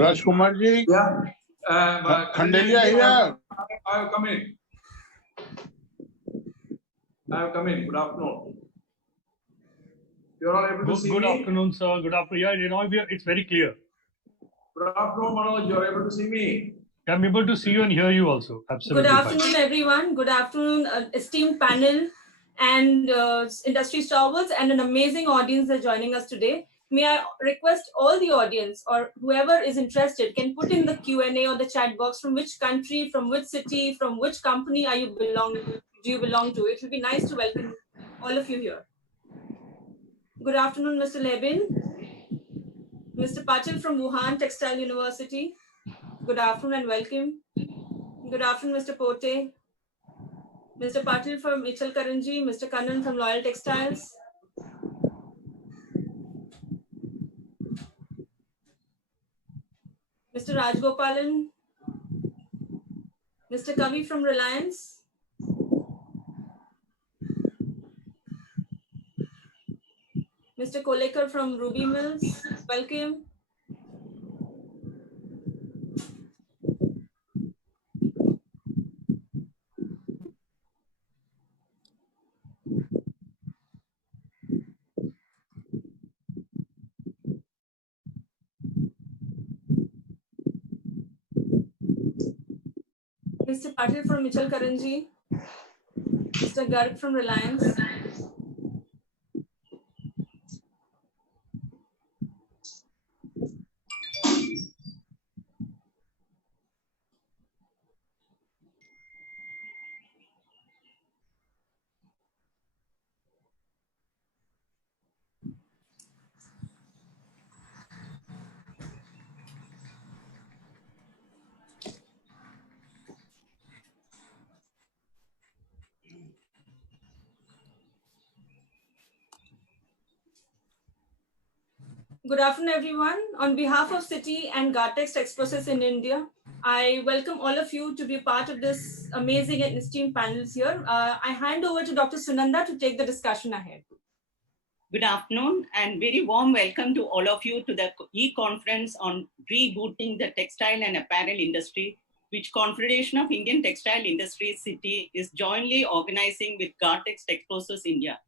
Rajkumar ji. Yeah. Khandelia here. I have come in. Good afternoon. You're all able to see Good me? afternoon, sir. Good afternoon. Yeah, it's very clear. Good afternoon, Manoj. You're able to see me? I'm able to see you and hear you also. Absolutely. Good afternoon, everyone. Good afternoon, esteemed panel and industry stalwarts and an amazing audience that are joining us today. May I request all the audience or whoever is interested can put in the Q&A or the chat box from which country, from which city, from which company do you belong to. It will be nice to welcome all of you here. Good afternoon, Mr. Lebin. Mr. Patil from Wuhan Textile University. Good afternoon and welcome. Good afternoon, Mr. Pote. Mr. Patil from Michal Karanji, Mr. Kannan from Loyal Textiles. Mr. Rajgopalan. Mr. Kavi from Reliance. Mr. Kolekar from Ruby Mills, welcome. Mr. Patil from Michal Karanji, Mr. Garg from Reliance. Good afternoon, everyone. On behalf of CITI and Gartex Texprocess in India, I welcome all of you to be part of this amazing and esteemed panels here. I hand over to Dr. Sunanda to take the discussion ahead. Good afternoon and very warm welcome to all of you to the e-conference on rebooting the textile and apparel industry, which Confederation of Indian Textile Industries, CITI, is jointly organizing with Gartex Texprocess India.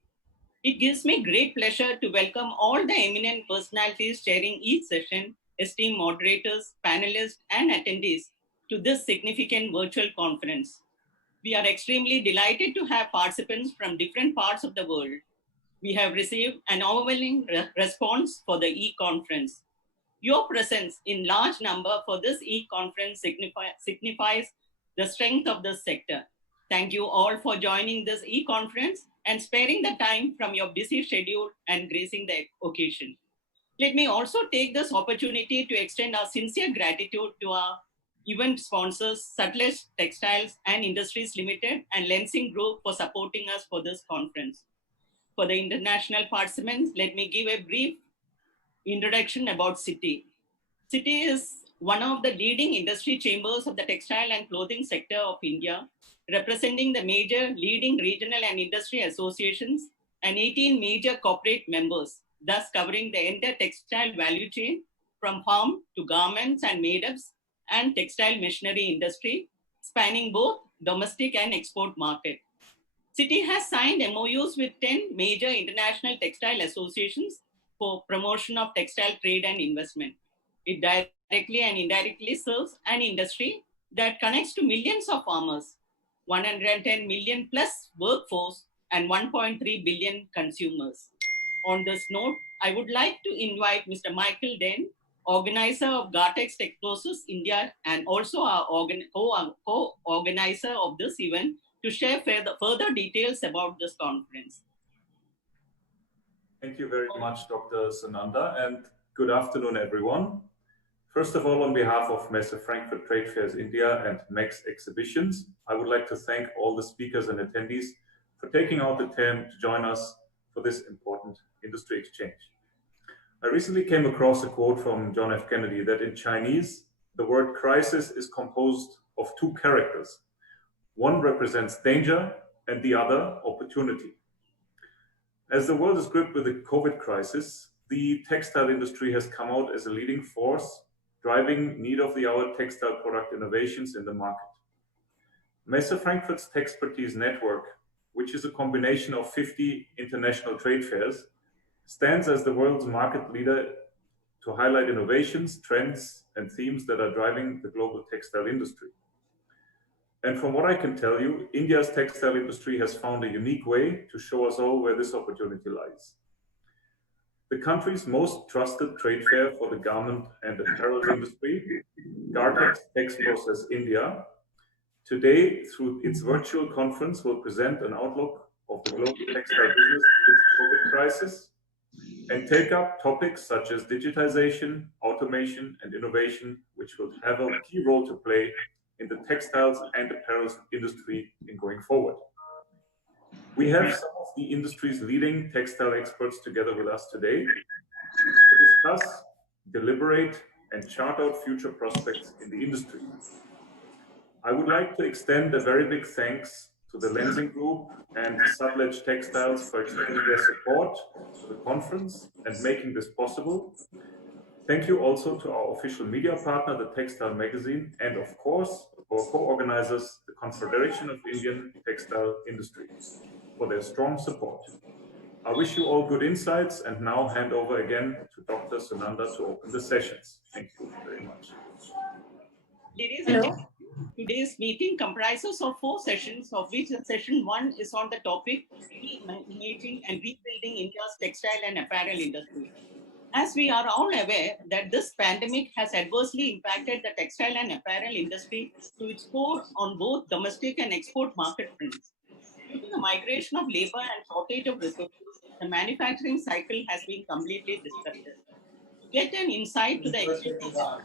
It gives me great pleasure to welcome all the eminent personalities chairing each session, esteemed moderators, panelists, and attendees to this significant virtual conference. We are extremely delighted to have participants from different parts of the world. We have received an overwhelming response for the e-conference. Your presence in large number for this e-conference signifies the strength of this sector. Thank you all for joining this e-conference and sparing the time from your busy schedule and gracing the occasion. Let me also take this opportunity to extend our sincere gratitude to our event sponsors, Sutledge Textiles and Industries Limited and Lensing Group for supporting us for this conference. For the international participants, let me give a brief introduction about CITI. CITI is one of the leading industry chambers of the textile and clothing sector of India, representing the major leading regional and industry associations and 18 major corporate members, thus covering the entire textile value chain from farm to garments and made-ups and textile machinery industry, spanning both domestic and export market. CITI has signed MOUs with 10 major international textile associations for promotion of textile trade and investment. It directly and indirectly serves an industry that connects to millions of farmers, 110 million plus workforce, and 1.3 billion consumers. On this note, I would like to invite Mr. Michael Den, organizer of Gartex Texprocess India, and also our co-organizer of this event, to share further details about this conference. Thank you very much, Dr. Sunanda, and good afternoon, everyone. First of all, on behalf of Messe Frankfurt Trade Fairs India and MEX Exhibitions, I would like to thank all the speakers and attendees for taking out the time to join us for this important industry exchange. I recently came across a quote from John F. Kennedy that in Chinese, the word crisis is composed of two characters. One represents danger and the other opportunity. As the world is gripped with the COVID crisis, the textile industry has come out as a leading force driving need-of-the-hour textile product innovations in the market. Messe Frankfurt's Texpertise network, which is a combination of 50 international trade fairs, stands as the world's market leader to highlight innovations, trends, and themes that are driving the global textile industry. And from what I can tell you, India's textile industry has found a unique way to show us all where this opportunity lies. The country's most trusted trade fair for the garment and apparel industry, Gartex Texprocess India, today, through its virtual conference, will present an outlook of the global textile business amidst COVID crisis and take up topics such as digitization, automation, and innovation, which will have a key role to play in the textiles and apparel industry in going forward. We have some of the industry's leading textile experts together with us today to discuss, deliberate, and chart out future prospects in the industry. I would like to extend a very big thanks to the Lensing Group and Sutlej Textiles for extending their support to the conference and making this possible. Thank you also to our official media partner, the Textile Magazine, and of course, our co-organizers, the Confederation of Indian Textile Industry, for their strong support. I wish you all good insights and now hand over again to Dr. Sunanda to open the sessions. Thank you very much. Ladies and gentlemen, today's meeting comprises of 4 sessions, of which session 1 is on the topic Reimaging and Rebuilding India's Textile and Apparel Industry. As we are all aware that this pandemic has adversely impacted the textile and apparel industry to its core on both domestic and export market fronts. Due to the migration of labor and shortage of resources, the manufacturing cycle has been completely disrupted. To get an insight to the extent of the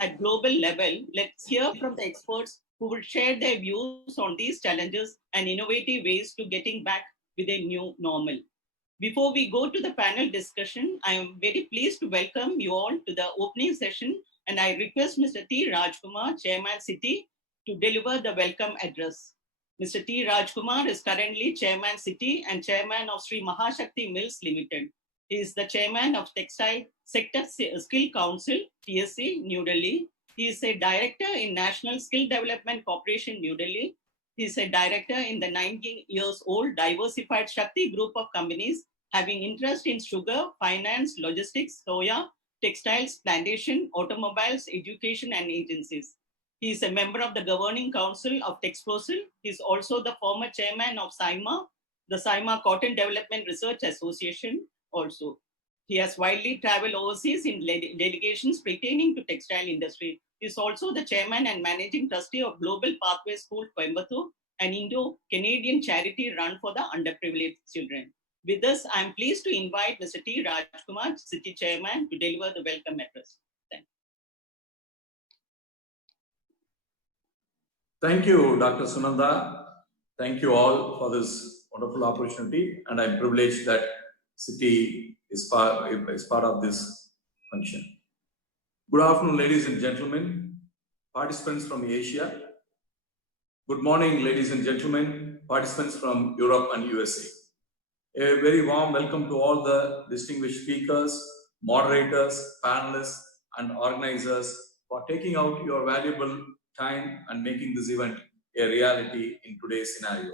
at global level, let's hear from the experts who will share their views on these challenges and innovative ways to getting back with a new normal. Before we go to the panel discussion, I am very pleased to welcome you all to the opening session, and I request Mr. T. Rajkumar, Chairman CITI, to deliver the welcome address. Mr. T. Rajkumar is currently Chairman CITI and Chairman of Sri Mahashakti Mills Limited. He is the Chairman of Textile Sector Skill Council, TSC, New Delhi. He is a Director in National Skill Development Corporation, New Delhi. He is a Director in the 19 years old diversified Shakti group of companies having interest in sugar, finance, logistics, soya, textiles, plantation, automobiles, education, and agencies. He is a member of the Governing Council of Texprocess. He is also the former chairman of SIMA, the SIMA Cotton Development Research Association also. He has widely traveled overseas in delegations pertaining to textile industry. He is also the chairman and managing trustee of Global Pathway School, Coimbatore, an Indo-Canadian charity run for the underprivileged children. With this, I am pleased to invite Mr. T. Rajkumar, City Chairman, to deliver the welcome address. Thank you, Dr. Sunanda. Thank you all for this wonderful opportunity, and I'm privileged that City is part of this function. Good afternoon, ladies and gentlemen, participants from Asia. Good morning, ladies and gentlemen, participants from Europe and USA. A very warm welcome to all the distinguished speakers, moderators, panelists, and organizers for taking out your valuable time and making this event a reality in today's scenario.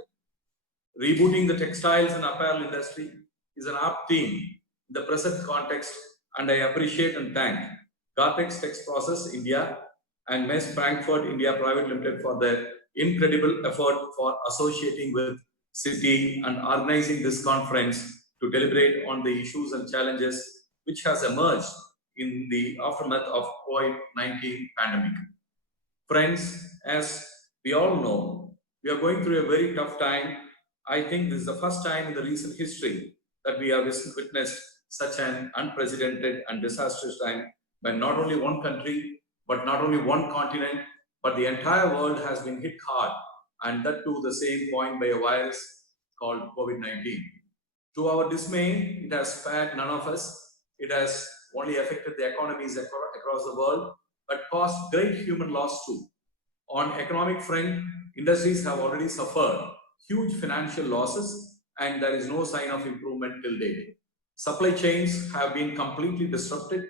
Rebooting the textiles and apparel industry is an apt theme in the present context, and I appreciate and thank Gartex Texprocess India and Messe Frankfurt India Private Limited for their incredible effort for associating with CITI and organizing this conference to deliberate on the issues and challenges which has emerged in the aftermath of COVID-19 pandemic. Friends, as we all know, we are going through a very tough time. I think this is the first time in the recent history that we have witnessed such an unprecedented and disastrous time when not only one country, but not only one continent, but the entire world has been hit hard, and that to the same point by a virus called COVID-19. To our dismay, it has spared none of us. It has only affected the economies across the world, but caused great human loss too. On economic front, industries have already suffered huge financial losses, and there is no sign of improvement till date. Supply chains have been completely disrupted,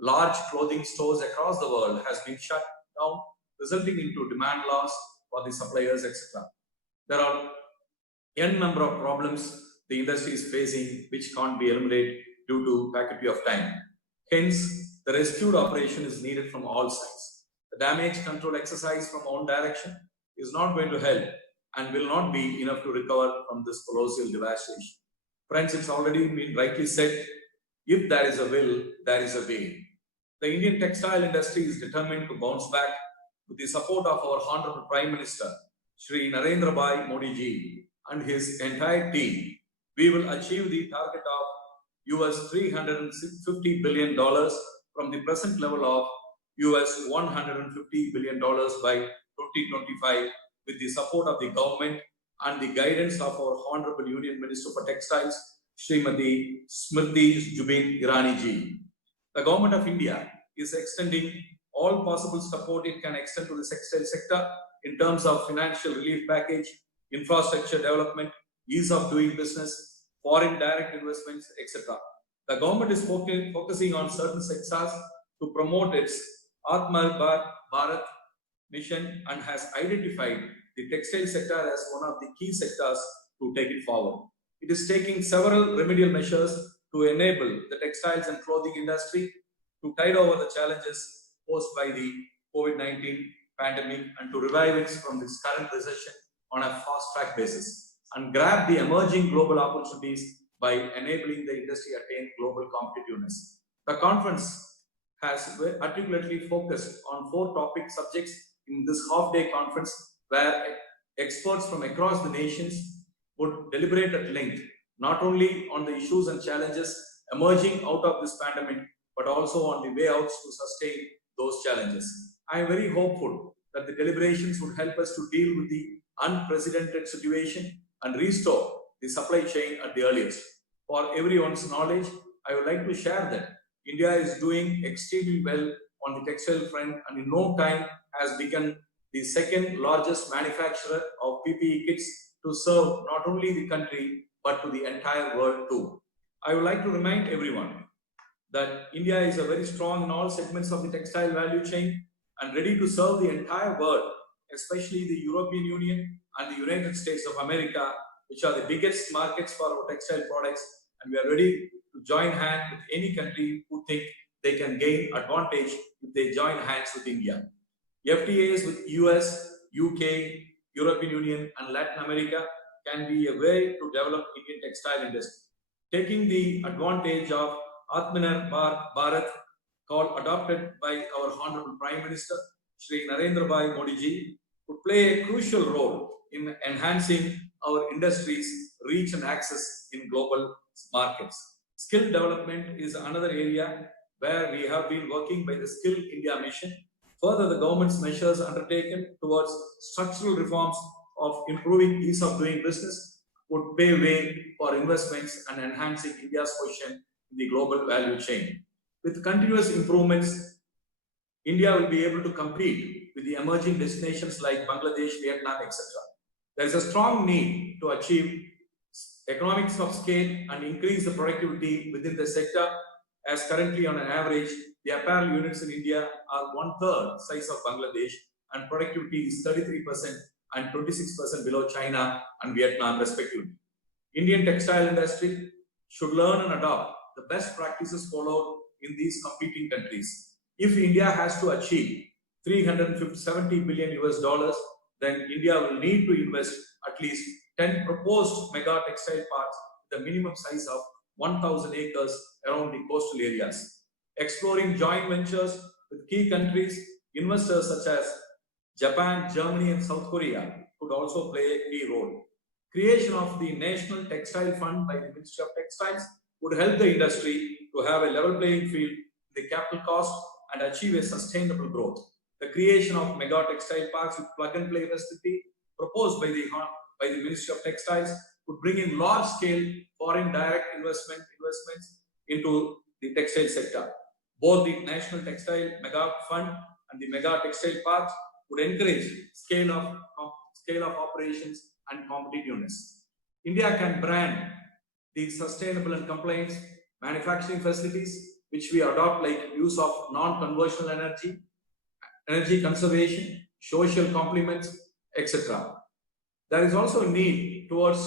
large clothing stores across the world has been shut down, resulting into demand loss for the suppliers, etc. There are n number of problems the industry is facing which can't be eliminated due to paucity of time. Hence, the rescued operation is needed from all sides. The damage control exercise from one direction is not going to help and will not be enough to recover from this colossal devastation. Friends, it's already been rightly said, if there is a will, there is a way. The Indian textile industry is determined to bounce back with the support of our Honorable Prime Minister, Shri Narendra Bhai Modi ji, and his entire team. We will achieve the target of $350 billion from the present level of $150 billion by 2025 with the support of the government and the guidance of our Honorable Union Minister for Textiles, Srimati Smriti Zubin Irani ji. The Government of India is extending all possible support it can extend to the textile sector in terms of financial relief package, infrastructure development, ease of doing business, foreign direct investments, etc. The government is focusing on certain sectors to promote its Atmanirbhar Bharat mission and has identified the textile sector as one of the key sectors to take it forward. It is taking several remedial measures to enable the textiles and clothing industry to tide over the challenges posed by the COVID-19 pandemic and to revive it from this current recession on a fast-track basis and grab the emerging global opportunities by enabling the industry attain global competitiveness. The conference has articulately focused on 4 topic subjects in this half-day conference where experts from across the nations would deliberate at length, not only on the issues and challenges emerging out of this pandemic, but also on the way out to sustain those challenges. I am very hopeful that the deliberations would help us to deal with the unprecedented situation and restore the supply chain at the earliest. For everyone's knowledge, I would like to share that India is doing extremely well on the textile front and in no time has become the second largest manufacturer of PPE kits to serve not only the country but to the entire world too. I would like to remind everyone that India is very strong in all segments of the textile value chain and ready to serve the entire world, especially the European Union and the United States of America, which are the biggest markets for our textile products, and we are ready to join hands with any country who think they can gain advantage if they join hands with India. FTAs with US, UK, European Union and Latin America can be a way to develop Indian textile industry. Taking the advantage of Atmanirbhar Bharat call adopted by our Honorable Prime Minister, Shri Narendra Bhai Modi ji, would play a crucial role in enhancing our industry's reach and access in global markets. Skill development is another area where we have been working by the Skill India mission. Further, the government's measures undertaken towards structural reforms of improving ease of doing business would pave way for investments and enhancing India's position in the global value chain. With continuous improvements, India will be able to compete with the emerging destinations like Bangladesh, Vietnam, etc. There is a strong need to achieve economics of scale and increase the productivity within the sector, as currently on an average, the apparel units in India are 1/3 size of Bangladesh and productivity is 33% and 26% below China and Vietnam respectively. Indian textile industry should learn and adopt the best practices followed in these competing countries. If India has to achieve $370 billion US, then India will need to invest at least 10 proposed mega textile parks with a minimum size of 1,000 acres around the coastal areas. Exploring joint ventures with key countries, investors such as Japan, Germany, and South Korea could also play a key role. Creation of the National Textile Fund by the Ministry of Textiles would help the industry to have a level playing field in the capital cost and achieve a sustainable growth. The creation of mega textile parks with plug-and-play facility proposed by the Ministry of Textiles would bring in large-scale foreign direct investments into the textile sector. Both the National Textile Mega Fund and the Mega Textile Parks would encourage scale of operations and competitiveness. India can brand the sustainable and compliant manufacturing facilities which we adopt, like use of non-conventional energy, energy conservation, social complements, etc. There is also a need towards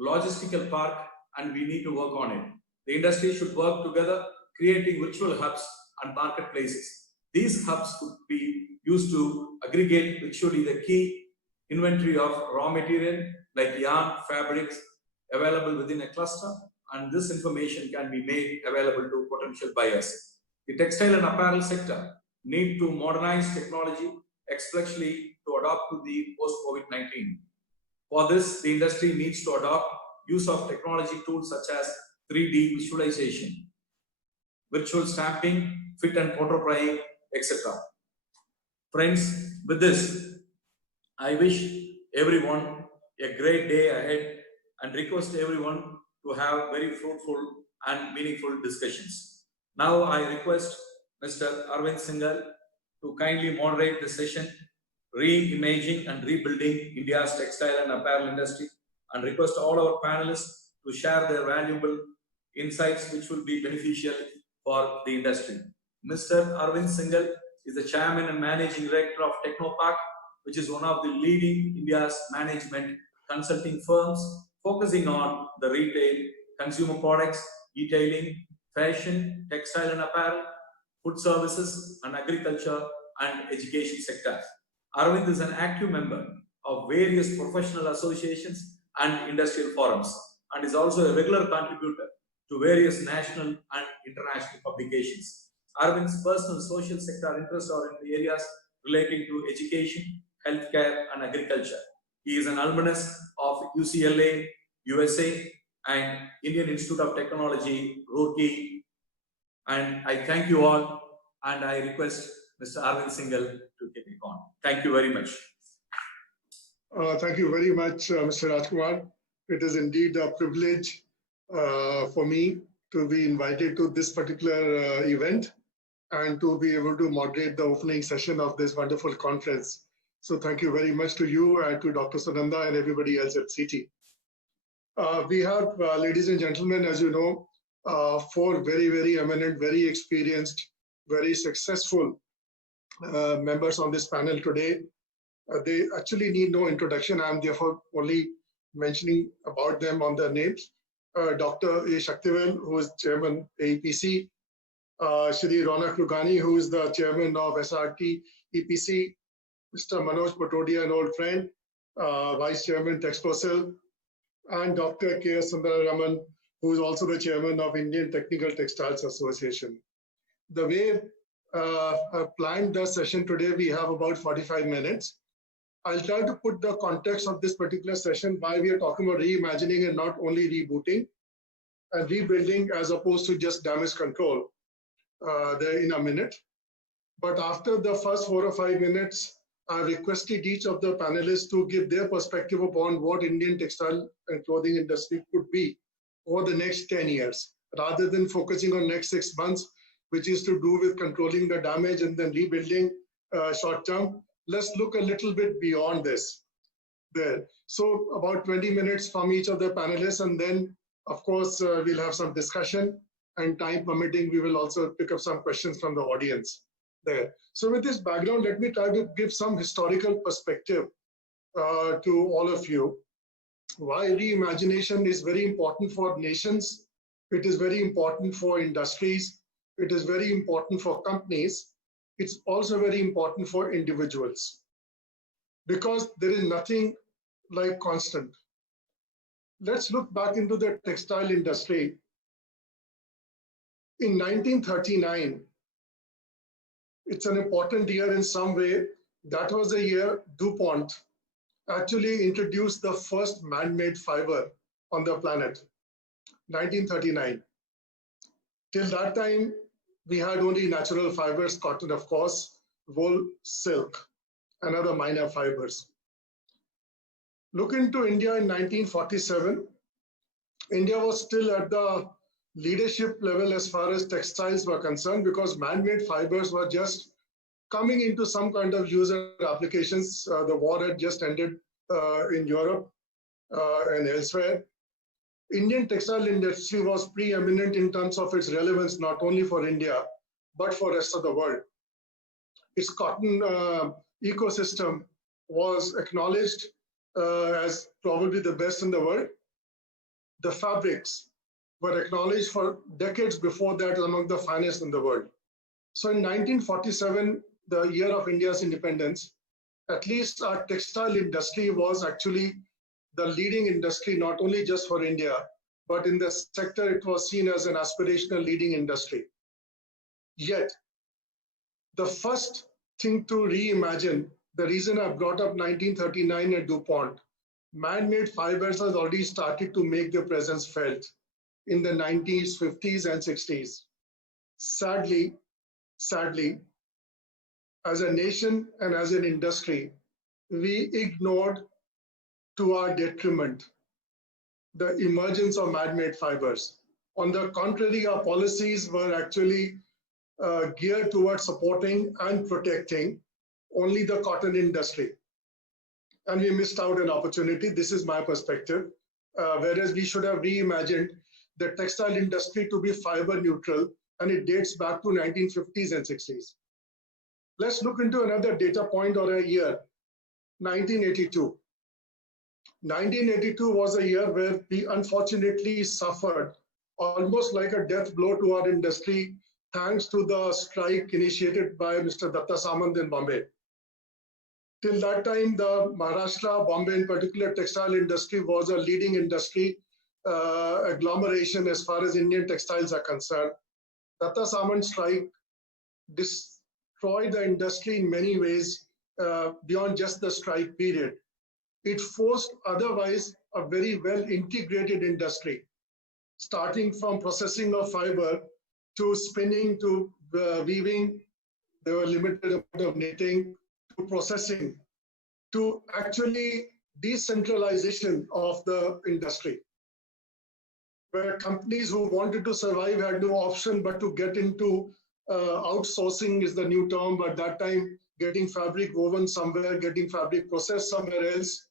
logistical park, and we need to work on it. The industry should work together, creating virtual hubs and marketplaces. These hubs could be used to aggregate virtually the key inventory of raw material like yarn, fabrics available within a cluster, and this information can be made available to potential buyers. The textile and apparel sector need to modernize technology, especially to adapt to the post-COVID-19. For this, the industry needs to adopt use of technology tools such as 3D visualization, virtual stamping, fit and prototyping, etc. Friends, with this, I wish everyone a great day ahead and request everyone to have very fruitful and meaningful discussions. Now I request Mr. Arvind Singhal to kindly moderate the session, Reimaging and Rebuilding India's Textile and Apparel Industry, and request all our panelists to share their valuable insights which will be beneficial for the industry. Mr. Arvind Singhal is the Chairman and Managing Director of Technopark, which is one of the leading India's management consulting firms focusing on the retail, consumer products, detailing, fashion, textile and apparel, food services, and agriculture and education sectors. Arvind is an active member of various professional associations and industrial forums, and is also a regular contributor to various national and international publications. Arvind's personal social sector interests are in the areas relating to education, healthcare, and agriculture. He is an alumnus of UCLA, USA, and Indian Institute of Technology, Roorkee. And I thank you all, and I request Mr. Arvind Singhal to take it on. Thank you very much. Thank you very much, Mr. Rajkumar. It is indeed a privilege for me to be invited to this particular event and to be able to moderate the opening session of this wonderful conference. So thank you very much to you and to Dr. Sunanda and everybody else at CITI. We have, ladies and gentlemen, as you know, 4 very, very eminent, very experienced, very successful members on this panel today. They actually need no introduction. I'm therefore only mentioning about them on their names. Dr. A. Shaktivel, who is Chairman AEPC, Shri Ronak Lugani, who is the Chairman of SRT EPC, Mr. Manoj Patodia, an old friend, Vice Chairman Texprocess, and Dr. K. Sundararaman, who is also the Chairman of Indian Technical Textiles Association. The way I planned the session today, we have about 45 minutes. I'll try to put the context of this particular session, why we are talking about reimagining and not only rebooting and rebuilding as opposed to just damage control there in a minute. But after the first 4 or 5 minutes, I requested each of the panelists to give their perspective upon what Indian textile and clothing industry could be over the next 10 years, rather than focusing on next 6 months, which is to do with controlling the damage and then rebuilding short term. Let's look a little bit beyond this there. So about 20 minutes from each of the panelists, and then of course we'll have some discussion, and time permitting, we will also pick up some questions from the audience there. So with this background, let me try to give some historical perspective to all of you. Why reimagination is very important for nations. It is very important for industries. It is very important for companies. It's also very important for individuals, because there is nothing like constant. Let's look back into the textile industry. In 1939, it's an important year in some way. That was the year DuPont actually introduced the first man-made fiber on the planet, 1939. Till that time, we had only natural fibers, cotton, of course, wool, silk, and other minor fibers. Look into India in 1947. India was still at the leadership level as far as textiles were concerned, because man-made fibers were just coming into some kind of user applications. The war had just ended in Europe and elsewhere. Indian textile industry was preeminent in terms of its relevance, not only for India, but for the rest of the world. Its cotton ecosystem was acknowledged as probably the best in the world. The fabrics were acknowledged for decades before that among the finest in the world. So in 1947, the year of India's independence, at least our textile industry was actually the leading industry, not only just for India, but in the sector, it was seen as an aspirational leading industry. Yet, the first thing to reimagine, the reason I brought up 1939 at DuPont, man-made fibers has already started to make their presence felt in the 90s, 50s, and 60s. Sadly, as a nation and as an industry, we ignored to our detriment the emergence of man-made fibers. On the contrary, our policies were actually geared towards supporting and protecting only the cotton industry. And we missed out an opportunity. This is my perspective. Whereas we should have reimagined the textile industry to be fiber neutral, and it dates back to 1950s and 60s. Let's look into another data point or a year, 1982. 1982 was a year where we unfortunately suffered almost like a death blow to our industry, thanks to the strike initiated by Mr. Datta Samant in Bombay. Till that time, the Maharashtra, Bombay in particular, textile industry was a leading industry agglomeration as far as Indian textiles are concerned. Datta Samant strike destroyed the industry in many ways beyond just the strike period. It forced otherwise a very well integrated industry, starting from processing of fiber to spinning to weaving. There were limited amount of knitting, to processing, to actually decentralization of the industry, where companies who wanted to survive had no option but to get into outsourcing is the new term, but that time getting fabric woven somewhere, getting fabric processed somewhere else.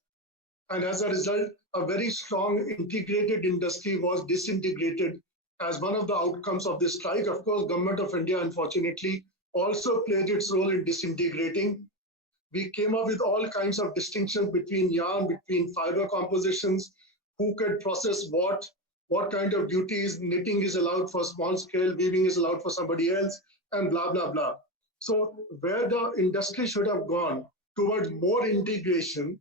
And as a result, a very strong integrated industry was disintegrated as one of the outcomes of this strike. Of course, Government of India, unfortunately, also played its role in disintegrating. We came up with all kinds of distinctions between yarn, between fiber compositions, who could process what kind of duties, knitting is allowed for small scale, weaving is allowed for somebody else, and blah, blah, blah. So where the industry should have gone towards more integration,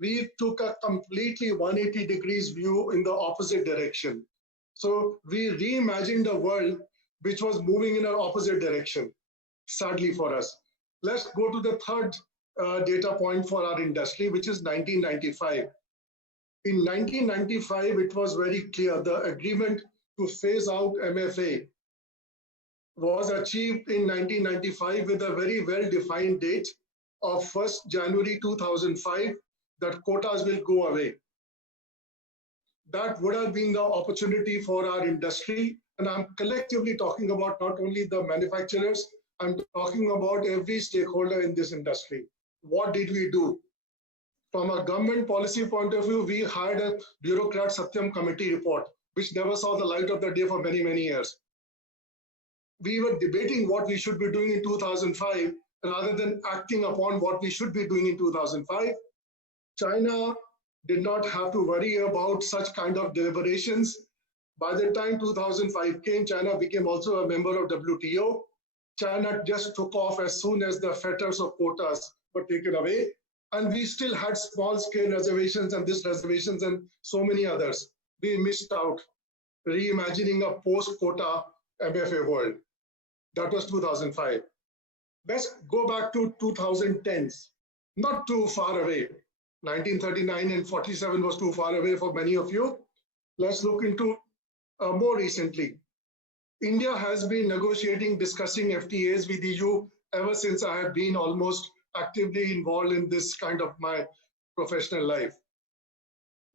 we took a completely 180 degrees view in the opposite direction. So we reimagined a world which was moving in an opposite direction, sadly for us. Let's go to the third data point for our industry, which is 1995. In 1995, it was very clear the agreement to phase out MFA was achieved in 1995 with a very well-defined date of 1st January 2005, that quotas will go away. That would have been the opportunity for our industry. And I'm collectively talking about not only the manufacturers, I'm talking about every stakeholder in this industry. What did we do? From a government policy point of view, we hired a bureaucrat Satyam committee report, which never saw the light of the day for many, many years. We were debating what we should be doing in 2005 rather than acting upon what we should be doing in 2005. China did not have to worry about such kind of deliberations. By the time 2005 came, China became also a member of WTO. China just took off as soon as the fetters of quotas were taken away. And we still had small scale reservations and this reservations and so many others. We missed out reimagining a post-quota MFA world. That was 2005. Let's go back to 2010s, not too far away. 1939 and 47 was too far away for many of you. Let's look into more recently. India has been negotiating, discussing FTAs with EU ever since I have been almost actively involved in this kind of my professional life.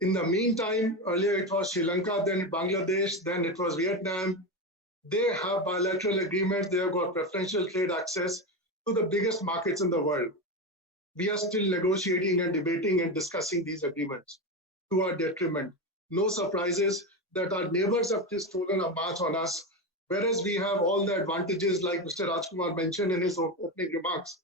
In the meantime, earlier it was Sri Lanka, then Bangladesh, then it was Vietnam. They have bilateral agreements. They have got preferential trade access to the biggest markets in the world. We are still negotiating and debating and discussing these agreements to our detriment, no surprises that our neighbors have stolen a march on us, whereas we have all the advantages like Mr. Rajkumar mentioned in his opening remarks.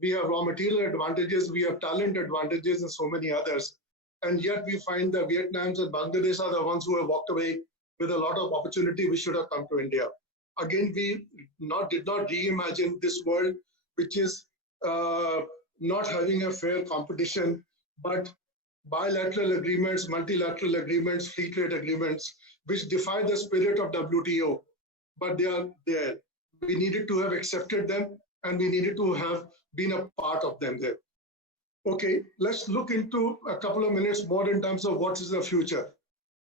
We have raw material advantages, we have talent advantages, and so many others. And yet we find that Vietnam and Bangladesh are the ones who have walked away with a lot of opportunity which should have come to India. Again, we did not reimagine this world, which is not having a fair competition, but bilateral agreements, multilateral agreements, free trade agreements, which defy the spirit of WTO, but they are there. We needed to have accepted them, and we needed to have been a part of them there. Okay, let's look into a couple of minutes more in terms of what is the future.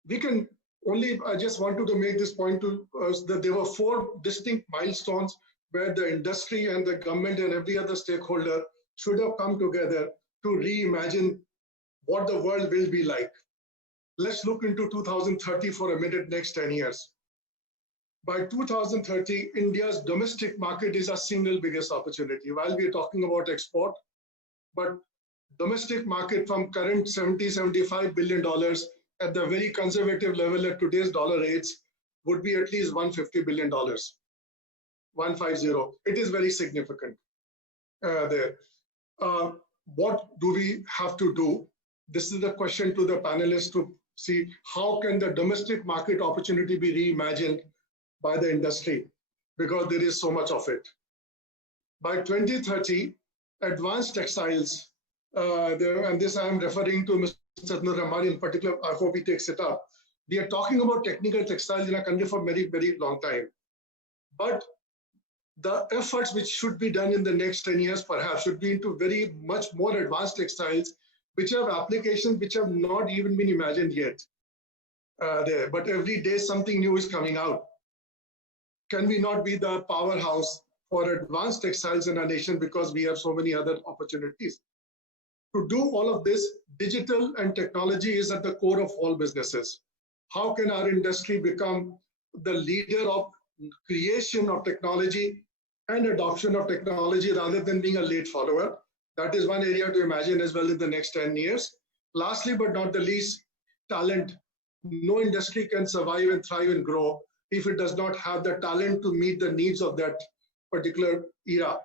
We can only, I just wanted to make this point to us that there were 4 distinct milestones where the industry and the government and every other stakeholder should have come together to reimagine what the world will be like. Let's look into 2030 for a minute, next 10 years. By 2030, India's domestic market is our single biggest opportunity. While we are talking about export, but domestic market from current $70–75 billion at the very conservative level at today's dollar rates would be at least $150 billion. 150. It is very significant there. What do we have to do? This is the question to the panelists to see how can the domestic market opportunity be reimagined by the industry, because there is so much of it. By 2030, advanced textiles, and this I am referring to Mr. Ramani in particular, I hope he takes it up. We are talking about technical textiles in our country for very, very long time. But the efforts which should be done in the next 10 years perhaps should be into very much more advanced textiles, which have applications which have not even been imagined yet there. But every day something new is coming out. Can we not be the powerhouse for advanced textiles in our nation because we have so many other opportunities? To do all of this, digital and technology is at the core of all businesses. How can our industry become the leader of creation of technology and adoption of technology rather than being a late follower? That is one area to imagine as well in the next 10 years. Lastly, but not the least, talent. No industry can survive and thrive and grow if it does not have the talent to meet the needs of that particular era.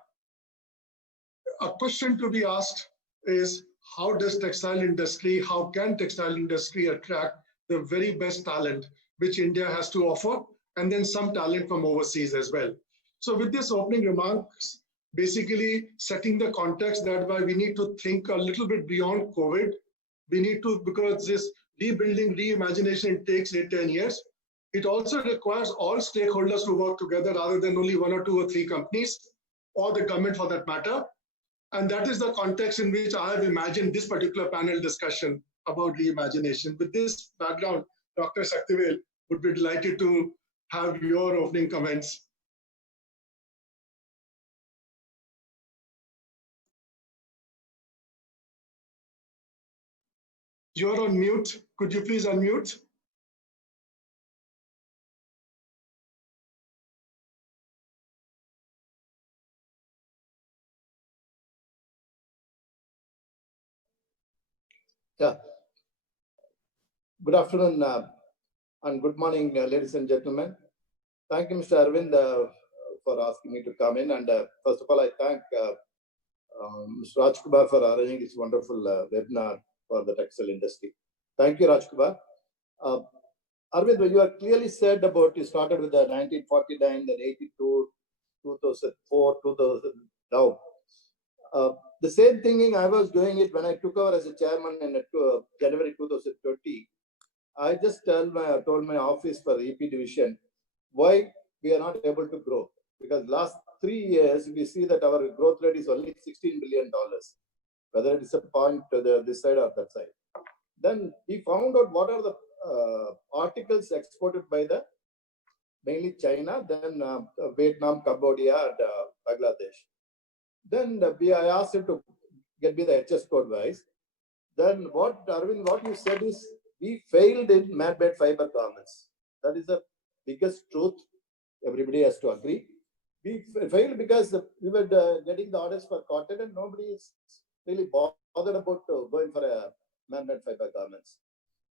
A question to be asked is, how does textile industry, how can textile industry attract the very best talent which India has to offer, and then some talent from overseas as well. So with this opening remarks, basically setting the context that why we need to think a little bit beyond COVID. We need to, because this rebuilding, reimagination takes 8–10 years. It also requires all stakeholders to work together rather than only 1 or 2 or 3 companies, or the government for that matter. And that is the context in which I have imagined this particular panel discussion about reimagination. With this background, Dr. Saktivel would be delighted to have your opening comments. You're on mute. Could you please unmute? Yeah. Good afternoon and good morning, ladies and gentlemen. Thank you, Mr. Arvind, for asking me to come in. And first of all, I thank Mr. Rajkumar for arranging this wonderful webinar for the textile industry. Thank you, Rajkumar. Arvind, you have clearly said about you started with the 1949, then 82, 2004, 2000 now. The same thinking I was doing it when I took over as a chairman in January 2020. I just told my office for the EP division why we are not able to grow. Because last 3 years, we see that our growth rate is only $16 billion, whether it is a point to this side or that side. Then we found out what are the articles exported by the mainly China, then Vietnam, Cambodia, and Bangladesh. Then I asked him to get me the HS code wise. Then what, Arvind, what you said is we failed in man-made fiber garments. That is the biggest truth. Everybody has to agree. We failed because we were getting the orders for cotton and nobody is really bothered about going for a man-made fiber garments.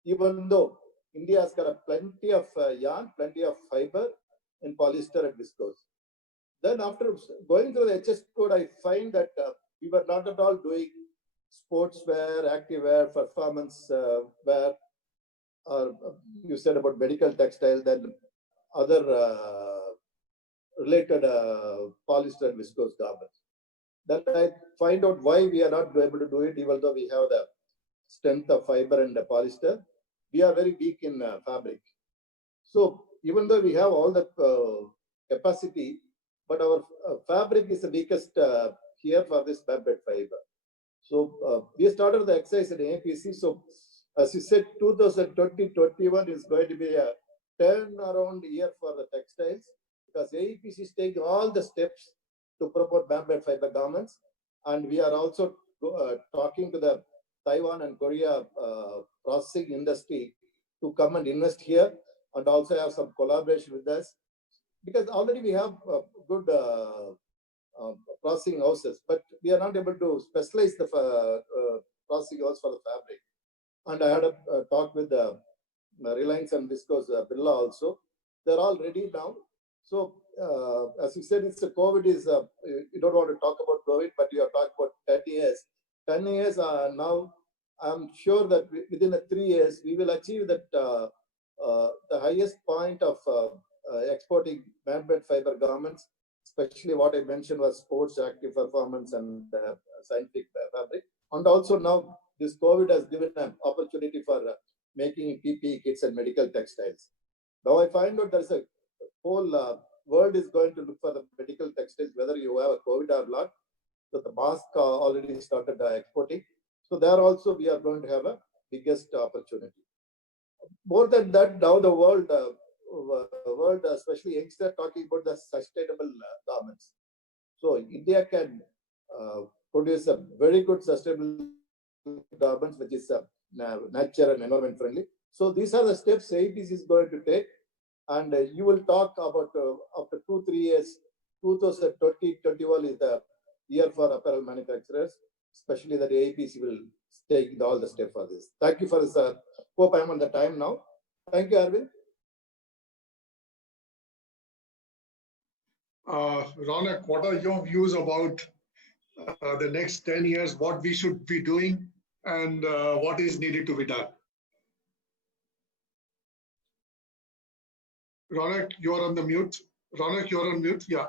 Even though India has got a plenty of yarn, plenty of fiber in polyester and viscose. Then after going through the HS code, I find that we were not at all doing sportswear, activewear, performance wear, or you said about medical textile, then other related polyester and viscose garments. Then I find out why we are not able to do it, even though we have the strength of fiber and the polyester. We are very weak in fabric. So even though we have all the capacity, but our fabric is the weakest here for this bamboo fiber. So we started the exercise in APC. So as you said, 2020-21 is going to be a turnaround year for the textiles, because AEPC is taking all the steps to promote bamboo fiber garments. And we are also talking to the Taiwan and Korea processing industry to come and invest here and also have some collaboration with us, because already we have good processing houses, but we are not able to specialize the processing house for the fabric. And I had a talk with Reliance and Viscose Birla also. They're all ready now. So as you said, it's a COVID is, you don't want to talk about COVID, but you are talking about 10 years. 10 years now, I'm sure that within 3 years, we will achieve that the highest point of exporting man-made fiber garments, especially what I mentioned was sports, active performance, and scientific fabric. And also now this COVID has given an opportunity for making PPE kits and medical textiles. Now I find out there's a whole world is going to look for the medical textiles, whether you have a COVID or not. So the mask already started exporting. So there also we are going to have a biggest opportunity. More than that, now the world, especially youngsters, talking about the sustainable garments. So India can produce a very good sustainable garments, which is nature and environment friendly. So these are the steps AEPC is going to take. And you will talk about after 2-3 years, 2020-21 is the year for apparel manufacturers, especially that AEPC will take all the steps for this. Thank you for this. Hope I'm on the time now. Thank you, Arvind. Ronak, what are your views about the next 10 years, what we should be doing and what is needed to be done? Ronak, you're on the mute. Ronak, you're on mute. Yeah.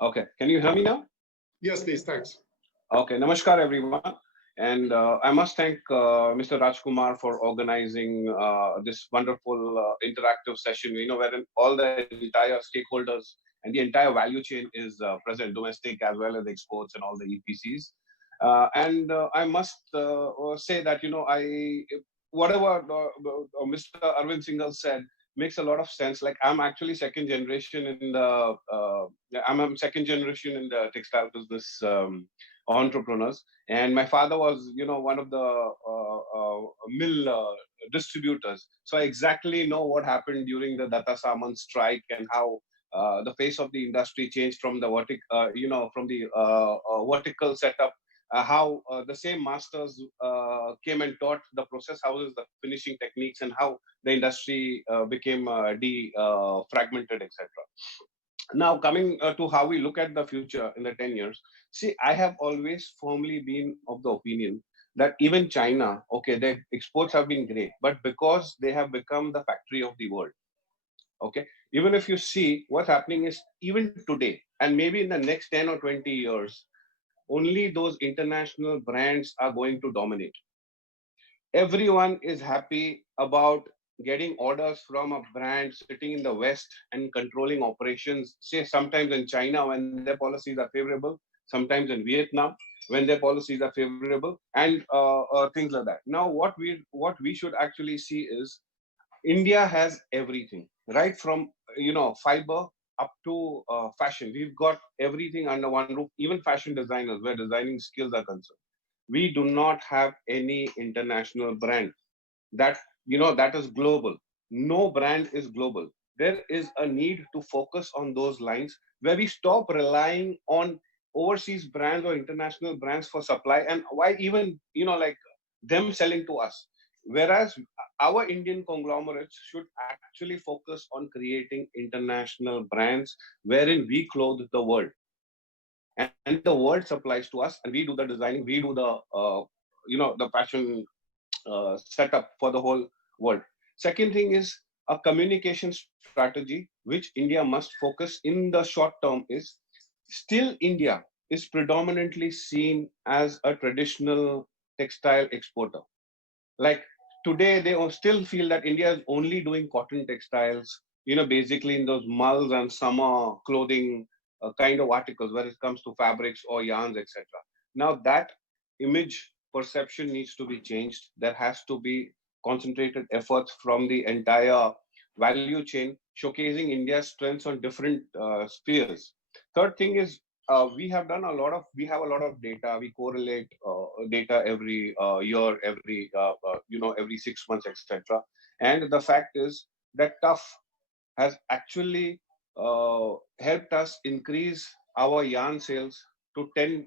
Okay. Can you hear me now? Yes, please. Thanks. Okay. Namaskar, everyone. And I must thank Mr. Rajkumar for organizing this wonderful interactive session, wherein all the entire stakeholders and the entire value chain is present, domestic as well as exports and all the EPCs. And I must say that, whatever Mr. Arvind Singhal said makes a lot of sense. Like I'm actually second generation in the textile business entrepreneurs, and my father was one of the mill distributors. So I exactly know what happened during the Datta Saman strike and how the face of the industry changed from the vertical setup. How the same masters came and taught the process houses, the finishing techniques, and how the industry became fragmented, etc. Now, coming to how we look at the future in the 10 years, see, I have always firmly been of the opinion that even China, okay, their exports have been great, but because they have become the factory of the world, okay, even if you see what's happening is even today, and maybe in the next 10 or 20 years, only those international brands are going to dominate. Everyone is happy about getting orders from a brand sitting in the West and controlling operations, say sometimes in China when their policies are favorable, sometimes in Vietnam when their policies are favorable, and things like that. Now, what we should actually see is India has everything, right from fiber up to fashion. We've got everything under one roof, even fashion designers where designing skills are concerned. We do not have any international brand that that is global. No brand is global. There is a need to focus on those lines where we stop relying on overseas brands or international brands for supply. And why even them selling to us. Whereas our Indian conglomerates should actually focus on creating international brands wherein we clothe the world. And the world supplies to us, and we do the designing, we do the, the fashion setup for the whole world. Second thing is a communication strategy, which India must focus in the short term is still India is predominantly seen as a traditional textile exporter. Like today, they still feel that India is only doing cotton textiles, basically in those mulls and summer clothing kind of articles where it comes to fabrics or yarns, etc. Now that image perception needs to be changed. There has to be concentrated efforts from the entire value chain, showcasing India's strengths on different spheres. Third thing is we have a lot of data. We correlate data every year, every 6 months, etc. And the fact is that tough has actually helped us increase our yarn sales to 10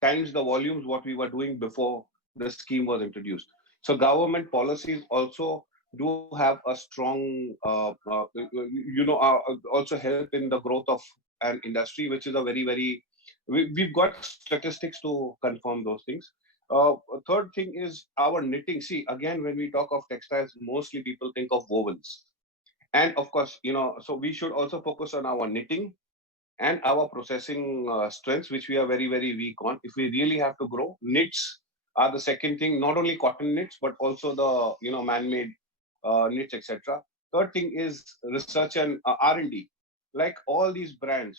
times the volumes what we were doing before the scheme was introduced. So government policies also do have a strong, also help in the growth of an industry, which is a we've got statistics to confirm those things. Third thing is our knitting. See, again, when we talk of textiles, mostly people think of wovens. And of course, so we should also focus on our knitting and our processing strengths, which we are very weak on. If we really have to grow, knits are the second thing. Not only cotton knits, but also the man-made knits, etc. Third thing is research and R&D. Like all these brands,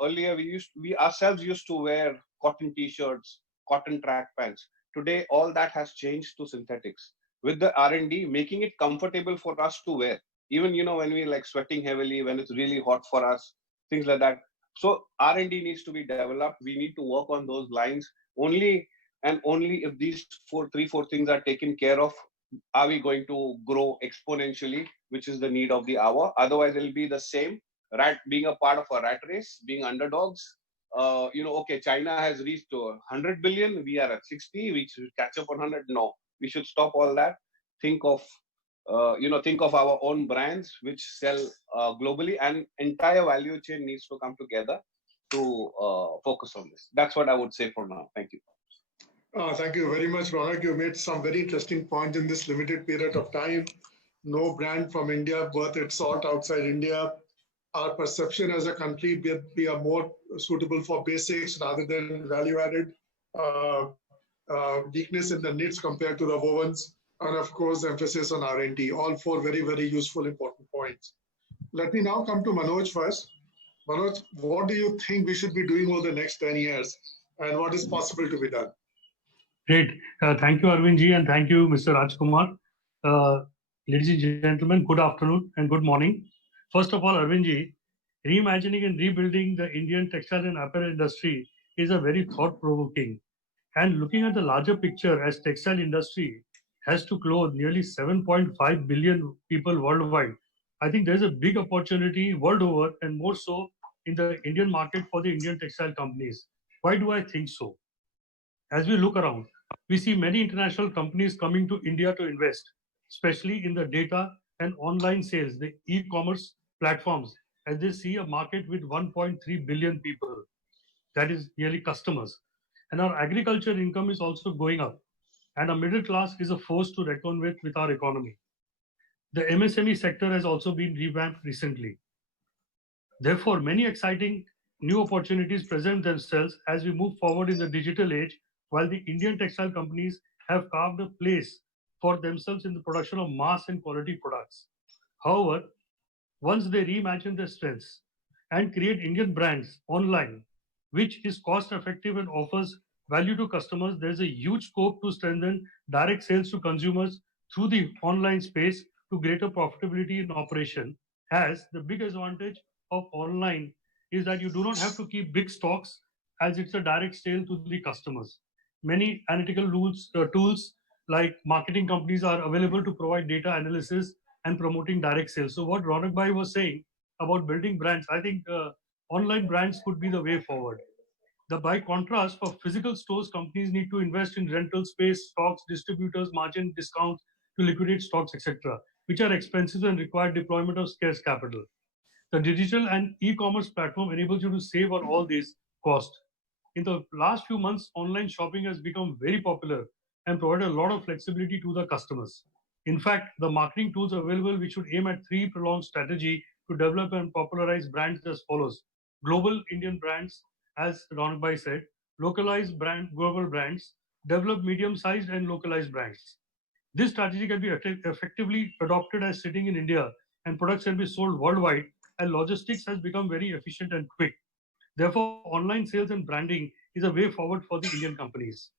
earlier we ourselves used to wear cotton t-shirts, cotton track pants. Today, all that has changed to synthetics. With the R&D, making it comfortable for us to wear. Even when we like sweating heavily, when it's really hot for us, things like that. So R&D needs to be developed. We need to work on those lines. Only if these three, four things are taken care of, are we going to grow exponentially, which is the need of the hour. Otherwise, it'll be the same. Being a part of a rat race, being underdogs. Okay, China has reached 100 billion. We are at 60. We should catch up on 100. No, we should stop all that. Think of our own brands which sell globally, and entire value chain needs to come together to focus on this. That's what I would say for now. Thank you. Thank you very much, Ronak. You made some very interesting points in this limited period of time. No brand from India worth its salt outside India. Our perception as a country, we are more suitable for basics rather than value-added. Weakness in the knits compared to the wovens. And of course, emphasis on R&D, all four very useful, important points. Let me now come to Manoj first. Manoj, what do you think we should be doing over the next 10 years and what is possible to be done? Great. Thank you, Arvind ji, and thank you, Mr. Rajkumar. Ladies and gentlemen, good afternoon and good morning. First of all, Arvind ji, reimagining and rebuilding the Indian textile and apparel industry is a very thought-provoking. And looking at the larger picture, as textile industry has to clothe nearly 7.5 billion people worldwide, I think there's a big opportunity world over, and more so in the Indian market for the Indian textile companies. Why do I think so? As we look around, we see many international companies coming to India to invest, especially in the data and online sales, the e-commerce platforms, as they see a market with 1.3 billion people. That is nearly customers. And our agriculture income is also going up. And our middle class is a force to reckon with our economy. The MSME sector has also been revamped recently. Therefore, many exciting new opportunities present themselves as we move forward in the digital age, while the Indian textile companies have carved a place for themselves in the production of mass and quality products. However, once they reimagine their strengths and create Indian brands online, which is cost effective and offers value to customers, there's a huge scope to strengthen direct sales to consumers through the online space to greater profitability in operation, as the big advantage of online is that you do not have to keep big stocks, as it's a direct sale to the customers. Many analytical tools like marketing companies are available to provide data analysis and promoting direct sales. So what Ronak Bhai was saying about building brands, I think online brands could be the way forward. By contrast, for physical stores, companies need to invest in rental space, stocks, distributors, margin discounts to liquidate stocks, etc., which are expensive and require deployment of scarce capital. The digital and e-commerce platform enables you to save on all these costs. In the last few months, online shopping has become very popular and provided a lot of flexibility to the customers. In fact, the marketing tools available, which should aim at three prolonged strategy to develop and popularize brands as follows: global Indian brands, as Ronbai said, localized global brands, develop medium-sized and localized brands. This strategy can be effectively adopted as sitting in India, and products can be sold worldwide, and logistics has become very efficient and quick. Therefore, online sales and branding is a way forward for the Indian companies.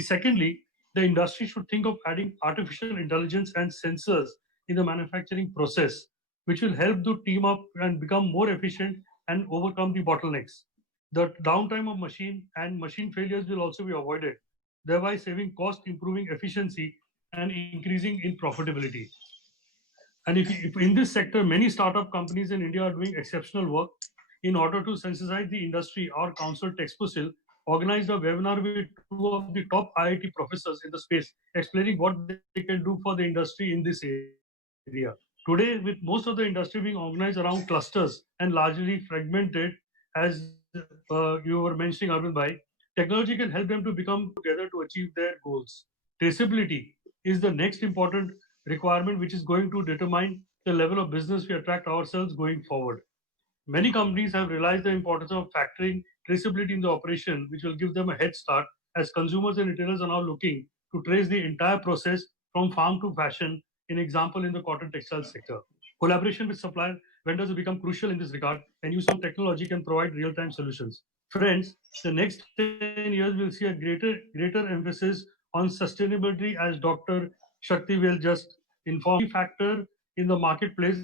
Secondly, the industry should think of adding artificial intelligence and sensors in the manufacturing process, which will help to team up and become more efficient and overcome the bottlenecks. The downtime of machine and machine failures will also be avoided, thereby saving cost, improving efficiency, and increasing in profitability. And if in this sector, many startup companies in India are doing exceptional work. In order to sensitize the industry, our council Texprocess organized a webinar with two of the top IIT professors in the space, explaining what they can do for the industry in this area. Today, with most of the industry being organized around clusters and largely fragmented, as you were mentioning, Arvind Bhai, technology can help them to become together to achieve their goals. Traceability is the next important requirement, which is going to determine the level of business we attract ourselves going forward. Many companies have realized the importance of factoring traceability in the operation, which will give them a head start, as consumers and retailers are now looking to trace the entire process from farm to fashion, in example in the cotton textile sector. Collaboration with supplier vendors will become crucial in this regard, and use of technology can provide real-time solutions. Friends, the next 10 years will see a greater emphasis on sustainability, as Dr. Shakti will just inform factor in the marketplace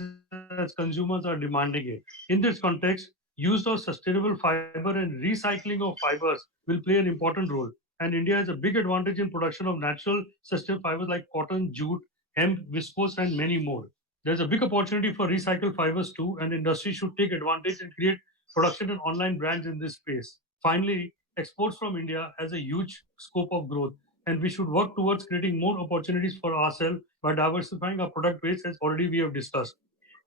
as consumers are demanding it. In this context, use of sustainable fiber and recycling of fibers will play an important role. And India has a big advantage in production of natural sustainable fibers like cotton, jute, hemp, viscose, and many more. There's a big opportunity for recycled fibers too, and industry should take advantage and create production and online brands in this space. Finally, exports from India has a huge scope of growth, and we should work towards creating more opportunities for ourselves by diversifying our product base, as already we have discussed.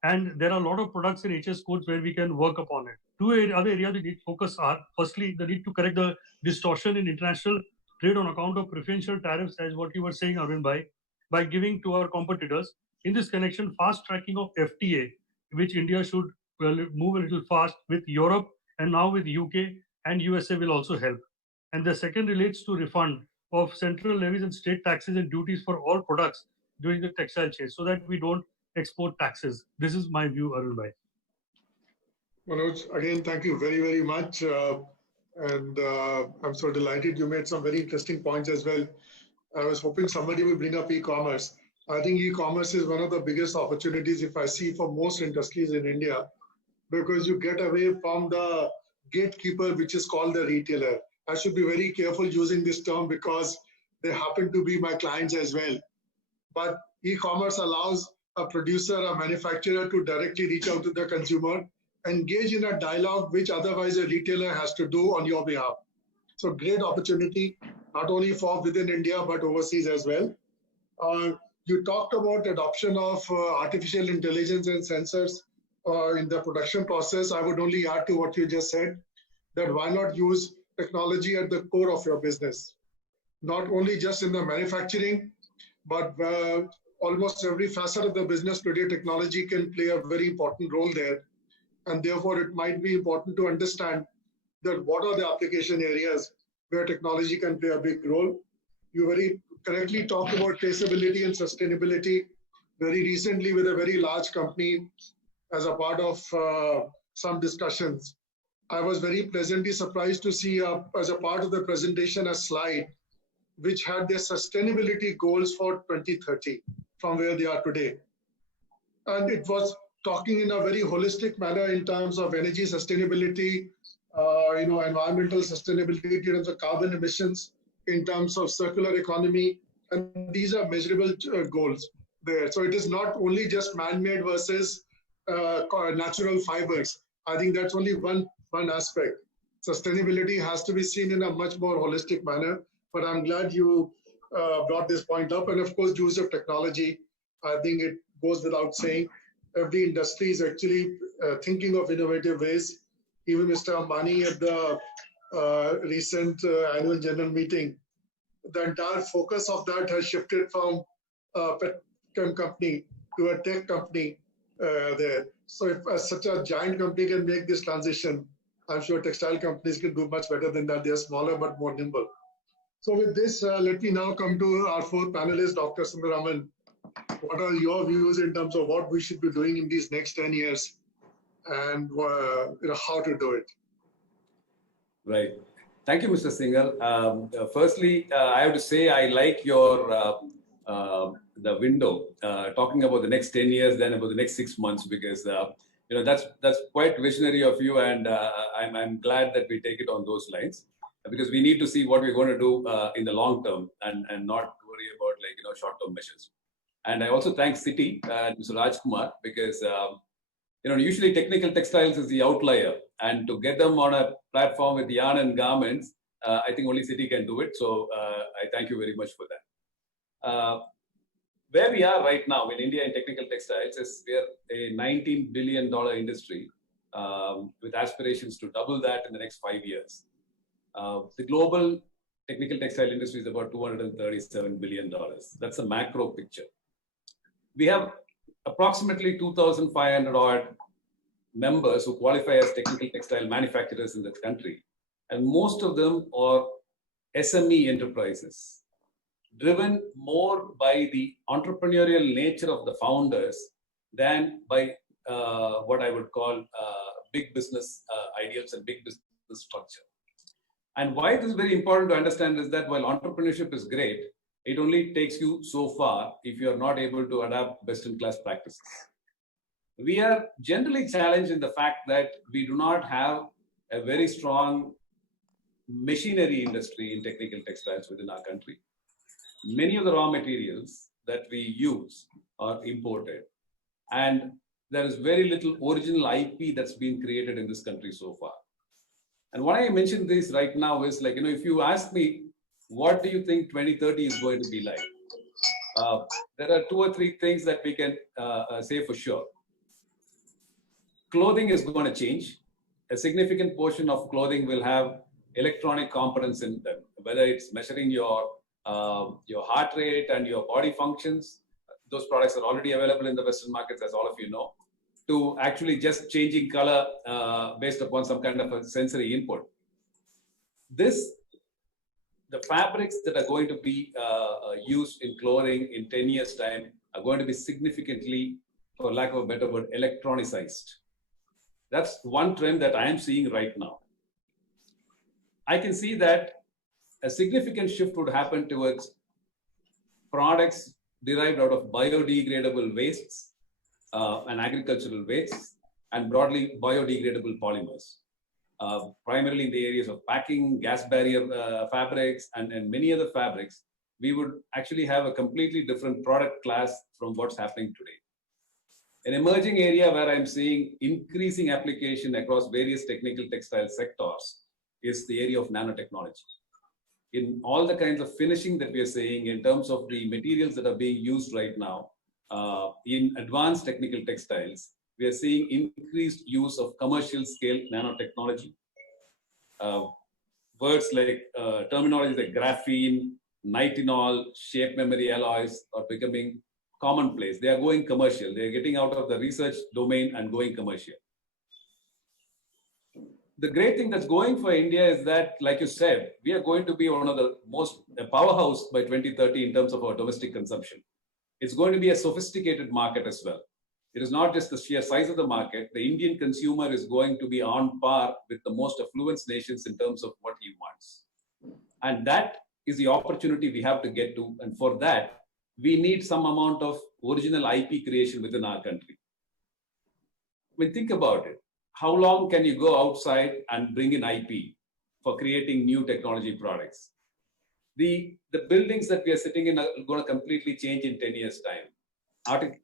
And there are a lot of products in HS codes where we can work upon it. Two other areas we need to focus are, firstly, the need to correct the distortion in international trade on account of preferential tariffs, as what you were saying, Arvind Bhai, by giving to our competitors. In this connection, fast tracking of FTA, which India should move a little fast with Europe, and now with UK and USA will also help. And the second relates to refund of central levies and state taxes and duties for all products during the textile chain, so that we don't export taxes. This is my view, Arun Bhai. Manoj, again, thank you very, very much. I'm so delighted you made some very interesting points as well. I was hoping somebody will bring up e-commerce. I think e-commerce is one of the biggest opportunities, if I see, for most industries in India, because you get away from the gatekeeper, which is called the retailer. I should be very careful using this term because they happen to be my clients as well. But e-commerce allows a producer, a manufacturer to directly reach out to the consumer, engage in a dialogue which otherwise a retailer has to do on your behalf. So great opportunity, not only for within India, but overseas as well. You talked about adoption of artificial intelligence and sensors in the production process. I would only add to what you just said, that why not use technology at the core of your business? Not only just in the manufacturing, but almost every facet of the business today, technology can play a very important role there. And therefore, it might be important to understand that what are the application areas where technology can play a big role. You very correctly talked about traceability and sustainability very recently with a very large company as a part of some discussions. I was very pleasantly surprised to see as a part of the presentation a slide which had their sustainability goals for 2030 from where they are today. And it was talking in a very holistic manner in terms of energy sustainability, environmental sustainability in terms of carbon emissions, in terms of circular economy, and these are measurable goals there. So it is not only just man-made versus natural fibers. I think that's only one aspect. sustainability has to be seen in a much more holistic manner. But I'm glad you brought this point up. And of course, use of technology, I think it goes without saying. Every industry is actually thinking of innovative ways. Even Mr. Ambani at the recent annual general meeting, the entire focus of that has shifted from a petchem company to a tech company there. So if such a giant company can make this transition, I'm sure textile companies can do much better than that. They are smaller but more nimble. So with this, let me now come to our fourth panelist, Dr. Sundaraman. What are your views in terms of what we should be doing in these next 10 years and how to do it? Right. Thank you, Mr. Singhal. Firstly, I have to say I like your the window talking about the next 10 years, then about the next 6 months, because that's quite visionary of you, and I'm glad that we take it on those lines, because we need to see what we're going to do in the long term and not worry about short-term measures. And I also thank CITI and Mr. Rajkumar, because usually technical textiles is the outlier, and to get them on a platform with yarn and garments, I think only CITI can do it. So I thank you very much for that. Where we are right now in India in technical textiles is we are a $19 billion industry with aspirations to double that in the next 5 years. The global technical textile industry is about $237 billion. That's a macro picture. We have approximately 2,500 odd members who qualify as technical textile manufacturers in this country. And most of them are SME enterprises, driven more by the entrepreneurial nature of the founders than by what I would call big business ideals and big business structure. And why this is very important to understand is that while entrepreneurship is great, it only takes you so far if you are not able to adapt best-in-class practices. We are generally challenged in the fact that we do not have a very strong machinery industry in technical textiles within our country. Many of the raw materials that we use are imported, and there is very little original IP that's been created in this country so far. And why I mention this right now is if you ask me, what do you think 2030 is going to be like? There are 2 or 3 things that we can say for sure. Clothing is going to change. A significant portion of clothing will have electronic components in them, whether it's measuring your heart rate and your body functions. Those products are already available in the Western markets, as all of you know, to actually just changing color based upon some kind of a sensory input. The fabrics that are going to be used in clothing in 10 years' time are going to be significantly, for lack of a better word, electronicized. That's one trend that I am seeing right now. I can see that a significant shift would happen towards products derived out of biodegradable wastes and agricultural wastes, and broadly biodegradable polymers. Primarily in the areas of packing, gas barrier fabrics, and many other fabrics, we would actually have a completely different product class from what's happening today. An emerging area where I'm seeing increasing application across various technical textile sectors is the area of nanotechnology. In all the kinds of finishing that we are seeing in terms of the materials that are being used right now in advanced technical textiles, we are seeing increased use of commercial scale nanotechnology. Words like terminologies like graphene, nitinol, shape memory alloys are becoming commonplace. They are going commercial. They are getting out of the research domain and going commercial. The great thing that's going for India is that, like you said, we are going to be one of the most powerhouse by 2030 in terms of our domestic consumption. It's going to be a sophisticated market as well. It is not just the sheer size of the market. The Indian consumer is going to be on par with the most affluent nations in terms of what he wants. And that is the opportunity we have to get to. And for that, we need some amount of original IP creation within our country. I mean, think about it. How long can you go outside and bring in IP for creating new technology products? The buildings that we are sitting in are going to completely change in 10 years' time.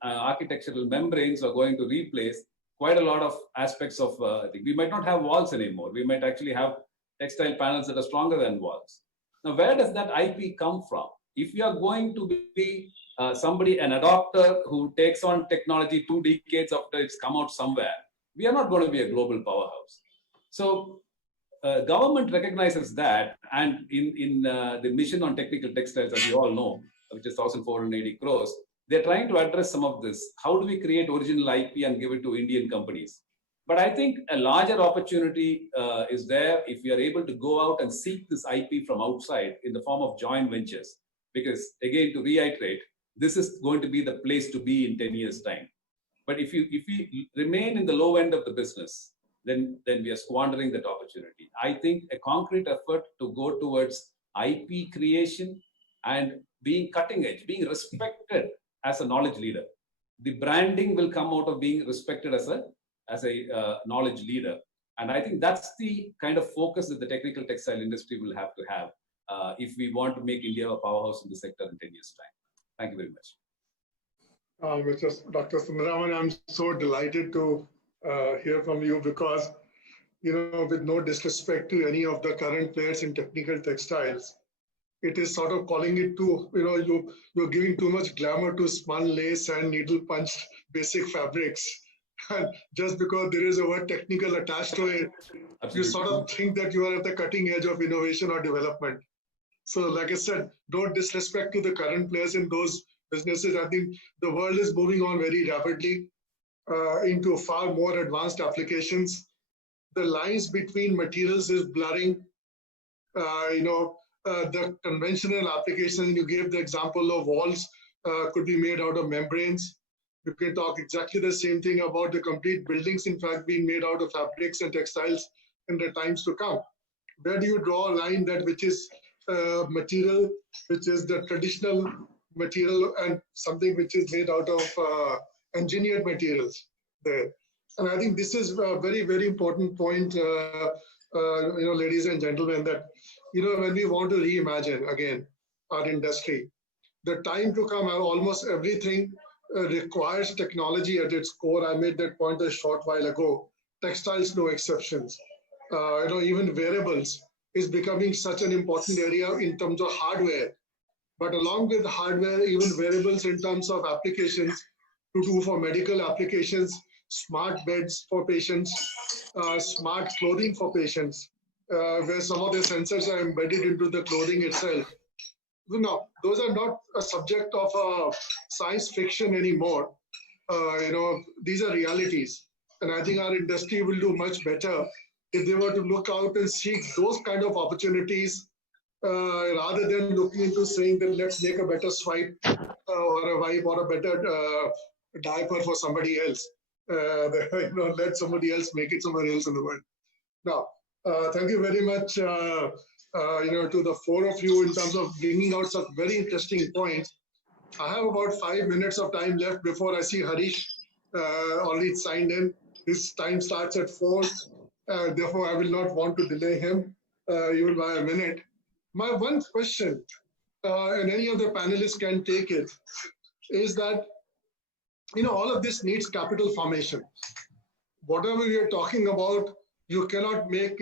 Architectural membranes are going to replace quite a lot of aspects of we might not have walls anymore. We might actually have textile panels that are stronger than walls. Now, where does that IP come from? If you are going to be somebody, an adopter who takes on technology 2 decades after it's come out somewhere, we are not going to be a global powerhouse. So government recognizes that, and in the mission on technical textiles, as you all know, which is 1,480 crores, they're trying to address some of this. How do we create original IP and give it to Indian companies? But I think a larger opportunity is there if we are able to go out and seek this IP from outside in the form of joint ventures. Because again, to reiterate, this is going to be the place to be in 10 years' time. But if we remain in the low end of the business, then we are squandering that opportunity. I think a concrete effort to go towards IP creation and being cutting edge, being respected as a knowledge leader. The branding will come out of being respected as a knowledge leader. And I think that's the kind of focus that the technical textile industry will have to have if we want to make India a powerhouse in the sector in 10 years' time. Thank you very much. Dr. Sundararaman, I'm so delighted to hear from you because, with no disrespect to any of the current players in technical textiles, it is sort of calling it to, you're giving too much glamour to spun lace and needle punched basic fabrics. And just because there is a word technical attached to it, absolutely, you sort of think that you are at the cutting edge of innovation or development. So like I said, don't disrespect to the current players in those businesses. I think the world is moving on very rapidly into far more advanced applications. The lines between materials is blurring. The conventional applications, you gave the example of walls, could be made out of membranes. You can talk exactly the same thing about the complete buildings, in fact, being made out of fabrics and textiles in the times to come. Where do you draw a line that which is material, which is the traditional material, and something which is made out of engineered materials there? And I think this is a very, very important point, ladies and gentlemen, that, when we want to reimagine again our industry, the time to come, almost everything requires technology at its core. I made that point a short while ago. Textiles, no exceptions. Even wearables is becoming such an important area in terms of hardware. But along with hardware, even wearables in terms of applications to do for medical applications, smart beds for patients, smart clothing for patients, where some of the sensors are embedded into the clothing itself. No, those are not a subject of science fiction anymore. These are realities. And I think our industry will do much better if they were to look out and seek those kind of opportunities rather than looking into saying that let's make a better swipe or a wipe or a better diaper for somebody else. Let somebody else make it somewhere else in the world. Now, thank you very much, to the four of you in terms of bringing out some very interesting points. I have about 5 minutes of time left before I see Harish already signed in. His time starts at 4. Therefore, I will not want to delay him even by a minute. My one question, and any of the panelists can take it, is that, all of this needs capital formation. Whatever we are talking about, you cannot make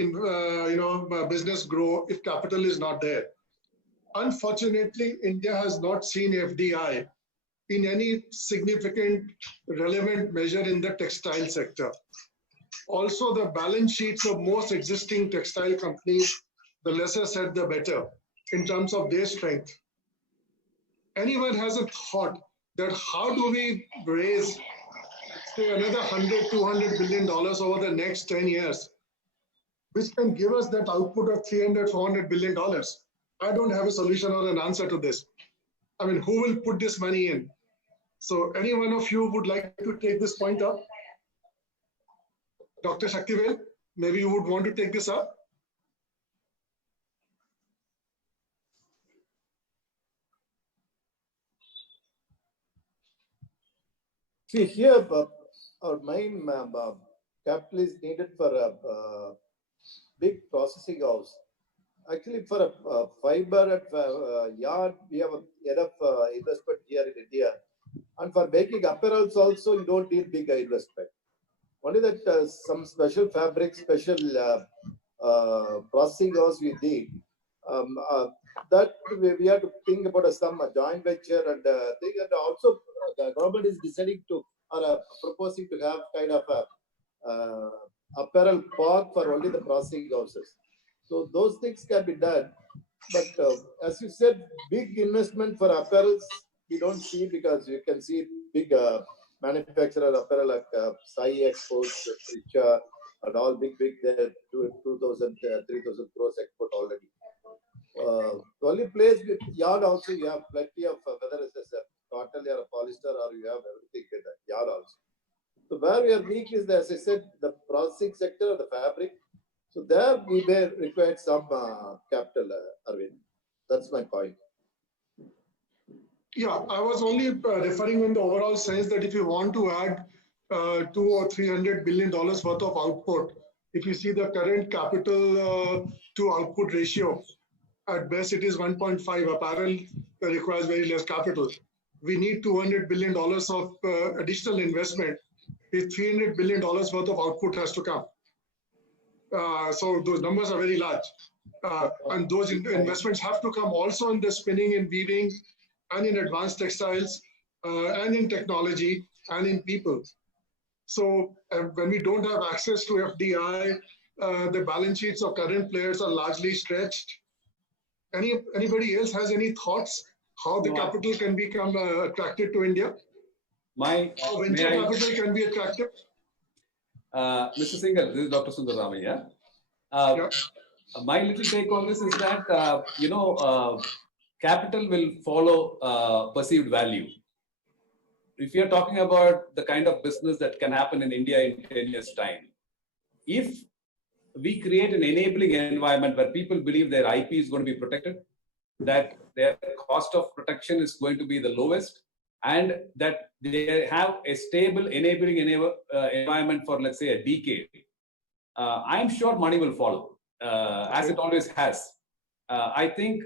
business grow if capital is not there. Unfortunately, India has not seen FDI in any significant relevant measure in the textile sector. Also, the balance sheets of most existing textile companies, the lesser said, the better in terms of their strength. Anyone has a thought that how do we raise, say, another $100, $200 billion over the next 10 years, which can give us that output of $300, $400 billion? I don't have a solution or an answer to this. I mean, who will put this money in? So any one of you would like to take this point up? Dr. Shaktivel, maybe you would want to take this up? See, here, our main capital is needed for a big processing house. Actually, for a fiber at yard, we have enough investment here in India. And for making apparels also, you don't need big investment. Only that some special fabric, special processing house we did. That we have to think about some joint venture and thing. And also the government is deciding to or proposing to have kind of a apparel park for only the processing houses. So those things can be done. But as you said, big investment for apparels we don't see, because you can see big manufacturer apparel like CITI exports, and all big there, 2,000, 3,000 crores export already. The only place with yard also you have plenty of whether it's a cotton or a polyester, or you have everything in the yard also. So where we are weak is, as I said, the processing sector or the fabric. So there we may require some capital, Arvind. That's my point. Yeah, I was only referring in the overall sense that if you want to add $200 or $300 billion worth of output, if you see the current capital to output ratio, at best it is 1.5. Apparel requires very less capital. We need $200 billion of additional investment. If $300 billion worth of output has to come. So those numbers are very large. And those investments have to come also in the spinning and weaving, and in advanced textiles, and in technology, and in people. So when we don't have access to FDI, the balance sheets of current players are largely stretched. Anybody else has any thoughts how the capital can become attracted to India? How venture capital can be attractive? Mr. Singhal, this is Dr. Sundarramaiah. My little take on this is that, capital will follow perceived value. If you're talking about the kind of business that can happen in India in 10 years' time, if we create an enabling environment where people believe their IP is going to be protected, that their cost of protection is going to be the lowest, and that they have a stable enabling environment for, let's say, a decade, I'm sure money will follow, as it always has. I think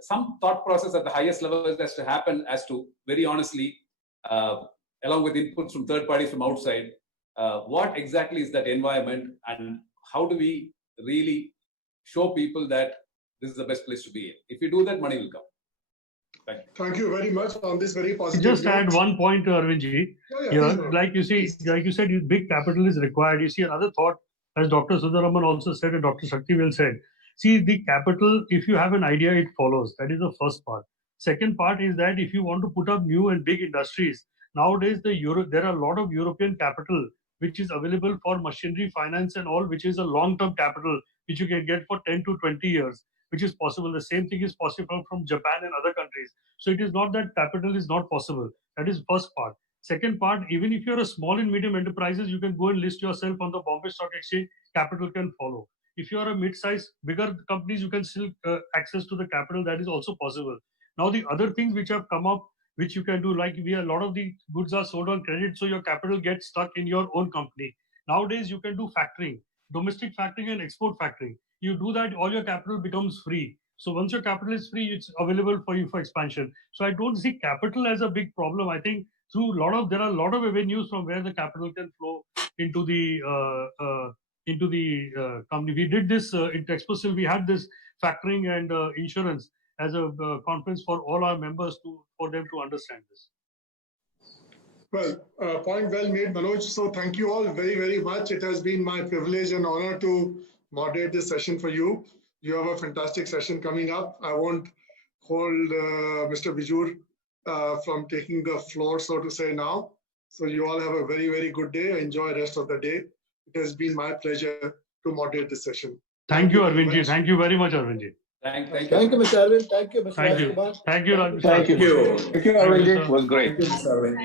some thought process at the highest level has to happen as to, very honestly, along with inputs from third parties from outside, what exactly is that environment, and how do we really show people that this is the best place to be in? If you do that, money will come. Thank you very much on this very positive Just note. add one point, Arvindji. Like you said, big capital is required. You see another thought, as Dr. Sundararaman also said and Dr. Shaktivel said. See, the capital, if you have an idea, it follows. That is the first part. Second part is that if you want to put up new and big industries, nowadays there are a lot of European capital which is available for machinery, finance and all, which is a long-term capital which you can get for 10 to 20 years, which is possible. The same thing is possible from Japan and other countries. So it is not that capital is not possible. That is first part. Second part, even if you're a small and medium enterprises, you can go and list yourself on the Bombay Stock Exchange, capital can follow. If you are a mid-size, bigger companies, you can still access to the capital, that is also possible. Now the other things which have come up, which you can do, like a lot of the goods are sold on credit, so your capital gets stuck in your own company. Nowadays you can do factoring, domestic factoring and export factoring. You do that, all your capital becomes free. So once your capital is free, it's available for you for expansion. So I don't see capital as a big problem. I think there are a lot of avenues from where the capital can flow into the company. We did this in Texprocess. We had this factoring and insurance as a conference for all our members for them to understand this. Well, point well made, Manoj. So thank you all very, very much. It has been my privilege and honor to moderate this session for you. You have a fantastic session coming up. I won't hold Mr. Bijur from taking the floor, so to say, now. So you all have a very, very good day. Enjoy the rest of the day. It has been my pleasure to moderate this session. Thank you, Arvindji. Thank you very much, Arvindji. Thank you, Mr. Arvind. Thank you, Mr. Rajkumar. Thank you, Arvind. Thank you, Arvind. It was great. Thank you, Mr. Arvind.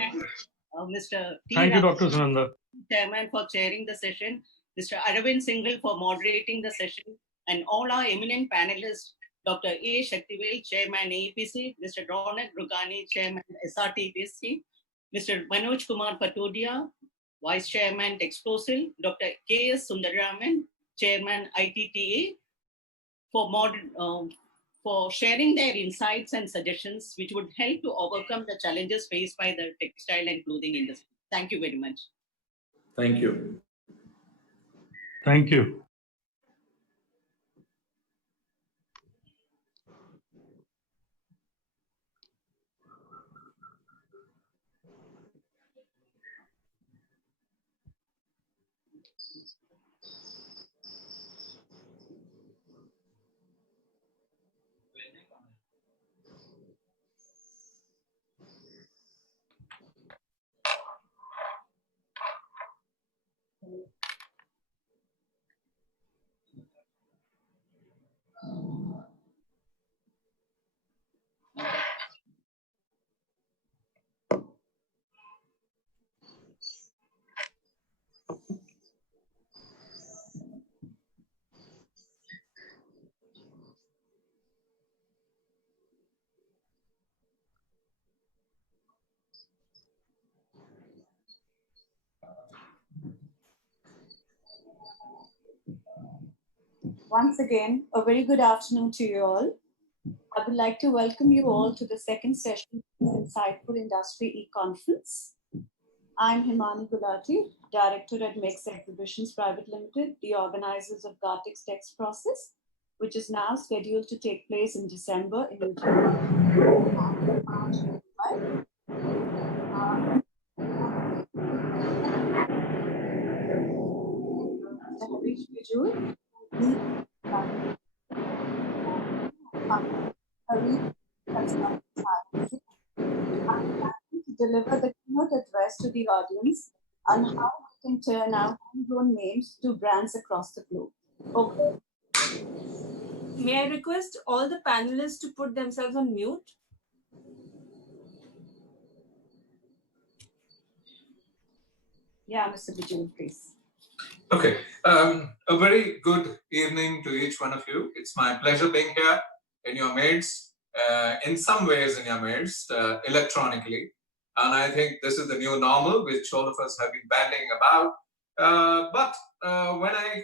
Mr. T. Thank you, Dr. Sunanda. Chairman, for chairing the session, Mr. Aravind Singhal for moderating the session, and all our eminent panelists, Dr. A. Shaktivel, Chairman APC, Mr. Ronak Rugani, Chairman SRTPC, Mr. Manoj Kumar Patodia, Vice Chairman Texprocess, Dr. K.S. Sundararaman, Chairman ITTA, for sharing their insights and suggestions which would help to overcome the challenges faced by the textile and clothing industry. Thank you very much. Thank you. Thank you. Once again, a very good afternoon to you all. I would like to welcome you all to the second session of this Insightful Industry e-Conference. I'm Himani Gulati, Director at MEX Exhibitions Private Limited, the organizers of Gartex Texprocess, which is now scheduled to take place in December in New to deliver the keynote address to the audience on how we can turn our homegrown names to brands across the globe. Okay. May I request all the panelists to put themselves on mute? Yeah, Mr. Bijul, please. Okay. A very good evening to each one of you. It's my pleasure being here in your midst, in some ways in your midst, electronically. And I think this is the new normal, which all of us have been banding about. But when I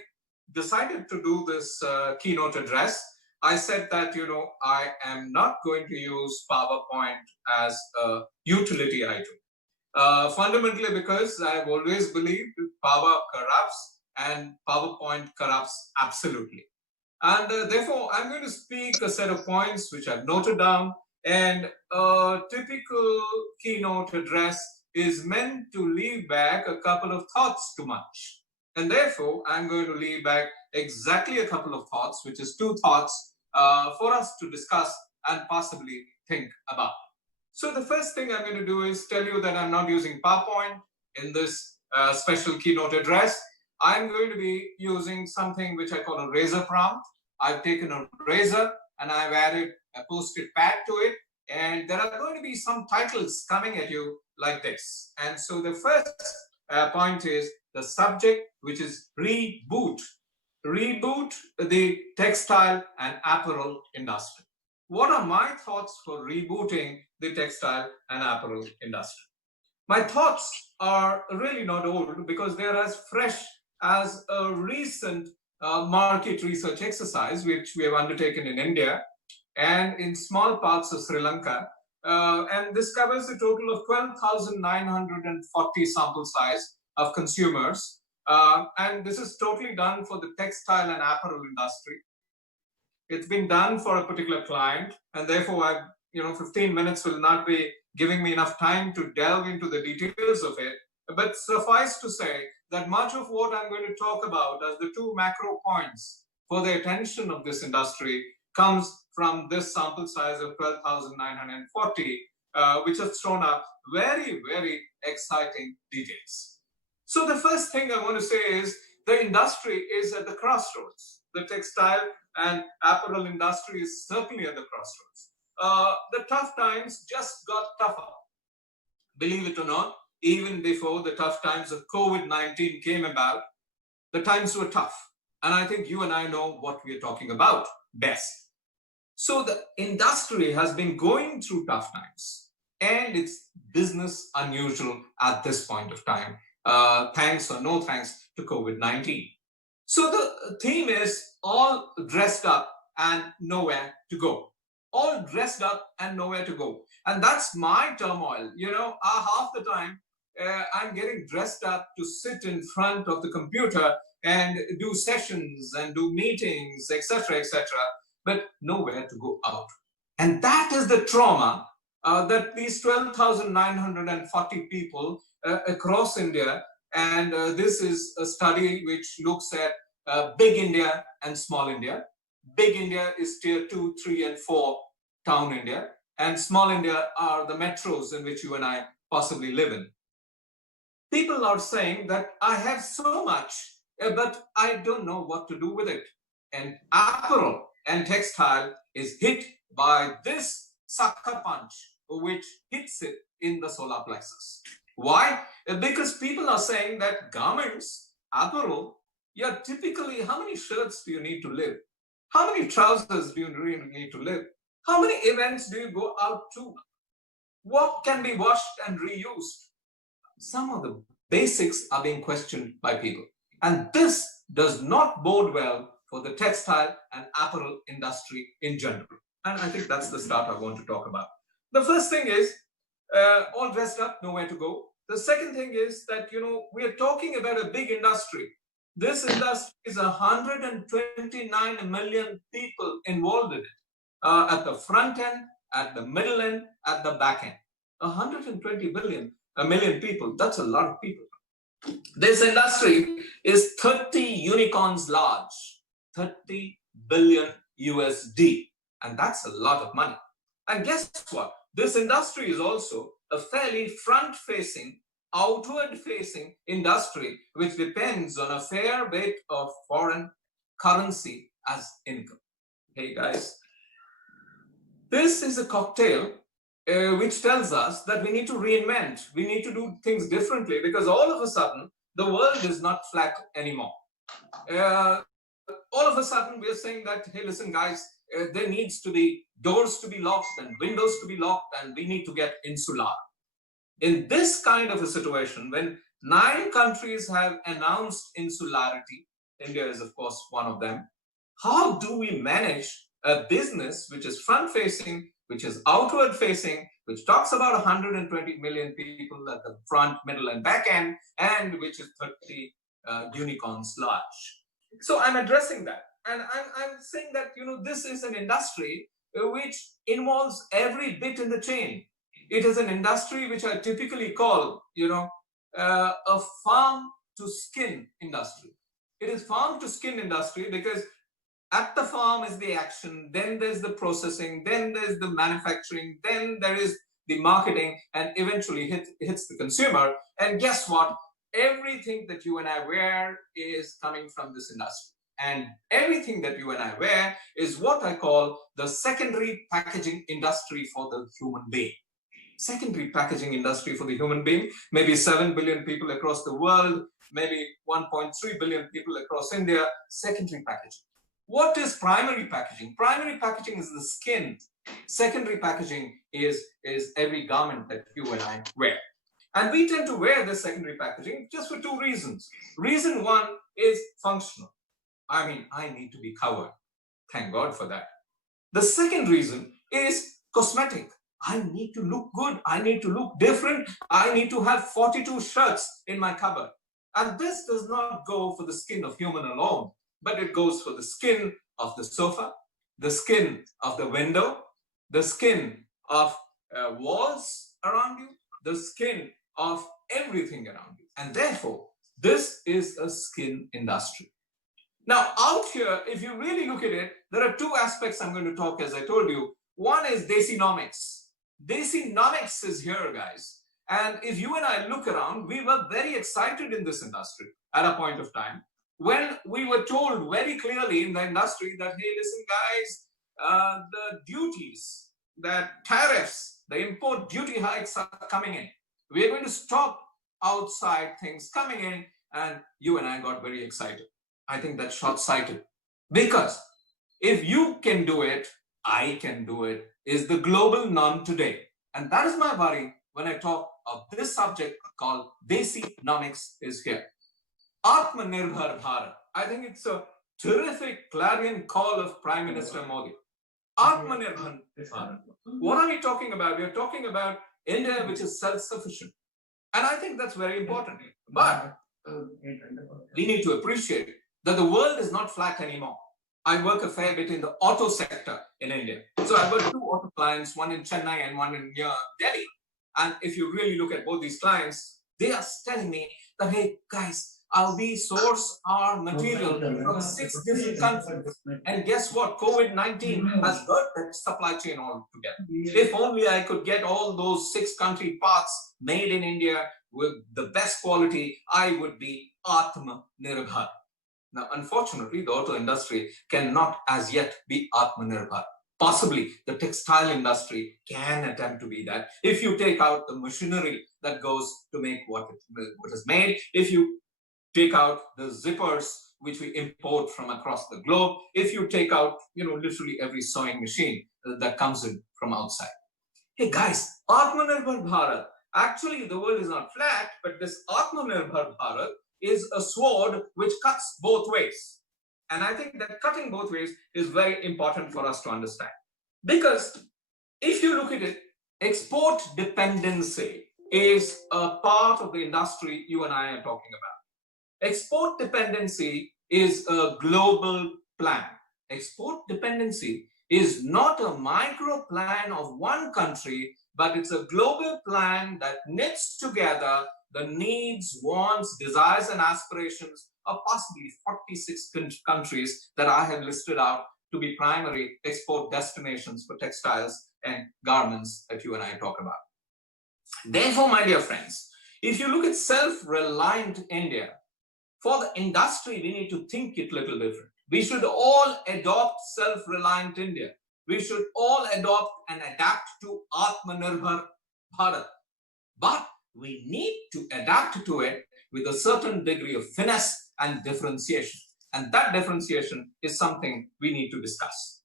decided to do this keynote address, I said that, I am not going to use PowerPoint as a utility item. Fundamentally because I've always believed power corrupts and PowerPoint corrupts absolutely. And therefore, I'm going to speak a set of points which I've noted down, and a typical keynote address is meant to leave back a couple of thoughts to munch. And therefore, I'm going to leave back exactly a couple of thoughts, which is 2 thoughts for us to discuss and possibly think about. So the first thing I'm going to do is tell you that I'm not using PowerPoint in this special keynote address. I'm going to be using something which I call a razor prompt. I've taken a razor and I've added a post-it pad to it. And there are going to be some titles coming at you like this. And so the first point is the subject, which is reboot. Reboot the textile and apparel industry. What are my thoughts for rebooting the textile and apparel industry? My thoughts are really not old because they're as fresh as a recent market research exercise which we have undertaken in India and in small parts of Sri Lanka. And this covers a total of 12,940 sample size of consumers. And this is totally done for the textile and apparel industry. It's been done for a particular client, and therefore 15 minutes will not be giving me enough time to delve into the details of it. But suffice to say that much of what I'm going to talk about as the 2 macro points for the attention of this industry comes from this sample size of 12,940, which has thrown up very, very exciting details. So the first thing I want to say is the industry is at the crossroads. The textile and apparel industry is certainly at the crossroads. The tough times just got tougher. Believe it or not, even before the tough times of COVID-19 came about, the times were tough. And I think you and I know what we are talking about best. So the industry has been going through tough times, and it's business unusual at this point of time, thanks or no thanks to COVID-19. So the theme is all dressed up and nowhere to go. All dressed up and nowhere to go. And that's my turmoil. Half the time, I'm getting dressed up to sit in front of the computer and do sessions and do meetings, etc., but nowhere to go out. And that is the trauma that these 12,940 people across India, and this is a study which looks at big India and small India. Big India is tier 2, 3, and 4 town India, and small India are the metros in which you and I possibly live in. People are saying that I have so much, but I don't know what to do with it. And apparel and textile is hit by this sucker punch, which hits it in the solar plexus. Why? Because people are saying that garments, apparel, yeah, typically, how many shirts do you need to live? How many trousers do you really need to live? How many events do you go out to? What can be washed and reused? Some of the basics are being questioned by people. And this does not bode well for the textile and apparel industry in general. And I think that's the start I want to talk about. The first thing is all dressed up, nowhere to go. The second thing is that, we are talking about a big industry. This industry is 129 million people involved in it, at the front end, at the middle end, at the back end. 120 million people, that's a lot of people. This industry is 30 unicorns large, 30 billion USD, and that's a lot of money. And guess what? This industry is also a fairly front-facing, outward-facing industry, which depends on a fair bit of foreign currency as income. Hey guys, this is a cocktail which tells us that we need to reinvent, we need to do things differently, because all of a sudden, the world is not flat anymore. All of a sudden, we're saying that, hey, listen, guys, there needs to be doors to be locked and windows to be locked, and we need to get insular. In this kind of a situation, when 9 countries have announced insularity, India is, of course, one of them, how do we manage a business which is front-facing, which is outward-facing, which talks about 120 million people at the front, middle, and back end, and which is 30 unicorns large? So I'm addressing that. And I'm saying that, this is an industry which involves every bit in the chain. It is an industry which I typically call, a farm-to-skin industry. It is farm-to-skin industry because at the farm is the action, then there's the processing, then there's the manufacturing, then there is the marketing, and eventually hits the consumer. And guess what? Everything that you and I wear is coming from this industry. And everything that you and I wear is what I call the secondary packaging industry for the human being. Secondary packaging industry for the human being, maybe 7 billion people across the world, maybe 1.3 billion people across India, secondary packaging. What is primary packaging? Primary packaging is the skin. Secondary packaging is every garment that you and I wear. And we tend to wear this secondary packaging just for 2 reasons. Reason 1 is functional. I mean, I need to be covered. Thank God for that. The second reason is cosmetic. I need to look good. I need to look different. I need to have 42 shirts in my cupboard. And this does not go for the skin of human alone, but it goes for the skin of the sofa, the skin of the window, the skin of walls around you, the skin of everything around you. And therefore, this is a skin industry. Now, out here, if you really look at it, there are 2 aspects I'm going to talk, as I told you. One is Desinomics. Desinomics is here, guys. And if you and I look around, we were very excited in this industry at a point of time when we were told very clearly in the industry that, hey, listen, guys, the duties, the tariffs, the import duty hikes are coming in. We are going to stop outside things coming in, and you and I got very excited. I think that's short-sighted, because if you can do it, I can do it is the global norm today. And that is my worry when I talk of this subject called Desinomics is here. Atmanirbhar Bharat. I think it's a terrific clarion call of Prime Minister Modi. Atmanirbhar Bharat. What are we talking about? We are talking about India, which is self-sufficient. And I think that's very important. But we need to appreciate that the world is not flat anymore. I work a fair bit in the auto sector in India. So I've got 2 auto clients, one in Chennai and one in near Delhi. And if you really look at both these clients, they are telling me that, hey, guys, we source our material from 6 different countries. And guess what? COVID-19 has hurt that supply chain altogether. If only I could get all those 6 country parts made in India with the best quality, I would be Atmanirbhar. Now, unfortunately, the auto industry cannot as yet be Atmanirbhar. Possibly the textile industry can attempt to be that. If you take out the machinery that goes to make what is made, if you take out the zippers which we import from across the globe, if you take out, literally every sewing machine that comes in from outside. Hey guys, Atmanirbhar Bharat. Actually, the world is not flat, but this Atmanirbhar Bharat is a sword which cuts both ways. And I think that cutting both ways is very important for us to understand. Because if you look at it, export dependency is a part of the industry you and I are talking about. Export dependency is a global plan. Export dependency is not a micro plan of one country, but it's a global plan that knits together the needs, wants, desires, and aspirations of possibly 46 countries that I have listed out to be primary export destinations for textiles and garments that you and I talk about. Therefore, my dear friends, if you look at self-reliant India, for the industry, we need to think it a little different. We should all adopt self-reliant India. We should all adopt and adapt to Atmanirbhar Bharat. But we need to adapt to it with a certain degree of finesse and differentiation. And that differentiation is something we need to discuss.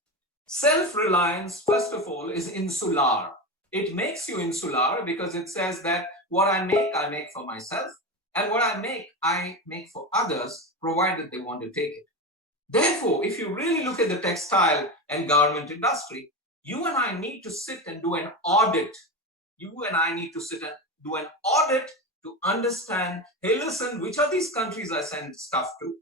Self-reliance, first of all, is insular. It makes you insular because it says that what I make for myself. And what I make for others, provided they want to take it. Therefore, if you really look at the textile and garment industry, you and I need to sit and do an audit. You and I need to sit and do an audit to understand, hey, listen, which are these countries I send stuff to?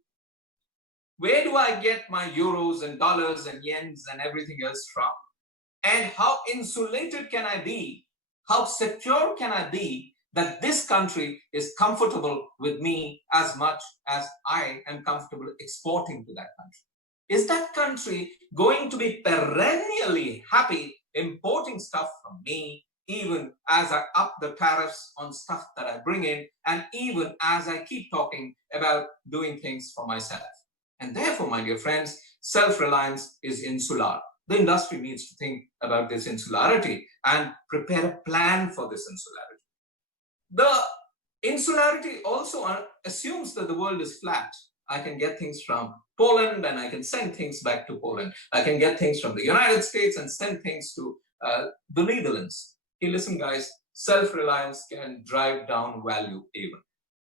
Where do I get my euros and dollars and yens and everything else from? And how insulated can I be? How secure can I be that this country is comfortable with me as much as I am comfortable exporting to that country? Is that country going to be perennially happy importing stuff from me, even as I up the tariffs on stuff that I bring in, and even as I keep talking about doing things for myself? And therefore, my dear friends, self-reliance is insular. The industry needs to think about this insularity and prepare a plan for this insularity. The insularity also assumes that the world is flat. I can get things from Poland and I can send things back to Poland. I can get things from the United States and send things to the Netherlands. Hey, listen, guys, self-reliance can drive down value even.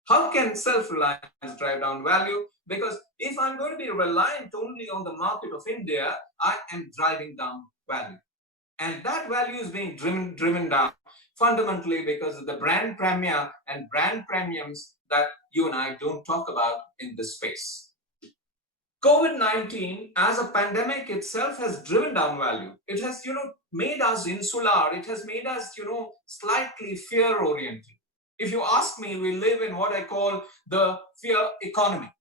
How can self-reliance drive down value? Because if I'm going to be reliant only on the market of India, I am driving down value. And that value is being driven down fundamentally because of the brand premia and brand premiums that you and I don't talk about in this space. COVID-19 as a pandemic itself has driven down value. It has, made us insular. It has made us, slightly fear-oriented. If you ask me, we live in what I call the fear economy.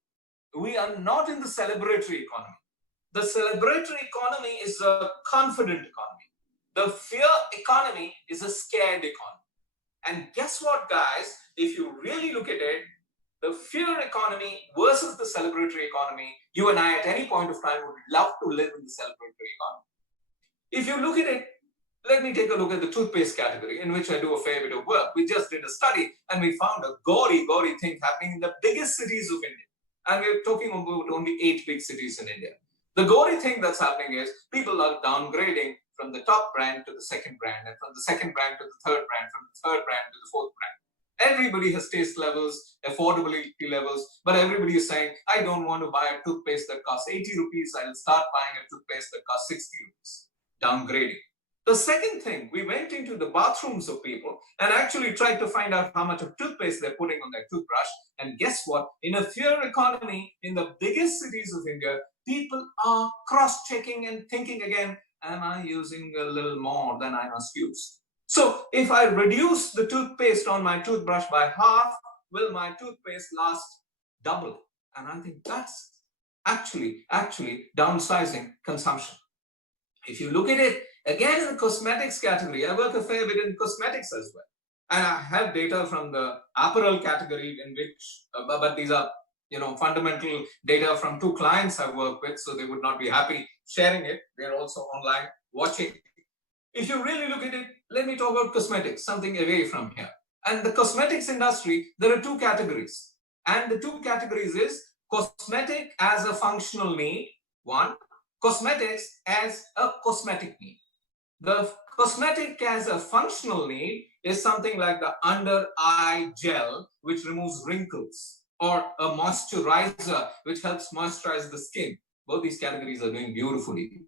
We are not in the celebratory economy. The celebratory economy is a confident economy. The fear economy is a scared economy. And guess what, guys? If you really look at it, the fear economy versus the celebratory economy, you and I at any point of time would love to live in the celebratory economy. If you look at it, let me take a look at the toothpaste category in which I do a fair bit of work. We just did a study and we found a gory thing happening in the biggest cities of India. And we're talking about only 8 big cities in India. The gory thing that's happening is people are downgrading from the top brand to the second brand, and from the second brand to the third brand, from the third brand to the fourth brand. Everybody has taste levels, affordability levels, but everybody is saying, I don't want to buy a toothpaste that costs 80 rupees. I'll start buying a toothpaste that costs 60 rupees. Downgrading. The second thing, we went into the bathrooms of people and actually tried to find out how much of toothpaste they're putting on their toothbrush. And guess what? In a fair economy, in the biggest cities of India, people are cross-checking and thinking again, am I using a little more than I must use? So if I reduce the toothpaste on my toothbrush by half, will my toothpaste last double? And I think that's actually downsizing consumption. If you look at it, again in the cosmetics category, I work a fair bit in cosmetics as well. And I have data from the apparel category in which, but these are, fundamental data from 2 clients I work with, so they would not be happy sharing it. They're also online watching. If you really look at it, let me talk about cosmetics, something away from here. And the cosmetics industry, there are 2 categories. And the 2 categories is cosmetic as a functional need, one, cosmetics as a cosmetic need. The cosmetic as a functional need is something like the under eye gel, which removes wrinkles, or a moisturizer, which helps moisturize the skin. Both these categories are doing beautifully.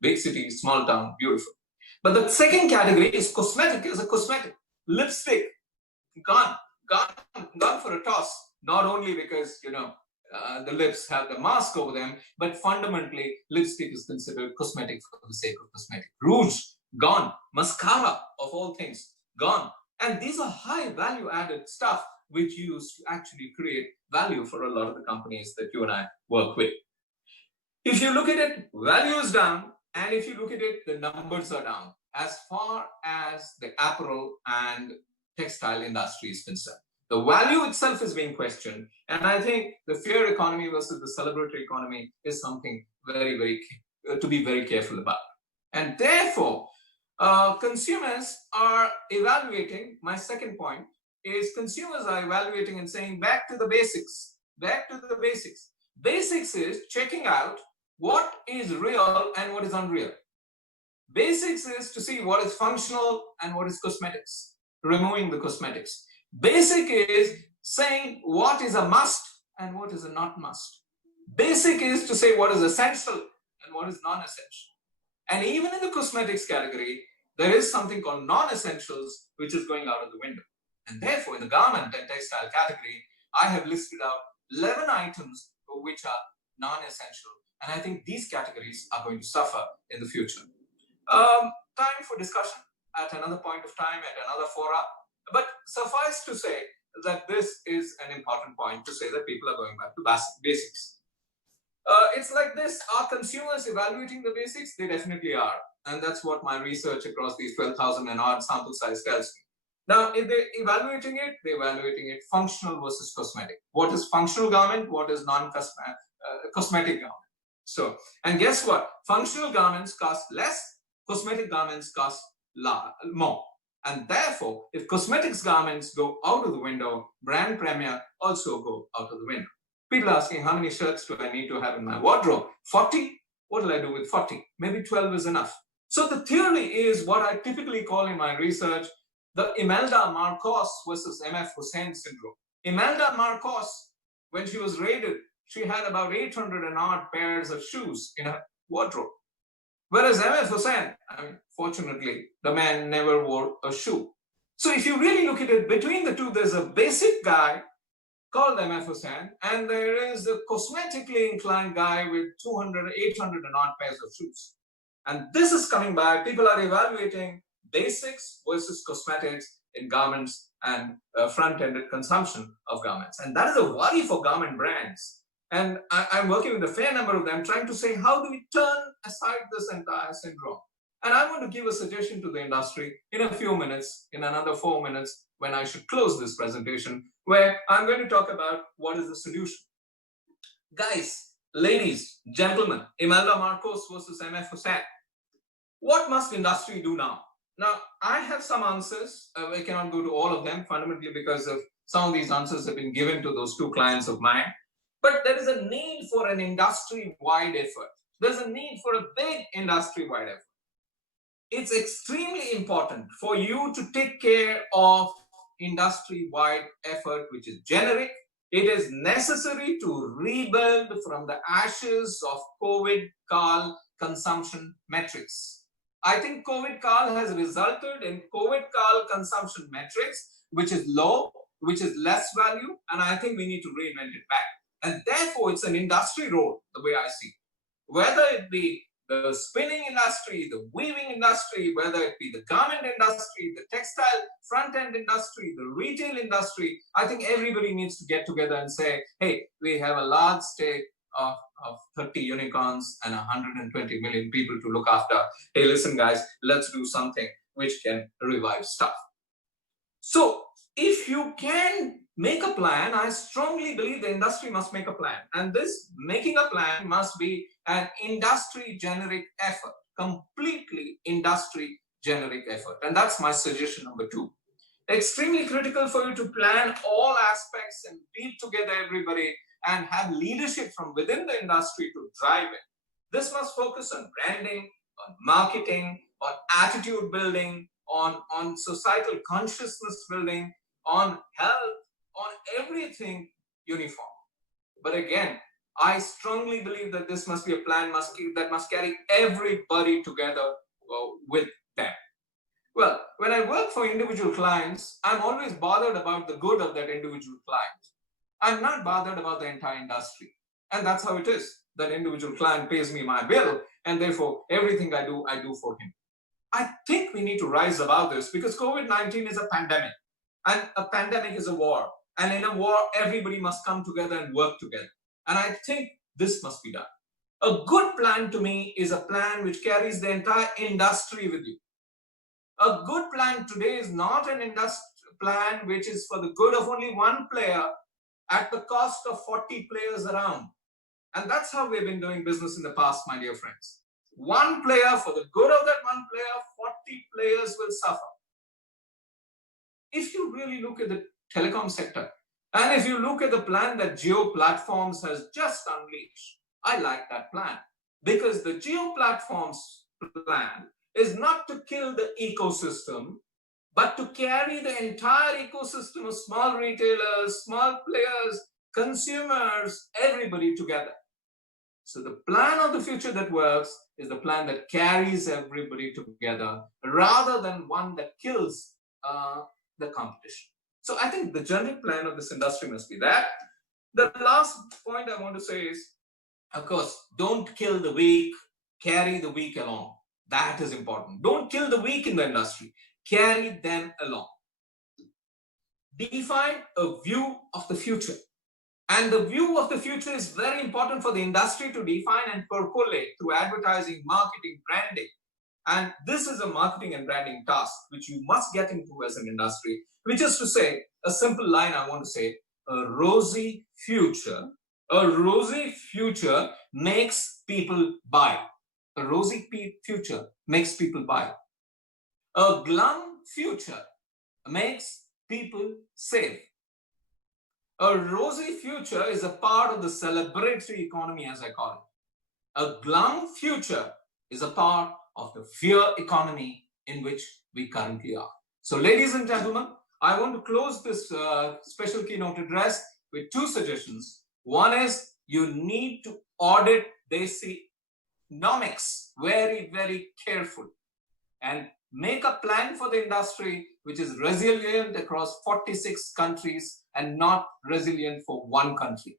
Big city, small town, beautiful. But the second category is cosmetic as a cosmetic. Lipstick, gone for a toss. Not only because, the lips have the mask over them, but fundamentally, lipstick is considered cosmetic for the sake of cosmetic. Rouge, gone. Mascara, of all things, gone. And these are high value added stuff which you use to actually create value for a lot of the companies that you and I work with. If you look at it, value is down. And if you look at it, the numbers are down as far as the apparel and textile industry is concerned. The value itself is being questioned. And I think the fear economy versus the celebratory economy is something to be very careful about. And therefore, consumers are evaluating, my second point is consumers are evaluating and saying back to the basics, Basics is checking out what is real and what is unreal. Basics is to see what is functional and what is cosmetics, removing the cosmetics. Basic is saying what is a must and what is a not must. Basic is to say what is essential and what is non-essential. And even in the cosmetics category, there is something called non-essentials, which is going out of the window. And therefore, in the garment and textile category, I have listed out 11 items which are non-essential. And I think these categories are going to suffer in the future. Time for discussion at another point of time, at another fora. But suffice to say that this is an important point to say that people are going back to basics. It's like this, are consumers evaluating the basics? They definitely are. And that's what my research across these 12,000 and odd sample size tells me. Now, if they're evaluating it functional versus cosmetic. What is functional garment? What is cosmetic garment? So, and guess what? Functional garments cost less, cosmetic garments cost more. And therefore, if cosmetics garments go out of the window, brand premier also go out of the window. People are asking, how many shirts do I need to have in my wardrobe? 40? What will I do with 40? Maybe 12 is enough. So the theory is what I typically call in my research, the Imelda Marcos versus MF Hussein syndrome. Imelda Marcos, when she was raided, she had about 800 and odd pairs of shoes in her wardrobe. Whereas MF Hussein, fortunately, the man never wore a shoe. So if you really look at it, between the two, there's a basic guy called MF Hussein, and there is a cosmetically inclined guy with 200, 800 and odd pairs of shoes. And this is coming back. People are evaluating basics versus cosmetics in garments and front-ended consumption of garments. And that is a worry for garment brands. And I'm working with a fair number of them trying to say, how do we turn aside this entire syndrome? And I want to give a suggestion to the industry in a few minutes, in another 4 minutes, when I should close this presentation, where I'm going to talk about what is the solution. Guys, ladies, gentlemen, Imelda Marcos versus MF Hussein. What must industry do now? Now, I have some answers. I cannot go to all of them, fundamentally because of some of these answers have been given to those 2 clients of mine. But there is a need for an industry-wide effort. There's a need for a big industry-wide effort. It's extremely important for you to take care of industry-wide effort, which is generic. It is necessary to rebuild from the ashes of COVID-call consumption metrics. I think COVID call has resulted in COVID call consumption metrics, which is low, which is less value, and I think we need to reinvent it back. And therefore, it's an industry role, the way I see it. Whether it be the spinning industry, the weaving industry, whether it be the garment industry, the textile front-end industry, the retail industry, I think everybody needs to get together and say, hey, we have a large stake of 30 unicorns and 120 million people to look after. Hey, listen, guys, let's do something which can revive stuff. So if you can make a plan, I strongly believe the industry must make a plan. And this making a plan must be an industry-generic effort, completely industry-generic effort. And that's my suggestion number 2. Extremely critical for you to plan all aspects and weave together everybody and have leadership from within the industry to drive it. This must focus on branding, on marketing, on attitude building, on societal consciousness building, on health, on everything uniform. But again, I strongly believe that this must be a plan that must carry everybody together with them. Well, when I work for individual clients, I'm always bothered about the good of that individual client. I'm not bothered about the entire industry. And that's how it is. That individual client pays me my bill, and therefore everything I do for him. I think we need to rise above this because COVID-19 is a pandemic, and a pandemic is a war. And in a war, everybody must come together and work together. And I think this must be done. A good plan to me is a plan which carries the entire industry with you. A good plan today is not an industry plan which is for the good of only one player at the cost of 40 players around. And that's how we've been doing business in the past, my dear friends. One player for the good of that one player, 40 players will suffer. If you really look at the telecom sector, and if you look at the plan that Jio Platforms has just unleashed, I like that plan because the Jio Platforms plan is not to kill the ecosystem, but to carry the entire ecosystem of small retailers, small players, consumers, everybody together. So the plan of the future that works is the plan that carries everybody together rather than one that kills the competition. So I think the general plan of this industry must be that. The last point I want to say is, of course, don't kill the weak, carry the weak along. That is important. Don't kill the weak in the industry, carry them along. Define a view of the future. And the view of the future is very important for the industry to define and percolate through advertising, marketing, branding. And this is a marketing and branding task which you must get into as an industry, which is to say, a simple line I want to say, a rosy future makes people buy. A rosy future makes people buy. A glum future makes people save. A rosy future is a part of the celebratory economy, as I call it. A glum future is a part of the fear economy in which we currently are. So, ladies and gentlemen, I want to close this special keynote address with 2 suggestions. One is you need to audit basic-nomics very, very carefully and make a plan for the industry which is resilient across 46 countries and not resilient for one country.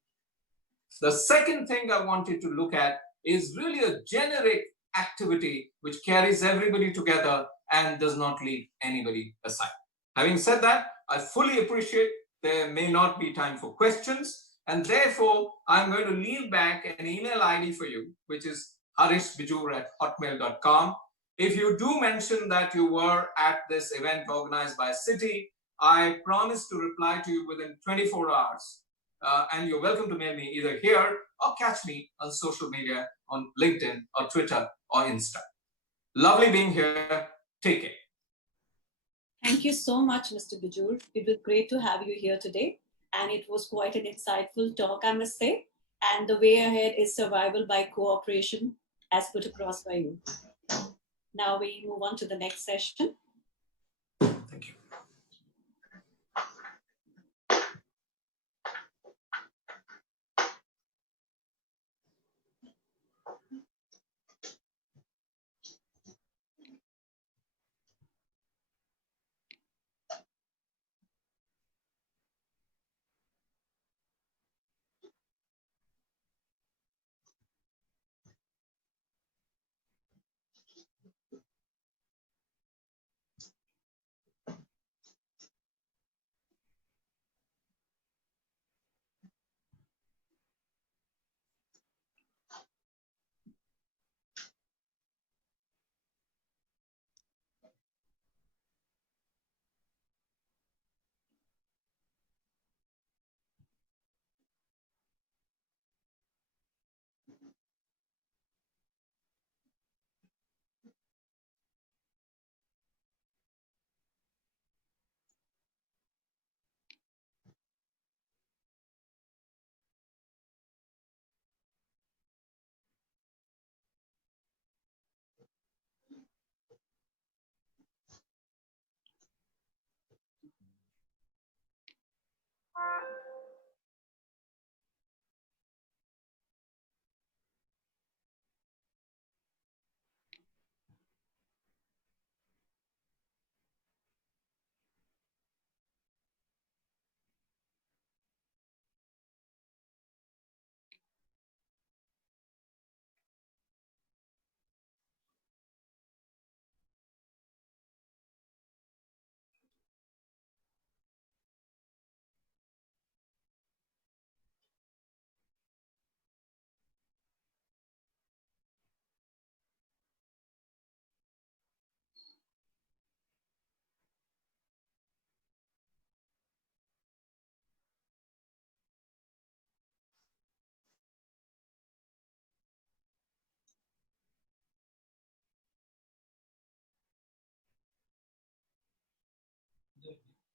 The second thing I want you to look at is really a generic activity which carries everybody together and does not leave anybody aside. Having said that, I fully appreciate there may not be time for questions, and therefore I'm going to leave back an email ID for you, which is harishbijur@hotmail.com. If you do mention that you were at this event organized by CITI, I promise to reply to you within 24 hours. And you're welcome to mail me either here or catch me on social media on LinkedIn or Twitter or Insta. Lovely being here. Take care. Thank you so much, Mr. Bijur. It was great to have you here today. And it was quite an insightful talk, I must say. And the way ahead is survival by cooperation, as put across by you. Now we move on to the next session. Thank you.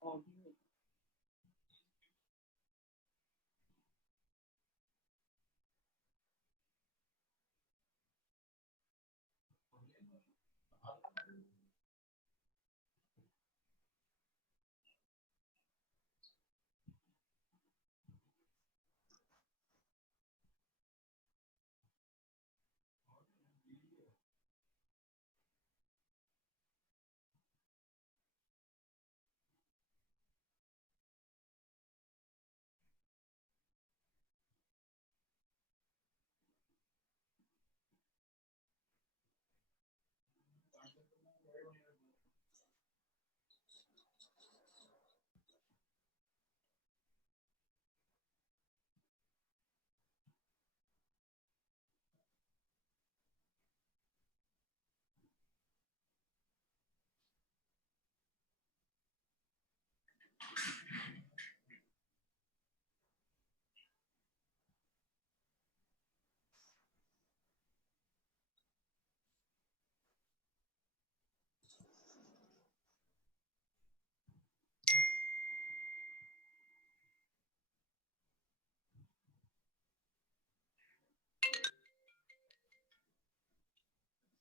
audio.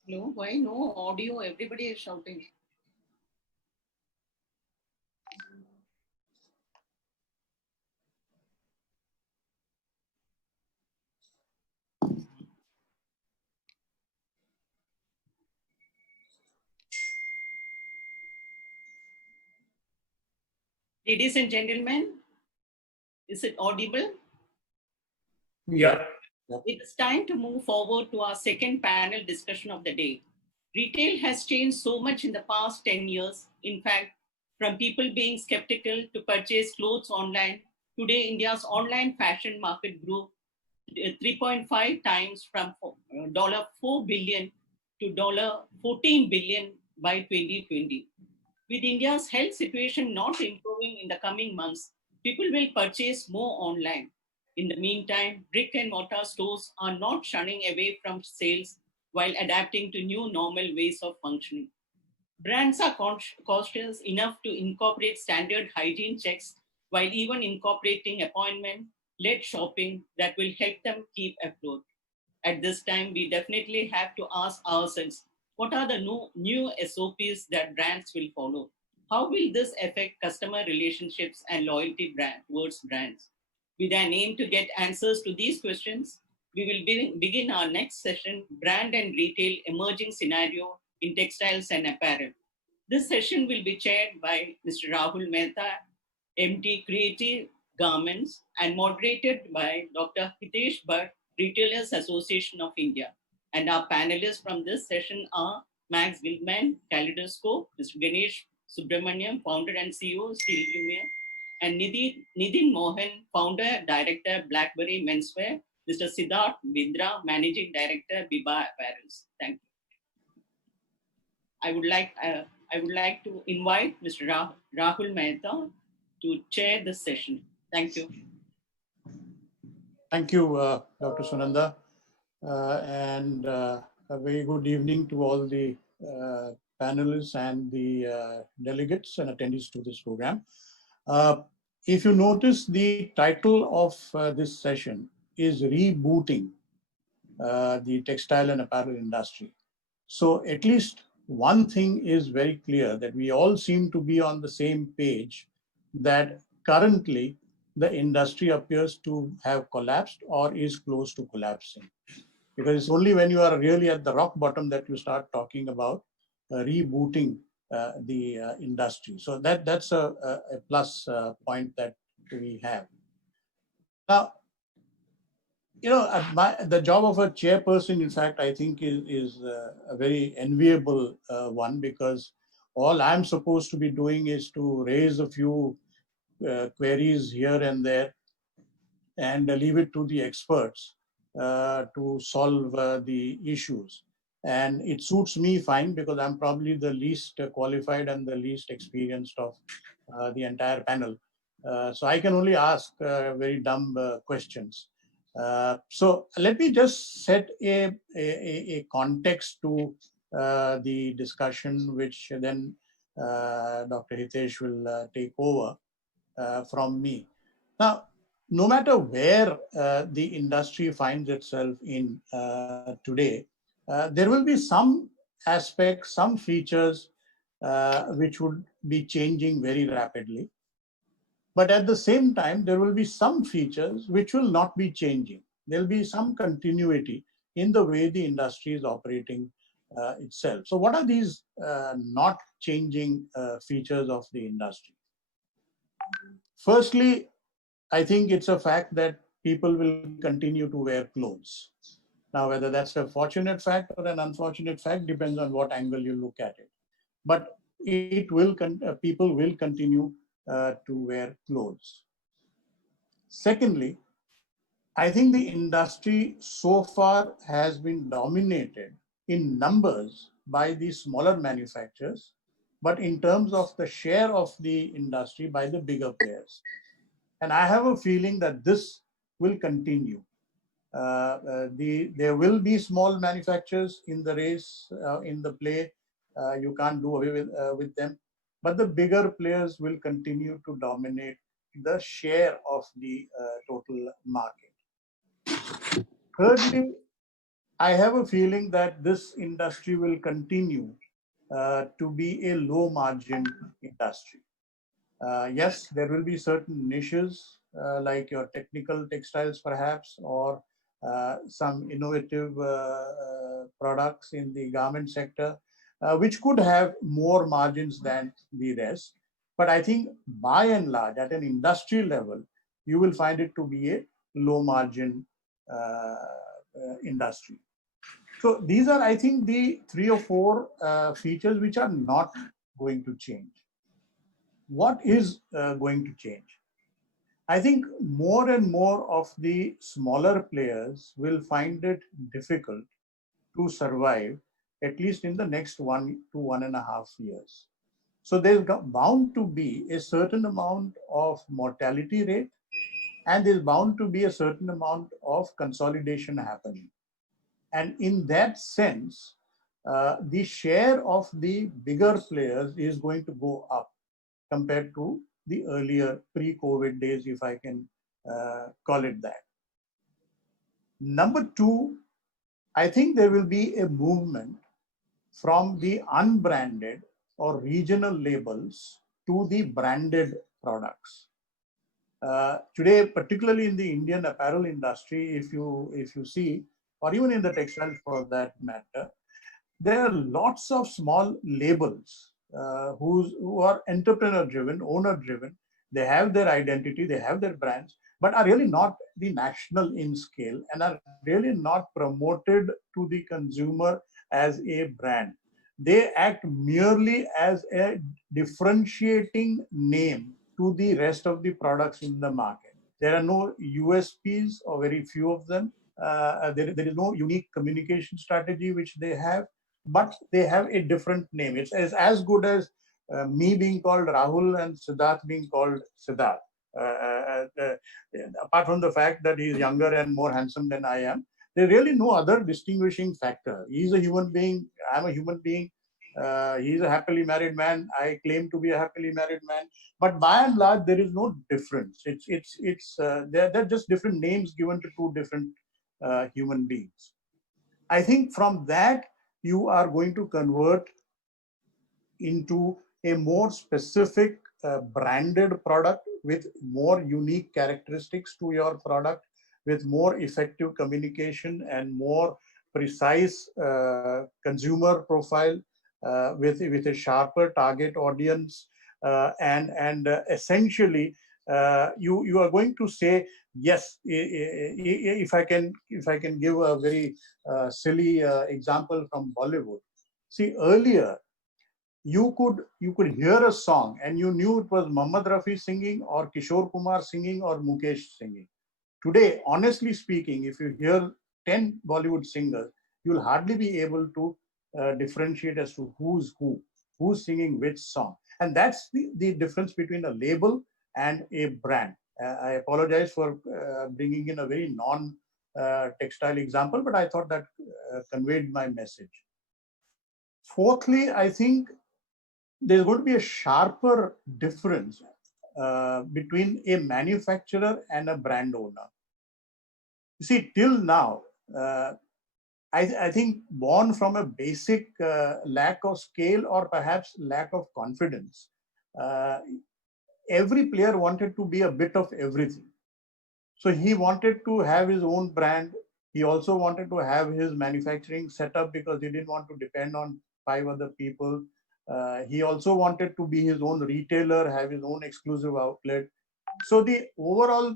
No, why no audio? Everybody is shouting. Ladies and gentlemen, is it audible? Yeah. It is time to move forward to our second panel discussion of the day. Retail has changed so much in the past 10 years. In fact, from people being skeptical to purchase clothes online, today India's online fashion market grew 3.5 times from $4 billion to $14 billion by 2020. With India's health situation not improving in the coming months, people will purchase more online. In the meantime, brick and mortar stores are not shunning away from sales while adapting to new normal ways of functioning. Brands are cautious enough to incorporate standard hygiene checks while even incorporating appointment-led shopping that will help them keep afloat. At this time, we definitely have to ask ourselves, what are the new SOPs that brands will follow? How will this affect customer relationships and loyalty towards brands? With an aim to get answers to these questions, we will begin our next session, Brand and Retail Emerging Scenario in Textiles and Apparel. This session will be chaired by Mr. Rahul Mehta, MD Creative Garments, and moderated by Dr. Hitesh Bhatt, Retailers Association of India. And our panelists from this session are Max Gilman, Kaleidoscope, Mr. Ganesh Subramaniam, founder and CEO, Steel Lumiere, and Nidhin Mohan, founder, director, BlackBerry Menswear, Mr. Siddharth Bindra, managing director, Biba Apparels. Thank you. I would like to invite Mr. Rahul Mehta to chair this session. Thank you. Thank you, Dr. Sunanda, and a very good evening to all the panelists and the delegates and attendees to this program. If you notice, the title of this session is Rebooting the Textile and Apparel Industry. So at least one thing is very clear, that we all seem to be on the same page, that currently the industry appears to have collapsed or is close to collapsing. Because it's only when you are really at the rock bottom that you start talking about rebooting the industry. So that's a plus point that we have. Now, you know, the job of a chairperson, in fact, I think is a very enviable one, because all I'm supposed to be doing is to raise a few queries here and there and leave it to the experts to solve the issues. And it suits me fine, because I'm probably the least qualified and the least experienced of the entire panel. So I can only ask very dumb questions. So let me just set a context to the discussion, which then Dr. Hitesh will take over from me. Now, no matter where the industry finds itself in today, there will be some aspects, some features which would be changing very rapidly. But at the same time, there will be some features which will not be changing. There will be some continuity in the way the industry is operating itself. So what are these not changing features of the industry? Firstly, I think it's a fact that people will continue to wear clothes. Now, whether that's a fortunate fact or an unfortunate fact depends on what angle you look at it. But people will continue to wear clothes. Secondly, I think the industry so far has been dominated in numbers by the smaller manufacturers, but in terms of the share of the industry by the bigger players. And I have a feeling that this will continue. There will be small manufacturers in the race, in the play. You can't do away with them. But the bigger players will continue to dominate the share of the total market. Thirdly, I have a feeling that this industry will continue to be a low margin industry. Yes, there will be certain niches like your technical textiles perhaps, or some innovative products in the garment sector, which could have more margins than the rest. But I think by and large, at an industry level, you will find it to be a low margin industry. So these are, I think, the 3 or 4 features which are not going to change. What is going to change? I think more and more of the smaller players will find it difficult to survive, at least in the next 1 to 1.5 years. So there's bound to be a certain amount of mortality rate, and there's bound to be a certain amount of consolidation happening. And in that sense, the share of the bigger players is going to go up compared to the earlier pre-COVID days, if I can call it that. Number 2, I think there will be a movement from the unbranded or regional labels to the branded products. Today, particularly in the Indian apparel industry, if you see, or even in the textiles for that matter, there are lots of small labels who are entrepreneur-driven, owner-driven. They have their identity, they have their brands, but are really not the national in scale and are really not promoted to the consumer as a brand. They act merely as a differentiating name to the rest of the products in the market. There are no USPs, or very few of them. There is no unique communication strategy which they have, but they have a different name. It's as good as me being called Rahul and Siddharth being called Siddharth. Apart from the fact that he's younger and more handsome than I am, there's really no other distinguishing factor. He's a human being, I'm a human being. He's a happily married man. I claim to be a happily married man. But by and large, there is no difference. They're just different names given to 2 different human beings. I think from that, you are going to convert into a more specific branded product with more unique characteristics to your product, with more effective communication and more precise consumer profile, with a sharper target audience, and essentially you are going to say yes. If I can give a very silly example from Bollywood. See, earlier you could hear a song and you knew it was Mohammad Rafi singing or Kishore Kumar singing or Mukesh singing. Today, honestly speaking, if you hear 10 Bollywood singers, you'll hardly be able to differentiate as to who's singing which song. And that's the difference between a label and a brand. I apologize for bringing in a very non-textile example, but I thought that conveyed my message. Fourthly, I think there's going to be a sharper difference between a manufacturer and a brand owner. You see, till now, I think born from a basic lack of scale or perhaps lack of confidence, every player wanted to be a bit of everything. So he wanted to have his own brand. He also wanted to have his manufacturing set up because he didn't want to depend on 5 other people. He also wanted to be his own retailer, have his own exclusive outlet. So the overall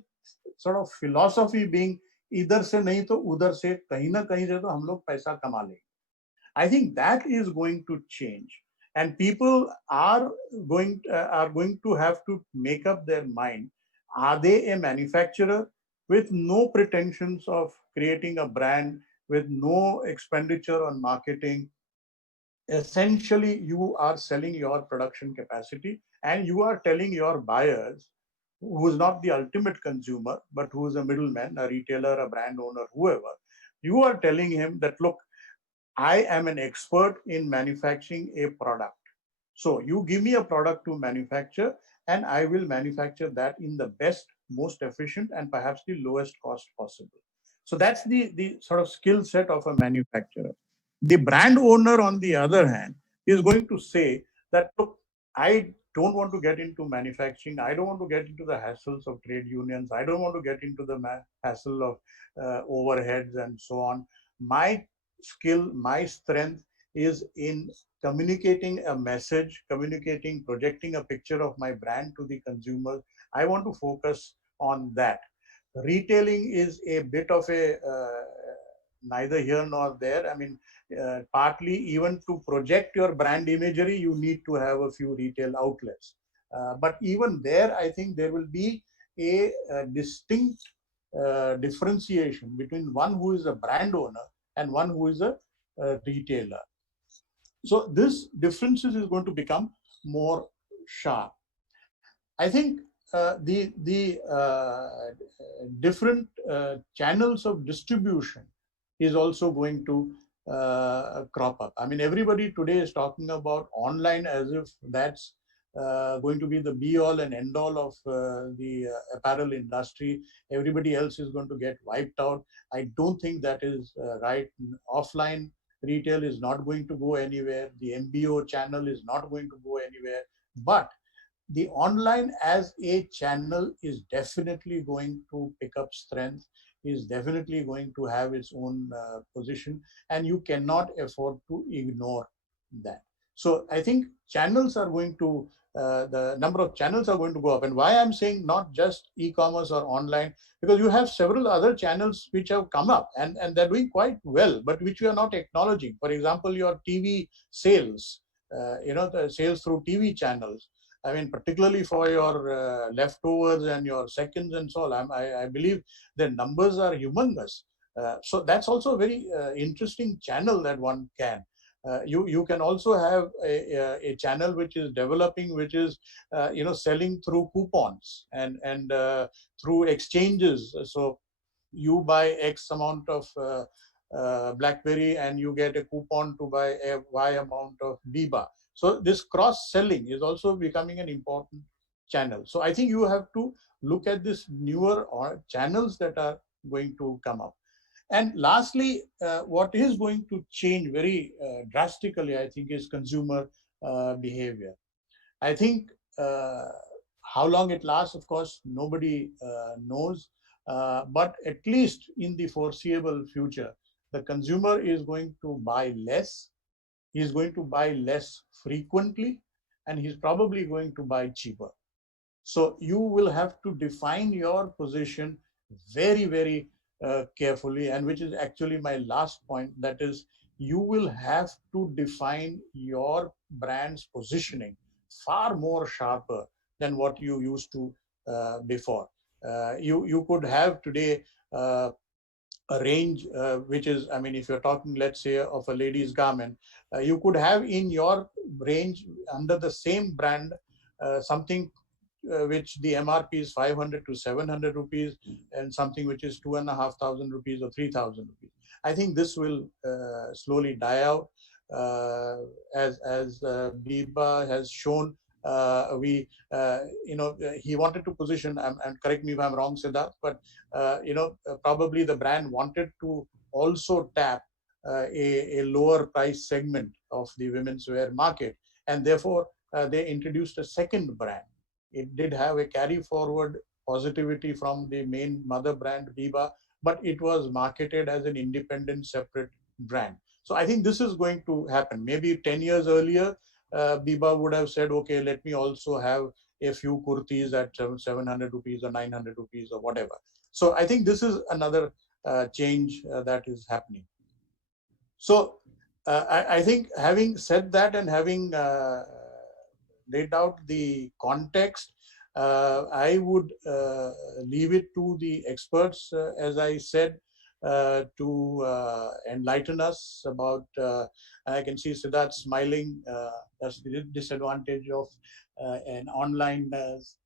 sort of philosophy being इधर से नहीं तो उधर से कहीं ना कहीं से तो हम लोग पैसा कमा लेंगे. I think that is going to change, and people are going to have to make up their mind. Are they a manufacturer with no pretensions of creating a brand, with no expenditure on marketing? Essentially, you are selling your production capacity, and you are telling your buyers, who is not the ultimate consumer, but who is a middleman, a retailer, a brand owner, whoever, you are telling him that, look, I am an expert in manufacturing a product. So you give me a product to manufacture, and I will manufacture that in the best, most efficient, and perhaps the lowest cost possible. So that's the sort of skill set of a manufacturer. The brand owner, on the other hand, is going to say that, look, I don't want to get into manufacturing. I don't want to get into the hassles of trade unions. I don't want to get into the hassle of overheads and so on. My skill, my strength is in communicating a message, projecting a picture of my brand to the consumer. I want to focus on that. Retailing is a bit of a neither here nor there. I mean, partly even to project your brand imagery, you need to have a few retail outlets. But even there, I think there will be a distinct differentiation between one who is a brand owner and one who is a retailer. So this differences is going to become more sharp. I think the different channels of distribution is also going to crop up. I mean, everybody today is talking about online as if that's going to be the be-all and end-all of the apparel industry. Everybody else is going to get wiped out. I don't think that is right. Offline retail is not going to go anywhere. The MBO channel is not going to go anywhere. But the online as a channel is definitely going to pick up strength, is definitely going to have its own position, and you cannot afford to ignore that. So I think channels are going to, the number of channels are going to go up. And why I'm saying not just e-commerce or online, because you have several other channels which have come up and they're doing quite well, but which we are not acknowledging. For example, your TV sales, the sales through TV channels. I mean, particularly for your leftovers and your seconds and so on, I believe the numbers are humongous. So that's also a very interesting channel that one can. You can also have a channel which is developing, which is selling through coupons and through exchanges. So you buy X amount of BlackBerry and you get a coupon to buy a Y amount of Biba. So this cross-selling is also becoming an important channel. So I think you have to look at this newer channels that are going to come up. And lastly, what is going to change very drastically, I think, is consumer behavior. I think how long it lasts, of course, nobody knows. But at least in the foreseeable future, the consumer is going to buy less. He's going to buy less frequently, and he's probably going to buy cheaper. So you will have to define your position very, very carefully, and which is actually my last point. That is, you will have to define your brand's positioning far more sharper than what you used to before. You could have today a range which is, I mean, if you're talking, let's say, of a lady's garment, you could have in your range under the same brand something which the MRP is 500 to 700 rupees and something which is 2,500 rupees or 3,000 rupees. I think this will slowly die out. as Biba has shown, he wanted to position, and correct me if I'm wrong, Siddharth, but probably the brand wanted to also tap a lower price segment of the women's wear market, and therefore they introduced a second brand. It did have a carry forward positivity from the main mother brand Biba, but it was marketed as an independent separate brand. So I think this is going to happen. Maybe 10 years earlier, Biba would have said, okay, let me also have a few kurtis at 700 rupees or 900 rupees or whatever. So I think this is another change that is happening. So I think having said that and having laid out the context, I would leave it to the experts, as I said, to enlighten us about, I can see Siddharth smiling. That's the disadvantage of an online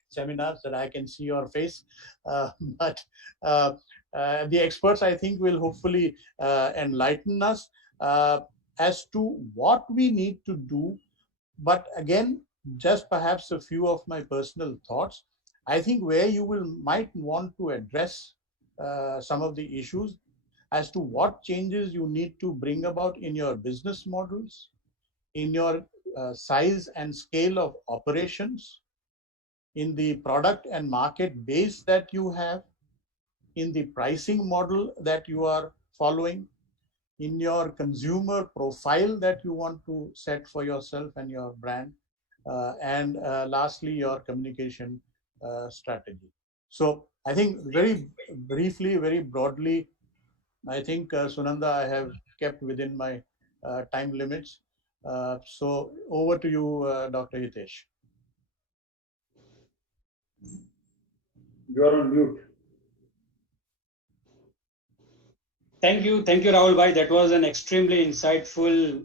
seminar, that I can see your face. But the experts, I think, will hopefully enlighten us as to what we need to do. But again, just perhaps a few of my personal thoughts. I think where you might want to address some of the issues as to what changes you need to bring about in your business models, in your size and scale of operations, in the product and market base that you have, in the pricing model that you are following, in your consumer profile that you want to set for yourself and your brand, and lastly, your communication strategy. So I think very briefly, very broadly, I think, Sunanda, I have kept within my time limits. So over to you, Dr. Hitesh. You are on mute. Thank you, Rahul bhai. That was an extremely insightful,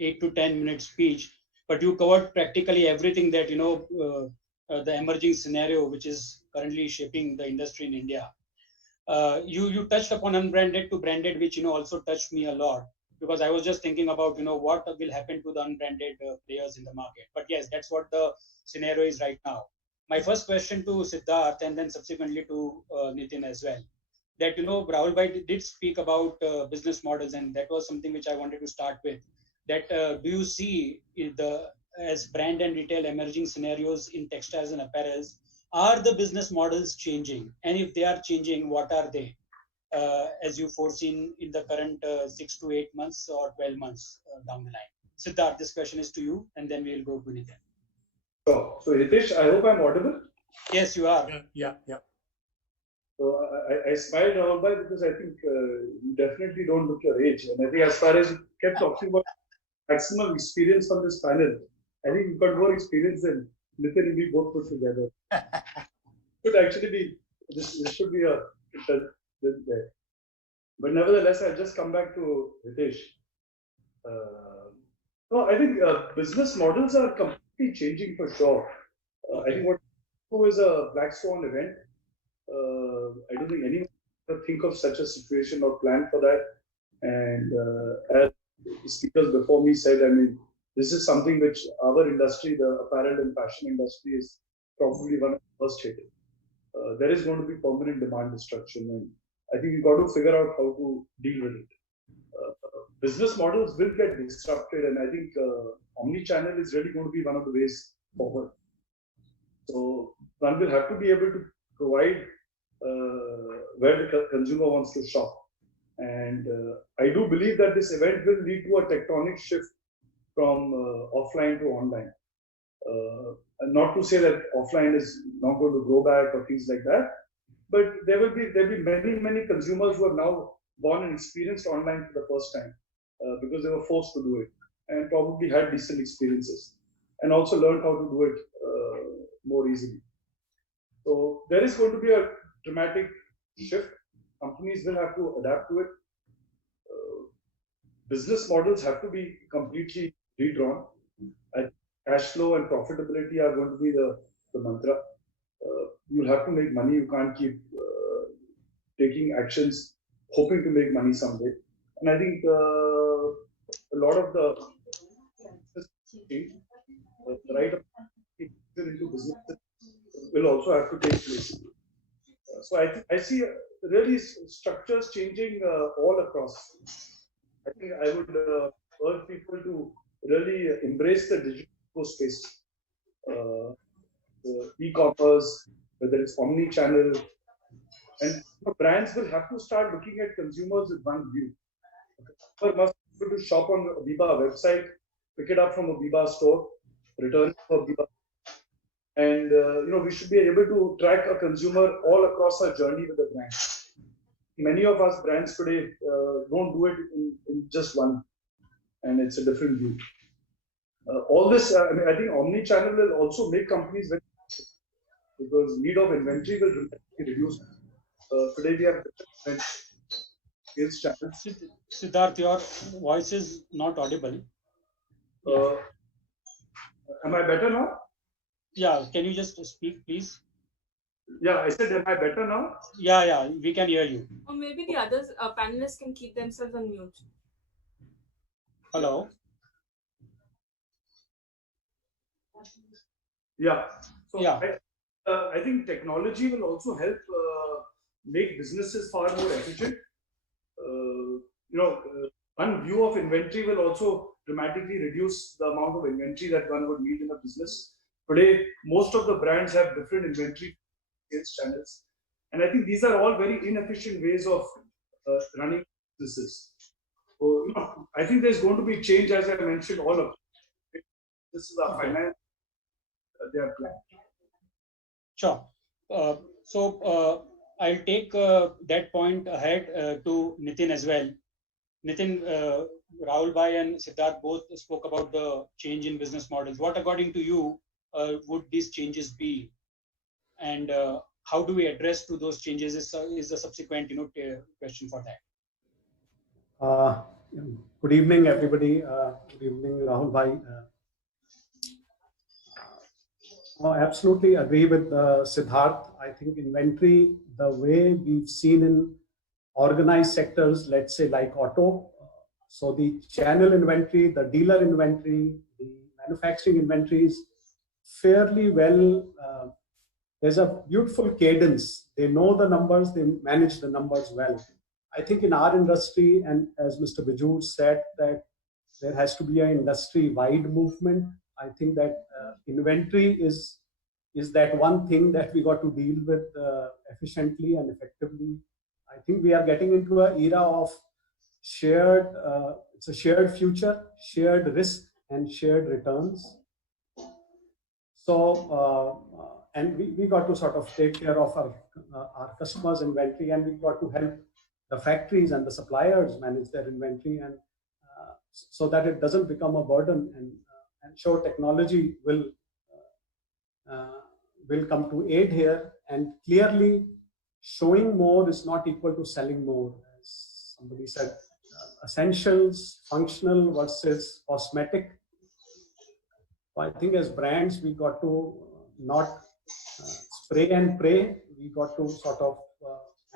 8 to 10 minute speech. But you covered practically everything that the emerging scenario which is currently shaping the industry in India. You touched upon unbranded to branded, which also touched me a lot, because I was just thinking about what will happen to the unbranded players in the market. But yes, that's what the scenario is right now. My first question to Siddharth, and then subsequently to Nitin as well, that Rahul bhai did speak about business models, and that was something which I wanted to start with. That do you see as brand and retail emerging scenarios in textiles and apparels? Are the business models changing? And if they are changing, what are they? As you foreseen in the current 6 to 8 months or 12 months down the line? Siddharth, this question is to you, and then we'll go to Nitin. So Hitesh, I hope I'm audible. Yes, you are. Yeah. So I smiled, Rahul bhai, because I think you definitely don't look your age. And I think as far as you kept talking about maximum experience from this panel, I think you've got more experience than Nitin and we both put together. Should actually be, this should be a there. But nevertheless, I'll just come back to Hitesh. No, I think business models are completely changing for sure. I think what is a black swan event. I don't think anyone would think of such a situation or plan for that. And as the speakers before me said, I mean, this is something which our industry, the apparel and fashion industry, is probably one of the first hit. There is going to be permanent demand destruction, and I think we've got to figure out how to deal with it. Business models will get disrupted, and I think omni-channel is really going to be one of the ways forward. So one will have to be able to provide where the consumer wants to shop. And I do believe that this event will lead to a tectonic shift from offline to online. Not to say that offline is not going to go back or things like that, but there'll be many consumers who have now gone and experienced online for the first time because they were forced to do it, and probably had decent experiences, and also learned how to do it more easily. So there is going to be a dramatic shift. Companies will have to adapt to it. Business models have to be completely redrawn. Cash flow and profitability are going to be the mantra. You'll have to make money. You can't keep taking actions hoping to make money someday. And I think a lot of the right of into business will also have to take place. So I see really structures changing all across. I think I would urge people to really embrace the digital space, e-commerce, whether it's omni-channel, and brands will have to start looking at consumers with one view. Consumer must be able to shop on the Aviva website, pick it up from a Aviva store, return it to Aviva, and we should be able to track a consumer all across our journey with the brand. Many of us brands today don't do it in just one, and it's a different view. All this, I think omni-channel will also make companies very, because need of inventory will dramatically reduce. Today we have different sales channels. Siddharth, your voice is not audible. Am I better now? Yeah, can you just speak, please? Yeah, I said, am I better now? Yeah, we can hear you. Or maybe the others panelists can keep themselves on mute. Hello. Yeah. So yeah. I think technology will also help make businesses far more efficient. One view of inventory will also dramatically reduce the amount of inventory that one would need in a business. Today, most of the brands have different inventory sales channels. And I think these are all very inefficient ways of running businesses. So, I think there's going to be change, as I mentioned, all of it. This is our finance, their plan. Sure. I'll take that point ahead to Nitin as well. Nitin, Rahul Bhai and Siddharth both spoke about the change in business models. What, according to you, would these changes be? And how do we address to those changes is a subsequent question for that. Good evening, everybody. Good evening, Rahul Bhai. I absolutely agree with Siddharth. I think inventory, the way we've seen in organized sectors, let's say like auto, so the channel inventory, the dealer inventory, the manufacturing inventory is fairly well, there's a beautiful cadence. They know the numbers, they manage the numbers well. I think in our industry, and as Mr. Bijur said, that there has to be an industry-wide movement. I think that inventory is that one thing that we got to deal with efficiently and effectively. I think we are getting into an era of shared, it's a shared future, shared risk, and shared returns. So, and we got to sort of take care of our customers' inventory, and we got to help the factories and the suppliers manage their inventory, and so that it doesn't become a burden. And sure, technology will come to aid here, and clearly showing more is not equal to selling more. As somebody said, essentials, functional versus cosmetic. I think as brands, we got to not spray and pray. We got to sort of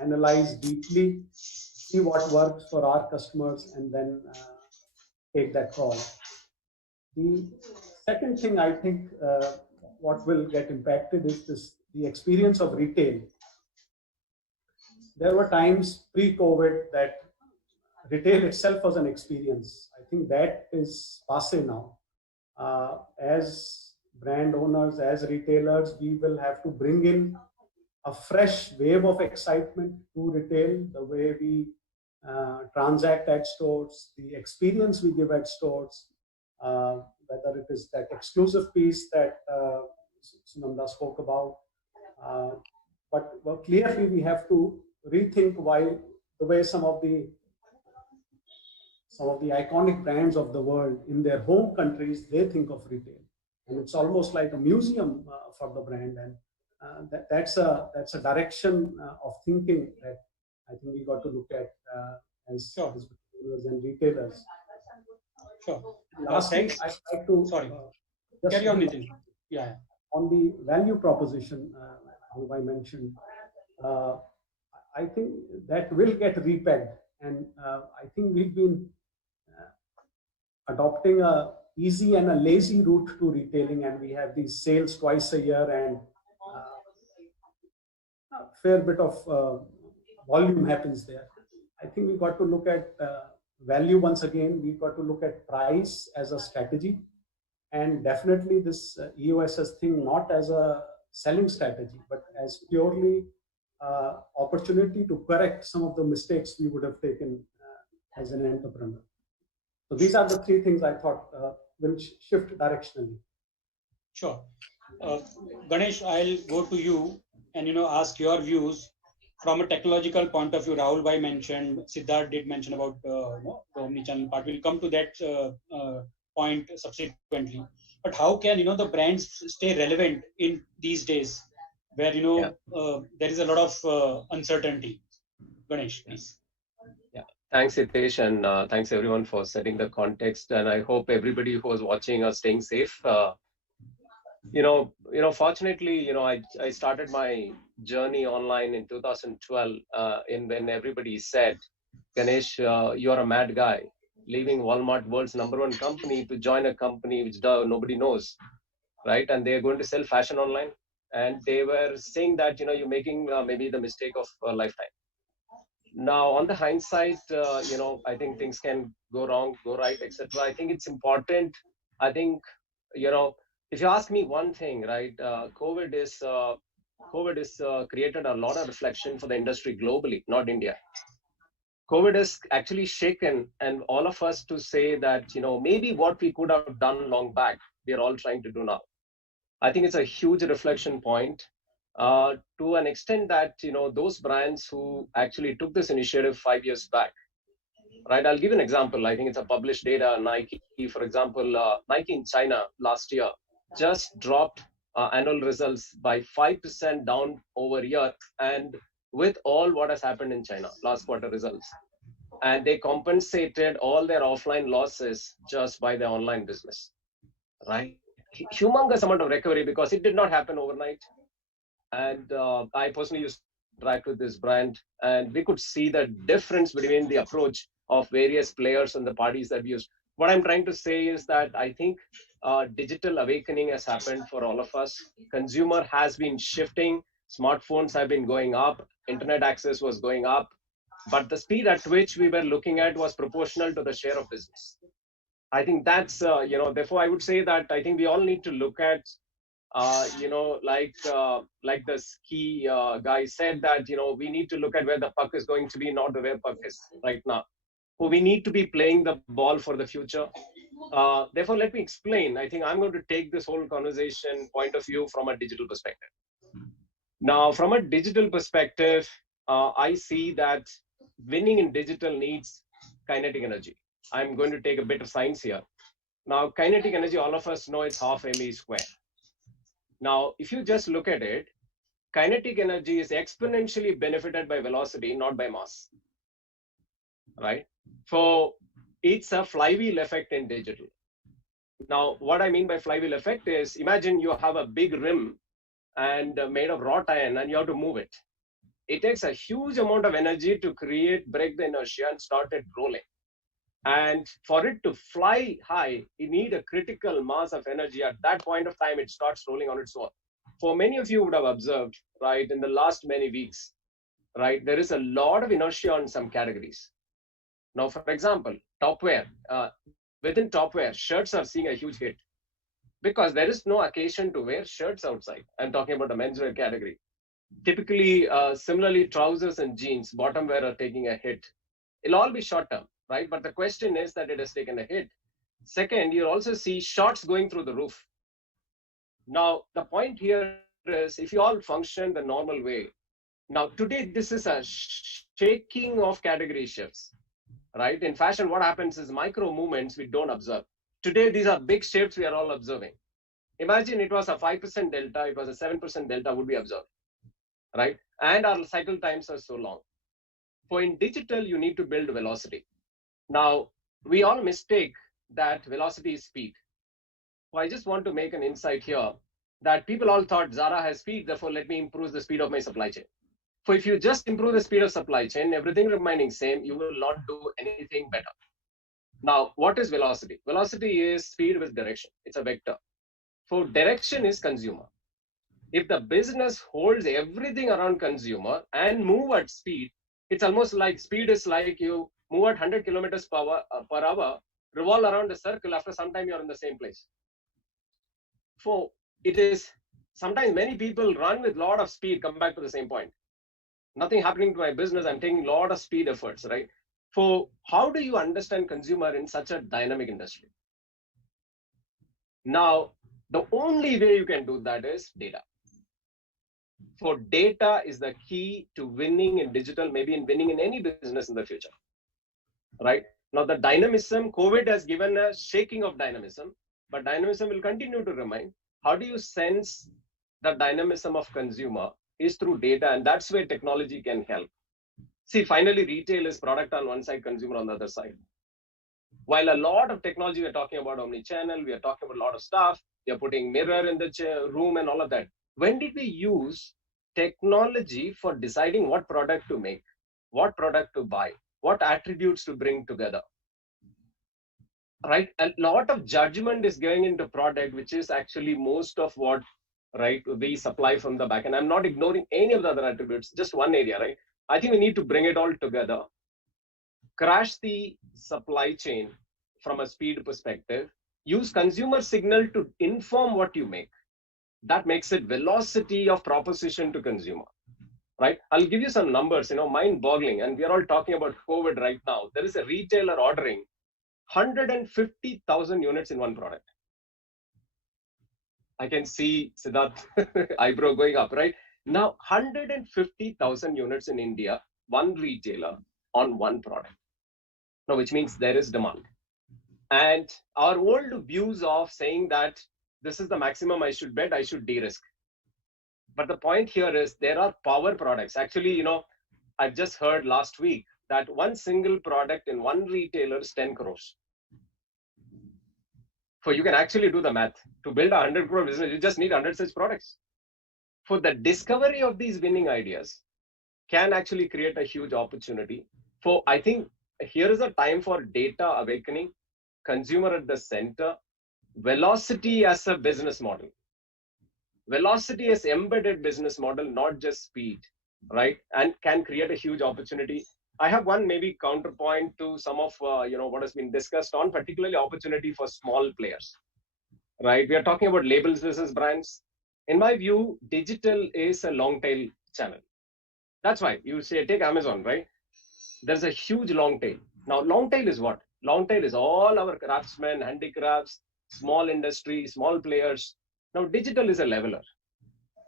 analyze deeply, see what works for our customers, and then take that call. The second thing I think what will get impacted is the experience of retail. There were times pre-COVID that retail itself was an experience. I think that is passé now. As brand owners, as retailers, we will have to bring in a fresh wave of excitement to retail, the way we transact at stores, the experience we give at stores, whether it is that exclusive piece that Sunanda spoke about. But clearly we have to rethink the way some of the iconic brands of the world in their home countries, they think of retail. And it's almost like a museum for the brand. And that's a direction of thinking that I think we got to look at as retailers and retailers. Sure. Lastly, I'd like to just carry on, Nitin. Yeah. On the value proposition, who I mentioned, I think that will get repegged. And I think we've been adopting a easy and a lazy route to retailing, and we have these sales twice a year, and a fair bit of volume happens there. I think we got to look at value once again. We got to look at price as a strategy, and definitely this EOSS thing not as a selling strategy, but as purely opportunity to correct some of the mistakes we would have taken as an entrepreneur. So these are the three things I thought will shift directionally. Sure. Ganesh, I'll go to you and ask your views from a technological point of view. Rahul bhai mentioned, Siddharth did mention about the omnichannel part. We'll come to that point subsequently. But how can the brands stay relevant in these days where there is a lot of uncertainty? Ganesh, please. Yeah, thanks Hitesh, and thanks everyone for setting the context. And I hope everybody who is watching are staying safe. Fortunately, I started my journey online in 2012, when everybody said, Ganesh, you're a mad guy, leaving Walmart, world's #1 company, to join a company which nobody knows, right? And they're going to sell fashion online. And they were saying that, you're making maybe the mistake of a lifetime. Now, on the hindsight, I think things can go wrong, go right, etc. I think it's important. I think, if you ask me one thing, right, COVID is created a lot of reflection for the industry globally, not India. COVID has actually shaken and all of us to say that, maybe what we could have done long back, we are all trying to do now. I think it's a huge reflection point to an extent that, those brands who actually took this initiative 5 years back, right? I'll give an example. I think it's a published data. Nike, for example, Nike in China last year just dropped annual results by 5% down over a year, and with all what has happened in China, last quarter results. And they compensated all their offline losses just by the online business, right? Humongous amount of recovery because it did not happen overnight. And I personally used to interact with this brand, and we could see the difference between the approach of various players and the parties that we used. What I'm trying to say is that I think digital awakening has happened for all of us. Consumer has been shifting. Smartphones have been going up. Internet access was going up. But the speed at which we were looking at was proportional to the share of business. I think that's, therefore I would say that I think we all need to look at, like the ski guy said that, we need to look at where the puck is going to be, not where the puck is right now. So we need to be playing the ball for the future. Therefore, let me explain. I think I'm going to take this whole conversation point of view from a digital perspective. Now, from a digital perspective, I see that winning in digital needs kinetic energy. I'm going to take a bit of science here. Now, kinetic energy, all of us know it's half mE square. Now, if you just look at it, kinetic energy is exponentially benefited by velocity, not by mass, right? So it's a flywheel effect in digital. Now, what I mean by flywheel effect is, imagine you have a big rim and made of wrought iron and you have to move it. It takes a huge amount of energy to break the inertia and start it rolling. And for it to fly high, you need a critical mass of energy. At that point of time, it starts rolling on its own. For many of you would have observed, right, in the last many weeks, right, there is a lot of inertia on some categories. Now, for example, topwear. Within topwear, shirts are seeing a huge hit because there is no occasion to wear shirts outside. I'm talking about the menswear category. Typically, similarly, trousers and jeans, bottom wear are taking a hit. It'll all be short term, right? But the question is that it has taken a hit. Second, you'll also see shorts going through the roof. Now, the point here is if you all function the normal way. Now, today, this is a shaking of category shifts, right? In fashion, what happens is micro movements we don't observe. Today, these are big shifts we are all observing. Imagine it was a 5% delta, it was a 7% delta would be observed, right? And our cycle times are so long. For in digital, you need to build velocity. Now, we all mistake that velocity is speed. So I just want to make an insight here that people all thought Zara has speed, therefore let me improve the speed of my supply chain. So if you just improve the speed of supply chain, everything remaining same, you will not do anything better. Now, what is velocity? Velocity is speed with direction. It's a vector. For direction is consumer. If the business holds everything around consumer and move at speed, it's almost like speed is like you move at 100 kilometers per hour, revolve around a circle. After some time, you're in the same place. So it is sometimes many people run with a lot of speed, come back to the same point. Nothing happening to my business. I'm taking a lot of speed efforts, right? So how do you understand consumer in such a dynamic industry? Now, the only way you can do that is data. So data is the key to winning in digital, maybe in winning in any business in the future, right? Now the dynamism, COVID has given a shaking of dynamism, but dynamism will continue to remain. How do you sense the dynamism of consumer is through data, and that's where technology can help. See, finally, retail is product on one side, consumer on the other side. While a lot of technology, we're talking about omni-channel, we are talking about a lot of stuff, we are putting mirror in the room and all of that. When did we use technology for deciding what product to make, what product to buy, what attributes to bring together? Right? A lot of judgment is going into product, which is actually most of what, right, we supply from the back. And I'm not ignoring any of the other attributes, just one area, right? I think we need to bring it all together, crash the supply chain from a speed perspective, use consumer signal to inform what you make. That makes it velocity of proposition to consumer, right? I'll give you some numbers, mind-boggling. And we are all talking about COVID right now. There is a retailer ordering 150,000 units in one product. I can see Siddharth eyebrow going up, right? Now, 150,000 units in India, one retailer on one product. Now, which means there is demand. And our old views of saying that this is the maximum I should bet, I should de-risk. But the point here is there are power products. Actually, I've just heard last week that one single product in one retailer is 10 crores. So you can actually do the math. To build a 100 crore business, you just need 100 such products. For the discovery of these winning ideas can actually create a huge opportunity. So I think here is a time for data awakening, consumer at the center, velocity as a business model. Velocity is embedded business model, not just speed, right? And can create a huge opportunity. I have one maybe counterpoint to some of what has been discussed on, particularly opportunity for small players, right? We are talking about labels versus brands. In my view, digital is a long tail channel. That's why you say take Amazon, right? There's a huge long tail. Now, long tail is what? Long tail is all our craftsmen, handicrafts, small industry, small players. Now, digital is a leveler.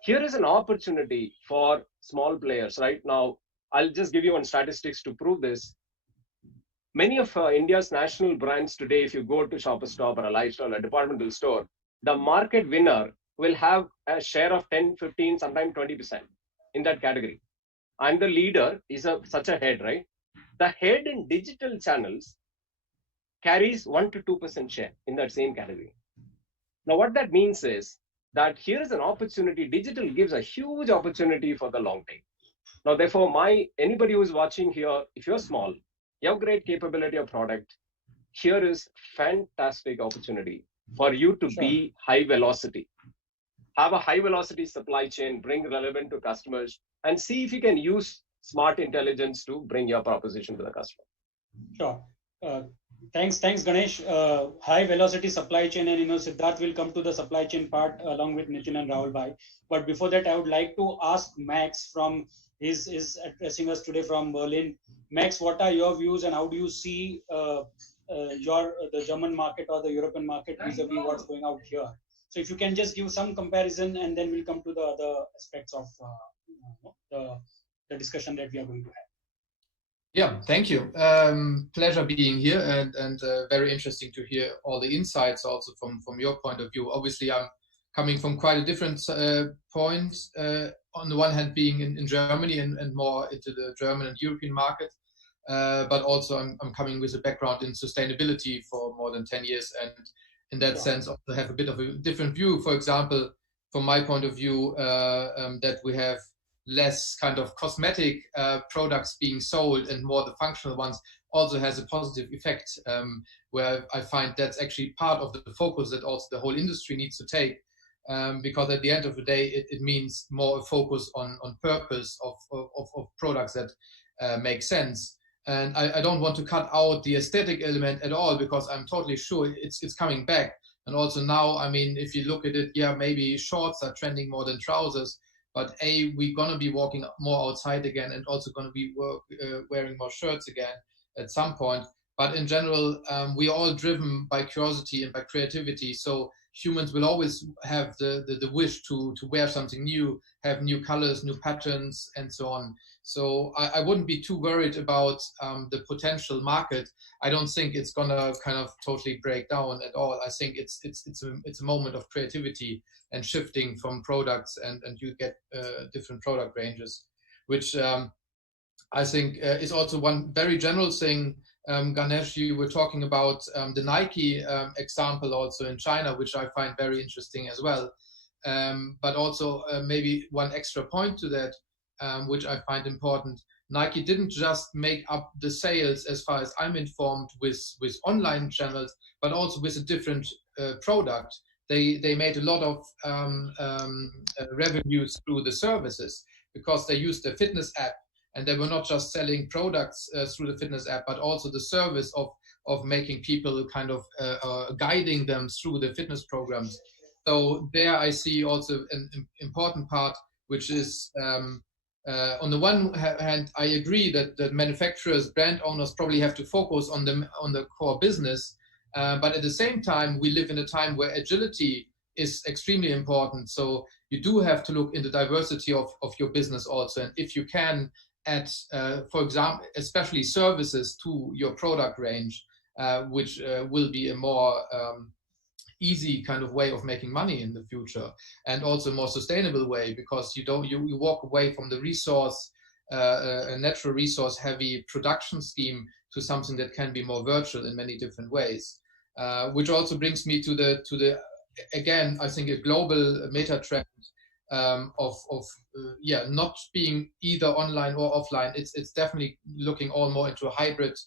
Here is an opportunity for small players, right? Now, I'll just give you one statistics to prove this. Many of India's national brands today, if you go to Shoppers Stop or a lifestyle, a departmental store, the market winner will have a share of 10, 15, sometimes 20% in that category. And the leader is such a head, right? The head in digital channels carries 1 to 2% share in that same category. Now, what that means is that here is an opportunity. Digital gives a huge opportunity for the long tail. Now, therefore, anybody who is watching here, if you're small, you have great capability of product, here is fantastic opportunity for you to be high velocity. Have a high velocity supply chain, bring relevant to customers, and see if you can use smart intelligence to bring your proposition to the customer. Sure. Thanks, Ganesh. High velocity supply chain, and Siddharth will come to the supply chain part along with Nitin and Rahul Bhai. But before that, I would like to ask Max from is addressing us today from Berlin. Max, what are your views and how do you see the German market or the European market vis-a-vis what's going out here? So if you can just give some comparison, and then we'll come to the other aspects of the discussion that we are going to have. Yeah, thank you. Pleasure being here, and very interesting to hear all the insights also from your point of view. Obviously, I'm coming from quite a different point. On the one hand, being in Germany and more into the German and European market, but also I'm coming with a background in sustainability for more than 10 years, and in that sense also have a bit of a different view. For example, from my point of view, that we have less kind of cosmetic products being sold and more the functional ones. also has a positive effect, where I find that's actually part of the focus that also the whole industry needs to take, because at the end of the day, it means more focus on purpose of products that make sense. And I don't want to cut out the aesthetic element at all, because I'm totally sure it's coming back. And also now, I mean, if you look at it, yeah, maybe shorts are trending more than trousers, but we're gonna be walking more outside again, and also gonna be wearing more shirts again at some point. But in general, we're all driven by curiosity and by creativity. So humans will always have the wish to wear something new, have new colors, new patterns, and so on. So I wouldn't be too worried about the potential market. I don't think it's gonna kind of totally break down at all. I think it's a moment of creativity and shifting from products, and you get different product ranges, which I think is also one very general thing. Ganesh, you were talking about the Nike example also in China, which I find very interesting as well. But also maybe one extra point to that, which I find important. Nike didn't just make up the sales, as far as I'm informed, with online channels, but also with a different product. They made a lot of revenues through the services, because they used the fitness app, and they were not just selling products through the fitness app, but also the service of making people kind of guiding them through the fitness programs. So there I see also an important part, which is on the one hand, I agree that manufacturers, brand owners probably have to focus on the core business, but at the same time, we live in a time where agility is extremely important. So you do have to look in the diversity of your business also, and if you can add, for example, especially services to your product range, which will be a more easy kind of way of making money in the future, and also a more sustainable way, because you walk away from the resource, a natural resource heavy production scheme, to something that can be more virtual in many different ways. Which also brings me to the again, I think a global meta trend of not being either online or offline. It's definitely looking all more into hybrid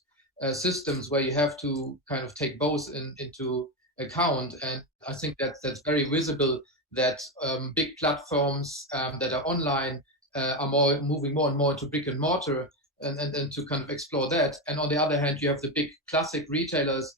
systems, where you have to kind of take both into account. And I think that's very visible, that big platforms that are online are moving more and more into brick and mortar, and to kind of explore that. And on the other hand, you have the big classic retailers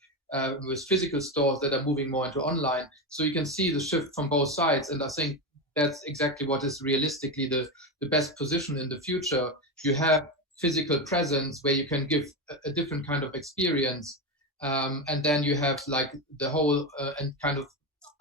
with physical stores that are moving more into online. So you can see the shift from both sides, and I think that's exactly what is realistically the best position in the future. You have physical presence where you can give a different kind of experience, and then you have like the whole and kind of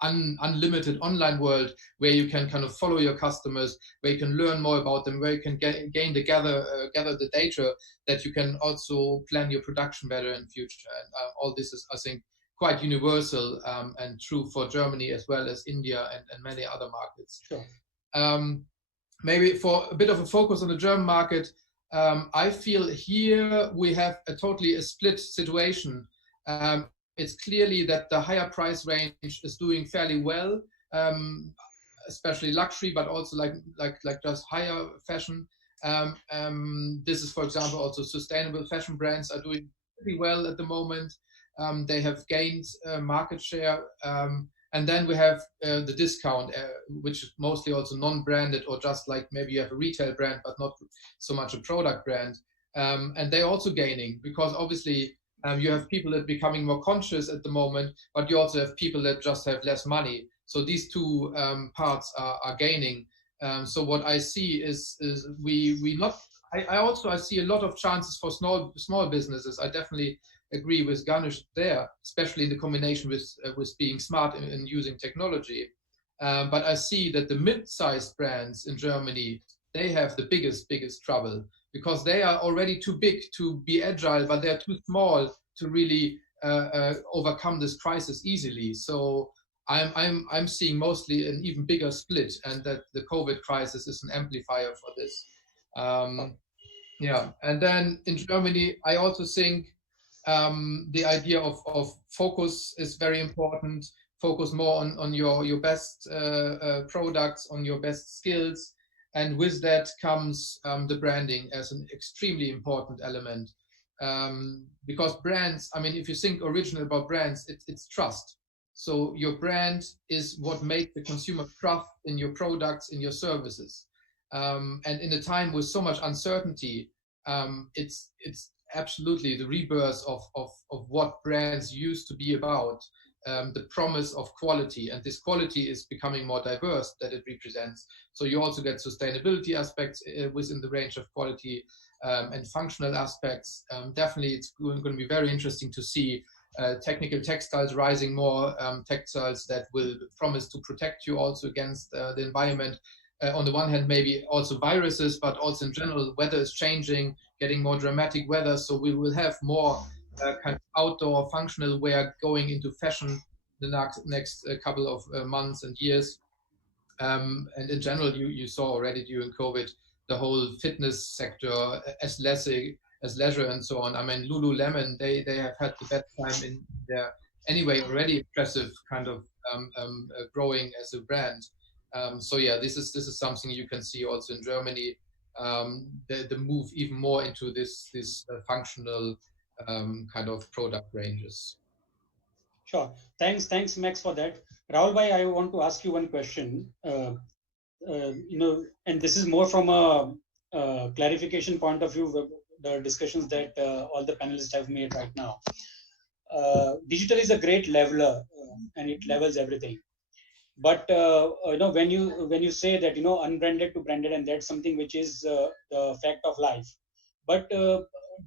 unlimited online world, where you can kind of follow your customers, where you can learn more about them, where you can gather the data, that you can also plan your production better in future. And all this is, I think, quite universal, and true for Germany as well as India and many other markets. Sure. Maybe for a bit of a focus on the German market, I feel here we have a totally split situation. It's clearly that the higher price range is doing fairly well, especially luxury, but also like just higher fashion. This is, for example, also sustainable fashion brands are doing pretty well at the moment. They have gained market share. And then we have the discount, which is mostly also non-branded, or just like maybe you have a retail brand, but not so much a product brand. And they're also gaining, because obviously you have people that are becoming more conscious at the moment, but you also have people that just have less money. So these two parts are gaining. So what I see is I see a lot of chances for small businesses. I definitely agree with Ganesh there, especially in the combination with being smart in using technology. But I see that the mid-sized brands in Germany, they have the biggest trouble, because they are already too big to be agile, but they're too small to really overcome this crisis easily. So I'm seeing mostly an even bigger split, and that the COVID crisis is an amplifier for this. And then in Germany, I also think the idea of focus is very important. Focus more on your best products, on your best skills. And with that comes the branding as an extremely important element. because brands, I mean, if you think original about brands, it's trust. So your brand is what makes the consumer trust in your products, in your services. And in a time with so much uncertainty, it's absolutely the rebirth of what brands used to be about, the promise of quality. And this quality is becoming more diverse that it represents. So you also get sustainability aspects within the range of quality and functional aspects. Definitely, it's going to be very interesting to see technical textiles rising more, textiles that will promise to protect you also against the environment. On the one hand, maybe also viruses, but also in general, weather is changing, getting more dramatic weather. So we will have more kind of outdoor functional wear going into fashion the next couple of months and years. And in general, you saw already during COVID, the whole fitness sector as leisure and so on. I mean, Lululemon, they have had the best time in their anyway already impressive kind of growing as a brand. So yeah, this is something you can see also in Germany. The move even more into this functional kind of product ranges. Sure. Thanks, Max, for that. Rahul bhai, I want to ask you one question. And this is more from a clarification point of view, the discussions that all the panelists have made right now. Digital is a great leveler, and it levels everything. But when you say that unbranded to branded, and that's something which is the fact of life. But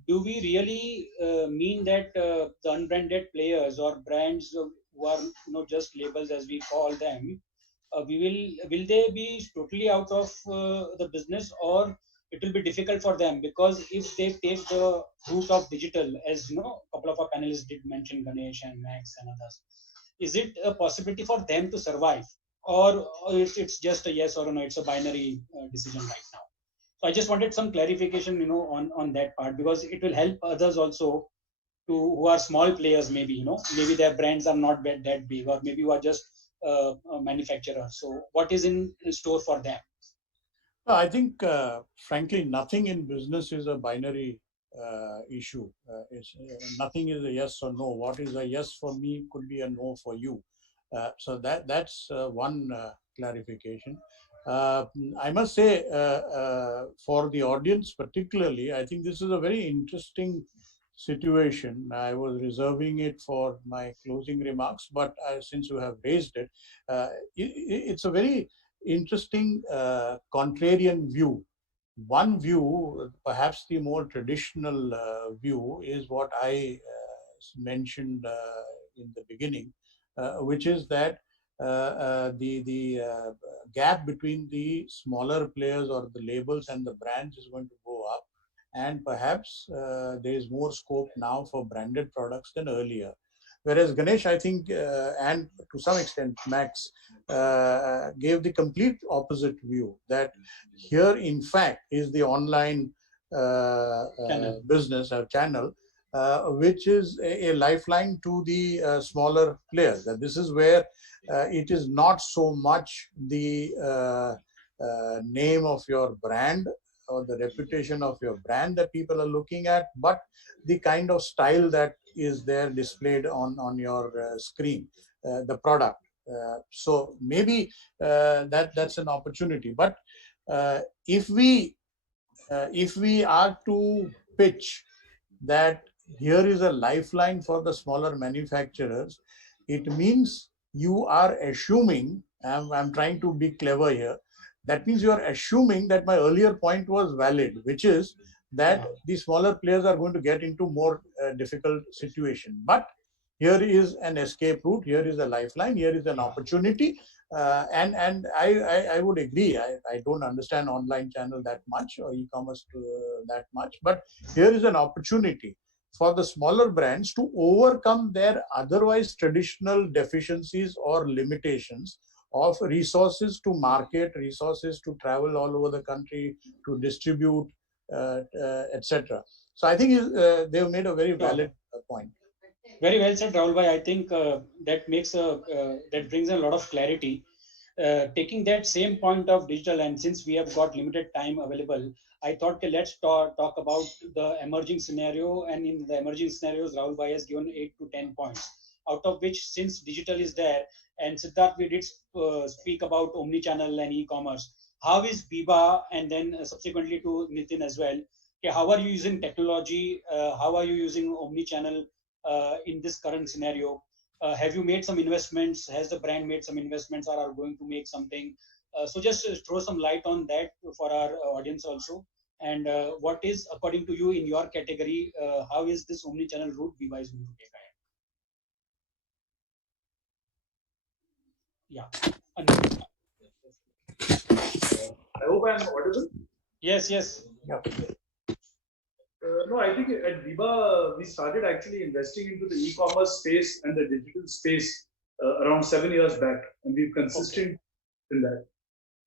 do we really mean that the unbranded players or brands who are just labels as we call them, will they be totally out of the business, or it will be difficult for them? Because if they take the route of digital, as a couple of our panelists did mention, Ganesh and Max and others, is it a possibility for them to survive, or it's just a yes or a no? It's a binary decision right now. So I just wanted some clarification, on that part, because it will help others also who are small players, maybe, maybe their brands are not that big, or maybe who are just a manufacturer. So what is in store for them? I think, frankly, nothing in business is a binary issue. Nothing is a yes or no. What is a yes for me could be a no for you. So that's one clarification. I must say, for the audience particularly, I think this is a very interesting situation. I was reserving it for my closing remarks, but since you have raised it, it's a very interesting contrarian view. One view, perhaps the more traditional view, is what I mentioned in the beginning, which is that the gap between the smaller players or the labels and the brands is going to go up, and perhaps there is more scope now for branded products than earlier. Whereas Ganesh, I think, and to some extent Max, gave the complete opposite view, that here in fact is the online business or channel, which is a lifeline to the smaller players. That this is where it is not so much the name of your brand or the reputation of your brand that people are looking at, but the kind of style that is there displayed on your screen, the product. So maybe that's an opportunity. But if we are to pitch that here is a lifeline for the smaller manufacturers, it means you are assuming, I'm trying to be clever here, that means you are assuming that my earlier point was valid, which is that the smaller players are going to get into more difficult situation. But here is an escape route, here is a lifeline, here is an opportunity. And I would agree, I don't understand online channel that much or e-commerce that much, but here is an opportunity for the smaller brands to overcome their otherwise traditional deficiencies or limitations of resources to market, resources to travel all over the country, to distribute, etc. So I think they've made a very valid point. Very well said, Rahul bhai. I think that brings a lot of clarity. taking that same point of digital, and since we have got limited time available, I thought, okay, let's talk about the emerging scenario. And in the emerging scenarios, Rahul Bhai has given 8 to 10 points, out of which, since digital is there, and Siddharth, we did speak about omnichannel and e-commerce. How is Biba, and then subsequently to Nitin as well, okay, how are you using technology? How are you using omnichannel in this current scenario? Have you made some investments? Has the brand made some investments, or are going to make something? So just throw some light on that for our audience also. And what is, according to you, in your category, how is this omni-channel route Biba is going to take ahead? Yeah. I hope I am audible. Yes, yes. Yeah. No, I think at Biba, we started actually investing into the e-commerce space and the digital space around 7 years back, and we've consistent in that.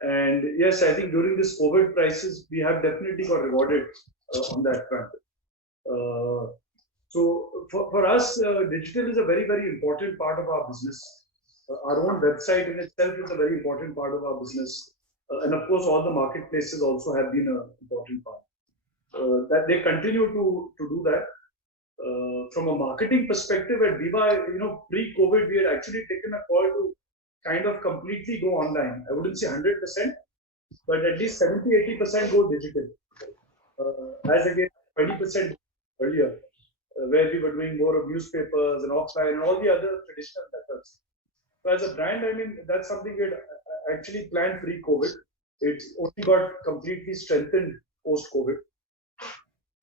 And yes, I think during this COVID crisis, we have definitely got rewarded on that front. So for us, digital is a very, very important part of our business. Our own website in itself is a very important part of our business. And of course, all the marketplaces also have been an important part. That they continue to do that. From a marketing perspective at Biba, pre-COVID, we had actually taken a call to kind of completely go online. I wouldn't say 100%, but at least 70-80% go digital. As against 20% earlier, where we were doing more of newspapers and offline and all the other traditional methods. So as a brand, I mean, that's something we had actually planned pre-COVID. It only got completely strengthened post-COVID.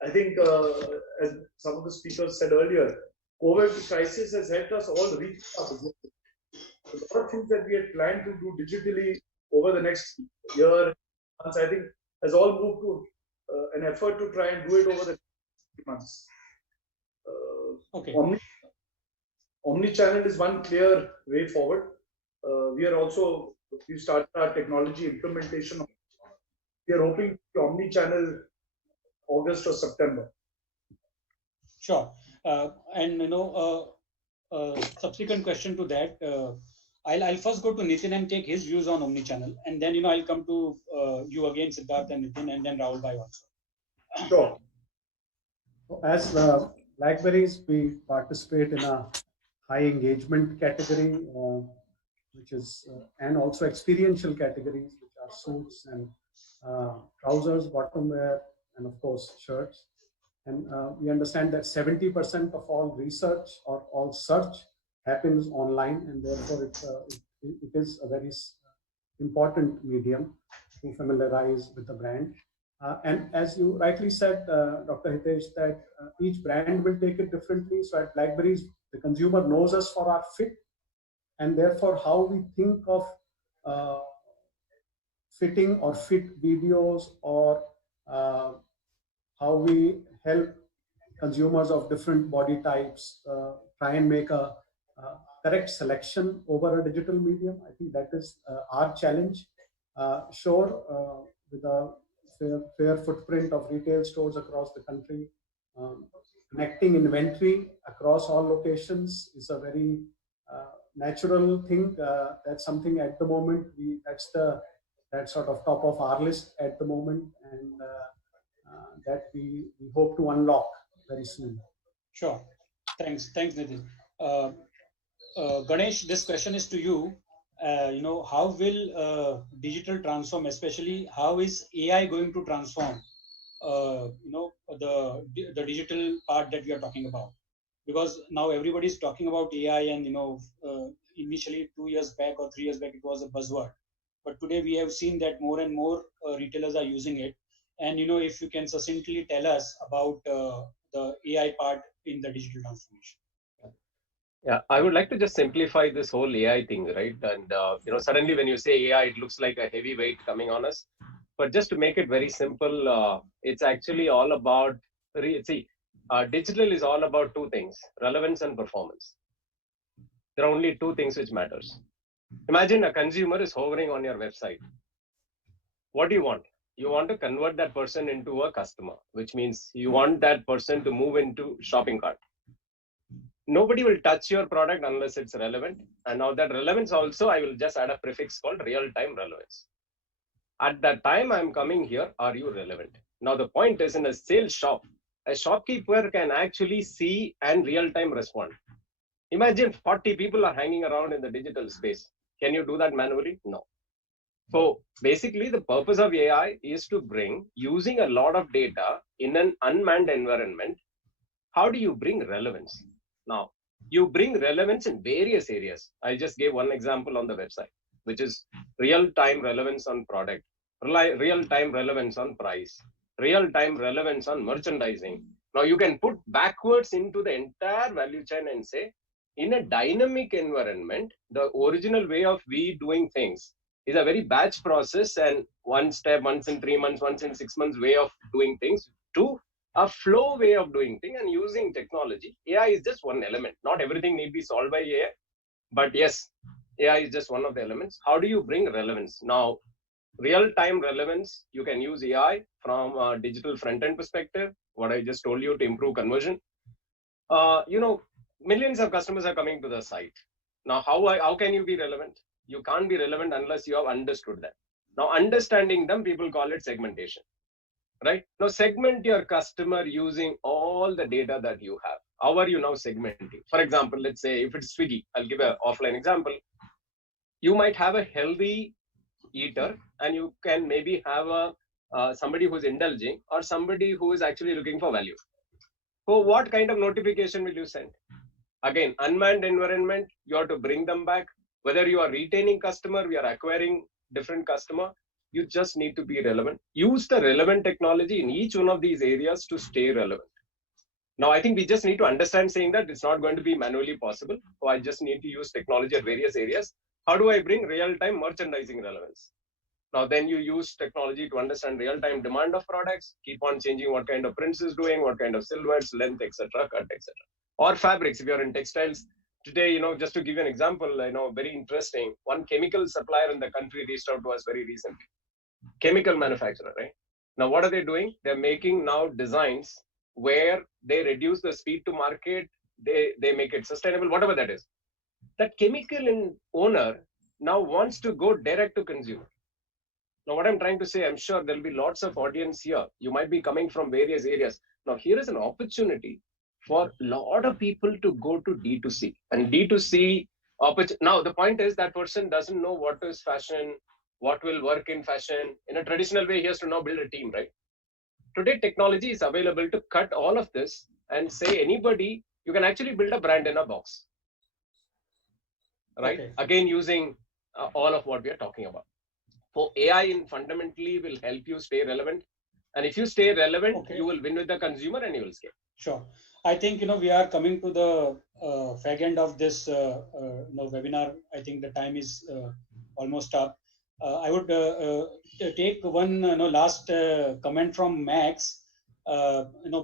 I think, as some of the speakers said earlier, COVID crisis has helped us all reach our business. A lot of things that we had planned to do digitally over the next year, months, I think, has all moved to an effort to try and do it over the next months. Okay. Omnichannel is one clear way forward. We started our technology implementation. We are hoping omnichannel August or September. Sure. And subsequent question to that, I'll first go to Nitin and take his views on omnichannel, and then I'll come to you again, Siddharth and Nitin, and then Rahul Bhai also. Sure. As Blackberries, we participate in a high engagement category, which is and also experiential categories, which are suits and trousers, bottom wear, and of course shirts. And we understand that 70% of all research or all search happens online, and therefore it is a very important medium to familiarize with the brand. And as you rightly said, Dr. Hitesh, that each brand will take it differently. So at Blackberries, the consumer knows us for our fit, and therefore how we think of fitting or fit videos, or how we help consumers of different body types try and make a correct selection over a digital medium. I think that is our challenge. Sure, with a fair footprint of retail stores across the country, connecting inventory across all locations is a very natural thing. That's something at the moment that's sort of top of our list at the moment, and that we hope to unlock very soon. Sure. Thanks, Nitin. Ganesh, this question is to you. How will digital transform, especially how is AI going to transform the digital part that we are talking about? Because now everybody is talking about AI, and initially 2 years back or 3 years back it was a buzzword, but today we have seen that more and more retailers are using it. And if you can succinctly tell us about the AI part in the digital transformation. Yeah, I would like to just simplify this whole AI thing, right? And suddenly when you say AI, it looks like a heavy weight coming on us. But just to make it very simple, it's actually all about digital is all about two things: relevance and performance. There are only two things which matters. Imagine a consumer is hovering on your website. What do you want? You want to convert that person into a customer, which means you want that person to move into shopping cart. nobody will touch your product unless it's relevant. And now that relevance also, I will just add a prefix called real-time relevance. At that time I'm coming here, are you relevant? Now the point is, in a sales shop, a shopkeeper can actually see and real-time respond. Imagine 40 people are hanging around in the digital space. Can you do that manually? No. So basically the purpose of AI is to bring, using a lot of data in an unmanned environment, how do you bring relevance? Now, you bring relevance in various areas. I just gave one example on the website, which is real-time relevance on product, real-time relevance on price, real-time relevance on merchandising. Now you can put backwards into the entire value chain and say, in a dynamic environment, the original way of we doing things is a very batch process and one step, once in 3 months, once in 6 months way of doing things, to a flow way of doing things and using technology. AI is just one element. Not everything need be solved by AI, but yes, AI is just one of the elements. How do you bring relevance? Now, real-time relevance, you can use AI from a digital front-end perspective, what I just told you, to improve conversion. Millions of customers are coming to the site. Now, how can you be relevant? You can't be relevant unless you have understood them. Now, understanding them, people call it segmentation, right? Now, segment your customer using all the data that you have. How are you now segmenting? For example, let's say if it's Swiggy, I'll give an offline example. You might have a healthy eater and you can maybe have somebody who's indulging or somebody who is actually looking for value. So what kind of notification will you send? Again, unmanned environment, you have to bring them back. Whether you are retaining customer, we are acquiring different customer, you just need to be relevant. Use the relevant technology in each one of these areas to stay relevant. Now, I think we just need to understand saying that it's not going to be manually possible. So I just need to use technology at various areas. How do I bring real-time merchandising relevance? Now, then you use technology to understand real-time demand of products, keep on changing what kind of prints is doing, what kind of silhouettes, length, etc., cut, etc. Or fabrics, if you're in textiles. Today, just to give you an example, very interesting, one chemical supplier in the country reached out to us very recently. Chemical manufacturer, right? Now, what are they doing? They're making now designs where they reduce the speed to market, they make it sustainable, whatever that is. That chemical owner now wants to go direct to consumer. Now, what I'm trying to say, I'm sure there'll be lots of audience here. You might be coming from various areas. Now, here is an opportunity for a lot of people to go to D2C. And D2C, now the point is that person doesn't know what is fashion, what will work in fashion. In a traditional way, he has to now build a team, right? Today, technology is available to cut all of this and say anybody, you can actually build a brand in a box, right? Okay. Again, using all of what we are talking about. So AI fundamentally will help you stay relevant. And if you stay relevant, you will win with the consumer and you will scale. Sure. I think, we are coming to the fag end of this webinar. I think the time is almost up. I would take one last comment from Max.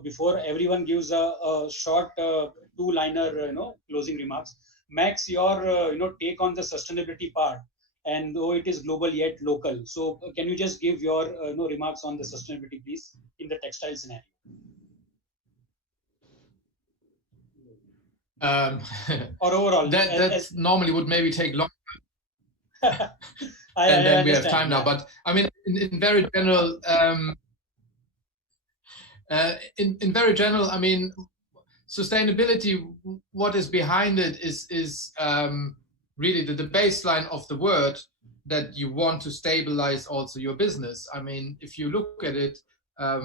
Before everyone gives a short two-liner closing remarks. Max, your take on the sustainability part, and though it is global yet local. So can you just give your remarks on the sustainability, please, in the textile scenario? Or overall, that normally would maybe take longer. And then we have time now. But I mean, in very general, in very general, I mean, sustainability, what is behind it is really the baseline of the word that you want to stabilize also your business. I mean, if you look at it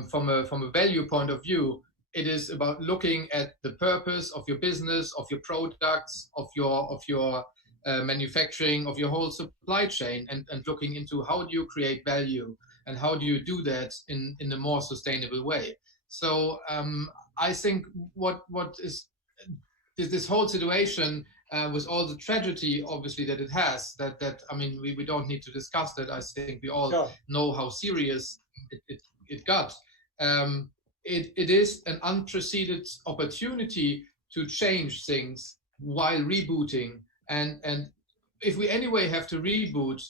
from a value point of view, it is about looking at the purpose of your business, of your products, of your manufacturing, of your whole supply chain, and looking into how do you create value and how do you do that in a more sustainable way. So I think what is this whole situation with all the tragedy, obviously, that it has, that I mean, we don't need to discuss that. I think we all know how serious it got. It is an unprecedented opportunity to change things while rebooting. And if we anyway have to reboot,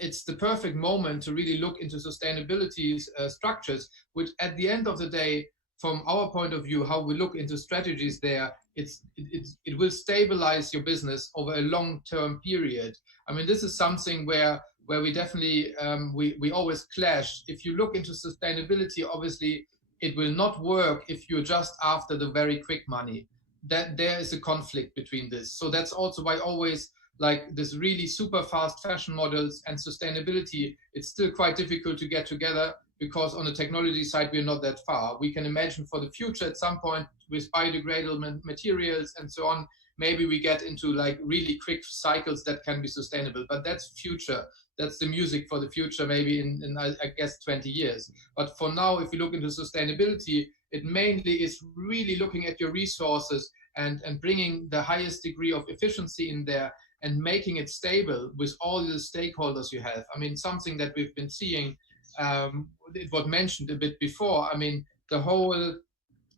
it's the perfect moment to really look into sustainability structures, which at the end of the day, from our point of view, how we look into strategies there, it will stabilize your business over a long-term period. I mean, this is something where we definitely we always clash. If you look into sustainability, obviously it will not work if you're just after the very quick money. That there is a conflict between this. So that's also why always like this really super fast fashion models and sustainability, it's still quite difficult to get together, because on the technology side, we're not that far. We can imagine for the future at some point with biodegradable materials and so on, maybe we get into like really quick cycles that can be sustainable, but that's future. That's the music for the future, maybe in I guess 20 years. But for now, if you look into sustainability, it mainly is really looking at your resources and bringing the highest degree of efficiency in there and making it stable with all the stakeholders you have. I mean, something that we've been seeing, it was mentioned a bit before. I mean, the whole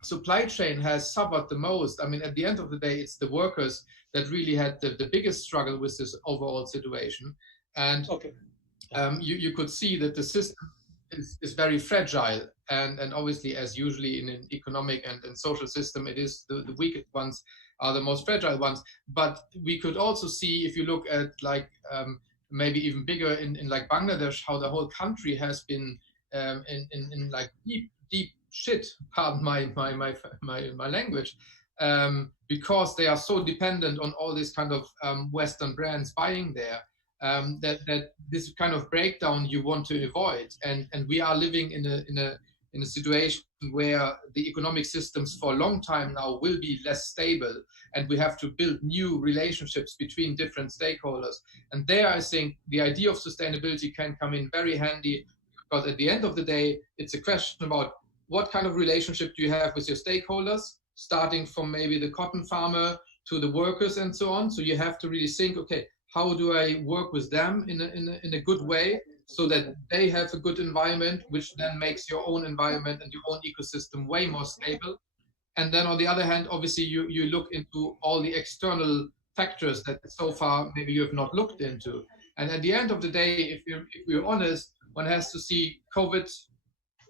supply chain has suffered the most. I mean, at the end of the day, it's the workers that really had the biggest struggle with this overall situation. And you could see that the system is very fragile. And obviously, as usually in an economic and social system, it is the weakest ones are the most fragile ones. But we could also see, if you look at like maybe even bigger in like Bangladesh, how the whole country has been in like deep shit, pardon my language, because they are so dependent on all these kind of Western brands buying there, that this kind of breakdown you want to avoid. And we are living in a situation where the economic systems for a long time now will be less stable, and we have to build new relationships between different stakeholders. And there, I think the idea of sustainability can come in very handy, because at the end of the day, it's a question about what kind of relationship do you have with your stakeholders, starting from maybe the cotton farmer to the workers and so on. So you have to really think, okay, how do I work with them in a good way, so that they have a good environment, which then makes your own environment and your own ecosystem way more stable. And then on the other hand, obviously you look into all the external factors that so far maybe you have not looked into. And at the end of the day, if we're honest, one has to see COVID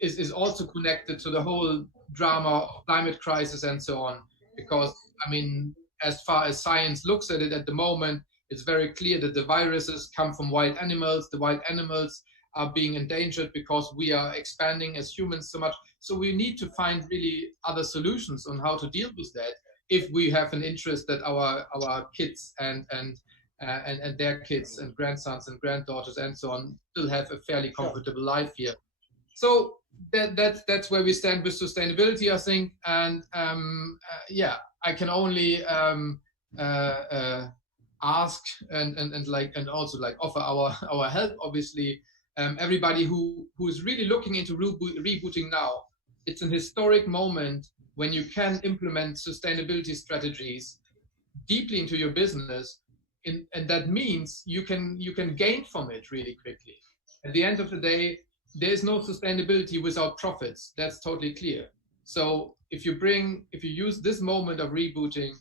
is also connected to the whole drama of climate crisis and so on. Because, I mean, as far as science looks at it at the moment, it's very clear that the viruses come from wild animals. The wild animals are being endangered because we are expanding as humans so much. So we need to find really other solutions on how to deal with that, if we have an interest that our kids and their kids and grandsons and granddaughters and so on still have a fairly comfortable life here. So that's where we stand with sustainability, I think. And yeah, I can only ask and also like offer our help, obviously. Everybody who is really looking into rebooting now, it's an historic moment when you can implement sustainability strategies deeply into your business, and that means you can gain from it really quickly. At the end of the day, there's no sustainability without profits. That's totally clear. So if you use this moment of rebooting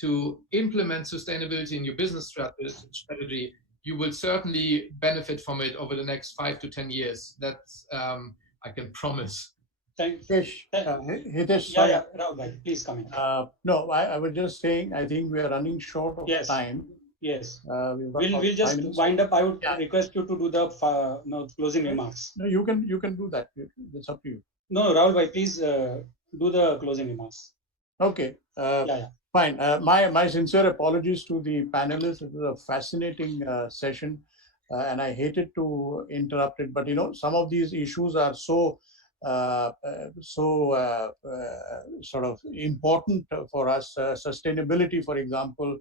to implement sustainability in your business strategy, you will certainly benefit from it over the next 5 to 10 years. That's I can promise. Thank Hitesh, yeah, Rahul, please come in. No, I was just saying, I think we are running short of time. Yes. We'll just wind up. I would request you to do the closing remarks. No, you can do that. It's up to you. No, Rahul, please do the closing remarks. Okay. Fine. My sincere apologies to the panelists. It was a fascinating session, and I hated to interrupt it. But some of these issues are so sort of important for us. Sustainability, for example.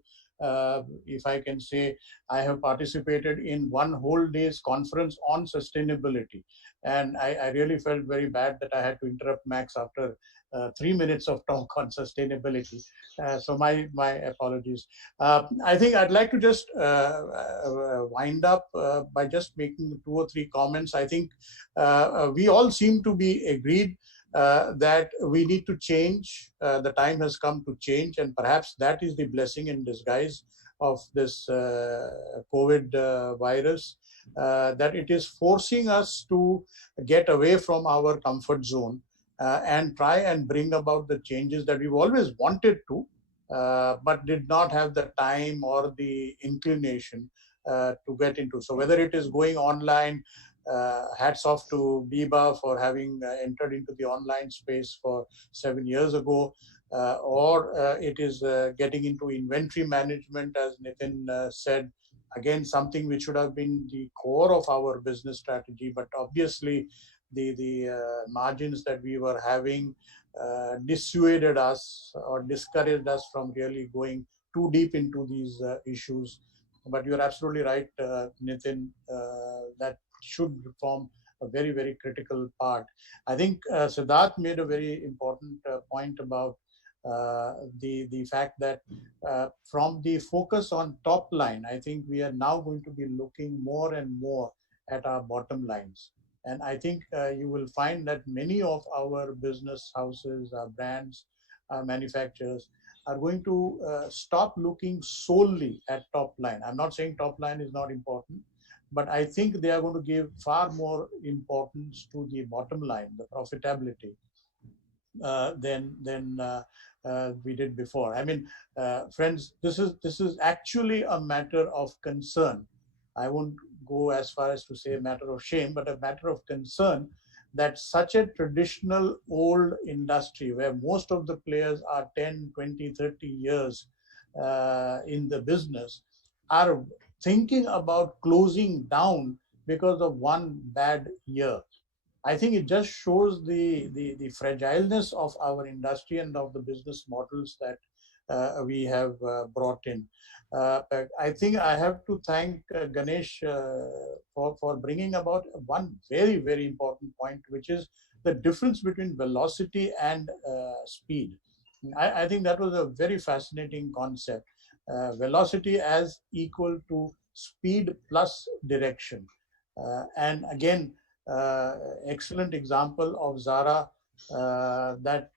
If I can say, I have participated in one whole day's conference on sustainability, and I really felt very bad that I had to interrupt Max after 3 minutes of talk on sustainability. So my apologies. I think I'd like to just wind up by just making 2 or 3 comments. I think we all seem to be agreed that we need to change. The time has come to change, and perhaps that is the blessing in disguise of this COVID virus, that it is forcing us to get away from our comfort zone and try and bring about the changes that we've always wanted to, but did not have the time or the inclination to get into. So whether it is going online, hats off to Biba for having entered into the online space for 7 years ago, or it is getting into inventory management, as Nitin said, again, something which should have been the core of our business strategy, but obviously the margins that we were having dissuaded us or discouraged us from really going too deep into these issues. But you're absolutely right, Nitin, that should form a very, very critical part. I think Siddharth made a very important point about the fact that from the focus on top line, I think we are now going to be looking more and more at our bottom lines. And I think you will find that many of our business houses, our brands, our manufacturers are going to stop looking solely at top line. I'm not saying top line is not important, but I think they are going to give far more importance to the bottom line, the profitability, than we did before. I mean, friends, this is actually a matter of concern. I won't go as far as to say a matter of shame, but a matter of concern that such a traditional old industry where most of the players are 10, 20, 30 years in the business are thinking about closing down because of one bad year. I think it just shows the fragileness of our industry and of the business models that we have brought in. I think I have to thank Ganesh for bringing about one very, very important point, which is the difference between velocity and speed. I think that was a very fascinating concept. Velocity as equal to speed plus direction. And again, excellent example of Zara that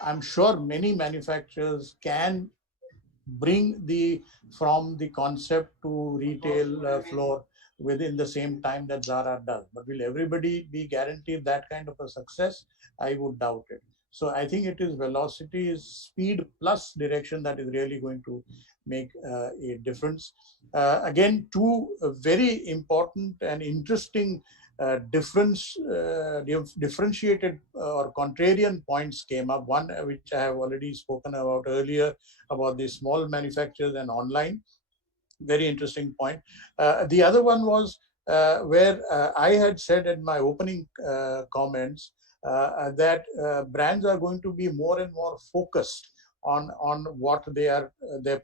I'm sure many manufacturers can bring from the concept to retail floor within the same time that Zara does. But will everybody be guaranteed that kind of a success? I would doubt it. So I think it is velocity, is speed plus direction that is really going to make a difference. Again, two very important and interesting differentiated or contrarian points came up. One which I have already spoken about earlier, about the small manufacturers and online. Very interesting point. The other one was where I had said in my opening comments that brands are going to be more and more focused on what their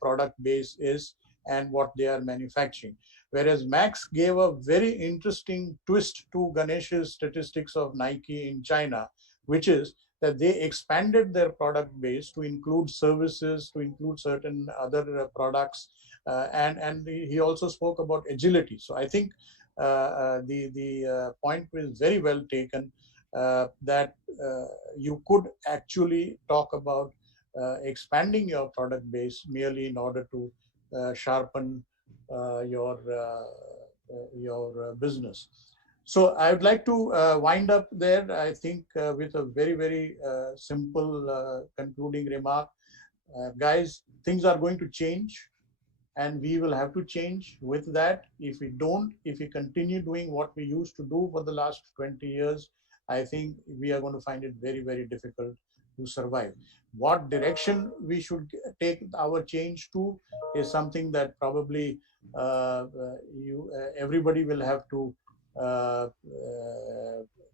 product base is and what they are manufacturing. Whereas Max gave a very interesting twist to Ganesh's statistics of Nike in China, which is that they expanded their product base to include services, to include certain other products, and he also spoke about agility. So I think the point was very well taken, that you could actually talk about expanding your product base merely in order to sharpen your business. So I would like to wind up there, I think, with a very, very simple concluding remark. Guys, things are going to change, and we will have to change with that. If we continue doing what we used to do for the last 20 years, I think we are going to find it very, very difficult to survive. What direction we should take our change to is something that probably everybody will have to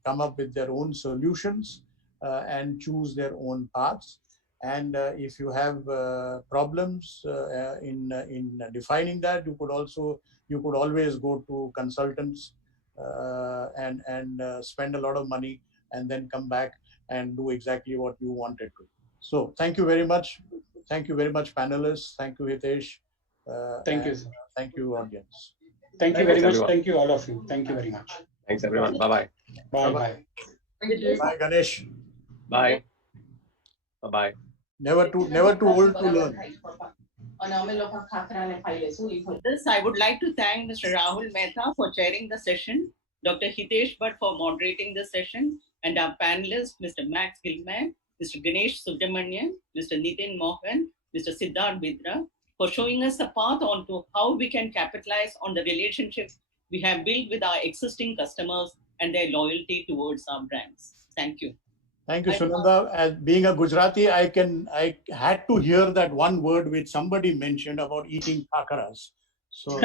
come up with their own solutions and choose their own paths. And if you have problems in defining that, you could always go to consultants and spend a lot of money and then come back and do exactly what you wanted to. So thank you very much. Thank you very much, panelists. Thank you, Hitesh. Thank you, sir. Thank you, audience. Thank you very much. Thank you, all of you. Thank you very much. Thanks, everyone. Bye-bye. Bye-bye. Thank you. Bye, Ganesh. Bye. Bye-bye. Never too old to learn. This, I would like to thank Mr. Rahul Mehta for chairing the session, Dr. Hitesh Bhatt for moderating the session, and our panelists, Mr. Max Gilman, Mr. Ganesh Subramanian, Mr. Nitin Mohan, Mr. Siddharth Bidra, for showing us the path on to how we can capitalize on the relationships we have built with our existing customers and their loyalty towards our brands. Thank you. Thank you, Sunanda. As being a Gujarati, I had to hear that one word which somebody mentioned about eating khakaras. So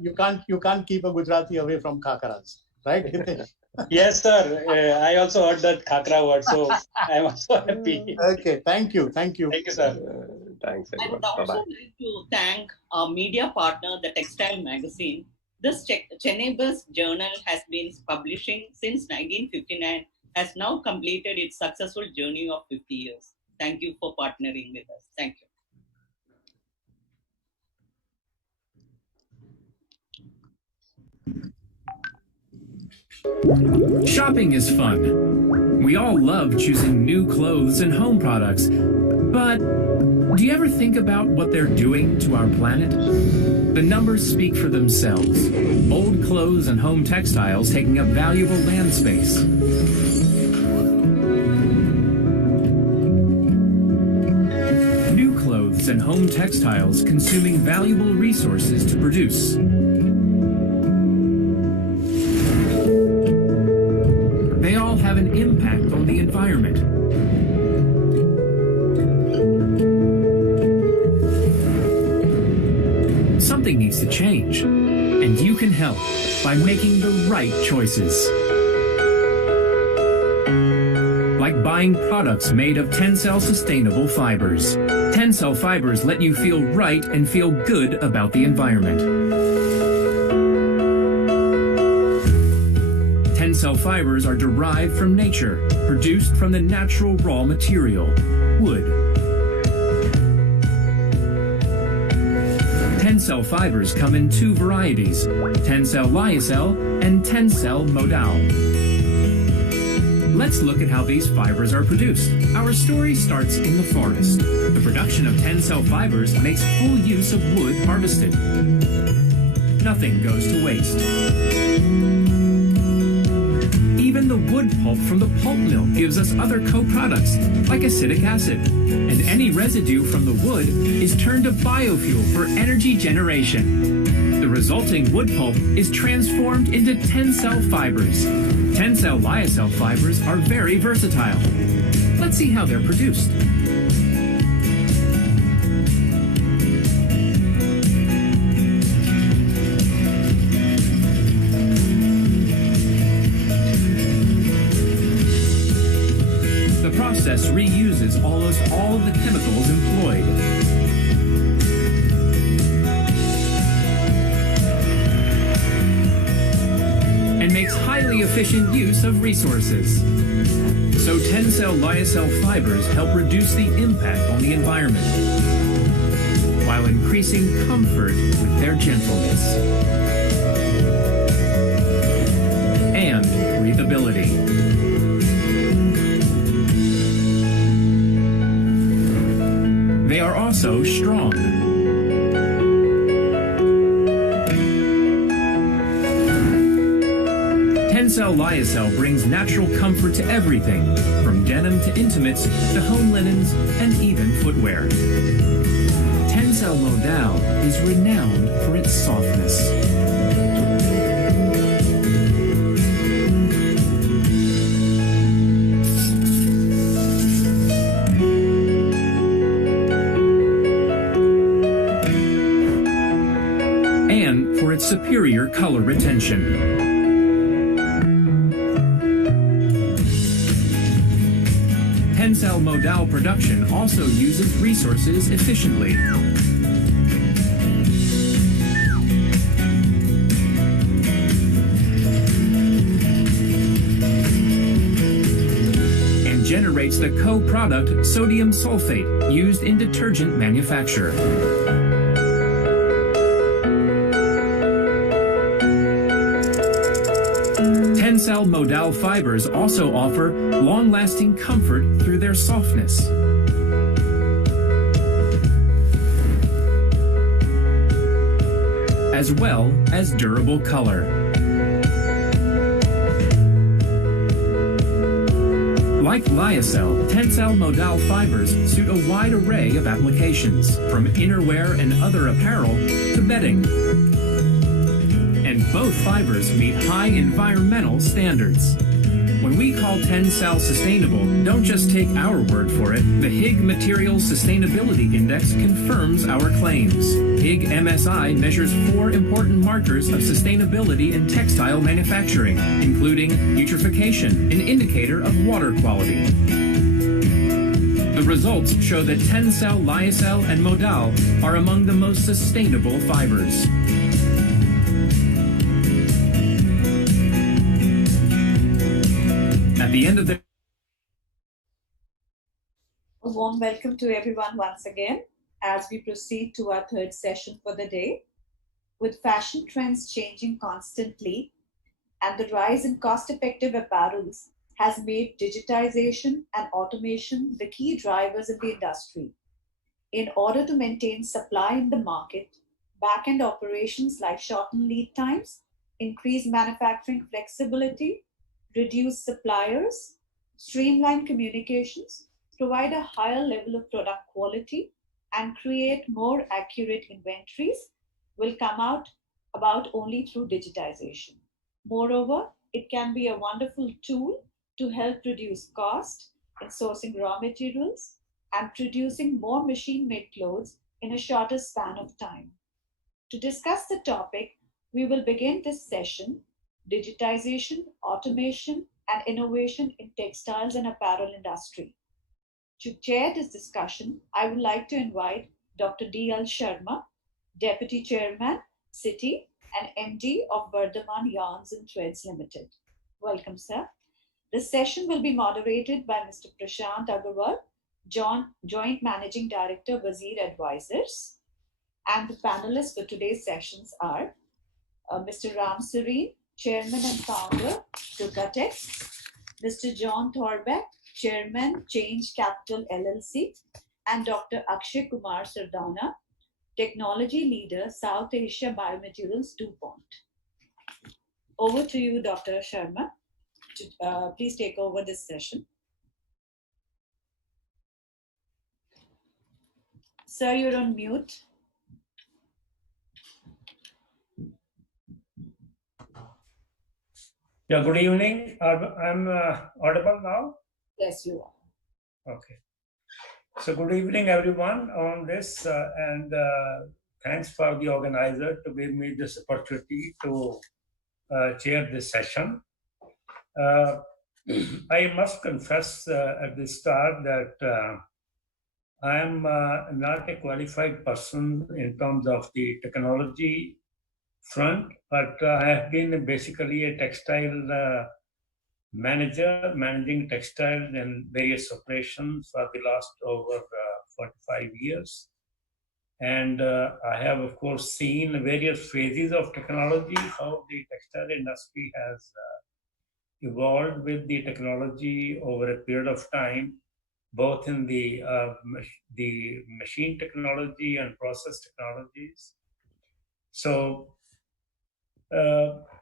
you can't keep a Gujarati away from khakaras, right, Hitesh? Yes, sir. I also heard that khakra word, so I'm also happy. Okay, thank you. Thank you, sir. Thanks, I would everyone. also Bye-bye. like to thank our media partner, the Textile Magazine. This Chennai-based journal has been publishing since 1959, has now completed its successful journey of 50 years. Thank you for partnering with us. Thank you. Shopping is fun. We all love choosing new clothes and home products. But do you ever think about what they're doing to our planet? The numbers speak for themselves. Old clothes and home textiles taking up valuable land space. New clothes and home textiles consuming valuable resources to produce. They all have an impact on the environment. Something needs to change, and you can help by making the right choices. Like buying products made of Tencel sustainable fibers. Tencel fibers let you feel right and feel good about the environment. Tencel fibers are derived from nature, produced from the natural raw material, wood. Tencel fibers come in two varieties, Tencel lyocell and Tencel modal. Let's look at how these fibers are produced. Our story starts in the forest. The production of Tencel fibers makes full use of wood harvested. Nothing goes to waste. Even the wood pulp from the pulp mill gives us other co-products, like acetic acid. And any residue from the wood is turned to biofuel for energy generation. The resulting wood pulp is transformed into Tencel fibers. Tencel lyocell fibers are very versatile. Let's see how they're produced. The process reuses almost all of the chemicals employed. And makes highly efficient use of resources. So Tencel lyocell fibers help reduce the impact on the environment, while increasing comfort with their gentleness and breathability. They are also strong. Tencel lyocell brings natural comfort to everything, from denim to intimates to home linens and even footwear. Tencel modal is renowned for its softness. And for its superior color retention. Tencel modal production also uses resources efficiently. And generates the co-product sodium sulfate used in detergent manufacture. Tencel modal fibers also offer long-lasting comfort through their softness. As well as durable color. Like lyocell, tensile modal fibers suit a wide array of applications, from innerwear and other apparel to bedding. And both fibers meet high environmental standards. When we call Tensile sustainable, don't just take our word for it. The Higg Materials Sustainability Index confirms our claims. Higg MSI measures 4 important markers of sustainability in textile manufacturing, including eutrophication, an indicator of water quality. The results show that Tensile, lyocell, and modal are among the most sustainable fibers. At the end of the A warm welcome to everyone once again as we proceed to our third session for the day. With fashion trends changing constantly and the rise in cost-effective apparels has made digitization and automation the key drivers in the industry. In order to maintain supply in the market, back-end operations like shorten lead times, increase manufacturing flexibility, reduce suppliers, streamline communications, provide a higher level of product quality, and create more accurate inventories will come about only through digitization. Moreover, it can be a wonderful tool to help reduce cost in sourcing raw materials and producing more machine-made clothes in a shorter span of time. To discuss the topic, we will begin this session, Digitization, Automation, and Innovation in Textiles and Apparel Industry. To chair this discussion, I would like to invite Dr. D.L. Sharma, Deputy Chairman, CITI, and MD of Vardhaman Yarns and Threads Limited. Welcome, sir. The session will be moderated by Mr. Prashant Agarwal, Joint Managing Director, Wazir Advisors. And the panelists for today's sessions are Mr. Ram Sareen, Chairman and Founder, Gartex, Mr. John Thorbek, Chairman, Change Capital LLC, and Dr. Akshay Kumar Sardana, Technology Leader, South Asia Biomaterials DuPont. Over to you, Dr. Sharma. Please take over this session. Sir, you're on mute. Yeah, good evening. I'm audible now? Yes, you are. Okay. So good evening, everyone on this, and thanks for the organizer to give me this opportunity to chair this session. I must confess at the start that I am not a qualified person in terms of the technology front, but I have been basically a textile manager, managing textiles in various operations for the last over 45 years. And I have, of course, seen various phases of technology, how the textile industry has evolved with the technology over a period of time, both in the machine technology and process technologies. So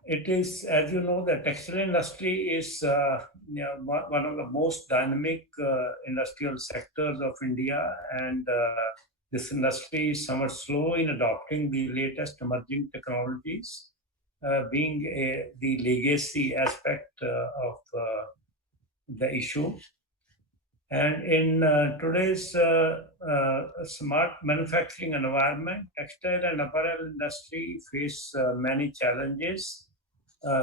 it is, as you know, the textile industry is one of the most dynamic industrial sectors of India, and this industry is somewhat slow in adopting the latest emerging technologies, being the legacy aspect of the issue. And in today's smart manufacturing environment, textile and apparel industry face many challenges,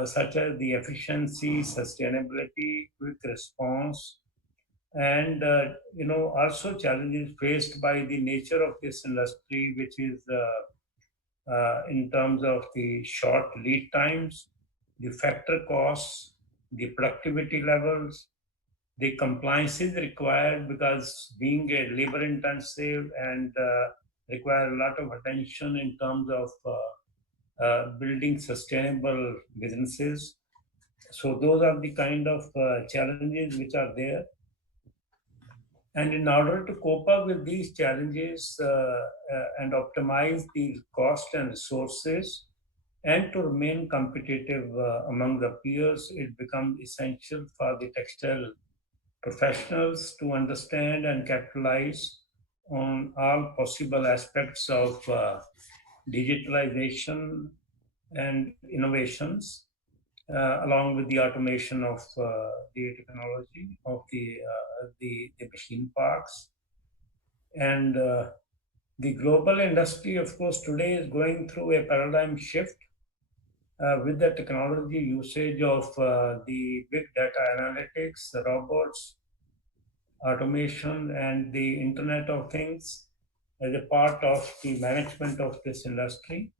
such as the efficiency, sustainability, quick response, and also challenges faced by the nature of this industry, which is in terms of the short lead times, the factor costs, the productivity levels, the compliances required, because being a labor intensive and require a lot of attention in terms of building sustainable businesses. So those are the kind of challenges which are there. And in order to cope up with these challenges and optimize the cost and resources, and to remain competitive among the peers, it becomes essential for the textile professionals to understand and capitalize on all possible aspects of digitalization and innovations, along with the automation of the technology of the machine parks. And the global industry, of course, today is going through a paradigm shift with the technology usage of the big data analytics, the robots, automation, and the Internet of Things as a part of the management of this industry.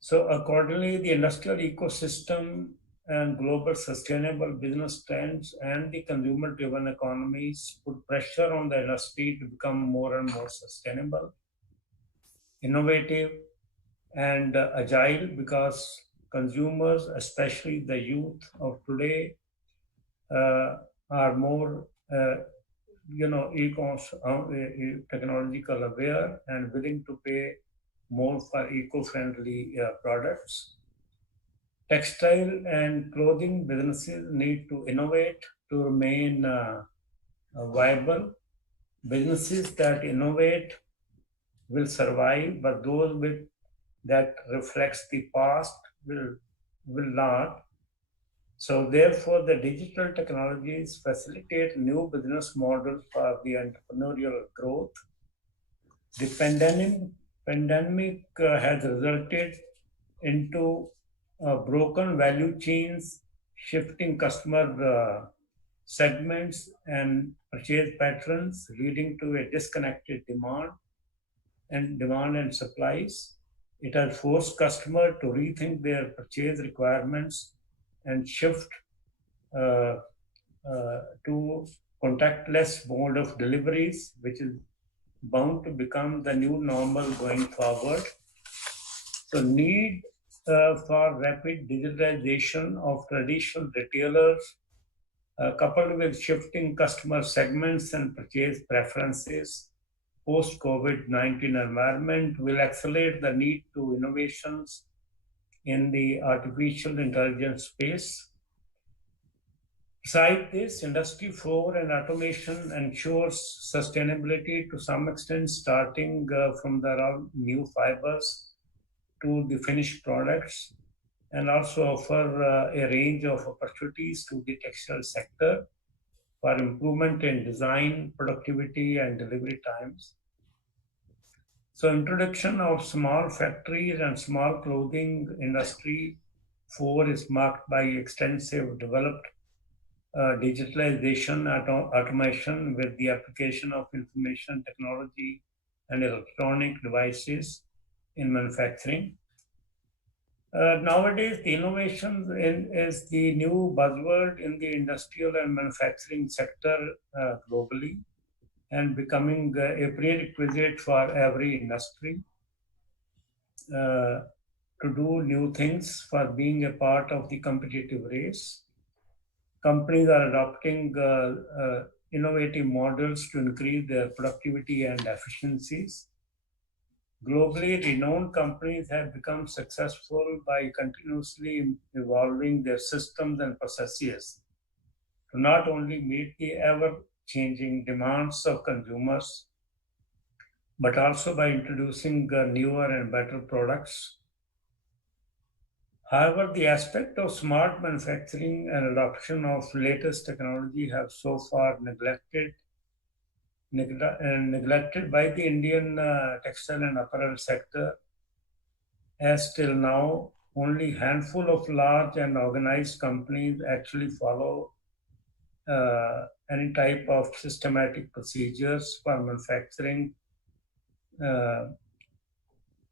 So accordingly, the industrial ecosystem and global sustainable business trends and the consumer-driven economies put pressure on the industry to become more and more sustainable, innovative, and agile, because consumers, especially the youth of today, are more technological aware and willing to pay more for eco-friendly products. Textile and clothing businesses need to innovate to remain viable. Businesses that innovate will survive, but those that reflects the past will not. So therefore, the digital technologies facilitate new business models for the entrepreneurial growth. The pandemic has resulted into broken value chains, shifting customer segments and purchase patterns, leading to a disconnected demand and supplies. It has forced customers to rethink their purchase requirements and shift to contactless mode of deliveries, which is bound to become the new normal going forward. So need for rapid digitalization of traditional retailers, coupled with shifting customer segments and purchase preferences, post-COVID-19 environment will accelerate the need to innovations in the artificial intelligence space. Besides this, Industry 4 and automation ensures sustainability to some extent, starting from the raw new fibers to the finished products, and also offer a range of opportunities to the textile sector for improvement in design, productivity, and delivery times. So introduction of small factories and small clothing industry 4 is marked by extensive developed digitalization, automation with the application of information technology and electronic devices in manufacturing. Nowadays, the innovation is the new buzzword in the industrial and manufacturing sector globally, and becoming a prerequisite for every industry to do new things for being a part of the competitive race. Companies are adopting innovative models to increase their productivity and efficiencies. Globally renowned companies have become successful by continuously evolving their systems and processes to not only meet the ever-changing demands of consumers, but also by introducing newer and better products. However, the aspect of smart manufacturing and adoption of latest technology have so far neglected by the Indian textile and apparel sector, as till now only handful of large and organized companies actually follow any type of systematic procedures for manufacturing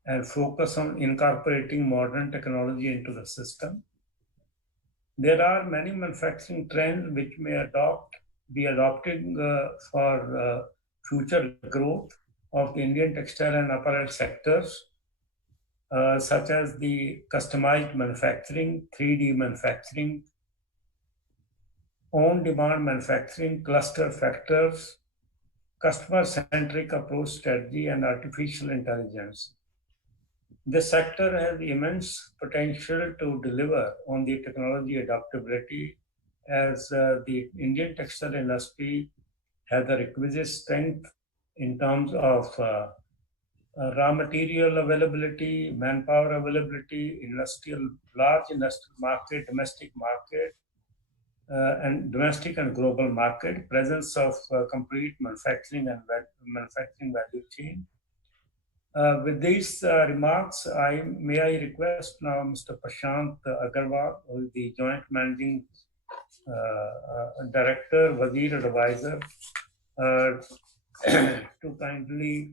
and focus on incorporating modern technology into the system. There are many manufacturing trends which may be adopted for future growth of the Indian textile and apparel sectors, such as the customized manufacturing, 3D manufacturing, on-demand manufacturing, cluster factors, customer-centric approach strategy, and artificial intelligence. This sector has immense potential to deliver on the technology adaptability as the Indian textile industry has the requisite strength in terms of raw material availability, manpower availability, large industrial market, domestic market, and domestic and global market, presence of complete manufacturing and manufacturing value chain. With these remarks, may I request now Mr. Prashant Agarwal, who is the Joint Managing Director, Wazir Advisor, to kindly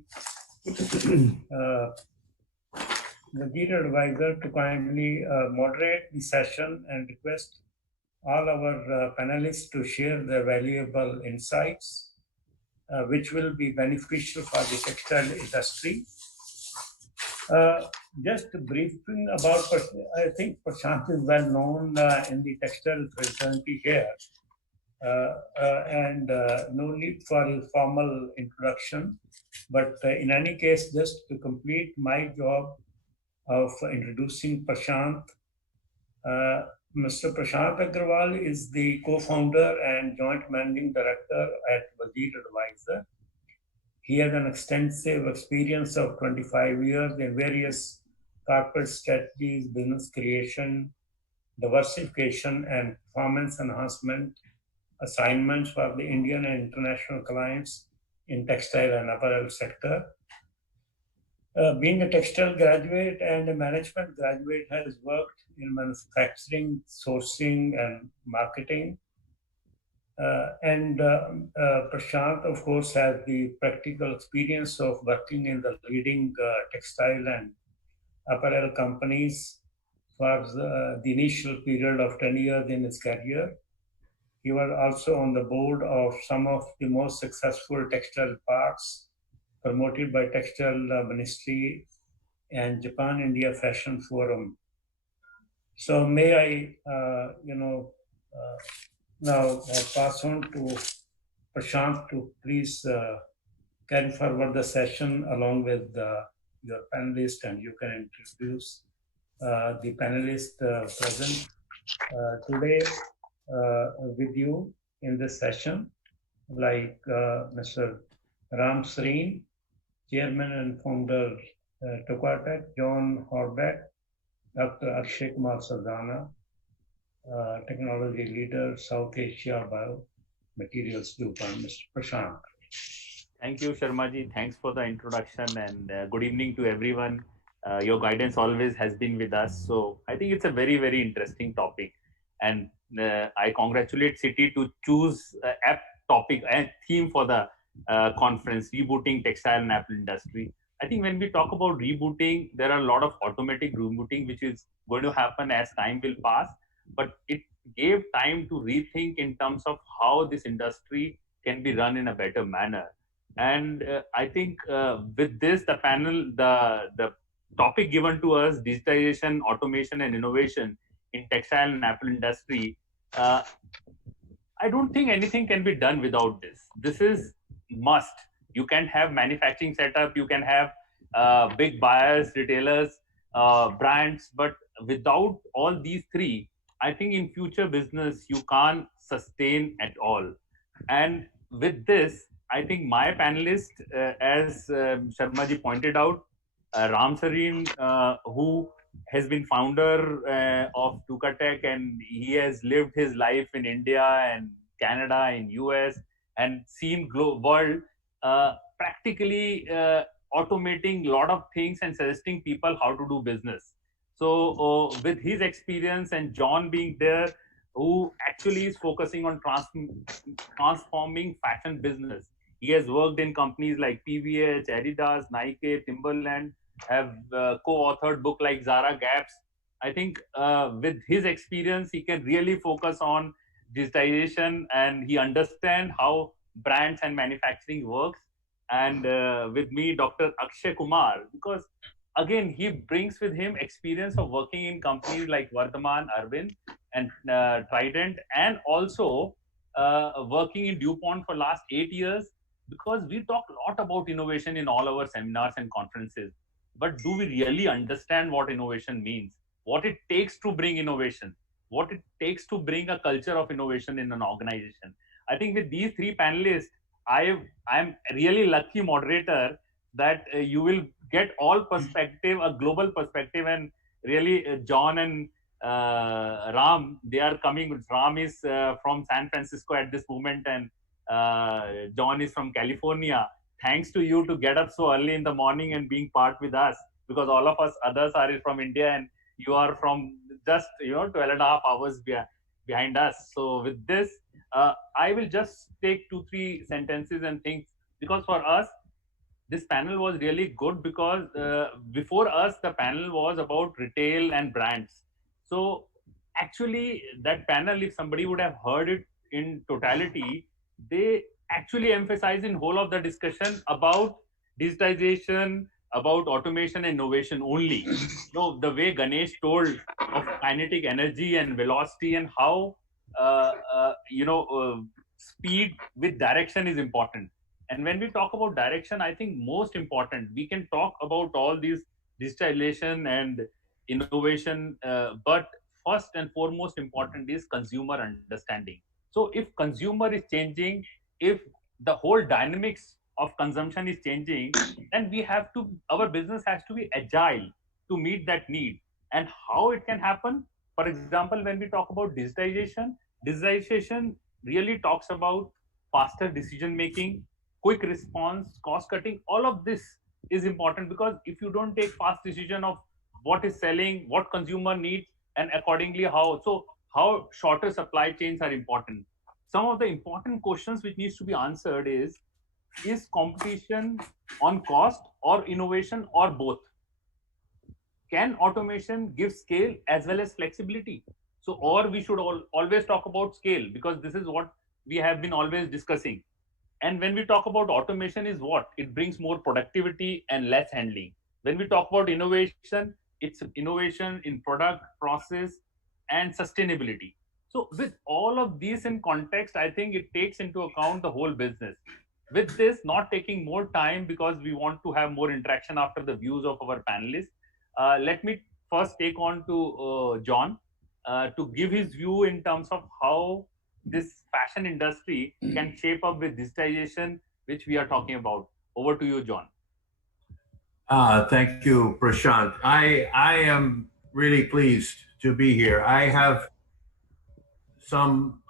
moderate the session and request all our panelists to share their valuable insights, which will be beneficial for the textile industry. Just briefing about, I think Prashant is well known in the textile fraternity here, and no need for a formal introduction. But in any case, just to complete my job of introducing Prashant, Mr. Prashant Agarwal is the co-founder and joint managing director at Wazir Advisor. He has an extensive experience of 25 years in various corporate strategies, business creation, diversification, and performance enhancement assignments for the Indian and international clients in textile and apparel sector. Being a textile graduate and a management graduate, has worked in manufacturing, sourcing, and marketing. Prashant, of course, has the practical experience of working in the leading textile and apparel companies for the initial period of 10 years in his career. He was also on the board of some of the most successful textile parks promoted by Textile Ministry and Japan-India Fashion Forum. So may I, now pass on to Prashant to please carry forward the session along with your panelists, and you can introduce the panelists present today with you in this session, like Mr. Ram Sareen, Chairman and Founder Tukartech, John Horbeck, Dr. Akshay Kumar Sardana, Technology Leader, South Asia Bio Materials DuPont, Mr. Prashant. Thank you, Sharmaji. Thanks for the introduction, and good evening to everyone. Your guidance always has been with us. So I think it's a very, very interesting topic. And I congratulate CITI to choose apt topic and theme for the conference, Rebooting Textile and Apparel Industry. I think when we talk about rebooting, there are a lot of automatic rebooting, which is going to happen as time will pass. But it gave time to rethink in terms of how this industry can be run in a better manner. And I think with this, the panel, the topic given to us, digitization, automation, and innovation in textile and apparel industry, I don't think anything can be done without this. This is must. You can have manufacturing setup, you can have big buyers, retailers, brands, but without all these three, I think in future business, you can't sustain at all. And with this, I think my panelist, as Sharmaji pointed out, Ram Sareen, who has been founder of Tukartech, and he has lived his life in India and Canada and US and seen world practically automating a lot of things and suggesting people how to do business. So with his experience and John being there, who actually is focusing on transforming fashion business. He has worked in companies like PVH, Adidas, Nike, Timberland, have co-authored book like Zara Gaps. I think with his experience, he can really focus on digitization, and he understands how brands and manufacturing works. And with me, Dr. Akshay Kumar, because again, he brings with him experience of working in companies like Vardhaman, Arvind, and Trident, and also working in DuPont for last 8 years, because we talk a lot about innovation in all our seminars and conferences. But do we really understand what innovation means? What it takes to bring innovation? what it takes to bring a culture of innovation in an organization. I think with these three panelists, I'm really lucky moderator that you will get all perspective, a global perspective, and really John and Ram, they are coming. Ram is from San Francisco at this moment, and John is from California. Thanks to you to get up so early in the morning and being part with us, because all of us others are from India and you are from just 12 and a half hours behind us. So with this, I will just take 2-3 sentences and things, because for us this panel was really good, because before us the panel was about retail and brands. So actually that panel, if somebody would have heard it in totality, they actually emphasize in whole of the discussion about digitization, about automation and innovation only. The way Ganesh told of kinetic energy and velocity, and how speed with direction is important. And when we talk about direction, I think most important, we can talk about all these digitalization and innovation, but first and foremost important is consumer understanding. So if consumer is changing, if the whole dynamics of consumption is changing, then our business has to be agile to meet that need. And how it can happen? For example, when we talk about digitization really talks about faster decision making, quick response, cost cutting. All of this is important, because if you don't take fast decision of what is selling, what consumer needs, and accordingly how shorter supply chains are important. Some of the important questions which needs to be answered is competition on cost or innovation or both? Can automation give scale as well as flexibility? So, or we should always talk about scale, because this is what we have been always discussing. And when we talk about automation, is what? It brings more productivity and less handling. When we talk about innovation, it's innovation in product, process, and sustainability. So with all of these in context, I think it takes into account the whole business. With this, not taking more time, because we want to have more interaction after the views of our panelists, let me first take on to John to give his view in terms of how this fashion industry can shape up with digitization, which we are talking about. Over to you, John. Thank you, Prashant. I am really pleased to be here. I have some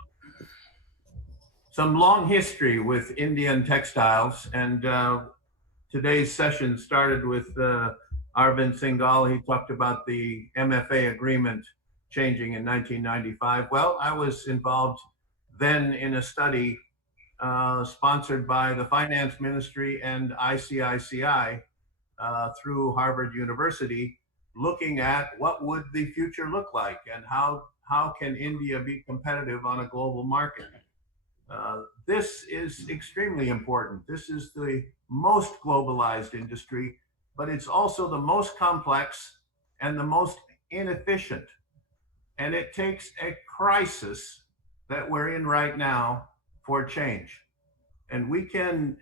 long history with Indian textiles, and today's session started with Arvind Singhal. He talked about the MFA agreement changing in 1995. Well, I was involved then in a study sponsored by the Finance Ministry and ICICI through Harvard University, looking at what would the future look like and how can India be competitive on a global market. This is extremely important. This is the most globalized industry, but it's also the most complex and the most inefficient. And it takes a crisis that we're in right now for change. And we can,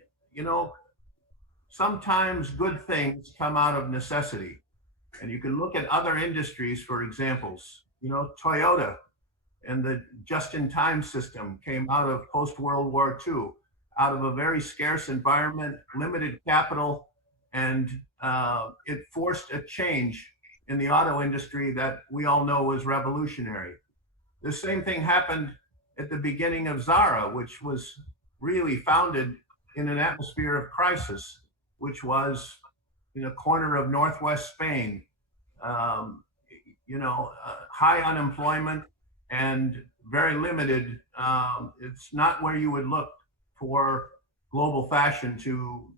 sometimes good things come out of necessity. And you can look at other industries for examples. Toyota and the just-in-time system came out of post-World War II, out of a very scarce environment, limited capital, and it forced a change in the auto industry that we all know was revolutionary. The same thing happened at the beginning of Zara, which was really founded in an atmosphere of crisis, which was in a corner of Northwest Spain, high unemployment and very limited. It's not where you would look for global fashion to,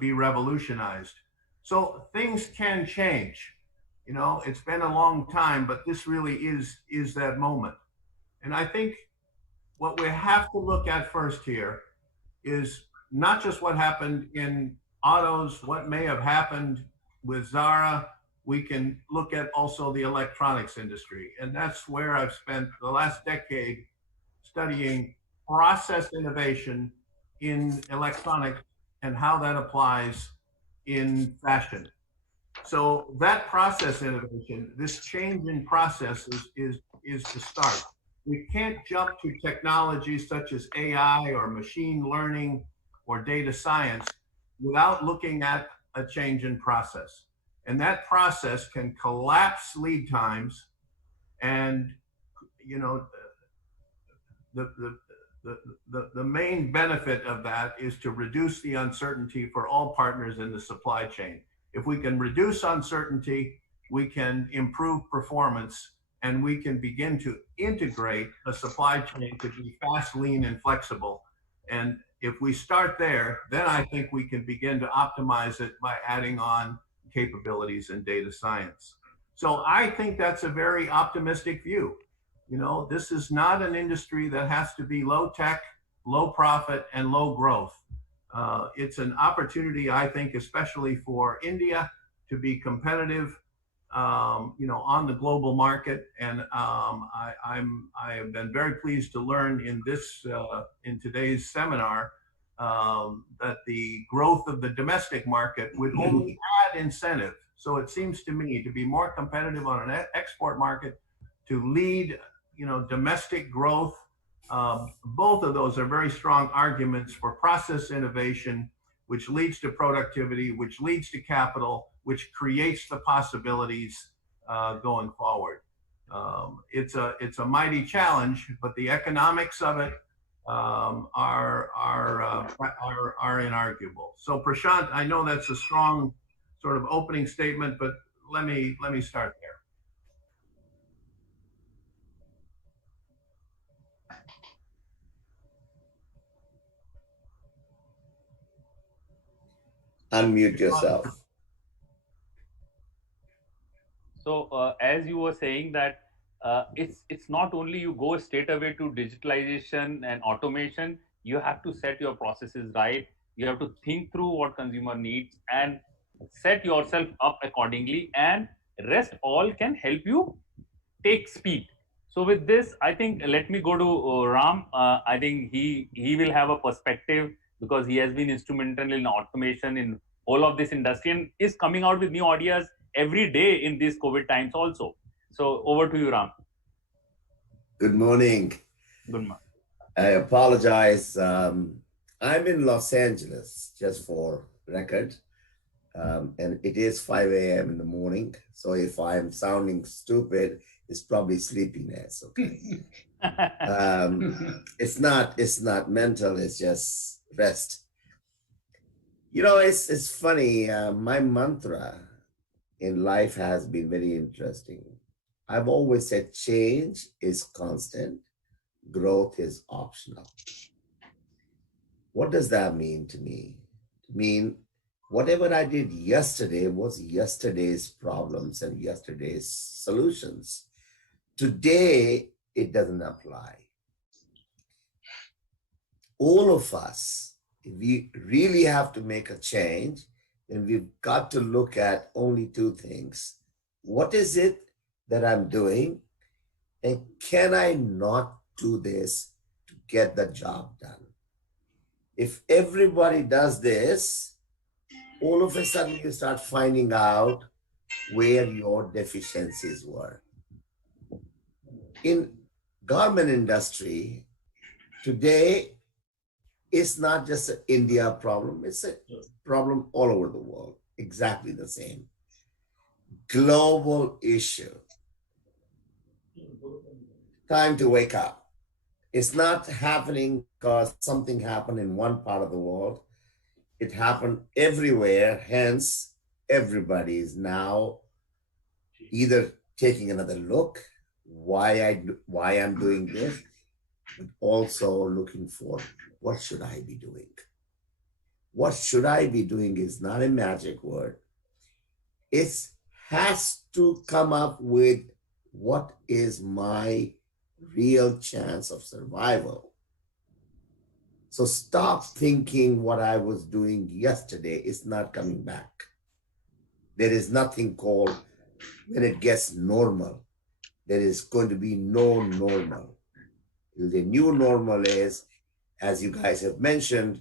be revolutionized. So things can change. It's been a long time, but this really is that moment. And I think what we have to look at first here is not just what happened in autos, what may have happened with Zara. We can look at also the electronics industry. And that's where I've spent the last decade studying process innovation in electronics and how that applies in fashion. So that process innovation, this change in processes is is to start. We can't jump to technologies such as AI or machine learning or data science without looking at a change in process. And that process can collapse lead times. And, you know, the main benefit of that is to reduce the uncertainty for all partners in the supply chain. If we can reduce uncertainty, we can improve performance, and we can begin to integrate a supply chain to be fast, lean, and flexible. And if we start there, then I think we can begin to optimize it by adding on capabilities in data science. So I think that's a very optimistic view. You know, this is not an industry that has to be low tech, low profit, and low growth. It's an opportunity, I think, especially for India to be competitive, you know, on the global market. And I have been very pleased to learn in this in today's seminar that the growth of the domestic market would only add incentive. So it seems to me to be more competitive on an export market, to lead, you know, domestic growth. Both of those are very strong arguments for process innovation, which leads to productivity, which leads to capital, which creates the possibilities going forward. It's a mighty challenge, but the economics of it are inarguable. So Prashant, I know that's a strong sort of opening statement, but let me start there. Unmute yourself. So as you were saying that it's not only you go straight away to digitalization and automation, you have to set your processes right. You have to think through what consumer needs and set yourself up accordingly, and rest all can help you take speed. So with this, I think let me go to Ram. I think he will have a perspective because he has been instrumental in automation in all of this industry and is coming out with new ideas every day in these COVID times also. So over to you, Ram. Good morning. Good morning. I apologize. I'm in Los Angeles, just for record. And it is 5 a.m. in the morning. So if I'm sounding stupid, it's probably sleepiness, okay? It's not mental, it's just rest. You know, it's funny. My mantra in life has been very interesting. I've always said change is constant, growth is optional. What does that mean to me? It mean whatever I did yesterday was yesterday's problems and yesterday's solutions. Today, it doesn't apply. All of us, if we really have to make a change, then we've got to look at only two things. What is it that I'm doing? And can I not do this to get the job done? If everybody does this, all of a sudden you start finding out where your deficiencies were. In garment industry, today, it's not just an India problem, it's a problem all over the world, exactly the same. Global issue. Time to wake up. It's not happening because something happened in one part of the world. It happened everywhere, hence everybody is now either taking another look, why I'm doing this, but also looking for what should I be doing? What should I be doing is not a magic word. It has to come up with what is my real chance of survival. So stop thinking what I was doing yesterday is not coming back. There is nothing called when it gets normal. There is going to be no normal. The new normal is, as you guys have mentioned,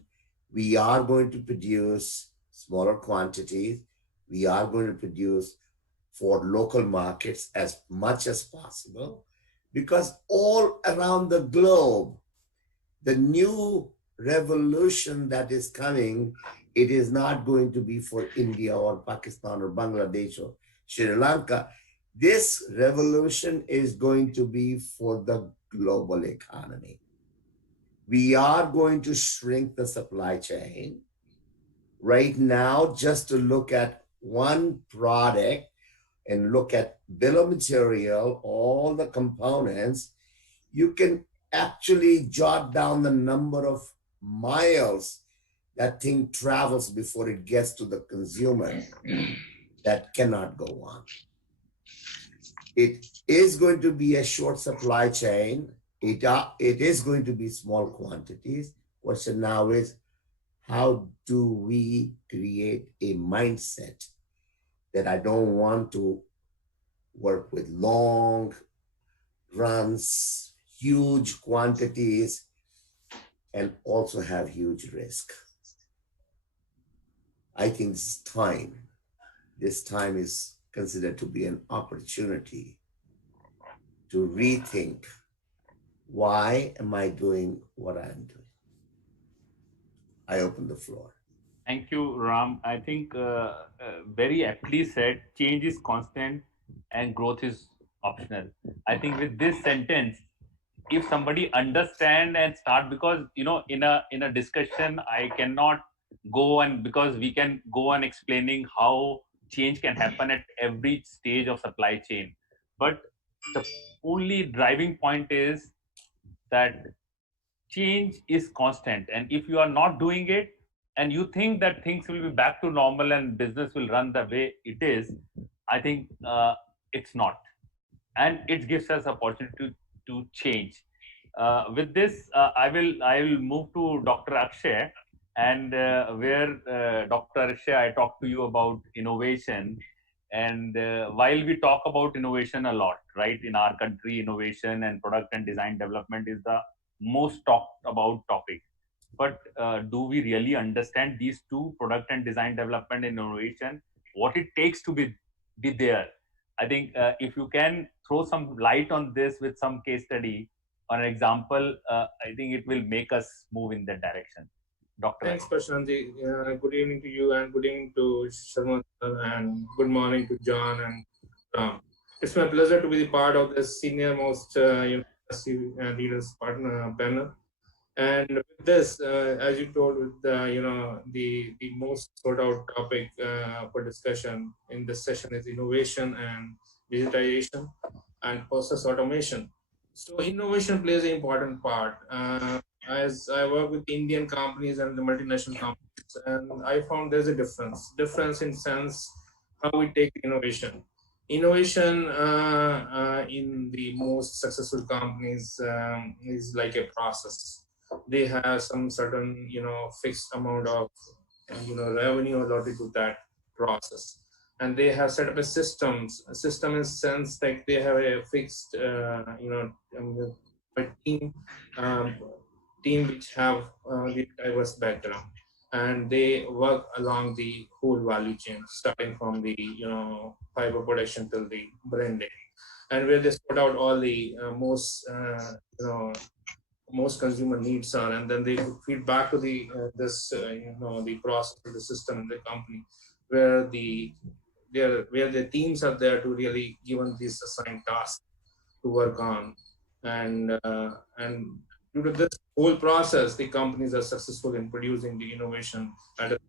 we are going to produce smaller quantities. We are going to produce for local markets as much as possible. because all around the globe, the new revolution that is coming, it is not going to be for India or Pakistan or Bangladesh or Sri Lanka. This revolution is going to be for the global economy. We are going to shrink the supply chain. Right now, just to look at one product and look at bill of material, all the components, you can actually jot down the number of miles that thing travels before it gets to the consumer. That cannot go on. It is going to be a short supply chain. It is going to be small quantities. Question now is, how do we create a mindset that I don't want to work with long runs, huge quantities, and also have huge risk? I think this time is considered to be an opportunity to rethink, why am I doing what I'm doing? I open the floor. Thank you, Ram. I think very aptly said, change is constant and growth is optional. I think with this sentence, if somebody understand and start, because in a discussion I cannot go on, because we can go on explaining how change can happen at every stage of supply chain, but the only driving point is that change is constant, and if you are not doing it and you think that things will be back to normal and business will run the way it is, I think it's not, and it gives us opportunity to change. With this, I will move to Dr. Akshay, and where Dr. Akshay, I talked to you about innovation, and while we talk about innovation a lot, right, in our country, innovation and product and design development is the most talked about topic. But do we really understand these two, product and design development and innovation, what it takes to be there? I think if you can throw some light on this with some case study or an example, I think it will make us move in that direction. Dr. Thanks, Prashanti. Good evening to you, and good evening to Sharma, and good morning to John and Ram. It's my pleasure to be part of this senior most university leaders partner panel. And with this, as you told, with the most sought out topic for discussion in this session is innovation and digitization and process automation. So innovation plays an important part. As I work with Indian companies and the multinational companies, and I found there's a difference in sense how we take innovation. Innovation in the most successful companies is like a process. They have some certain fixed amount of revenue allotted to that process, and they have set up a system in sense like they have a fixed a team which have the diverse background, and they work along the whole value chain, starting from the fiber production till the branding, and where they sort out all the most consumer needs are, and then they feed back to the the process of the system in the company, where the teams are there to really given these assigned tasks to work on, and due to this whole process, the companies are successful in producing the innovation at an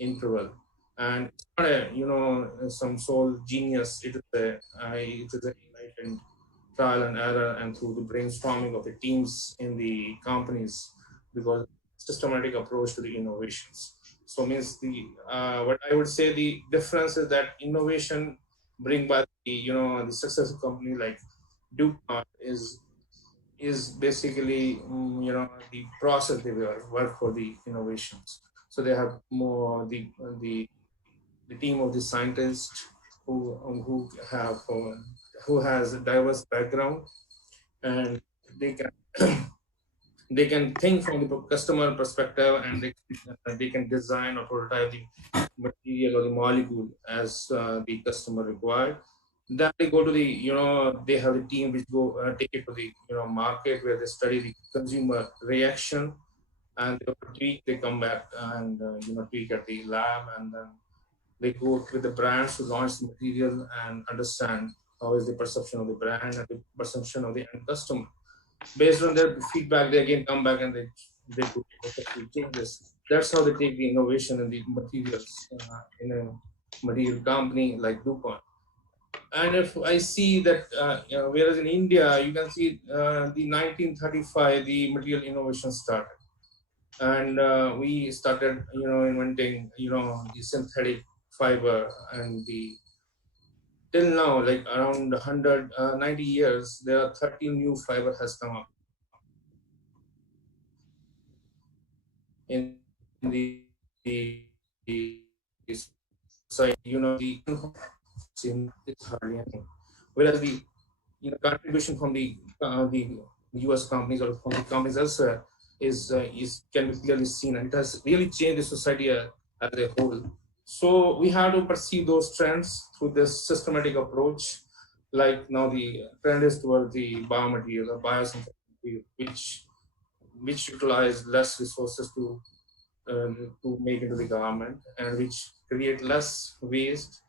interval. And it's not a some sole genius. It is an enlightened trial and error, and through the brainstorming of the teams in the companies, because systematic approach to the innovations. So means the what I would say the difference is that innovation bring by the successful company like DuPont is basically the process they work for the innovations. So they have more the team of the scientists who has a diverse background, and they can think from the customer perspective, and they can design or prototype the material or the molecule as the customer required, Then they go to the, they have a team which go take it to the, market where they study the consumer reaction, and they tweak, they come back and, tweak at the lab, and then they go with the brands to launch the material and understand how is the perception of the brand and the perception of the end customer. Based on their feedback, they again come back and they do changes. That's how they take the innovation in the materials in a material company like DuPont. And if I see that, whereas in India, you can see the 1935, the material innovation started. And we started, inventing, the synthetic fiber, and till now, like around 190 years, there are 13 new fiber has come up in the site, it's hardly anything. Whereas the contribution from the US companies or from the companies elsewhere is can be clearly seen, and it has really changed the society as a whole. So we have to perceive those trends through this systematic approach. Like now the trend is toward the biomaterial or biosynthetic material, which utilize less resources to make into the garment, and which create less waste,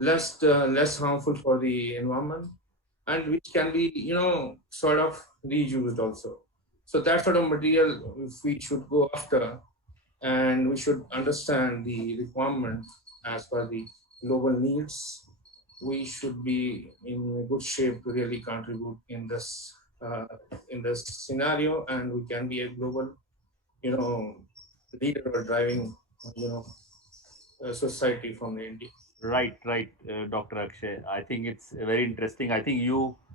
less harmful for the environment, and which can be sort of reused also. So that sort of material we should go after, and we should understand the requirement as per the global needs. We should be in good shape to really contribute in this scenario, and we can be a global leader or driving society from India. Right, Dr. Akshay. I think it's very interesting. I think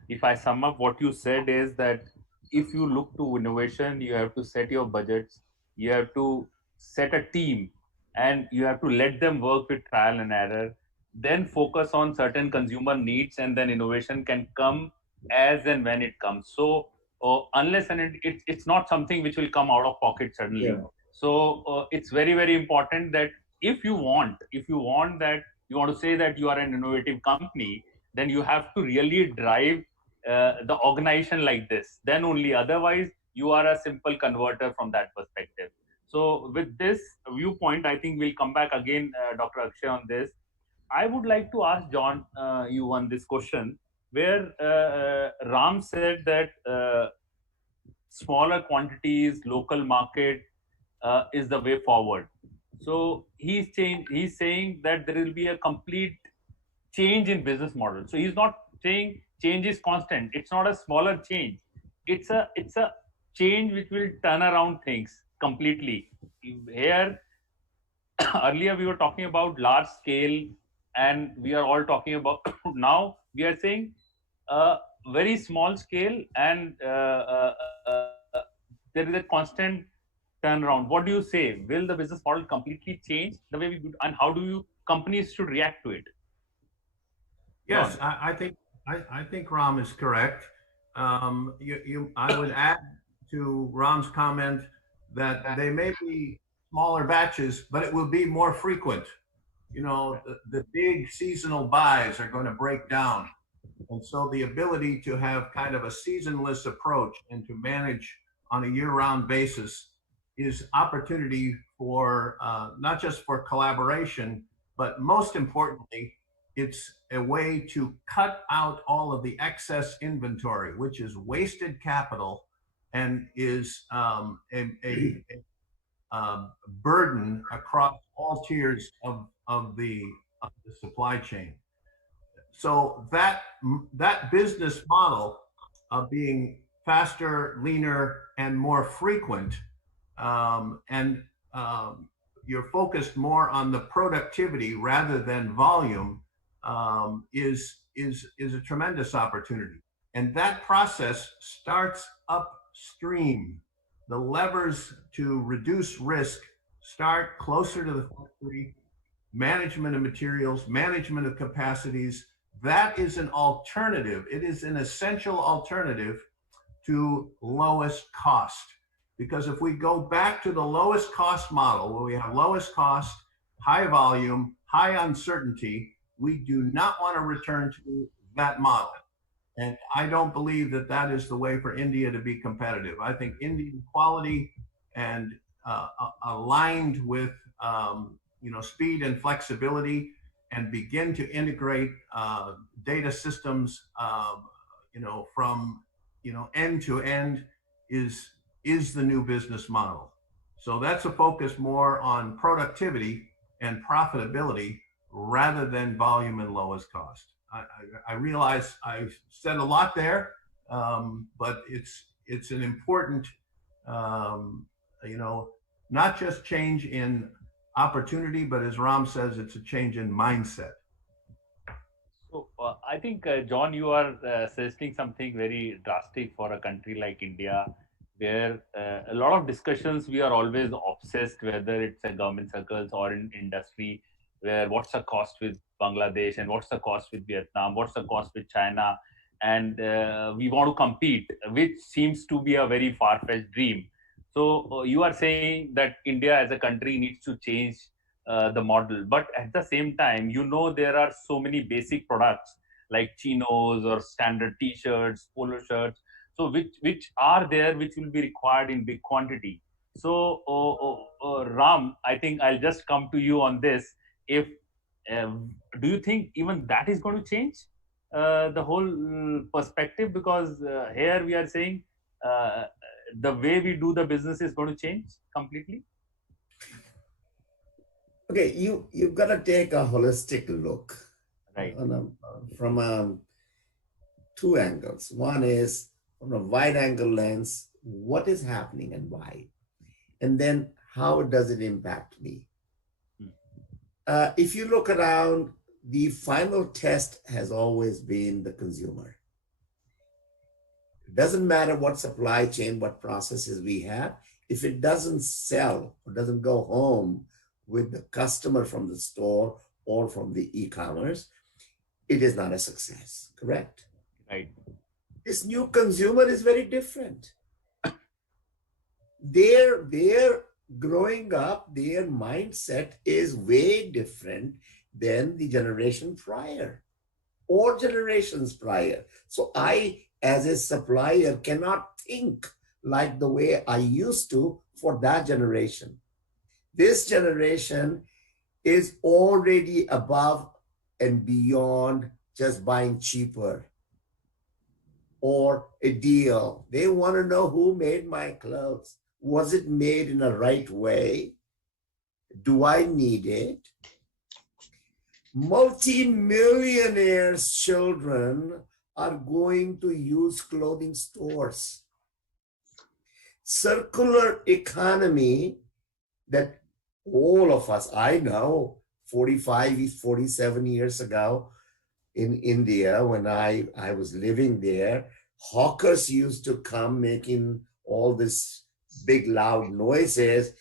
if I sum up what you said, is that if you look to innovation, you have to set your budgets, you have to set a team, and you have to let them work with trial and error, then focus on certain consumer needs, and then innovation can come as and when it comes. So unless and it's not something which will come out of pocket suddenly. Yeah. So it's very, very important that if you want that, you want to say that you are an innovative company, then you have to really drive the organization like this. Then only, otherwise you are a simple converter from that perspective. So with this viewpoint, I think we'll come back again, Dr. Akshay, on this. I would like to ask John you on this question, where Ram said that smaller quantities, local market is the way forward. So he's saying that there will be a complete change in business model. So he's not saying change is constant. It's not a smaller change. It's a change which will turn around things completely. Here, earlier we were talking about large scale, and we are all talking about now we are saying very small scale, and there is a constant turnaround. What do you say? Will the business model completely change the way we do, and how do companies should react to it? Yes, I think Ram is correct. I would add to Ram's comment that they may be smaller batches, but it will be more frequent. The big seasonal buys are going to break down. And so the ability to have kind of a seasonless approach and to manage on a year-round basis is opportunity for not just for collaboration, but most importantly, it's a way to cut out all of the excess inventory, which is wasted capital and is a burden across all tiers of the supply chain. So that business model of being faster, leaner, and more frequent, and you're focused more on the productivity rather than volume, is a tremendous opportunity. And that process starts upstream. The levers to reduce risk start closer to the factory, management of materials, management of capacities. That is an alternative. It is an essential alternative to lowest cost. Because if we go back to the lowest cost model, where we have lowest cost, high volume, high uncertainty, we do not want to return to that model. And I don't believe that that is the way for India to be competitive. I think Indian quality and aligned with speed and flexibility, and begin to integrate data systems from end to end is the new business model. So that's a focus more on productivity and profitability rather than volume and lowest cost. I realize I said a lot there, but it's an important, not just change in opportunity, but as Ram says, it's a change in mindset. So I think, John, you are suggesting something very drastic for a country like India, where a lot of discussions, we are always obsessed, whether it's a government circles or in industry, where what's the cost with Bangladesh and what's the cost with Vietnam, what's the cost with China, and we want to compete, which seems to be a very far-fetched dream. So you are saying that India as a country needs to change the model, but at the same time, there are so many basic products like chinos or standard t-shirts, polo shirts, so which are there, which will be required in big quantity. So Ram, I think I'll just come to you on this. If do you think even that is going to change the whole perspective? Because here we are saying the way we do the business is going to change completely. Okay, you've got to take a holistic look, right, from two angles. One is from a wide angle lens, what is happening and why, and then how does it impact me? If you look around, the final test has always been the consumer. It doesn't matter what supply chain, what processes we have. If it doesn't sell or doesn't go home with the customer from the store or from the e-commerce, it is not a success, correct? Right. This new consumer is very different. They're growing up, their mindset is way different than the generation prior or generations prior. So I, as a supplier, cannot think like the way I used to for that generation. This generation is already above and beyond just buying cheaper or a deal. They want to know who made my clothes. Was it made in the right way? Do I need it? Multi-millionaires' children are going to use clothing stores. Circular economy that all of us, I know, 47 years ago in India, when I was living there, hawkers used to come making all this big loud noises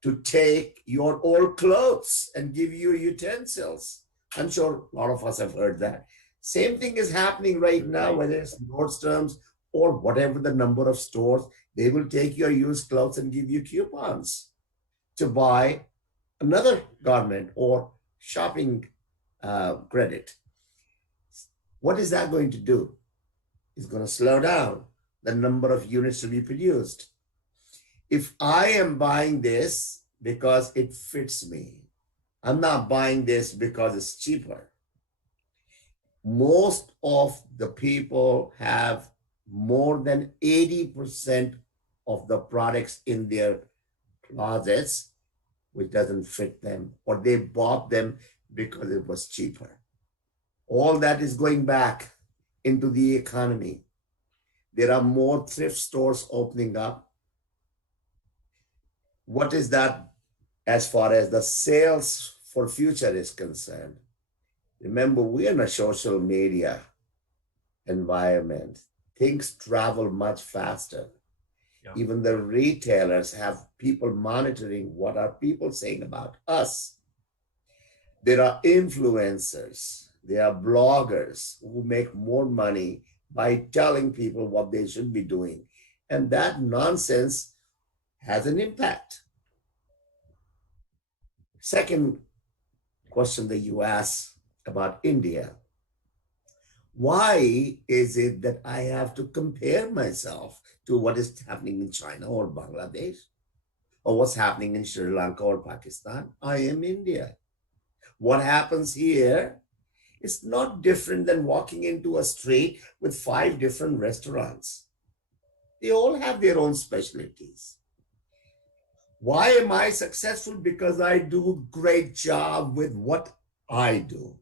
to take your old clothes and give you utensils. I'm sure a lot of us have heard that. Same thing is happening right now, whether it's Nordstrom's or whatever the number of stores, they will take your used clothes and give you coupons to buy another garment or shopping credit. What is that going to do? It's going to slow down the number of units to be produced. If I am buying this because it fits me, I'm not buying this because it's cheaper. Most of the people have more than 80% of the products in their closets which doesn't fit them, or they bought them because it was cheaper. All that is going back into the economy. There are more thrift stores opening up. What is that as far as the sales for future is concerned? Remember, we're in a social media environment. Things travel much faster. Yeah. Even the retailers have people monitoring what are people saying about us. There are influencers, there are bloggers who make more money by telling people what they should be doing. And that nonsense has an impact. Second question that you asked about India. Why is it that I have to compare myself to what is happening in China or Bangladesh or what's happening in Sri Lanka or Pakistan? I am India. What happens here is not different than walking into a street with 5 different restaurants. They all have their own specialties. Why am I successful? Because I do a great job with what I do.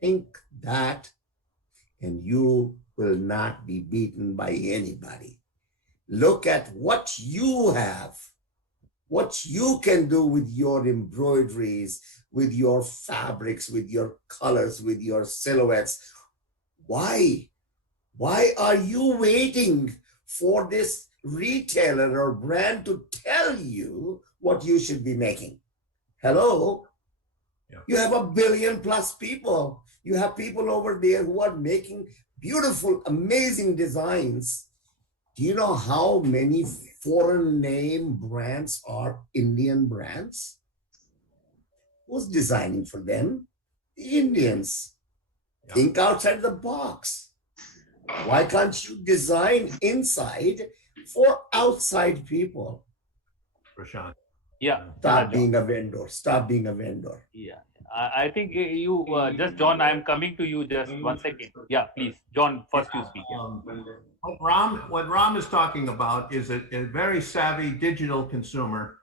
Think that, and you will not be beaten by anybody. Look at what you have, what you can do with your embroideries, with your fabrics, with your colors, with your silhouettes. Why? Why are you waiting for this retailer or brand to tell you what you should be making? Hello? You have 1 billion plus people. You have people over there who are making beautiful, amazing designs. Do you know how many foreign name brands are Indian brands? Who's designing for them? The Indians. Think outside the box. Why can't you design inside for outside people? Prashant. Yeah. Stop being a vendor. Stop being a vendor. Yeah. I think you, just John, I am coming to you just 1 second. Yeah, please. John, first you speak. What Ram is talking about is a very savvy digital consumer,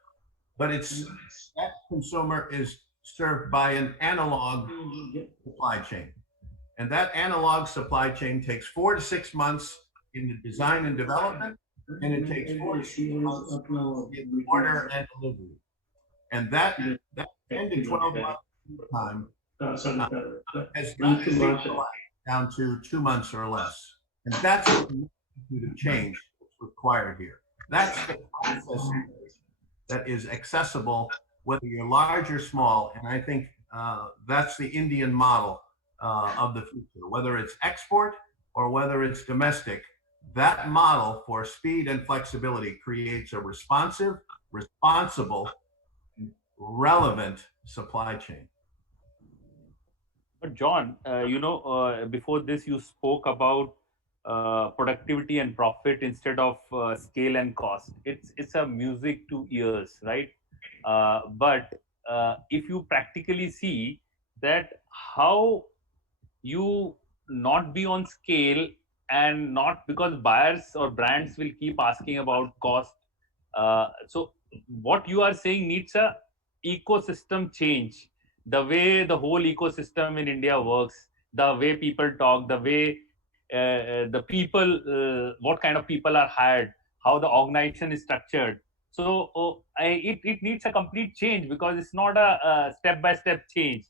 but that consumer is served by an analog supply chain. And that analog supply chain takes 4 to 6 months in the design and development, and it takes 4 to 6 months in order and delivery. And that 10 to 12 months time has got to be down to 2 months or less. And that's what the magnitude of change that's required here. That's the process that is accessible, whether you're large or small. And I think that's the Indian model of the future, whether it's export or whether it's domestic. That model for speed and flexibility creates a responsive, responsible, relevant supply chain. But John, before this you spoke about productivity and profit instead of scale and cost. It's a music to ears, right? But if you practically see that how you not be on scale, and not because buyers or brands will keep asking about cost. So what you are saying needs a ecosystem change, the way the whole ecosystem in India works, the way people talk, the way the people, what kind of people are hired, how the organization is structured. So it needs a complete change, because it's not a step-by-step change.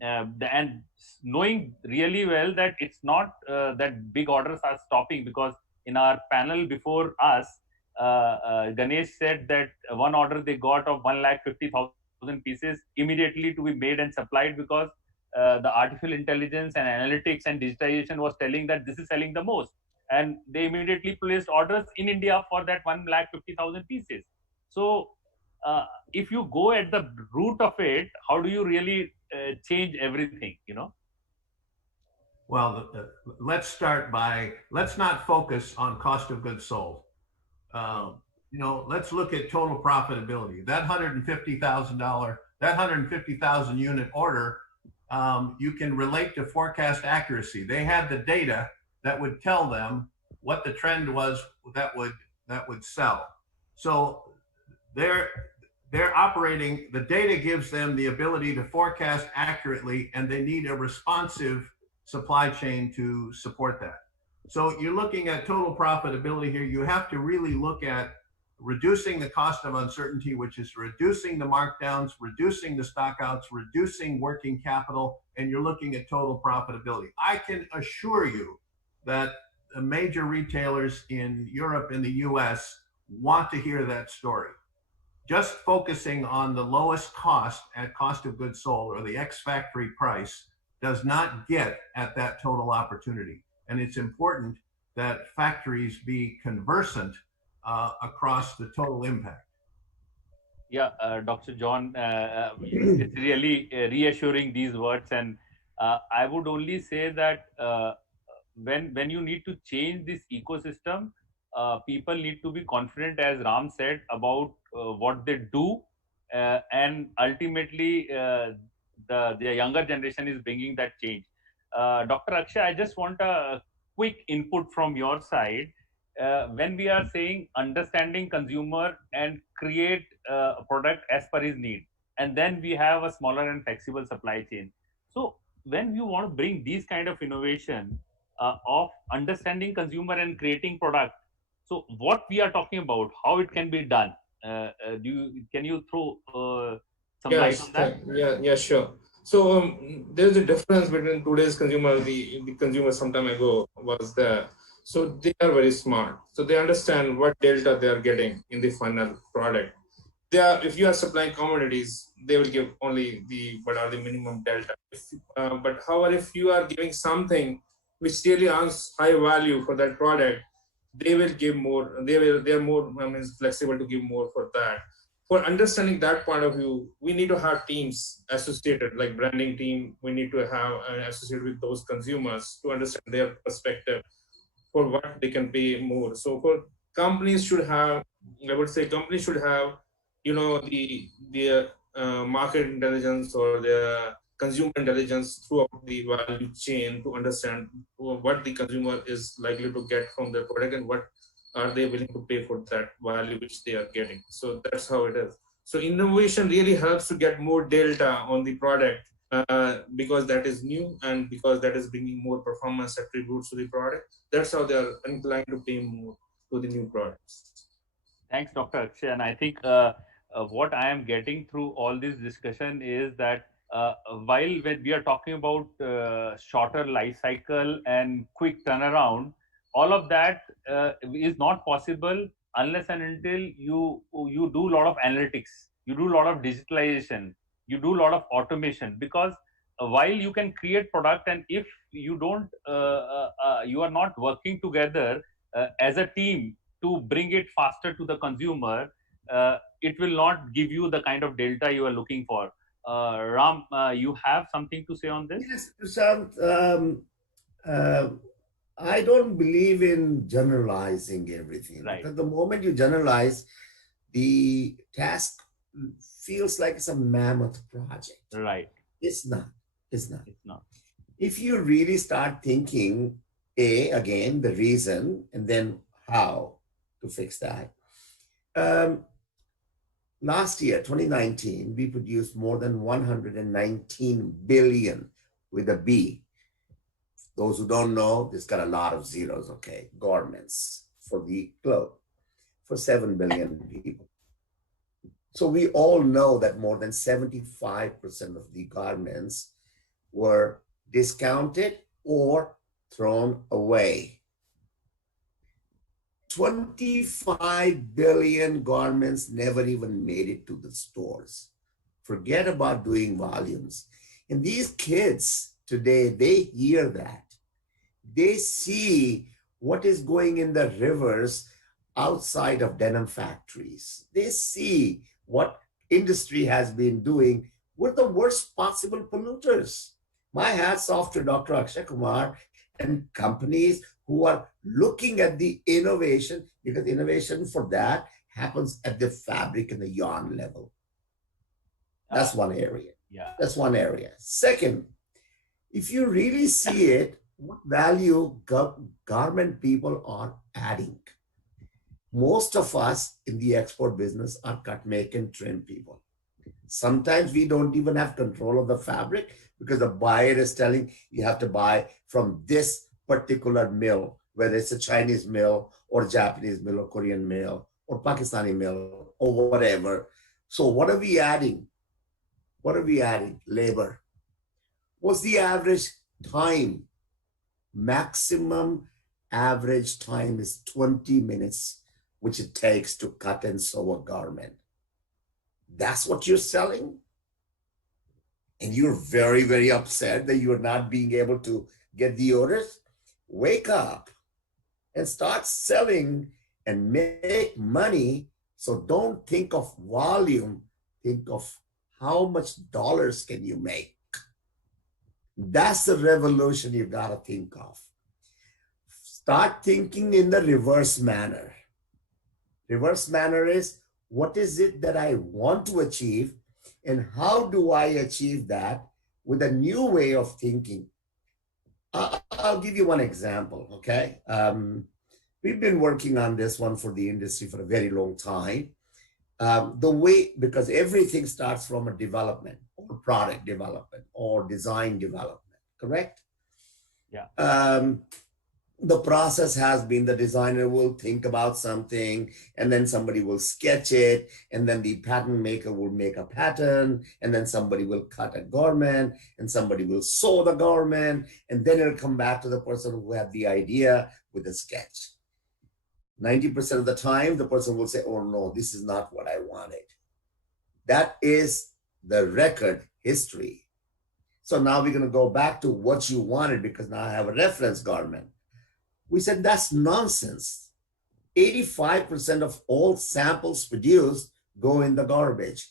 And knowing really well that it's not that big orders are stopping, because in our panel before us, Ganesh said that one order they got of 150,000 pieces immediately to be made and supplied, because the artificial intelligence and analytics and digitization was telling that this is selling the most, and they immediately placed orders in India for that 150,000 pieces. So if you go at the root of it, how do you really change everything, Well, let's not focus on cost of goods sold. Let's look at total profitability. That $150,000, that 150,000 unit order, you can relate to forecast accuracy. They had the data that would tell them what the trend was that would sell. So they're operating, the data gives them the ability to forecast accurately, and they need a responsive supply chain to support that. So you're looking at total profitability here. You have to really look at reducing the cost of uncertainty, which is reducing the markdowns, reducing the stockouts, reducing working capital, and you're looking at total profitability. I can assure you that the major retailers in Europe and the US want to hear that story. Just focusing on the lowest cost at cost of goods sold, or the ex-factory price, does not get at that total opportunity. And it's important that factories be conversant across the total impact. Yeah, Dr. John, it's really reassuring these words, and I would only say that when you need to change this ecosystem, people need to be confident, as Ram said, about what they do, and ultimately the younger generation is bringing that change. Dr. Akshay, I just want a quick input from your side. When we are saying understanding consumer and create a product as per his need, and then we have a smaller and flexible supply chain. So when you want to bring these kind of innovation of understanding consumer and creating product, so what we are talking about, how it can be done, can you throw some light on that? Yeah, sure. So there's a difference between today's consumer. The consumer some time ago was there. So they are very smart. So they understand what delta they are getting in the final product. If you are supplying commodities, they will give only what are the minimum delta. But however, if you are giving something which really earns high value for that product, they will give more. They are more flexible to give more for that. For understanding that point of view, we need to have teams associated, like branding team. We need to have associated with those consumers to understand their perspective for what they can pay more. So for companies should have, I would say companies should have, the market intelligence or the consumer intelligence throughout the value chain to understand what the consumer is likely to get from their product and what are they willing to pay for that value which they are getting. So that's how it is. So innovation really helps to get more delta on the product because that is new and because that is bringing more performance attributes to the product. That's how they are inclined to pay more to the new products. Thanks, Dr. Akshay. And I think what I am getting through all this discussion is that while when we are talking about shorter life cycle and quick turnaround, all of that is not possible unless and until you do a lot of analytics, you do a lot of digitalization, you do a lot of automation. Because while you can create product, and if you don't, you are not working together as a team to bring it faster to the consumer, it will not give you the kind of delta you are looking for. Ram, you have something to say on this? Yes, Prashant. I don't believe in generalizing everything. Right. Because the moment you generalize, the task feels like it's a mammoth project. Right. It's not. It's not. It's not. If you really start thinking, again, the reason, and then how to fix that. Last year, 2019, we produced more than 119 billion with a B. Those who don't know, this got a lot of zeros, okay? Garments for the globe, for 7 billion people. So we all know that more than 75% of the garments were discounted or thrown away. 25 billion garments never even made it to the stores. Forget about doing volumes. And these kids today, they hear that. They see what is going in the rivers outside of denim factories. They see what industry has been doing. We're the worst possible polluters. My hat's off to Dr. Akshay Kumar and companies who are looking at the innovation, because innovation for that happens at the fabric and the yarn level. That's one area. Yeah. That's one area. Second, if you really see it, what value garment people are adding. Most of us in the export business are cut, make, and trim people. Sometimes we don't even have control of the fabric because the buyer is telling you have to buy from this particular mill, whether it's a Chinese mill or Japanese mill or Korean mill or Pakistani mill or whatever. So what are we adding? What are we adding? Labor. What's the average time? Maximum average time is 20 minutes, which it takes to cut and sew a garment. That's what you're selling? And you're very, very upset that you're not being able to get the orders? Wake up and start selling and make money So don't think of volume, think of how much dollars can you make. That's the revolution you gotta think of. Start thinking in the reverse manner. Reverse manner is, what is it that I want to achieve and how do I achieve that with a new way of thinking? I'll give you one example, okay? We've been working on this one for the industry for a very long time. Because everything starts from a development or product development or design development, correct? Yeah. The process has been the designer will think about something and then somebody will sketch it and then the pattern maker will make a pattern and then somebody will cut a garment and somebody will sew the garment and then it'll come back to the person who had the idea with a sketch. 90% of the time, the person will say, oh no, this is not what I wanted. That is the record history. So now we're going to go back to what you wanted because now I have a reference garment. We said that's nonsense. 85% of all samples produced go in the garbage.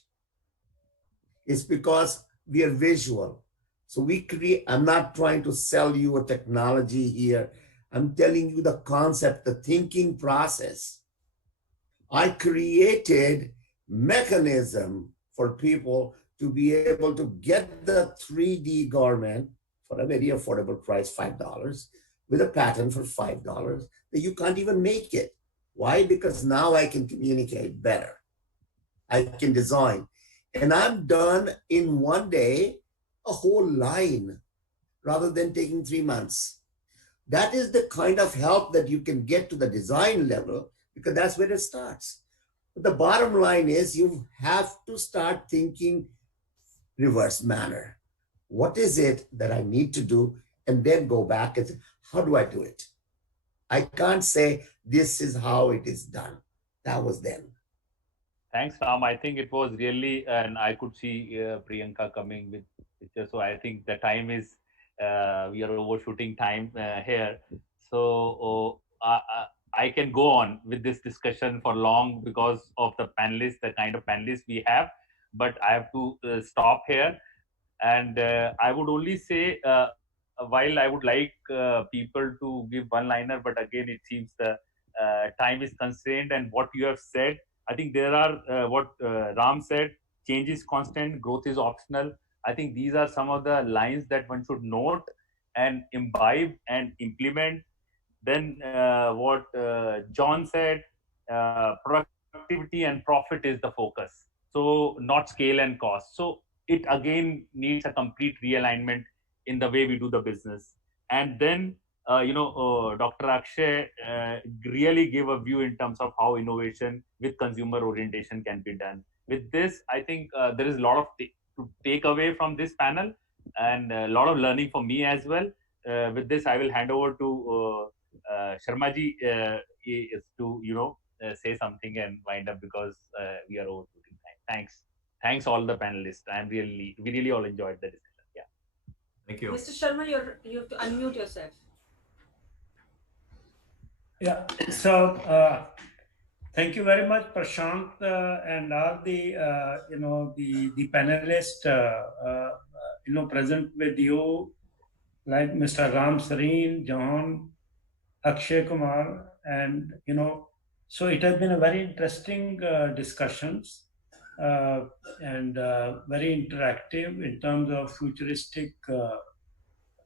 It's because we are visual. So we create, I'm not trying to sell you a technology here. I'm telling you the concept, the thinking process. I created mechanism for people to be able to get the 3D garment for a very affordable price, $5, with a pattern for $5 that you can't even make it. Why? Because now I can communicate better. I can design. And I'm done in one day, a whole line, rather than taking 3 months. That is the kind of help that you can get to the design level, because that's where it starts. But the bottom line is you have to start thinking reverse manner. What is it that I need to do? And then go back and say, how do I do it? I can't say this is how it is done. That was then. Thanks, Ram. I think it was really, and I could see Priyanka coming with pictures. So I think the time is, we are overshooting time here. So I can go on with this discussion for long because of the panelists, the kind of panelists we have, but I have to stop here. And I would only say, while I would like people to give one-liner, but again, it seems the time is constrained. And what you have said, I think there are, what Ram said, change is constant, growth is optional. I think these are some of the lines that one should note and imbibe and implement. Then what John said, productivity and profit is the focus. So not scale and cost. So it again needs a complete realignment in the way we do the business. And then, Dr. Akshay really gave a view in terms of how innovation with consumer orientation can be done. With this, I think there is a lot of to take away from this panel and a lot of learning for me as well. With this, I will hand over to Sharmaji to say something and wind up because we are overshooting time. Thanks all the panelists. We really all enjoyed the discussion. Yeah. Thank you. Mr. Sharma, you have to unmute yourself. Yeah. So thank you very much, Prashant, and all the the panelists present with you, like Mr. Ram Sareen, John, Akshay Kumar, and so it has been a very interesting discussions and very interactive in terms of futuristic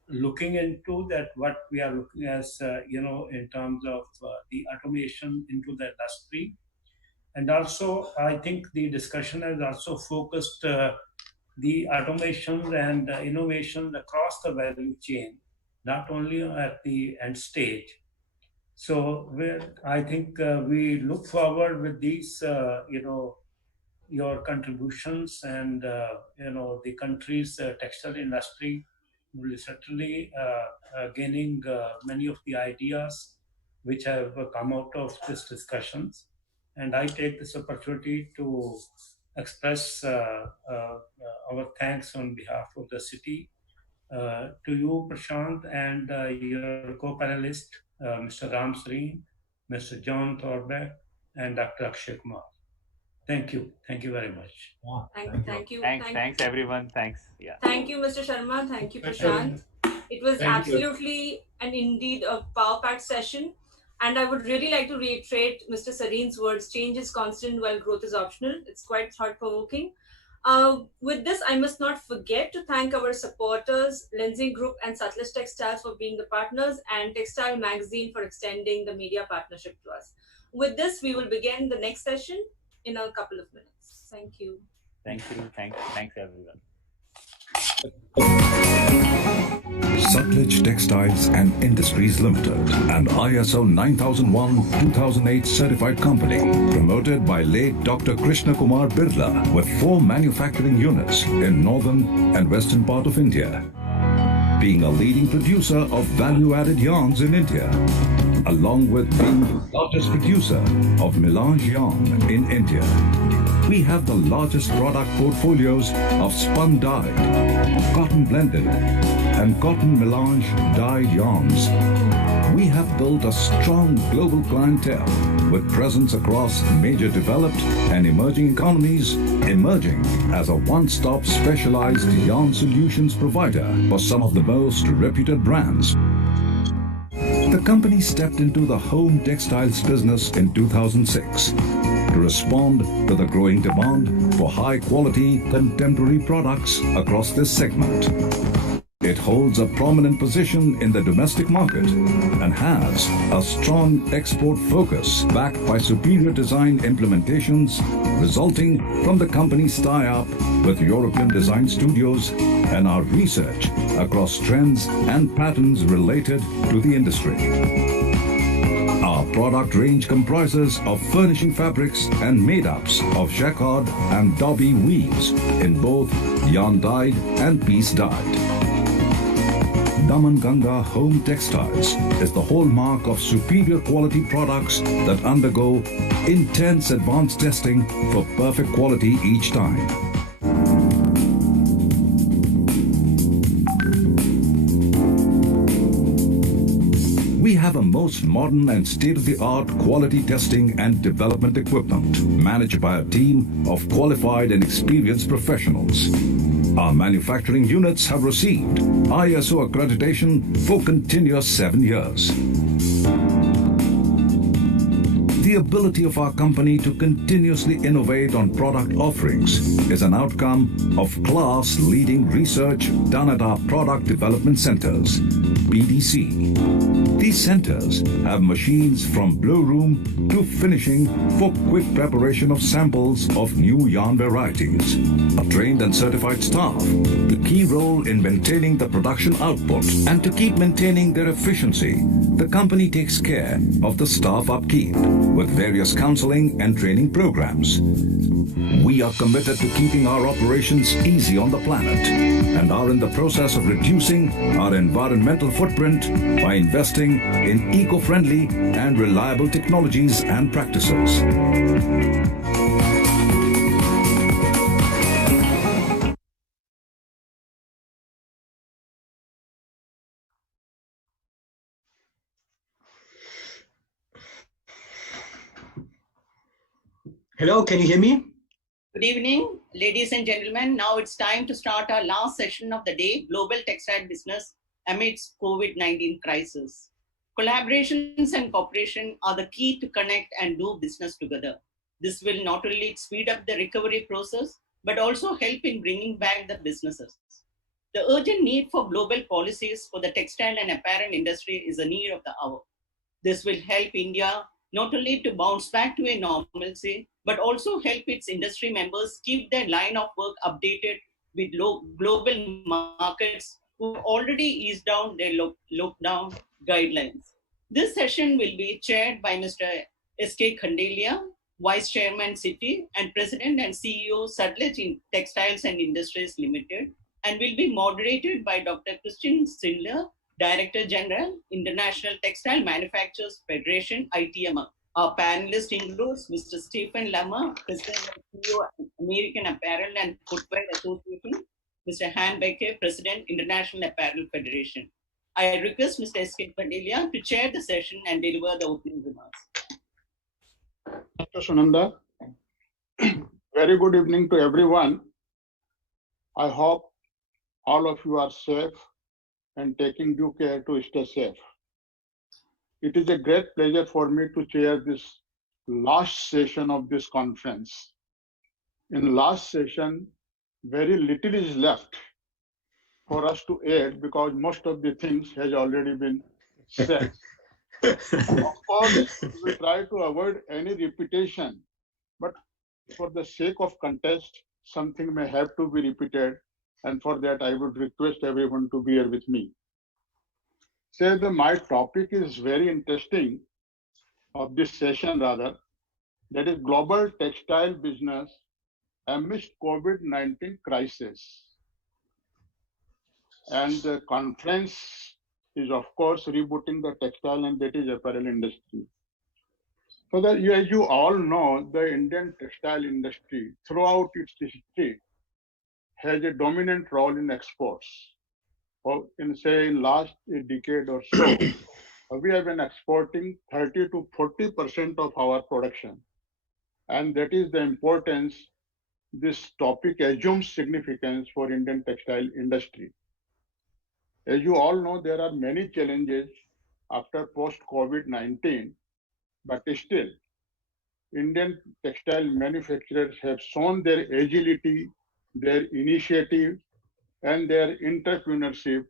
looking into that what we are looking as in terms of the automation into the industry. And also I think the discussion has also focused the automation and innovation across the value chain, not only at the end stage. So I think we look forward with these your contributions, and the country's textile industry will certainly gaining many of the ideas which have come out of these discussions. And I take this opportunity to express our thanks on behalf of the CITI to you, Prashant, and your co-panelist, Mr. Ram Sareen, Mr. John Thorbeck, and Dr. Akshay Kumar. Thank you. Thank you very much. Thank you. Thanks everyone. Thanks. Yeah. Thank you, Mr. Sharma. Thank you, Prashant. It was Thank you. absolutely and indeed a power-packed session. And I would really like to reiterate Mr. Sareen's words, change is constant while growth is optional. It's quite thought-provoking. With this, I must not forget to thank our supporters, Lindsay Group and Satluj Textiles for being the partners, and Textile Magazine for extending the media partnership to us. With this, we will begin the next session in a couple of minutes. Thank you. Thank you. Thanks everyone. Satluj Textiles and Industries Limited, an ISO 9001-2008 certified company, promoted by late Dr. Krishna Kumar Birla, with 4 manufacturing units in northern and western part of India, being a leading producer of value-added yarns in India, along with being the largest producer of melange yarn in India. We have the largest product portfolios of spun dyed, cotton blended, and cotton melange dyed yarns. We have built a strong global clientele with presence across major developed and emerging economies, emerging as a one-stop specialized yarn solutions provider for some of the most reputed brands. The company stepped into the home textiles business in 2006 to respond to the growing demand for high-quality contemporary products across this segment. It holds a prominent position in the domestic market and has a strong export focus backed by superior design implementations resulting from the company's tie-up with European design studios and our research across trends and patterns related to the industry. Our product range comprises of furnishing fabrics and made-ups of jacquard and dobby weaves in both yarn-dyed and piece-dyed. Damanganga Home Textiles is the hallmark of superior quality products that undergo intense advanced testing for perfect quality each time. We have a most modern and state-of-the-art quality testing and development equipment managed by a team of qualified and experienced professionals. Our manufacturing units have received ISO accreditation for continuous 7 years. The ability of our company to continuously innovate on product offerings is an outcome of class-leading research done at our product development centers, PDC. These centers have machines from blow room to finishing for quick preparation of samples of new yarn varieties. A trained and certified staff, the key role in maintaining the production output, and to keep maintaining their efficiency, the company takes care of the staff upkeep with various counseling and training programs. We are committed to keeping our operations easy on the planet and are in the process of reducing our environmental footprint by investing in eco-friendly and reliable technologies and practices. Hello, can you hear me? Good evening, ladies and gentlemen. Now it's time to start our last session of the day, Global Textile Business Amidst COVID-19 Crisis. Collaborations and cooperation are the key to connect and do business together. This will not only speed up the recovery process, but also help in bringing back the businesses. The urgent need for global policies for the textile and apparel industry is a need of the hour. This will help India not only to bounce back to a normalcy, but also help its industry members keep their line of work updated with global markets who have already eased down their lockdown guidelines. This session will be chaired by Mr. S.K. Khandelia, Vice Chairman CITI and President and CEO Satluj Textiles and Industries Limited, and will be moderated by Dr. Christian Schindler, Director General, International Textile Manufacturers Federation, ITMA. Our panelist includes Mr. Stephen Lammer, President and CEO of American Apparel and Footwear Association, Mr. Han Becke, President, International Apparel Federation. I request Mr. S.K. Khandelia to chair the session and deliver the opening remarks. Dr. Sunanda, Very good evening to everyone. I hope all of you are safe and taking due care to stay safe. It is a great pleasure for me to chair this last session of this conference. In last session, very little is left for us to add because most of the things has already been said. Of course, we will try to avoid any repetition, but for the sake of contest, something may have to be repeated, and for that I would request everyone to bear with me. Say that my topic is very interesting, of this session rather, that is global textile business amidst COVID-19 crisis. And the conference is of course rebooting the textile and that is apparel industry. So that as you all know, the Indian textile industry throughout its history has a dominant role in exports. Or in last decade or so, we have been exporting 30 to 40% of our production. And that is the importance this topic assumes significance for Indian textile industry. As you all know, there are many challenges after post-COVID-19, but still, Indian textile manufacturers have shown their agility, their initiative, and their entrepreneurship.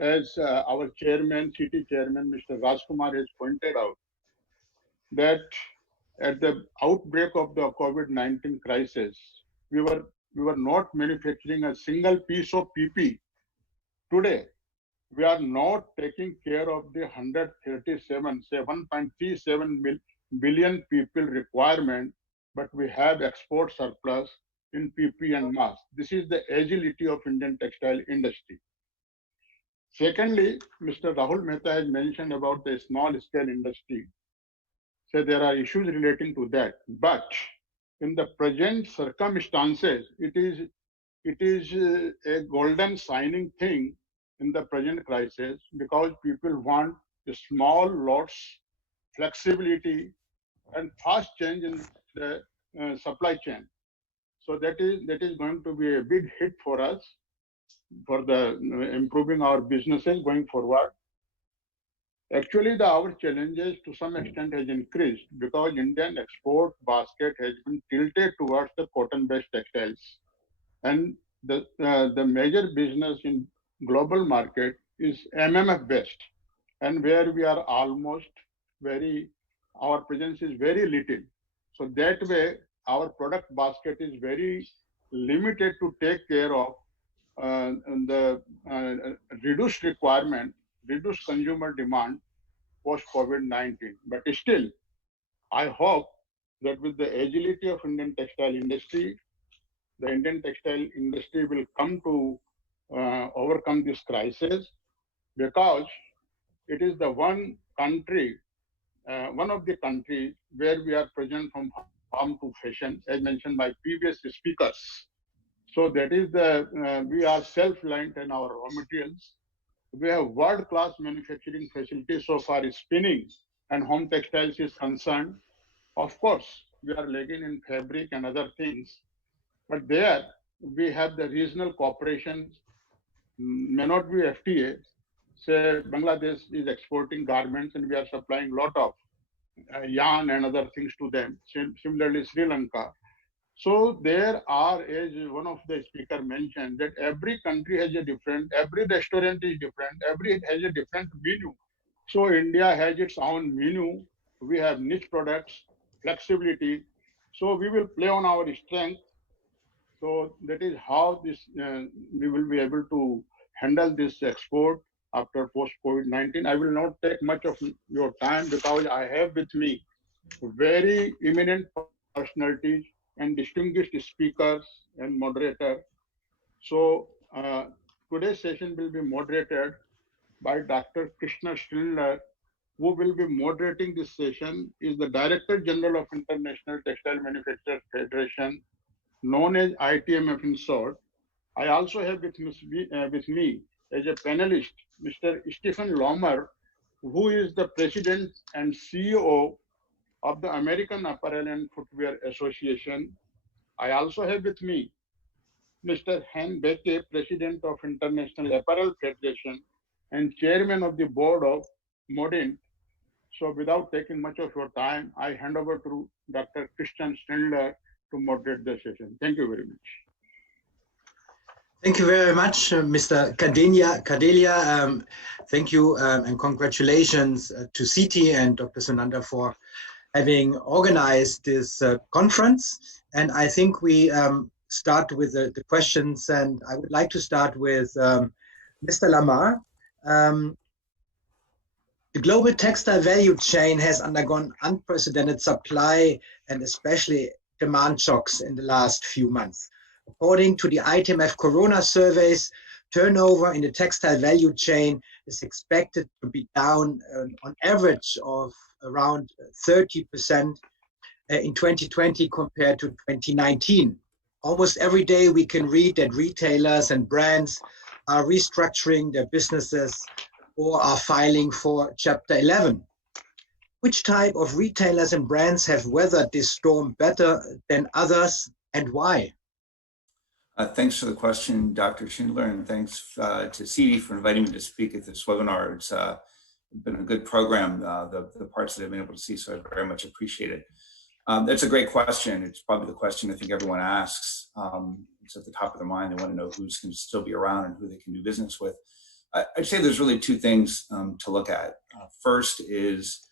As our chairman, CITI chairman, Mr. Rajkumar has pointed out, that at the outbreak of the COVID-19 crisis, we were not manufacturing a single piece of PP. Today, we are not taking care of the 137 billion people requirement, but we have export surplus in PP and mass. This is the agility of Indian textile industry. Secondly, Mr. Rahul Mehta has mentioned about the small scale industry. So there are issues relating to that, but in the present circumstances, it is a golden signing thing in the present crisis because people want the small lots, flexibility, and fast change in the supply chain. So that is going to be a big hit for us for the improving our businesses going forward. Actually, our challenges to some extent has increased because Indian export basket has been tilted towards the cotton-based textiles, and the major business in global market is MMF based, and where we are almost our presence is very little. So that way, our product basket is very limited to take care of the reduced requirement, reduced consumer demand post COVID-19. But still, I hope that with the agility of Indian textile industry, the Indian textile industry will come to overcome this crisis because it is the one country, one of the countries where we are present from farm to fashion, as mentioned by previous speakers. So that is we are self-reliant in our raw materials. We have world-class manufacturing facilities so far as spinning and home textiles is concerned. Of course, we are lagging in fabric and other things, but there we have the regional cooperation, may not be FTA. Say Bangladesh is exporting garments and we are supplying a lot of yarn and other things to them. Similarly, Sri Lanka. So there are, as one of the speaker mentioned, that every country has a different, every restaurant is different, every has a different menu. So India has its own menu. We have niche products, flexibility. So we will play on our strength. So that is how this we will be able to handle this export after post-COVID-19. I will not take much of your time because I have with me very eminent personalities and distinguished speakers and moderator. So today's session will be moderated by Dr. Krishna Srinath, who will be moderating this session, is the Director General of International Textile Manufacturers Federation, known as ITMF in short. I also have with me as a panelist, Mr. Stephen Lomer, who is the President and CEO of the American Apparel and Footwear Association. I also have with me Mr. Hen Beke, President of International Apparel Federation and Chairman of the Board of Modin. So without taking much of your time, I hand over to Dr. Christian Schindler to moderate the session. Thank you very much. Thank you very much, Mr. Kadelia. Thank you and congratulations to CITI and Dr. Sunanda for having organized this conference. And I think we start with the questions, and I would like to start with Mr. Lamar. The global textile value chain has undergone unprecedented supply and especially demand shocks in the last few months. According to the ITMF Corona surveys, turnover in the textile value chain is expected to be down on average of around 30% in 2020 compared to 2019. Almost every day we can read that retailers and brands are restructuring their businesses or are filing for Chapter 11. Which type of retailers and brands have weathered this storm better than others, and why? Thanks for the question, Dr. Schindler, and thanks to CITI for inviting me to speak at this webinar. It's been a good program, the parts that I've been able to see, so I very much appreciate it. That's a great question. It's probably the question I think everyone asks. It's at the top of their mind. They want to know who's going to still be around and who they can do business with. I'd say there's really two things to look at. First is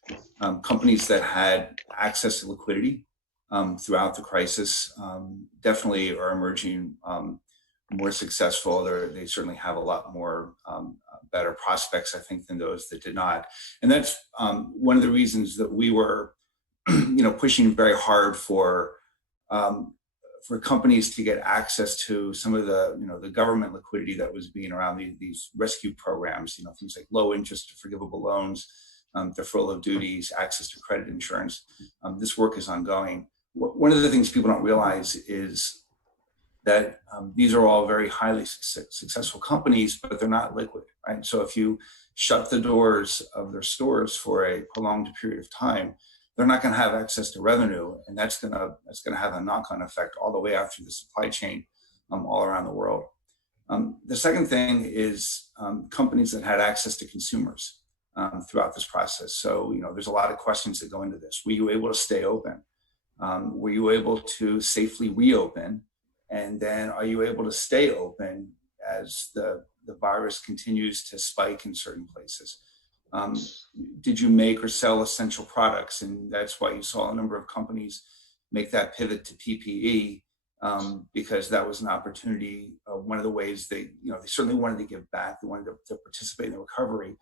companies that had access to liquidity throughout the crisis definitely are emerging more successful. They certainly have a lot more better prospects, I think, than those that did not. And that's one of the reasons that we were pushing very hard for companies to get access to some of the government liquidity that was being around these rescue programs, things like low interest forgivable loans, deferral of duties, access to credit insurance. This work is ongoing. One of the things people don't realize is that these are all very highly successful companies, but they're not liquid, right? So if you shut the doors of their stores for a prolonged period of time, they're not going to have access to revenue, and that's going to have a knock-on effect all the way out through the supply chain all around the world. The second thing is companies that had access to consumers throughout this process. So there's a lot of questions that go into this. Were you able to stay open? Were you able to safely reopen? And then are you able to stay open as the virus continues to spike in certain places? Did you make or sell essential products? And that's why you saw a number of companies make that pivot to PPE because that was an opportunity. One of the ways they certainly wanted to give back, they wanted to participate in the recovery.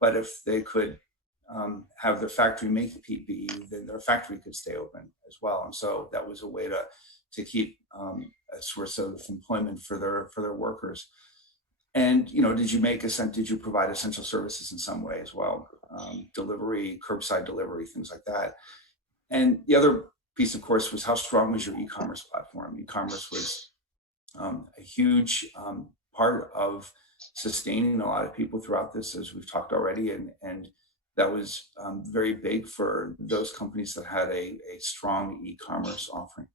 But if they could have their factory make the PPE, then their factory could stay open as well. And so that was a way to keep a source of employment for their workers. And did you provide essential services in some way as well? Delivery, curbside delivery, things like that. And the other piece, of course, was how strong was your e-commerce platform? E-commerce was a huge part of sustaining a lot of people throughout this, as we've talked already, and that was very big for those companies that had a strong e-commerce offering.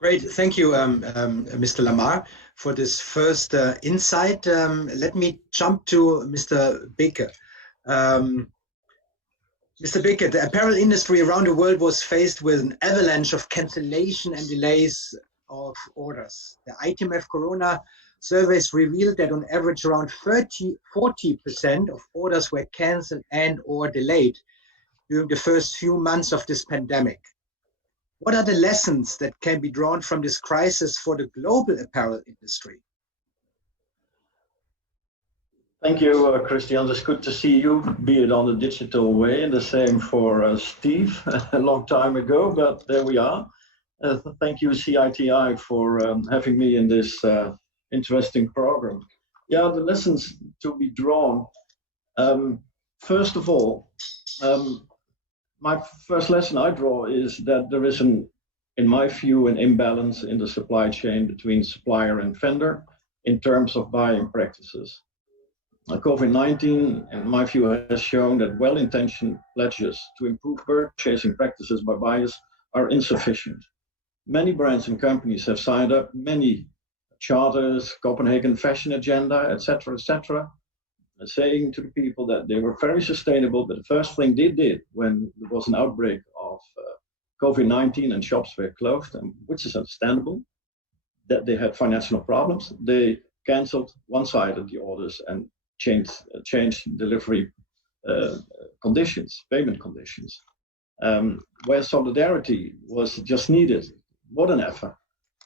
Great, thank you, Mr. Lamar, for this first insight. Let me jump to Mr. Beke. Mr. Beke, the apparel industry around the world was faced with an avalanche of cancellation and delays of orders. The ITMF Corona surveys revealed that on average around 40% of orders were cancelled and or delayed during the first few months of this pandemic. What are the lessons that can be drawn from this crisis for the global apparel industry? Thank you, Christian. It's good to see you, be it on the digital way, and the same for Steve, a long time ago, but there we are. Thank you, CITI, for having me in this interesting program. Yeah, the lessons to be drawn. First of all, my first lesson I draw is that there is in my view, an imbalance in the supply chain between supplier and vendor in terms of buying practices. COVID-19, in my view, has shown that well-intentioned pledges to improve purchasing practices by buyers are insufficient. Many brands and companies have signed up many charters, Copenhagen Fashion Agenda, etc., saying to the people that they were very sustainable, but the first thing they did when there was an outbreak of COVID-19 and shops were closed, and which is understandable, that they had financial problems, they canceled one-sided the orders and changed delivery conditions, payment conditions. Where solidarity was just needed more than ever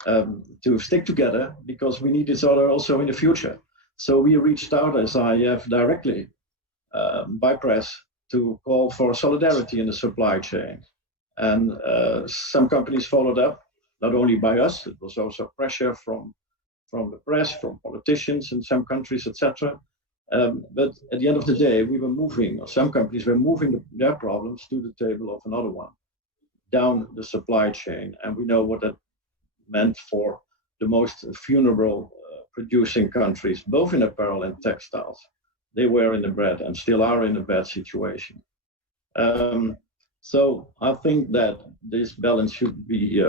to stick together, because we need each other also in the future. So we reached out as IF directly by press to call for solidarity in the supply chain. And some companies followed up, not only by us, it was also pressure from the press, from politicians in some countries, etc. But at the end of the day, we were moving, or some companies were moving their problems to the table of another one, down the supply chain. And we know what that meant for the most vulnerable producing countries, both in apparel and textiles. They were in a bad and still are in a bad situation. So I think that this balance should be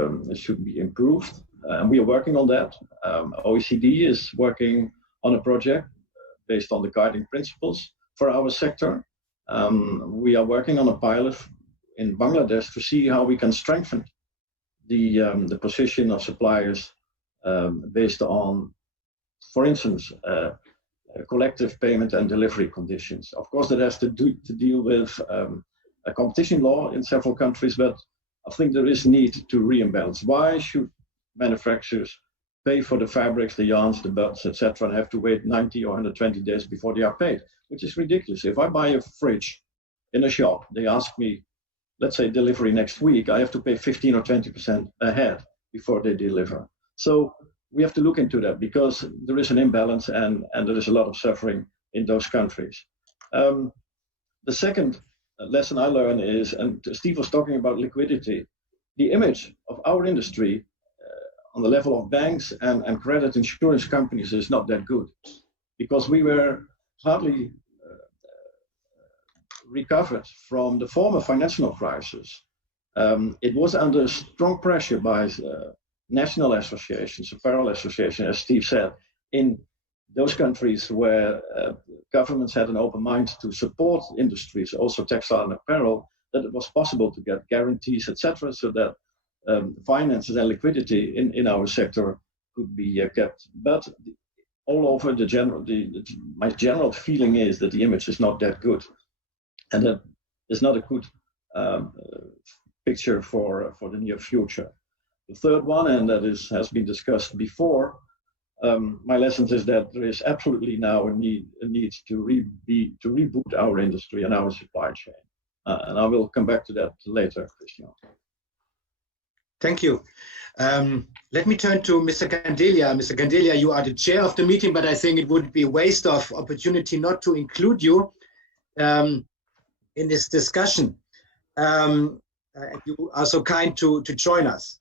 improved, and we are working on that. OECD is working on a project based on the guiding principles for our sector. We are working on a pilot in Bangladesh to see how we can strengthen the position of suppliers based on, for instance, collective payment and delivery conditions. Of course, that has to deal with a competition law in several countries, but I think there is need to reimbalance. Why should manufacturers pay for the fabrics, the yarns, the buds, etc., and have to wait 90 or 120 days before they are paid, which is ridiculous. If I buy a fridge in a shop, they ask me, let's say delivery next week, I have to pay 15 or 20% ahead before they deliver. So we have to look into that, because there is an imbalance and there is a lot of suffering in those countries. The second lesson I learned is, and Steve was talking about liquidity, the image of our industry on the level of banks and credit insurance companies is not that good, because we were hardly recovered from the former financial crisis. It was under strong pressure by national associations, apparel associations, as Steve said, in those countries where governments had an open mind to support industries, also textile and apparel, that it was possible to get guarantees, etc., so that finances and liquidity in our sector could be kept. But all over my general feeling is that the image is not that good, and that is not a good picture for the near future. The third one, and that has been discussed before, my lessons is that there is absolutely now a need to reboot our industry and our supply chain. And I will come back to that later, Christian. Thank you. Let me turn to Mr. Candelia. Mr. Candelia, you are the chair of the meeting, but I think it would be a waste of opportunity not to include you in this discussion. You are so kind to join us.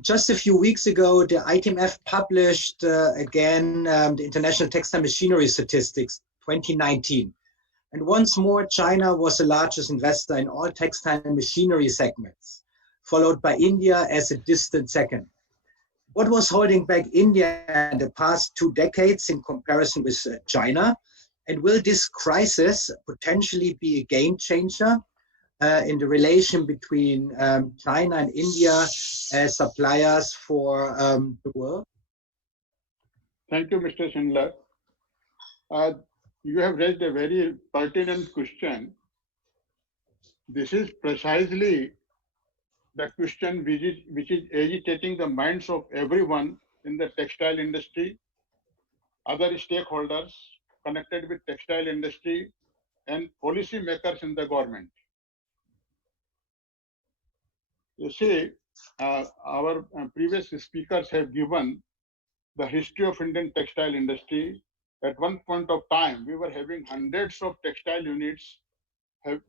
Just a few weeks ago, the ITMF published again the International Textile Machinery Statistics 2019. And once more, China was the largest investor in all textile and machinery segments, followed by India as a distant second. What was holding back India in the past 2 decades in comparison with China? And will this crisis potentially be a game changer in the relation between China and India as suppliers for the world? Thank you, Mr. Schindler. You have raised a very pertinent question. This is precisely the question which is agitating the minds of everyone in the textile industry, other stakeholders connected with textile industry, and policy makers in the government. You see, our previous speakers have given the history of Indian textile industry. At one point of time, we were having hundreds of textile units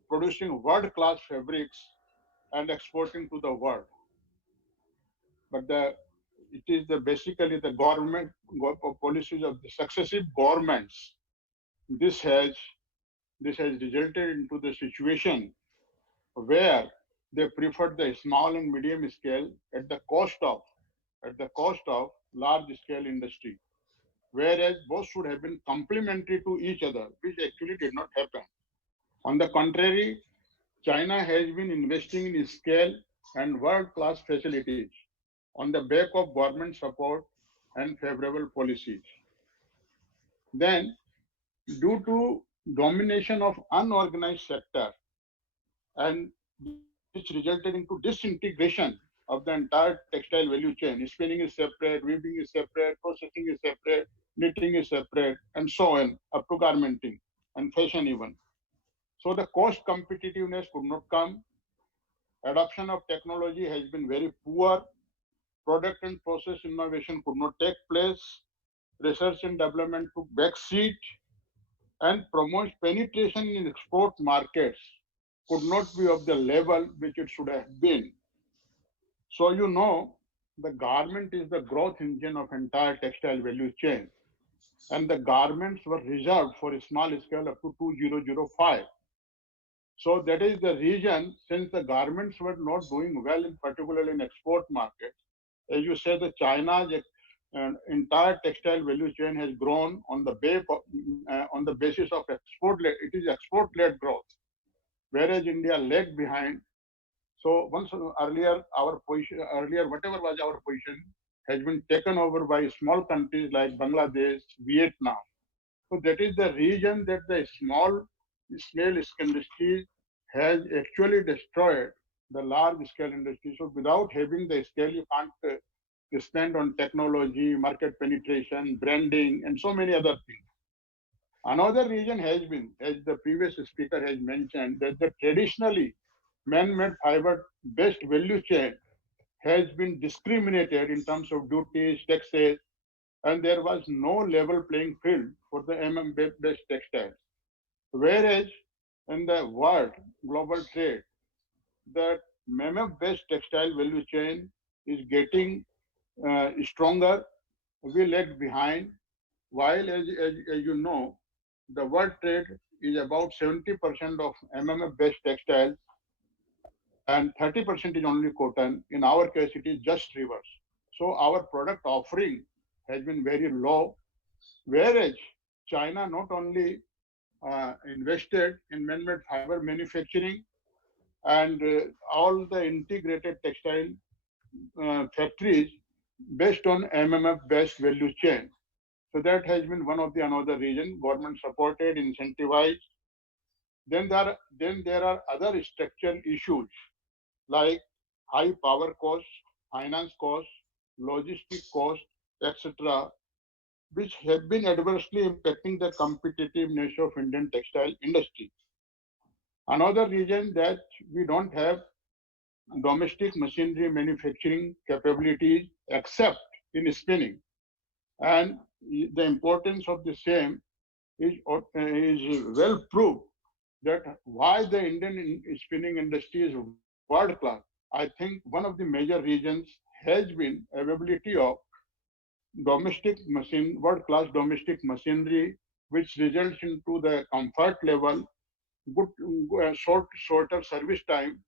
producing world-class fabrics and exporting to the world. But it is basically the government policies of the successive governments this has resulted into the situation where they preferred the small and medium scale at the cost of large scale industry, whereas both should have been complementary to each other, which actually did not happen. On the contrary, China has been investing in scale and world-class facilities on the back of government support and favorable policies. Then, due to domination of unorganized sector, and which resulted into disintegration of the entire textile value chain. Spinning is separate, weaving is separate, processing is separate, knitting is separate, and so on, up to garmenting and fashion even. So the cost competitiveness could not come. Adoption of technology has been very poor. Product and process innovation could not take place. Research and development took backseat, and promotes penetration in export markets could not be of the level which it should have been. So you know, the garment is the growth engine of entire textile value chain, and the garments were reserved for a small scale up to 2005. So that is the reason, since the garments were not doing well, in particular in export markets, as you say, the China's entire textile value chain has grown on the basis of export. It is export-led growth, whereas India lagged behind. So once earlier, whatever was our position has been taken over by small countries like Bangladesh, Vietnam. So that is the reason that the small scale industry has actually destroyed the large scale industry. So without having the scale, you can't spend on technology, market penetration, branding, and so many other things. Another reason has been, as the previous speaker has mentioned, that the traditionally man-made fiber-based value chain has been discriminated in terms of duties, taxes, and there was no level playing field for the MM-based textiles. Whereas in the world, global trade, the MM-based textile value chain is getting stronger. We lagged behind, while as you know, the world trade is about 70% of MMF-based textiles and 30% is only cotton. In our case, it is just reverse. So our product offering has been very low, whereas China not only invested in man-made fiber manufacturing and all the integrated textile factories based on MMF-based value chain. So that has been one of the another reason, government supported, incentivized. Then there are other structural issues like high power costs, finance costs, logistic costs, etc., which have been adversely impacting the competitiveness of Indian textile industry. Another reason that we don't have domestic machinery manufacturing capabilities except in spinning, and the importance of the same is well proved, that why the Indian spinning industry is world class. I think one of the major reasons has been availability of world class domestic machinery, which results into the comfort level, good shorter service time,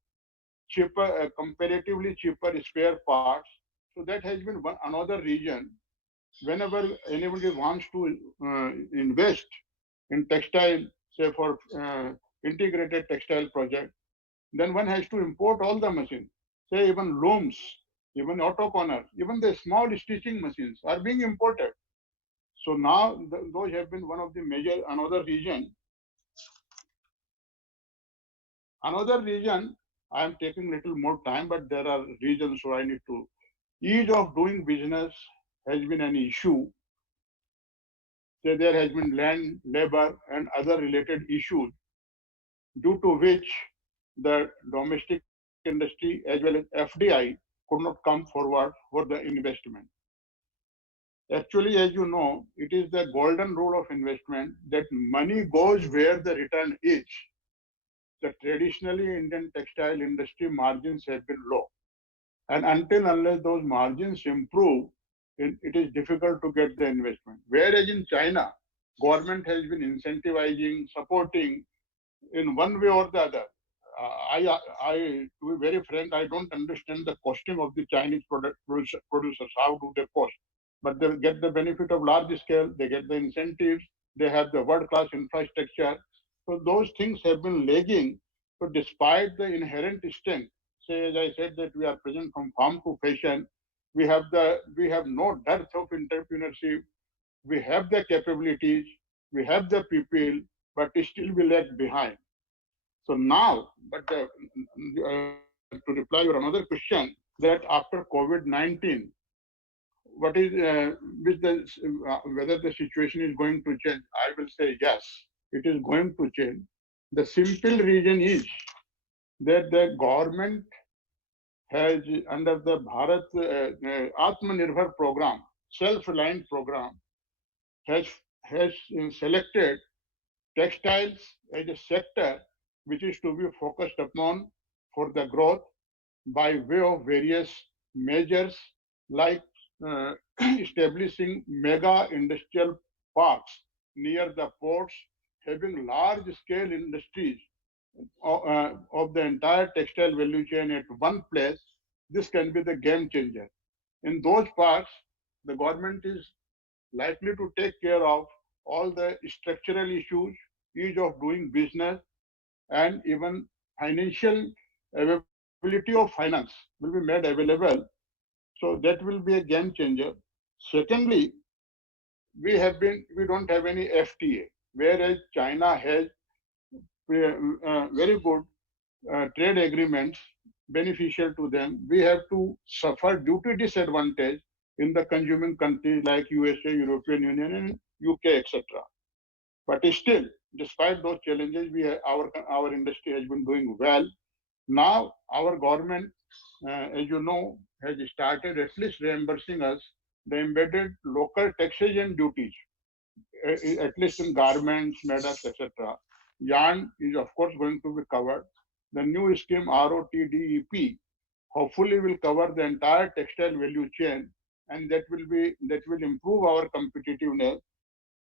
cheaper, comparatively cheaper spare parts. So that has been another reason. Whenever anybody wants to invest in textile, say for integrated textile project, then one has to import all the machines. Say even looms, even autocorner, even the small stitching machines are being imported. So now those have been one of the major, another reason. Another reason, I am taking little more time, but there are reasons, so I need to. Ease of doing business has been an issue. So there has been land, labor, and other related issues, due to which the domestic industry as well as FDI could not come forward for the investment. Actually, as you know, it is the golden rule of investment that money goes where the return is. The traditionally Indian textile industry margins have been low. And unless those margins improve, it is difficult to get the investment. Whereas in China, government has been incentivizing, supporting in one way or the other. To be very frank, I don't understand the costing of the Chinese producers. How do they cost? But they get the benefit of large scale, they get the incentives, they have the world-class infrastructure. So those things have been lagging. So despite the inherent strength, say as I said that we are present from farm to fashion, we have no dearth of entrepreneurship, we have the capabilities, we have the people, but still we lag behind. So now, to reply your another question, that after COVID-19, what is whether the situation is going to change? I will say yes, it is going to change. The simple reason is that the government has, under the Bharat Atmanirbhar program, self-reliant program, has selected textiles as a sector which is to be focused upon for the growth by way of various measures like establishing mega industrial parks near the ports, having large-scale industries of the entire textile value chain at one place. This can be the game changer. In those parks, the government is likely to take care of all the structural issues, ease of doing business, and even financial availability of finance will be made available. So that will be a game changer. Secondly, we don't have any FTA, whereas China has very good trade agreements beneficial to them. We have to suffer duty disadvantage in the consuming countries like USA, European Union, and UK, etc. But still, despite those challenges, our industry has been doing well. Now, our government, as you know, has started at least reimbursing us the embedded local taxes and duties, at least in garments, medals, etc. Yarn is, of course, going to be covered. The new scheme ROTDEP hopefully will cover the entire textile value chain, and that will improve our competitiveness.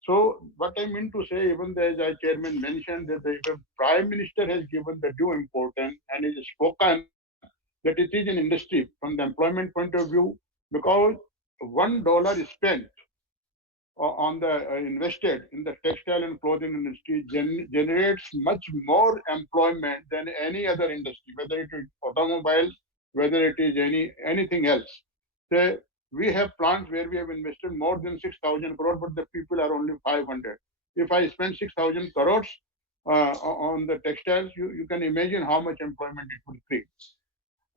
So what I mean to say, even as our chairman mentioned, that the Prime Minister has given the due importance and has spoken that it is an industry from the employment point of view, because $1 spent on the invested in the textile and clothing industry generates much more employment than any other industry, whether it is automobiles, whether it is anything else. So we have plants where we have invested more than 6,000 crores, but the people are only 500. If I spend 6,000 crores on the textiles, you can imagine how much employment it will create.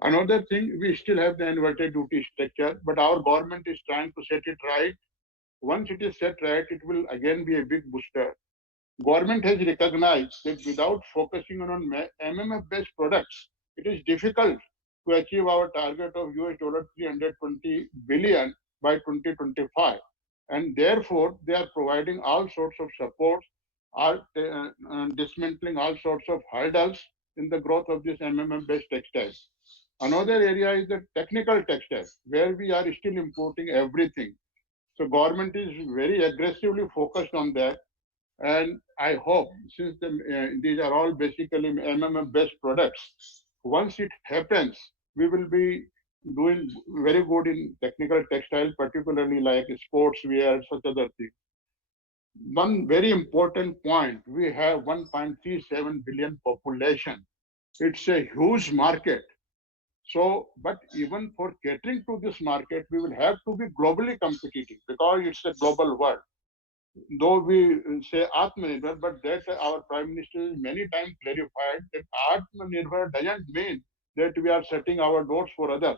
Another thing, we still have the inverted duty structure, but our government is trying to set it right. Once it is set right, it will again be a big booster. Government has recognized that without focusing on MMF-based products, it is difficult to achieve our target of $320 billion by 2025. And therefore, they are providing all sorts of support, dismantling all sorts of hurdles in the growth of this MMF-based textiles. Another area is the technical textiles, where we are still importing everything. So government is very aggressively focused on that. And I hope, since these are all basically MMF-based products, once it happens, we will be doing very good in technical textile, particularly like sportswear, such other things. One very important point, we have 1.37 billion population. It's a huge market. So, but even for catering to this market, we will have to be globally competitive because it's a global world. Though we say Atmanirbhar, but that our Prime Minister has many times clarified that Atmanirbhar doesn't mean that we are shutting our doors for others.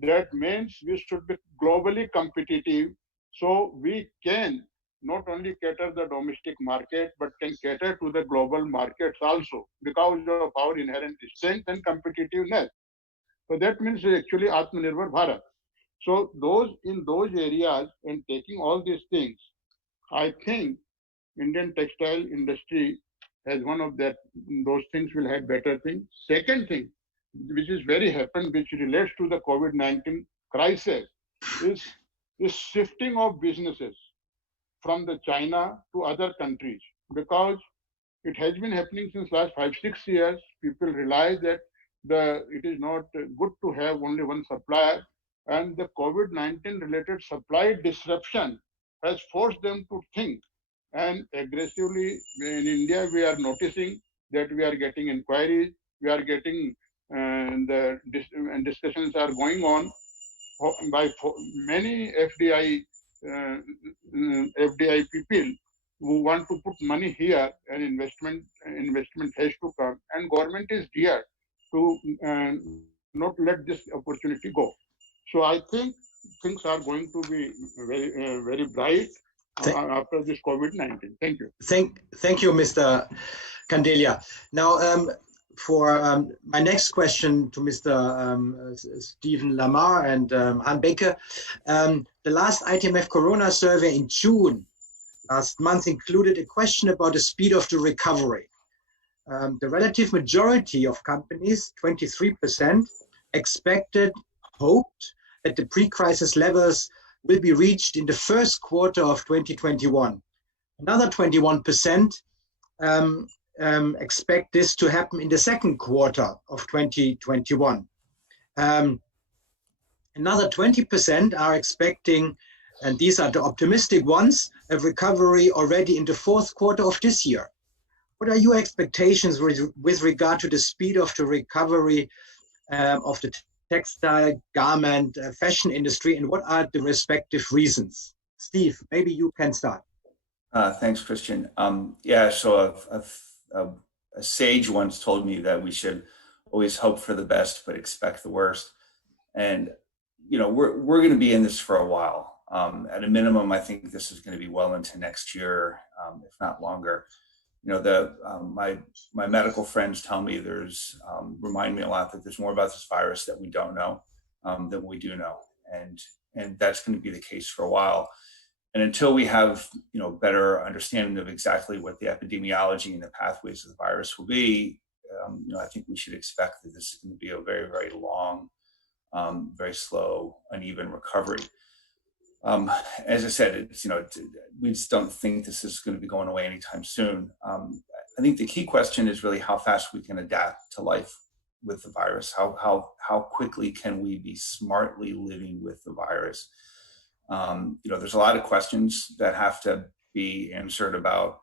That means we should be globally competitive, so we can not only cater the domestic market, but can cater to the global markets also because of our inherent strength and competitiveness. So that means actually Atmanirbhar Bharat. So in those areas and taking all these things, I think Indian textile industry has one of those things will have better things. Second thing, which is very happened, which relates to the COVID-19 crisis, is shifting of businesses. from the China to other countries, because it has been happening since last 5-6 years. People realize that it is not good to have only one supplier, and the COVID-19 related supply disruption has forced them to think. And aggressively in India, we are noticing that we are getting inquiries, we are getting discussions are going on by many FDI people who want to put money here, and investment has to come, and government is here to not let this opportunity go. So I think things are going to be very bright after this COVID-19. Thank you. Thank you, Mr. Candelia. Now, for my next question to Mr. Stephen Lamar and Han Baker, the last ITMF Corona survey in June last month included a question about the speed of the recovery. The relative majority of companies, 23%, hoped that the pre-crisis levels will be reached in the first quarter of 2021. Another 21% expect this to happen in the second quarter of 2021. Another 20% are expecting, and these are the optimistic ones, a recovery already in the fourth quarter of this year. What are your expectations with regard to the speed of the recovery of the textile, garment, fashion industry, and what are the respective reasons? Steve, maybe you can start. Thanks, Christian. Yeah, so a sage once told me that we should always hope for the best, but expect the worst. And, you know, we're going to be in this for a while. At a minimum, I think this is going to be well into next year, if not longer. You know, my medical friends tell me remind me a lot that there's more about this virus that we don't know than we do know. And that's going to be the case for a while. And until we have, you know, better understanding of exactly what the epidemiology and the pathways of the virus will be, you know, I think we should expect that this is going to be a very, very long, very slow, uneven recovery. As I said, it's, you know, we just don't think this is going to be going away anytime soon. I think the key question is really how fast we can adapt to life with the virus. How quickly can we be smartly living with the virus? You know, there's a lot of questions that have to be answered about,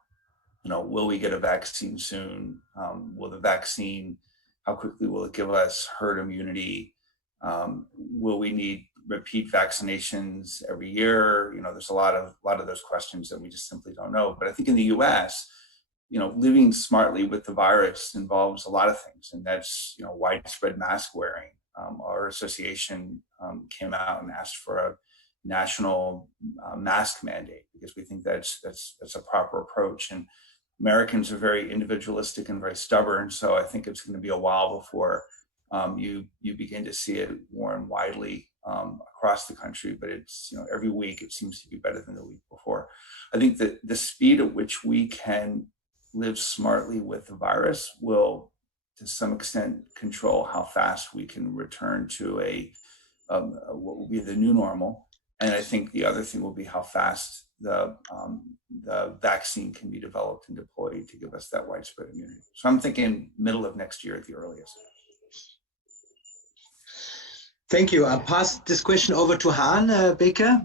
you know, will we get a vaccine soon? Will the vaccine, how quickly will it give us herd immunity? Will we need repeat vaccinations every year? You know, there's a lot of those questions that we just simply don't know. But I think in the US, you know, living smartly with the virus involves a lot of things, and that's, you know, widespread mask wearing. Our association came out and asked for a national mask mandate because we think that's a proper approach. And Americans are very individualistic and very stubborn, so I think it's going to be a while before you begin to see it worn widely across the country. But it's, you know, every week it seems to be better than the week before. I think that the speed at which we can live smartly with the virus will, to some extent, control how fast we can return to what will be the new normal. And I think the other thing will be how fast the vaccine can be developed and deployed to give us that widespread immunity. So I'm thinking middle of next year at the earliest. Thank you. I'll pass this question over to Han Baker.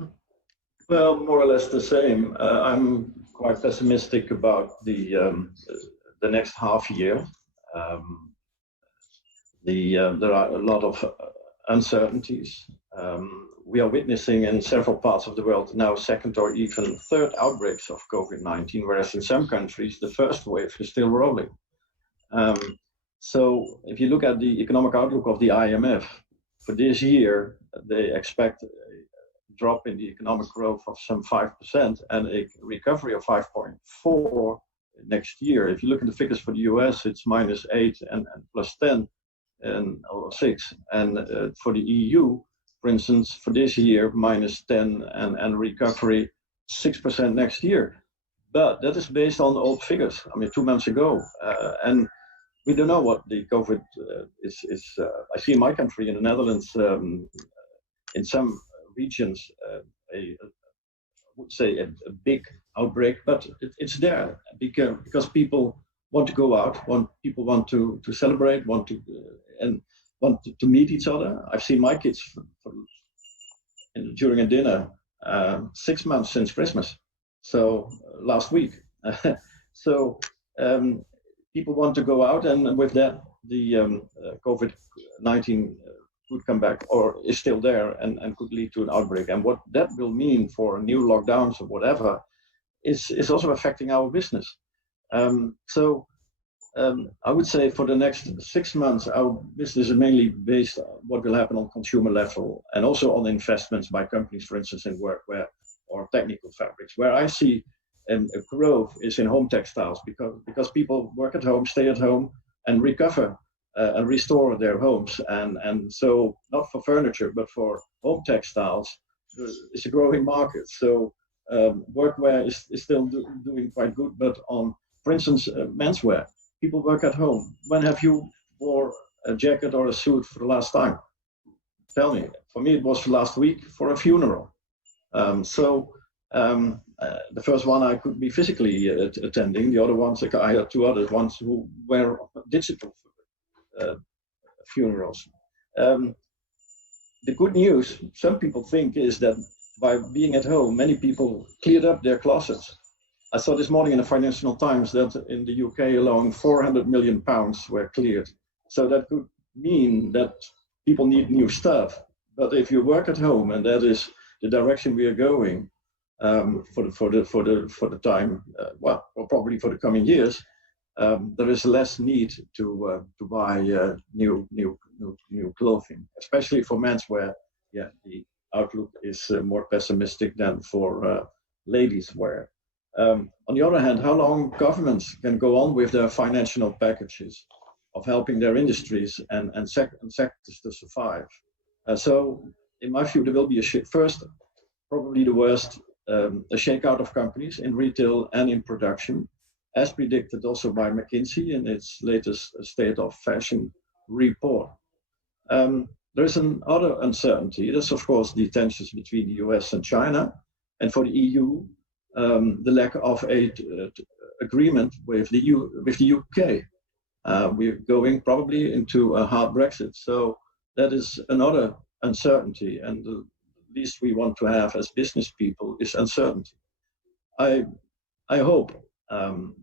Well, more or less the same. I'm quite pessimistic about the next half year. There are a lot of uncertainties. We are witnessing in several parts of the world now second or even third outbreaks of COVID-19, whereas in some countries the first wave is still rolling. So if you look at the economic outlook of the IMF, for this year, they expect a drop in the economic growth of some 5% and a recovery of 5.4% next year. If you look at the figures for the US, it's -8 and +10 or 6. And for the EU, for instance, for this year, -10 and recovery 6% next year. But that is based on old figures. I mean, 2 months ago. And we don't know what the COVID is. I see in my country, in the Netherlands, in some regions, I would say a big outbreak, but it's there because people want to go out, people want to celebrate, want to meet each other. I've seen my kids during a dinner 6 months since Christmas, so last week. So people want to go out, and with that, the COVID-19 could come back or is still there and could lead to an outbreak. And what that will mean for new lockdowns or whatever is also affecting our business. So I would say for the next 6 months, our business is mainly based on what will happen on consumer level and also on investments by companies, for instance, in workwear or technical fabrics. Where I see a growth is in home textiles because people work at home, stay at home, and recover and restore their homes. And so not for furniture, but for home textiles, it's a growing market. So workwear is still doing quite good, but on, for instance, menswear, people work at home. When have you wore a jacket or a suit for the last time? Tell me. For me, it was last week for a funeral. The first one I could be physically attending. The other ones, I had two other ones who were digital funerals. The good news, some people think, is that by being at home, many people cleared up their closets. I saw this morning in the Financial Times that in the UK alone, 400 million pounds were cleared. So that could mean that people need new stuff. But if you work at home, and that is the direction we are going for the time, well, or probably for the coming years, there is less need to buy new clothing, especially for menswear. Yeah, the outlook is more pessimistic than for ladies' wear. On the other hand, how long governments can go on with their financial packages of helping their industries and sectors to survive? So, in my view, there will be a shift. First, probably the worst, a shakeout of companies in retail and in production, as predicted also by McKinsey in its latest State of Fashion report. There is another uncertainty. That's, of course, the tensions between the US and China. And for the EU, the lack of an agreement with the UK. We're going probably into a hard Brexit. So that is another uncertainty. And the least we want to have as business people is uncertainty. I hope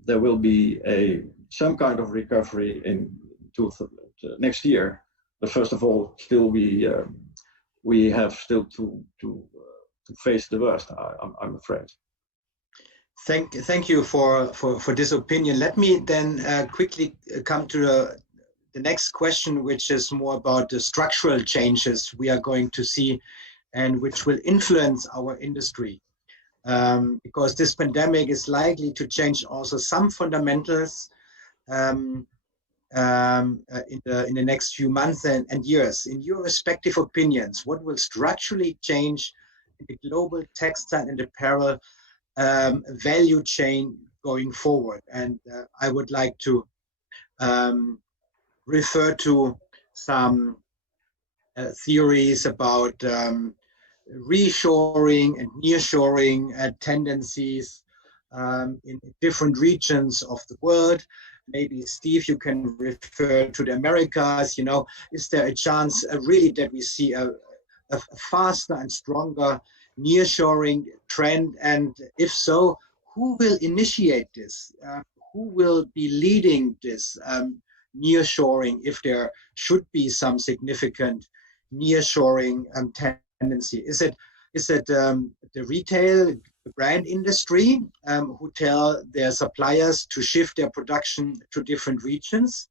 there will be some kind of recovery in next year. But first of all, still we have still to face the worst, I'm afraid. Thank you for this opinion. Let me then quickly come to the next question, which is more about the structural changes we are going to see and which will influence our industry. Because this pandemic is likely to change also some fundamentals in the next few months and years. In your respective opinions, what will structurally change in the global textile and apparel value chain going forward? And I would like to refer to some theories about reshoring and nearshoring tendencies in different regions of the world. Maybe, Steve, you can refer to the Americas. You know, is there a chance really that we see a faster and stronger nearshoring trend? And if so, who will initiate this? Who will be leading this nearshoring if there should be some significant nearshoring tendency? Is it the retail, the brand industry who tell their suppliers to shift their production to different regions?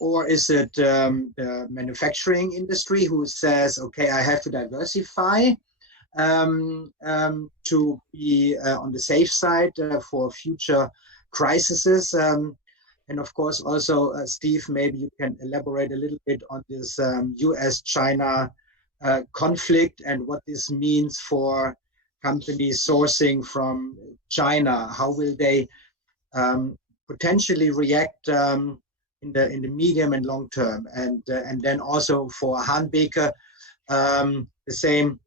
Or is it the manufacturing industry who says, okay, I have to diversify to be on the safe side for future crises? And of course, also, Steve, maybe you can elaborate a little bit on this US-China conflict and what this means for companies sourcing from China. How will they potentially react in the medium and long term? And then also for Hahnbeke, the same.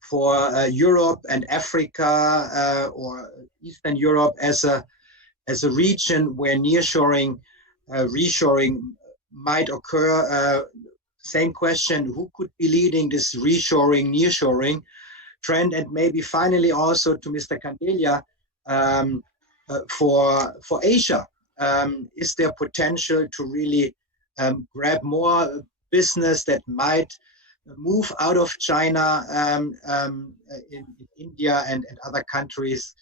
for Europe and Africa or Eastern Europe as a region where nearshoring, reshoring might occur. Same question, who could be leading this reshoring, nearshoring trend? And maybe finally also to Mr. Candelia, for Asia, is there potential to really grab more business that might move out of China in India and other countries,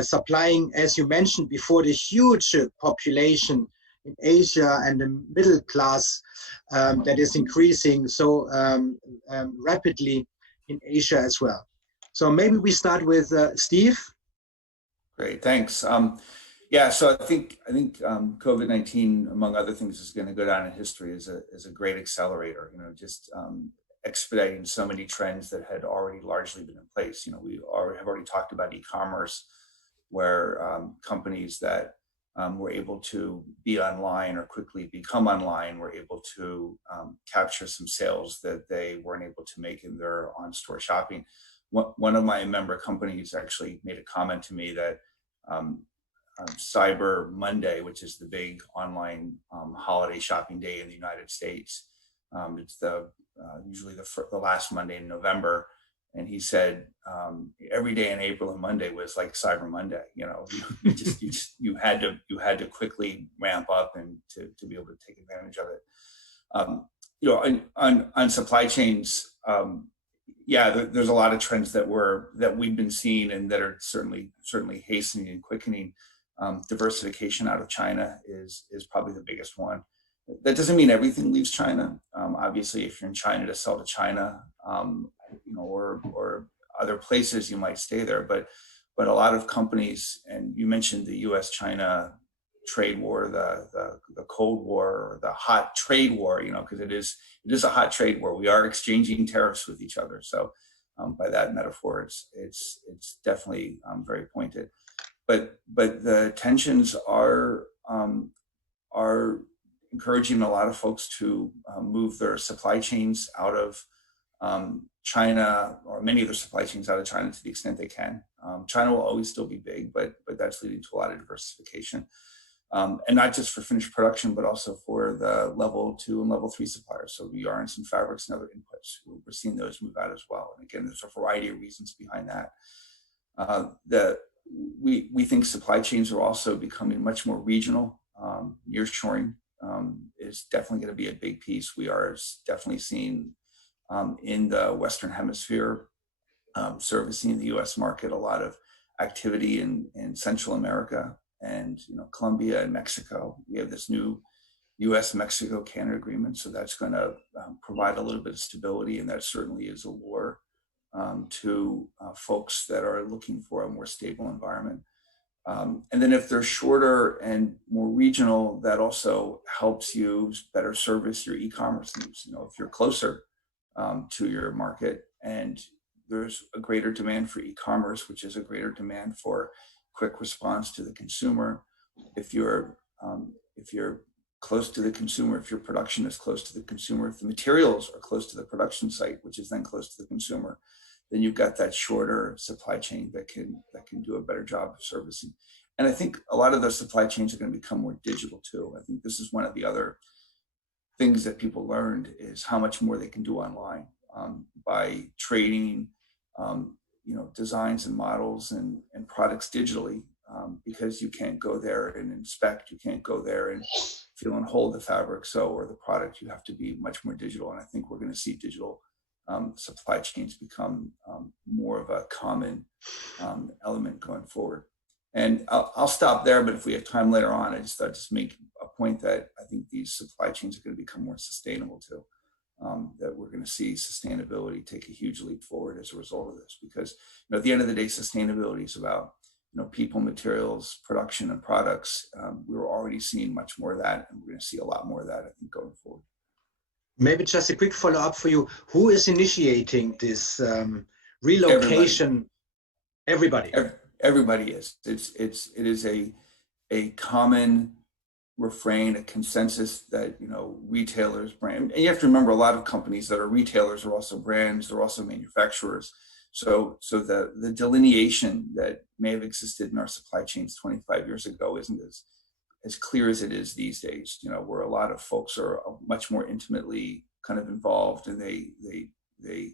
supplying, as you mentioned before, the huge population in Asia and the middle class that is increasing so rapidly in Asia as well. So maybe we start with Steve. Great, thanks. Yeah, so I think COVID-19, among other things, is going to go down in history as a great accelerator. You know, just expediting so many trends that had already largely been in place. You know, we have already talked about e-commerce, where companies that were able to be online or quickly become online were able to capture some sales that they weren't able to make in their on-store shopping. One of my member companies actually made a comment to me that Cyber Monday, which is the big online holiday shopping day in the United States, it's usually the last Monday in November. And he said every day in April and Monday was like Cyber Monday. You know, you had to quickly ramp up and to be able to take advantage of it. You know, on supply chains, yeah, there's a lot of trends that we've been seeing and that are certainly hastening and quickening. Diversification out of China is probably the biggest one. That doesn't mean everything leaves China. Obviously, if you're in China to sell to China, you know, or other places, you might stay there. But a lot of companies, and you mentioned the U.S.-China trade war, the Cold War, or the hot trade war. You know, because it is a hot trade war. We are exchanging tariffs with each other. So by that metaphor, it's definitely very pointed. But the tensions are encouraging a lot of folks to move their supply chains out of China, or many of their supply chains out of China to the extent they can. China will always still be big, but that's leading to a lot of diversification. And not just for finished production, but also for the level 2 and level 3 suppliers. So yarns and fabrics and other inputs, we're seeing those move out as well. And again, there's a variety of reasons behind that. We think supply chains are also becoming much more regional. Nearshoring is definitely going to be a big piece. We are definitely seeing in the Western Hemisphere, servicing the U.S. market, a lot of activity in Central America and, you know, Colombia and Mexico. We have this new U.S.-Mexico-Canada agreement, so that's going to provide a little bit of stability, and that certainly is a lure to folks that are looking for a more stable environment. And then if they're shorter and more regional, that also helps you better service your e-commerce needs. You know, if you're closer to your market and there's a greater demand for e-commerce, which is a greater demand for quick response to the consumer. If you're close to the consumer, if your production is close to the consumer, if the materials are close to the production site, which is then close to the consumer, then you've got that shorter supply chain that can do a better job of servicing. And I think a lot of those supply chains are going to become more digital too. I think this is one of the other things that people learned is how much more they can do online by trading, you know, designs and models and products digitally, because you can't go there and inspect, you can't go there and feel and hold the fabric or the product. You have to be much more digital. And I think we're going to see digital supply chains become more of a common element going forward. And I'll stop there, but if we have time later on, I just thought to make a point that I think these supply chains are going to become more sustainable too. That we're going to see sustainability take a huge leap forward as a result of this, because, you know, at the end of the day, sustainability is about, you know, people, materials, production, and products. We're already seeing much more of that, and we're going to see a lot more of that, I think, going forward. Maybe just a quick follow-up for you. Who is initiating this relocation? Everybody. Everybody is. It is a common refrain, a consensus that, you know, retailers, brand, and you have to remember a lot of companies that are retailers are also brands, they're also manufacturers. So the delineation that may have existed in our supply chains 25 years ago isn't as clear as it is these days, where a lot of folks are much more intimately kind of involved, and they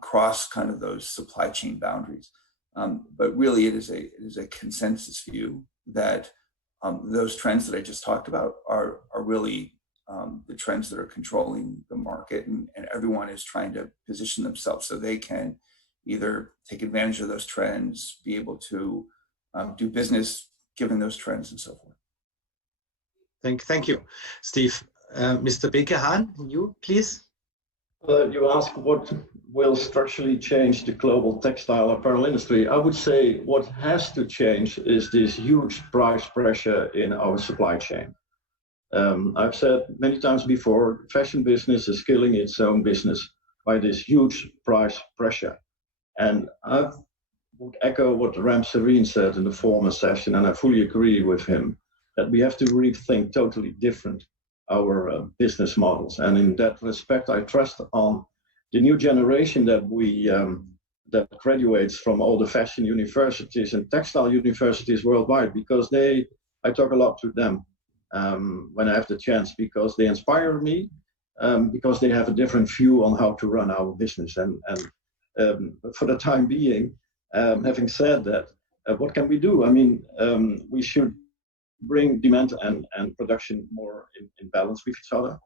cross kind of those supply chain boundaries. But really, it is a consensus view that those trends that I just talked about are really the trends that are controlling the market, and everyone is trying to position themselves so they can either take advantage of those trends, be able to do business given those trends, and so forth. Thank you, Steve. Mr. Bekehan, you please. You ask what will structurally change the global textile apparel industry. I would say what has to change is this huge price pressure in our supply chain. I've said many times before, fashion business is killing its own business by this huge price pressure. And I would echo what Ram Serene said in the former session, and I fully agree with him, that we have to rethink totally different our business models. And in that respect, I trust on the new generation that that graduates from all the fashion universities and textile universities worldwide, because I talk a lot to them when I have the chance, because they inspire me, because they have a different view on how to run our business. And for the time being, having said that, what can we do? I mean, we should bring demand and production more in balance with each other.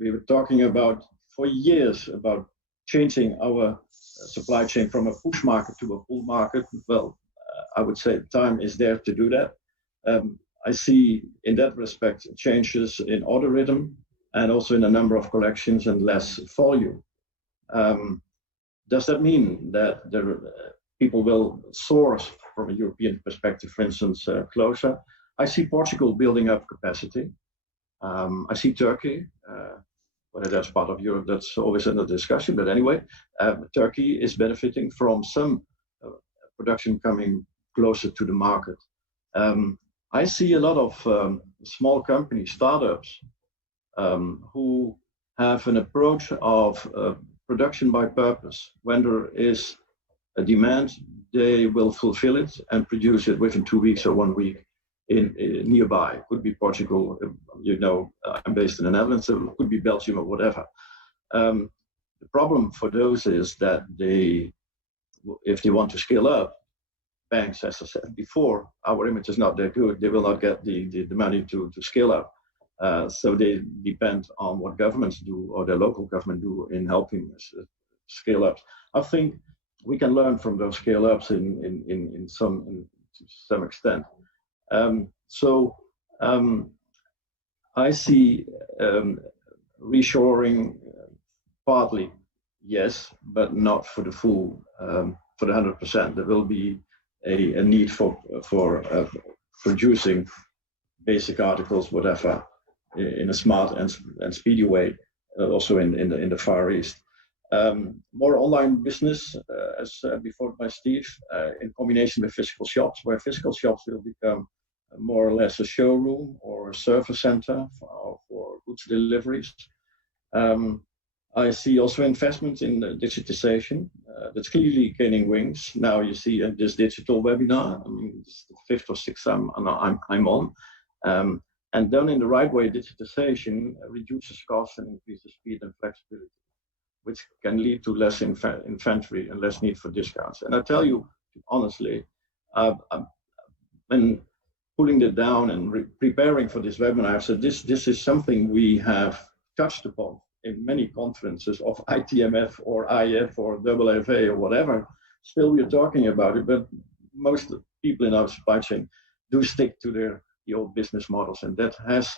We were talking about for years about changing our supply chain from a push market to a pull market. Well, I would say time is there to do that. I see in that respect changes in order rhythm and also in a number of collections and less volume. Does that mean that people will source from a European perspective, for instance, closer? I see Portugal building up capacity. I see Turkey, whether that's part of Europe, that's always under discussion. But anyway, Turkey is benefiting from some production coming closer to the market. I see a lot of small companies, startups, who have an approach of production by purpose. When there is a demand, they will fulfill it and produce it within 2 weeks or 1 week in nearby. Could be Portugal, I'm based in the Netherlands, so it could be Belgium or whatever. The problem for those is that if they want to scale up, banks, as I said before, our image is not that good. They will not get the money to scale up. So they depend on what governments do or their local government do in helping scale up. I think we can learn from those scale ups to some extent. I see reshoring partly, yes, but not for the full, for the 100%. There will be a need for producing basic articles, whatever, in a smart and speedy way, also in the Far East. More online business, as before by Steve, in combination with physical shops, where physical shops will become more or less a showroom or a service center for goods deliveries. I see also investment in digitization that's clearly gaining wings. Now you see this digital webinar. I mean, it's the 5th or 6th I'm on. And done in the right way, digitization reduces costs and increases speed and flexibility, which can lead to less inventory and less need for discounts. And I tell you honestly, when pulling it down and preparing for this webinar, I've said this is something we have touched upon in many conferences of ITMF or IF or AAFA or whatever. Still, we're talking about it, but most people in our supply chain do stick to the old business models, and that has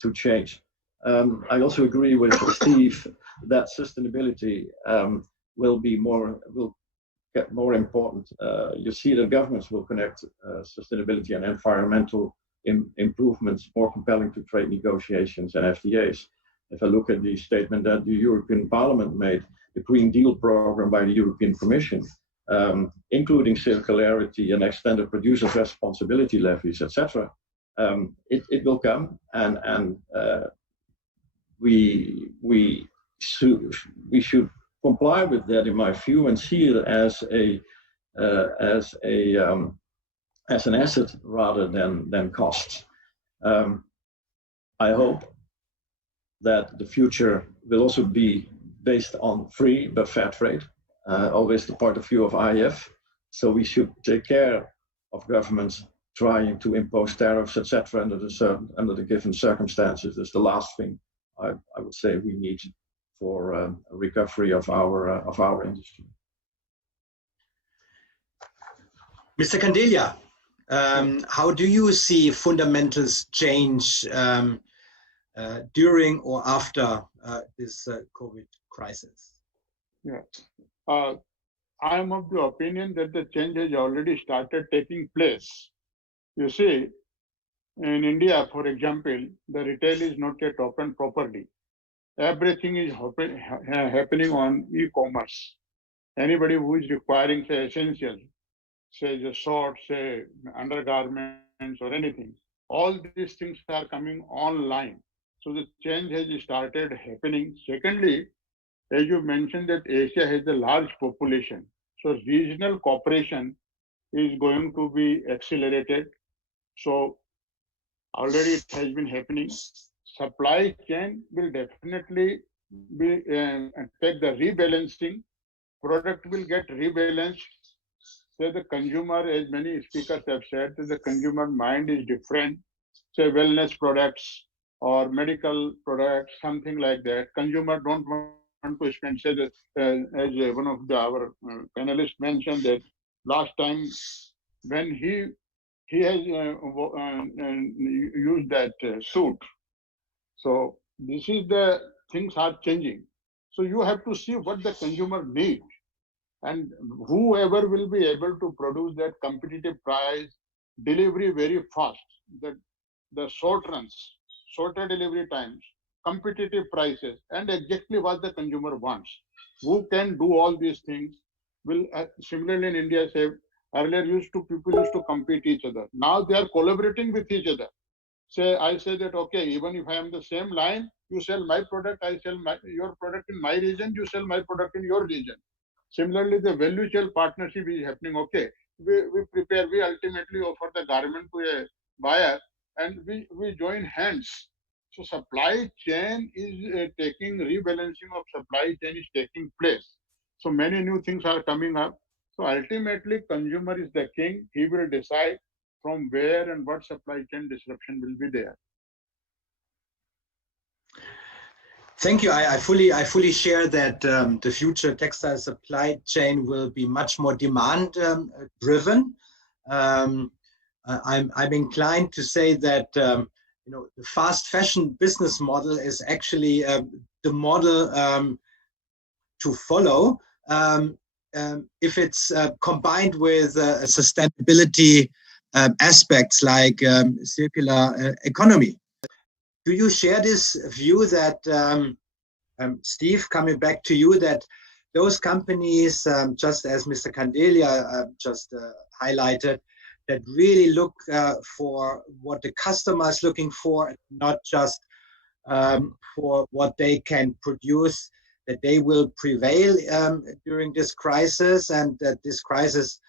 to change. I also agree with Steve that sustainability will get more important. You see that governments will connect sustainability and environmental improvements more compelling to trade negotiations and FTAs. If I look at the statement that the European Parliament made, the Green Deal program by the European Commission, including circularity and extended producers' responsibility levies, etc., it will come, and we should comply with that, in my view, and see it as an asset rather than costs. I hope that the future will also be based on free but fair trade, always the point of view of IF. So we should take care of governments trying to impose tariffs, etc., under the given circumstances. Is the last thing I would say we need for a recovery of our industry. Mr. Candelia, how do you see fundamentals change during or after this COVID crisis? Yeah. I am of the opinion that the change has already started taking place. You see, in India, for example, the retail is not yet open properly. Everything is happening on e-commerce. Anybody who is requiring, say, essentials, say the shorts, say undergarments or anything, all these things are coming online. So the change has started happening. Secondly, as you mentioned that Asia has a large population. So regional cooperation is going to be accelerated. So already it has been happening. Supply chain will definitely be take the rebalancing. Product will get rebalanced. So the consumer, as many speakers have said, that the consumer mind is different. Say wellness products or medical products, something like that. Consumer don't want to spend. Say that, as one of our panelists mentioned that last time when he has used that suit. So this is the things are changing. So you have to see what the consumer needs. And whoever will be able to produce that competitive price, delivery very fast, the short runs, shorter delivery times, competitive prices, and exactly what the consumer wants. Who can do all these things will, similarly in India, say, earlier people used to compete each other. Now they are collaborating with each other. Say, I say that, okay, even if I am the same line, you sell my product, I sell your product in my region, you sell my product in your region. Similarly, the value chain partnership is happening. Okay, we ultimately offer the garment to a buyer and we join hands. So supply chain is rebalancing of supply chain is taking place. So many new things are coming up. So ultimately, consumer is the king. He will decide from where and what supply chain disruption will be there. Thank you. I fully share that the future textile supply chain will be much more demand driven. I'm inclined to say that the fast fashion business model is actually the model to follow if it's combined with sustainability aspects like circular economy. Do you share this view that, Steve, coming back to you, that those companies, just as Mr. Candelia just highlighted, that really look for what the customer is looking for, not just for what they can produce, that they will prevail during this crisis, and that this crisis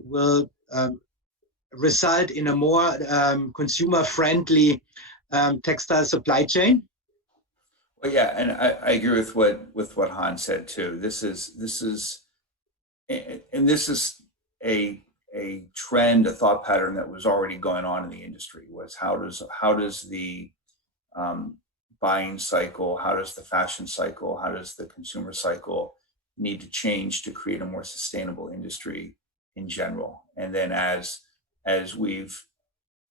will result in a more consumer-friendly textile supply chain? Well, yeah, and I agree with what Hans said too. This is a trend, a thought pattern that was already going on in the industry. Was how does the buying cycle, how does the fashion cycle, how does the consumer cycle need to change to create a more sustainable industry in general? And then as we've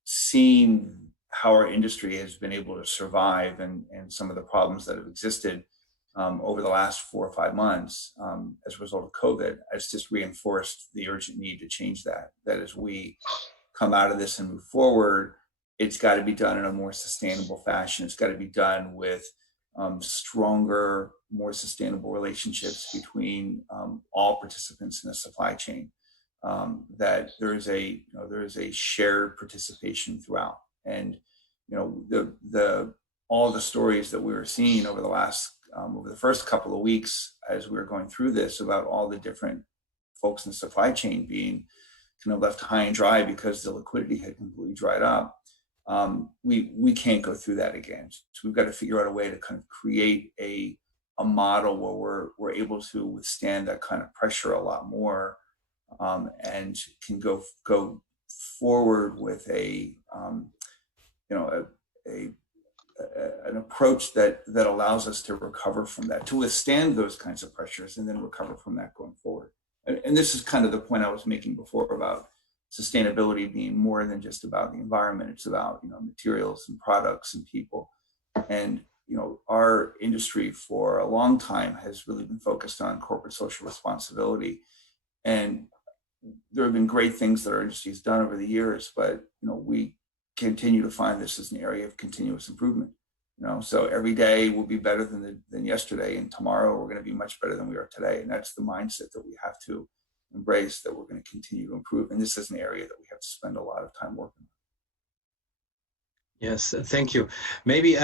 seen how our industry has been able to survive and some of the problems that have existed over the last 4 or 5 months as a result of COVID, has just reinforced the urgent need to change that. That as we come out of this and move forward, it's got to be done in a more sustainable fashion. It's got to be done with stronger, more sustainable relationships between all participants in the supply chain. That there is a shared participation throughout, and all the stories that we were seeing over the first couple of weeks as we were going through this about all the different folks in the supply chain being kind of left high and dry because the liquidity had completely dried up. We can't go through that again. So we've got to figure out a way to kind of create a model where we're able to withstand that kind of pressure a lot more, and can go forward with an approach that allows us to recover from that, to withstand those kinds of pressures, and then recover from that going forward. And this is kind of the point I was making before about sustainability being more than just about the environment. It's about materials and products and people. And our industry for a long time has really been focused on corporate social responsibility. And there have been great things that our industry has done over the years, but we continue to find this as an area of continuous improvement. So every day will be better than yesterday, and tomorrow we're going to be much better than we are today. And that's the mindset that we have to embrace, that we're going to continue to improve. And this is an area that we have to spend a lot of time working on. Yes, thank you. Maybe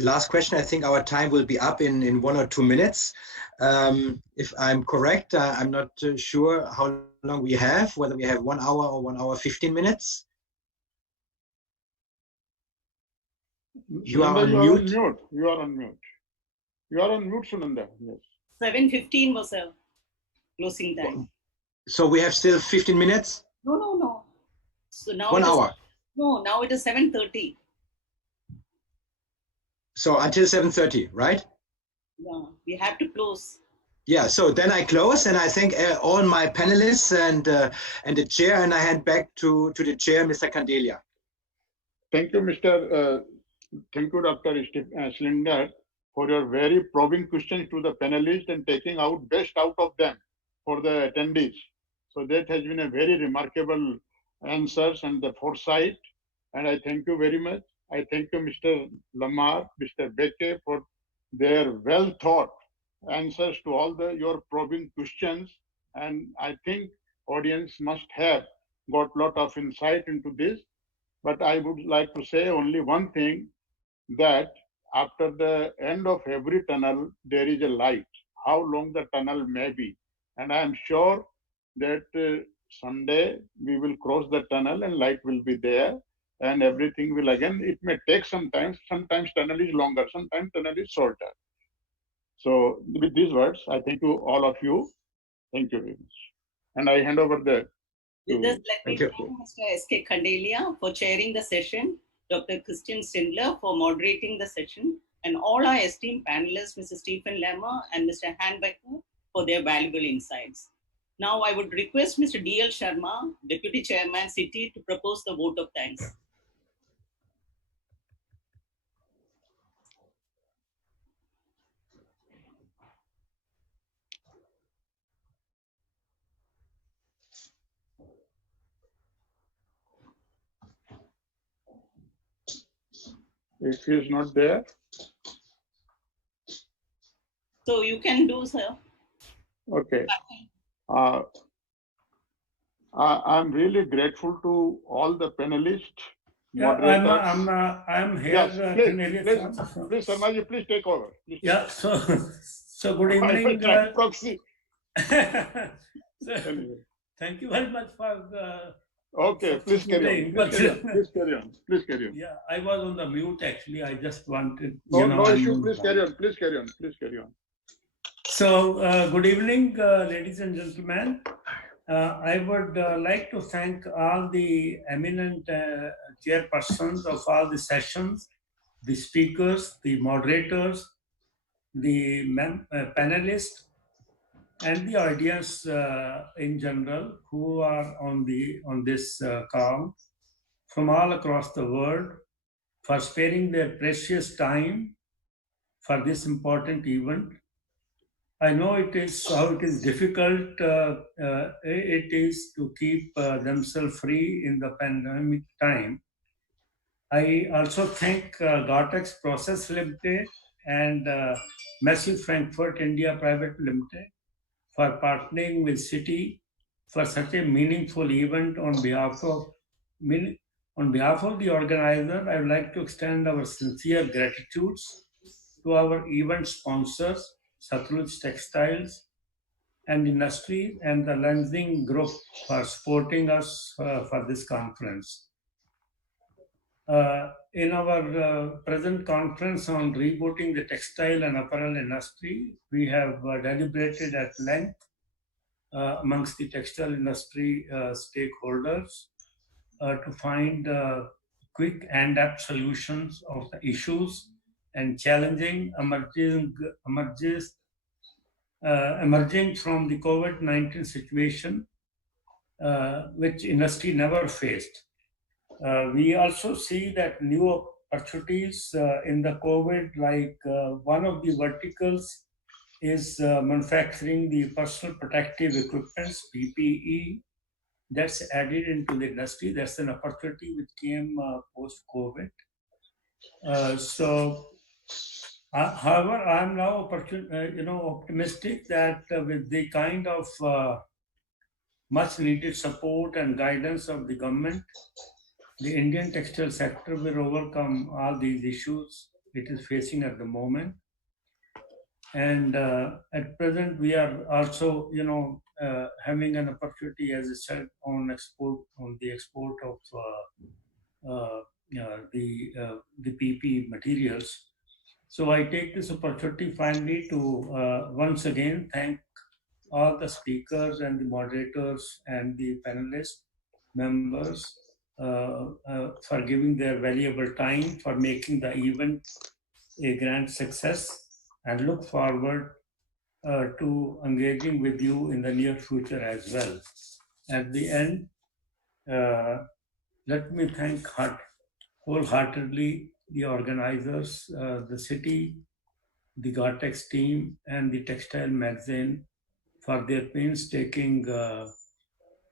last question. I think our time will be up in 1 or 2 minutes. If I'm correct, I'm not sure how long we have, whether we have 1 hour or 1 hour 15 minutes. You are on mute. You are on mute. You are on mute, Sunanda. Yes. 7:15 was a closing time. So we have still 15 minutes? No. So now 1 hour. No, now it is 7:30. So until 7:30, right? Yeah, we have to close. Yeah, so then I close, and I thank all my panelists and the chair, and I hand back to the chair, Mr. Candelia. Thank you, thank you, Dr. Schlinger, for your very probing questions to the panelists and taking out best out of them for the attendees. So that has been a very remarkable answers and the foresight. And I thank you very much. I thank you, Mr. Lamar, Mr. Beke, for their well thought answers to all your probing questions. And I think audience must have got a lot of insight into this. But I would like to say only one thing, that after the end of every tunnel, there is a light, how long the tunnel may be. And I am sure that someday we will cross the tunnel and light will be there, and everything will again, it may take some time, sometimes tunnel is longer, sometimes tunnel is shorter. So with these words, I thank you, all of you. Thank you very much. And I hand over the Just let me thank Mr. S.K. Candelia for chairing the session, Dr. Christian Stindler for moderating the session, and all our esteemed panelists, Mr. Stephen Lemmer and Mr. Han Becker, for their valuable insights. Now I would request Mr. D.L. Sharma, Deputy Chairman, CITI, to propose the vote of thanks. If he is not there. So you can do, sir. Okay. I'm really grateful to all the panelists. Yeah, I'm here. Yes, please, Sharmaji, please take over. Please yeah, so good evening. Proxy. Thank you very much for the. Okay, please carry on. Please carry on. Yeah, I was on the mute actually. I just wanted. No issue. Please carry on. Please carry on. Please carry on. So, good evening, ladies and gentlemen. I would like to thank all the eminent chairpersons of all the sessions, the speakers, the moderators, the panelists, and the audience in general who are on this call from all across the world for sparing their precious time for this important event. I know it is difficult it is to keep themselves free in the pandemic time. I also thank Gartex Texprocess Limited and Massive Frankfurt India Private Limited for partnering with CITI for such a meaningful event on behalf of the organizer. I would like to extend our sincere gratitudes to our event sponsors, Gartex Textiles and Industry, and the Lansing Group for supporting us for this conference. In our present conference on rebooting the textile and apparel industry, we have deliberated at length amongst the textile industry stakeholders to find quick and apt solutions of the issues and challenging emerging from the COVID-19 situation, which industry never faced. We also see that new opportunities in the COVID, like one of the verticals is manufacturing the personal protective equipments, PPE, that's added into the industry. That's an opportunity which came post-COVID. However, I'm now optimistic that with the kind of much needed support and guidance of the government, the Indian textile sector will overcome all these issues it is facing at the moment. And at present, we are also, having an opportunity, as I said, on the export of the PP materials. So I take this opportunity finally to once again thank all the speakers and the moderators and the panelist members for giving their valuable time for making the event a grand success, and look forward to engaging with you in the near future as well. At the end, let me thank wholeheartedly the organizers, the CITI, the Gartex team, and the Textile Magazine for their painstaking,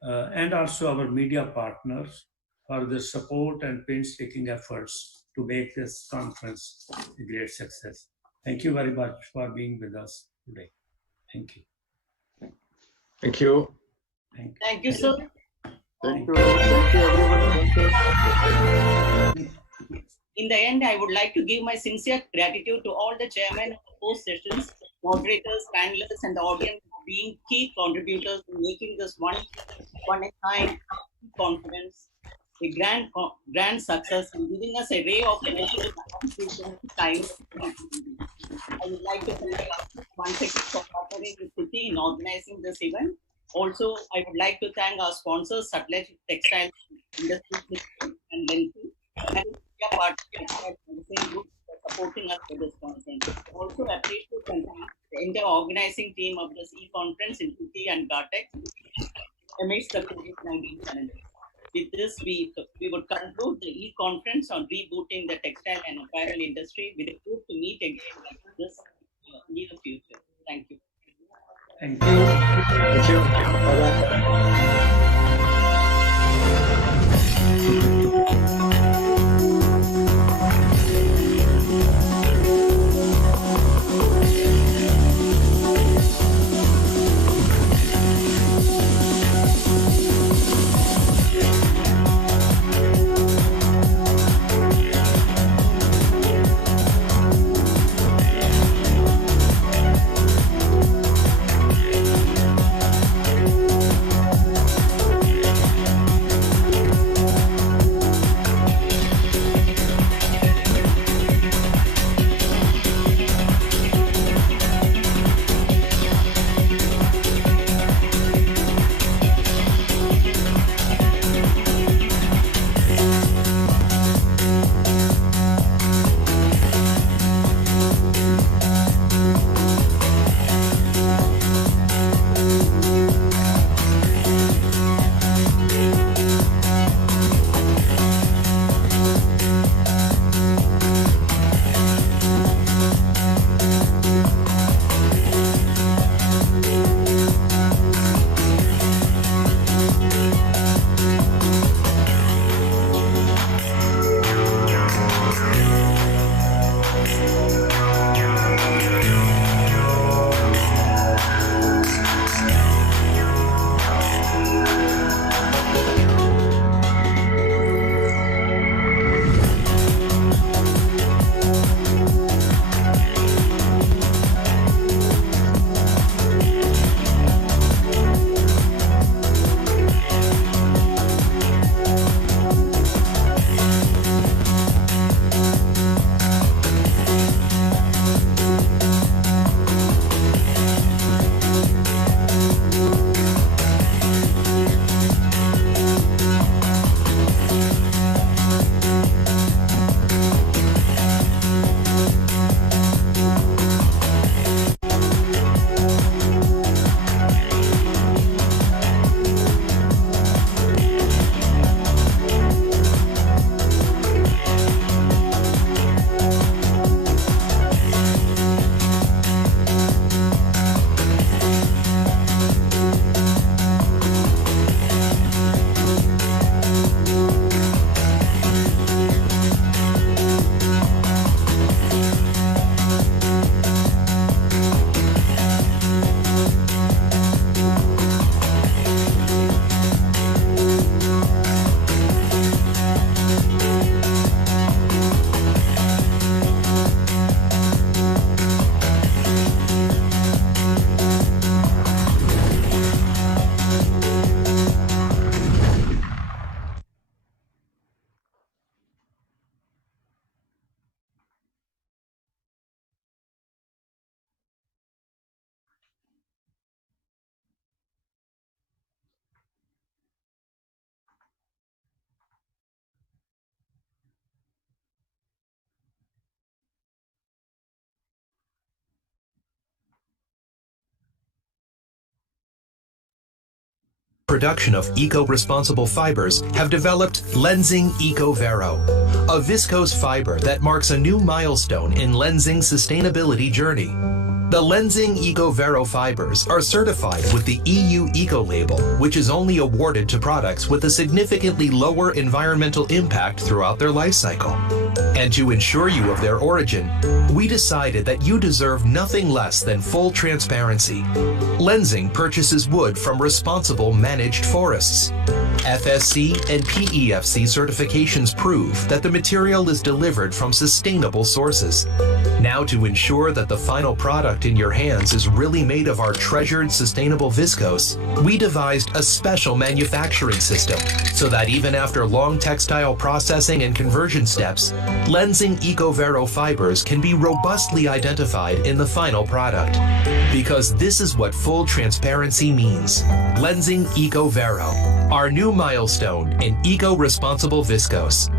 and also our media partners for their support and painstaking efforts to make this conference a great success. Thank you very much for being with us today. Thank you. Thank you. Thank you, sir. Thank you. Thank you, everyone. Thank you. In the end, I would like to give my sincere gratitude to all the chairmen of both sessions, moderators, panelists, and the audience for being key contributors in making this one-of-a-kind conference a grand success and giving us a ray of hope time. I would like to thank you once again for partnering with CITI in organizing this event. Also, I would like to thank our sponsors, Gartex Textile Industry and Lenthi, and India Party Group for supporting us for this conference. Also, appreciate and thank the entire organizing team of this e-conference in CITI and Gartex amidst the COVID-19 challenges. With this, we would conclude the e-conference on rebooting the textile and apparel industry with a hope to meet again like this in the future. Thank you. Thank you. Thank you. Bye-bye. production of eco-responsible fibers have developed Lenzing EcoVero, a viscose fiber that marks a new milestone in Lenzing's sustainability journey. The Lenzing EcoVero fibers are certified with the EU Eco label, which is only awarded to products with a significantly lower environmental impact throughout their life cycle. And to ensure you of their origin, we decided that you deserve nothing less than full transparency. Lenzing purchases wood from responsible managed forests. FSC and PEFC certifications prove that the material is delivered from sustainable sources. Now, to ensure that the final product in your hands is really made of our treasured sustainable viscose, we devised a special manufacturing system so that even after long textile processing and conversion steps, Lenzing EcoVero fibers can be robustly identified in the final product. Because this is what full transparency means. Lenzing EcoVero, our new milestone in eco-responsible viscose.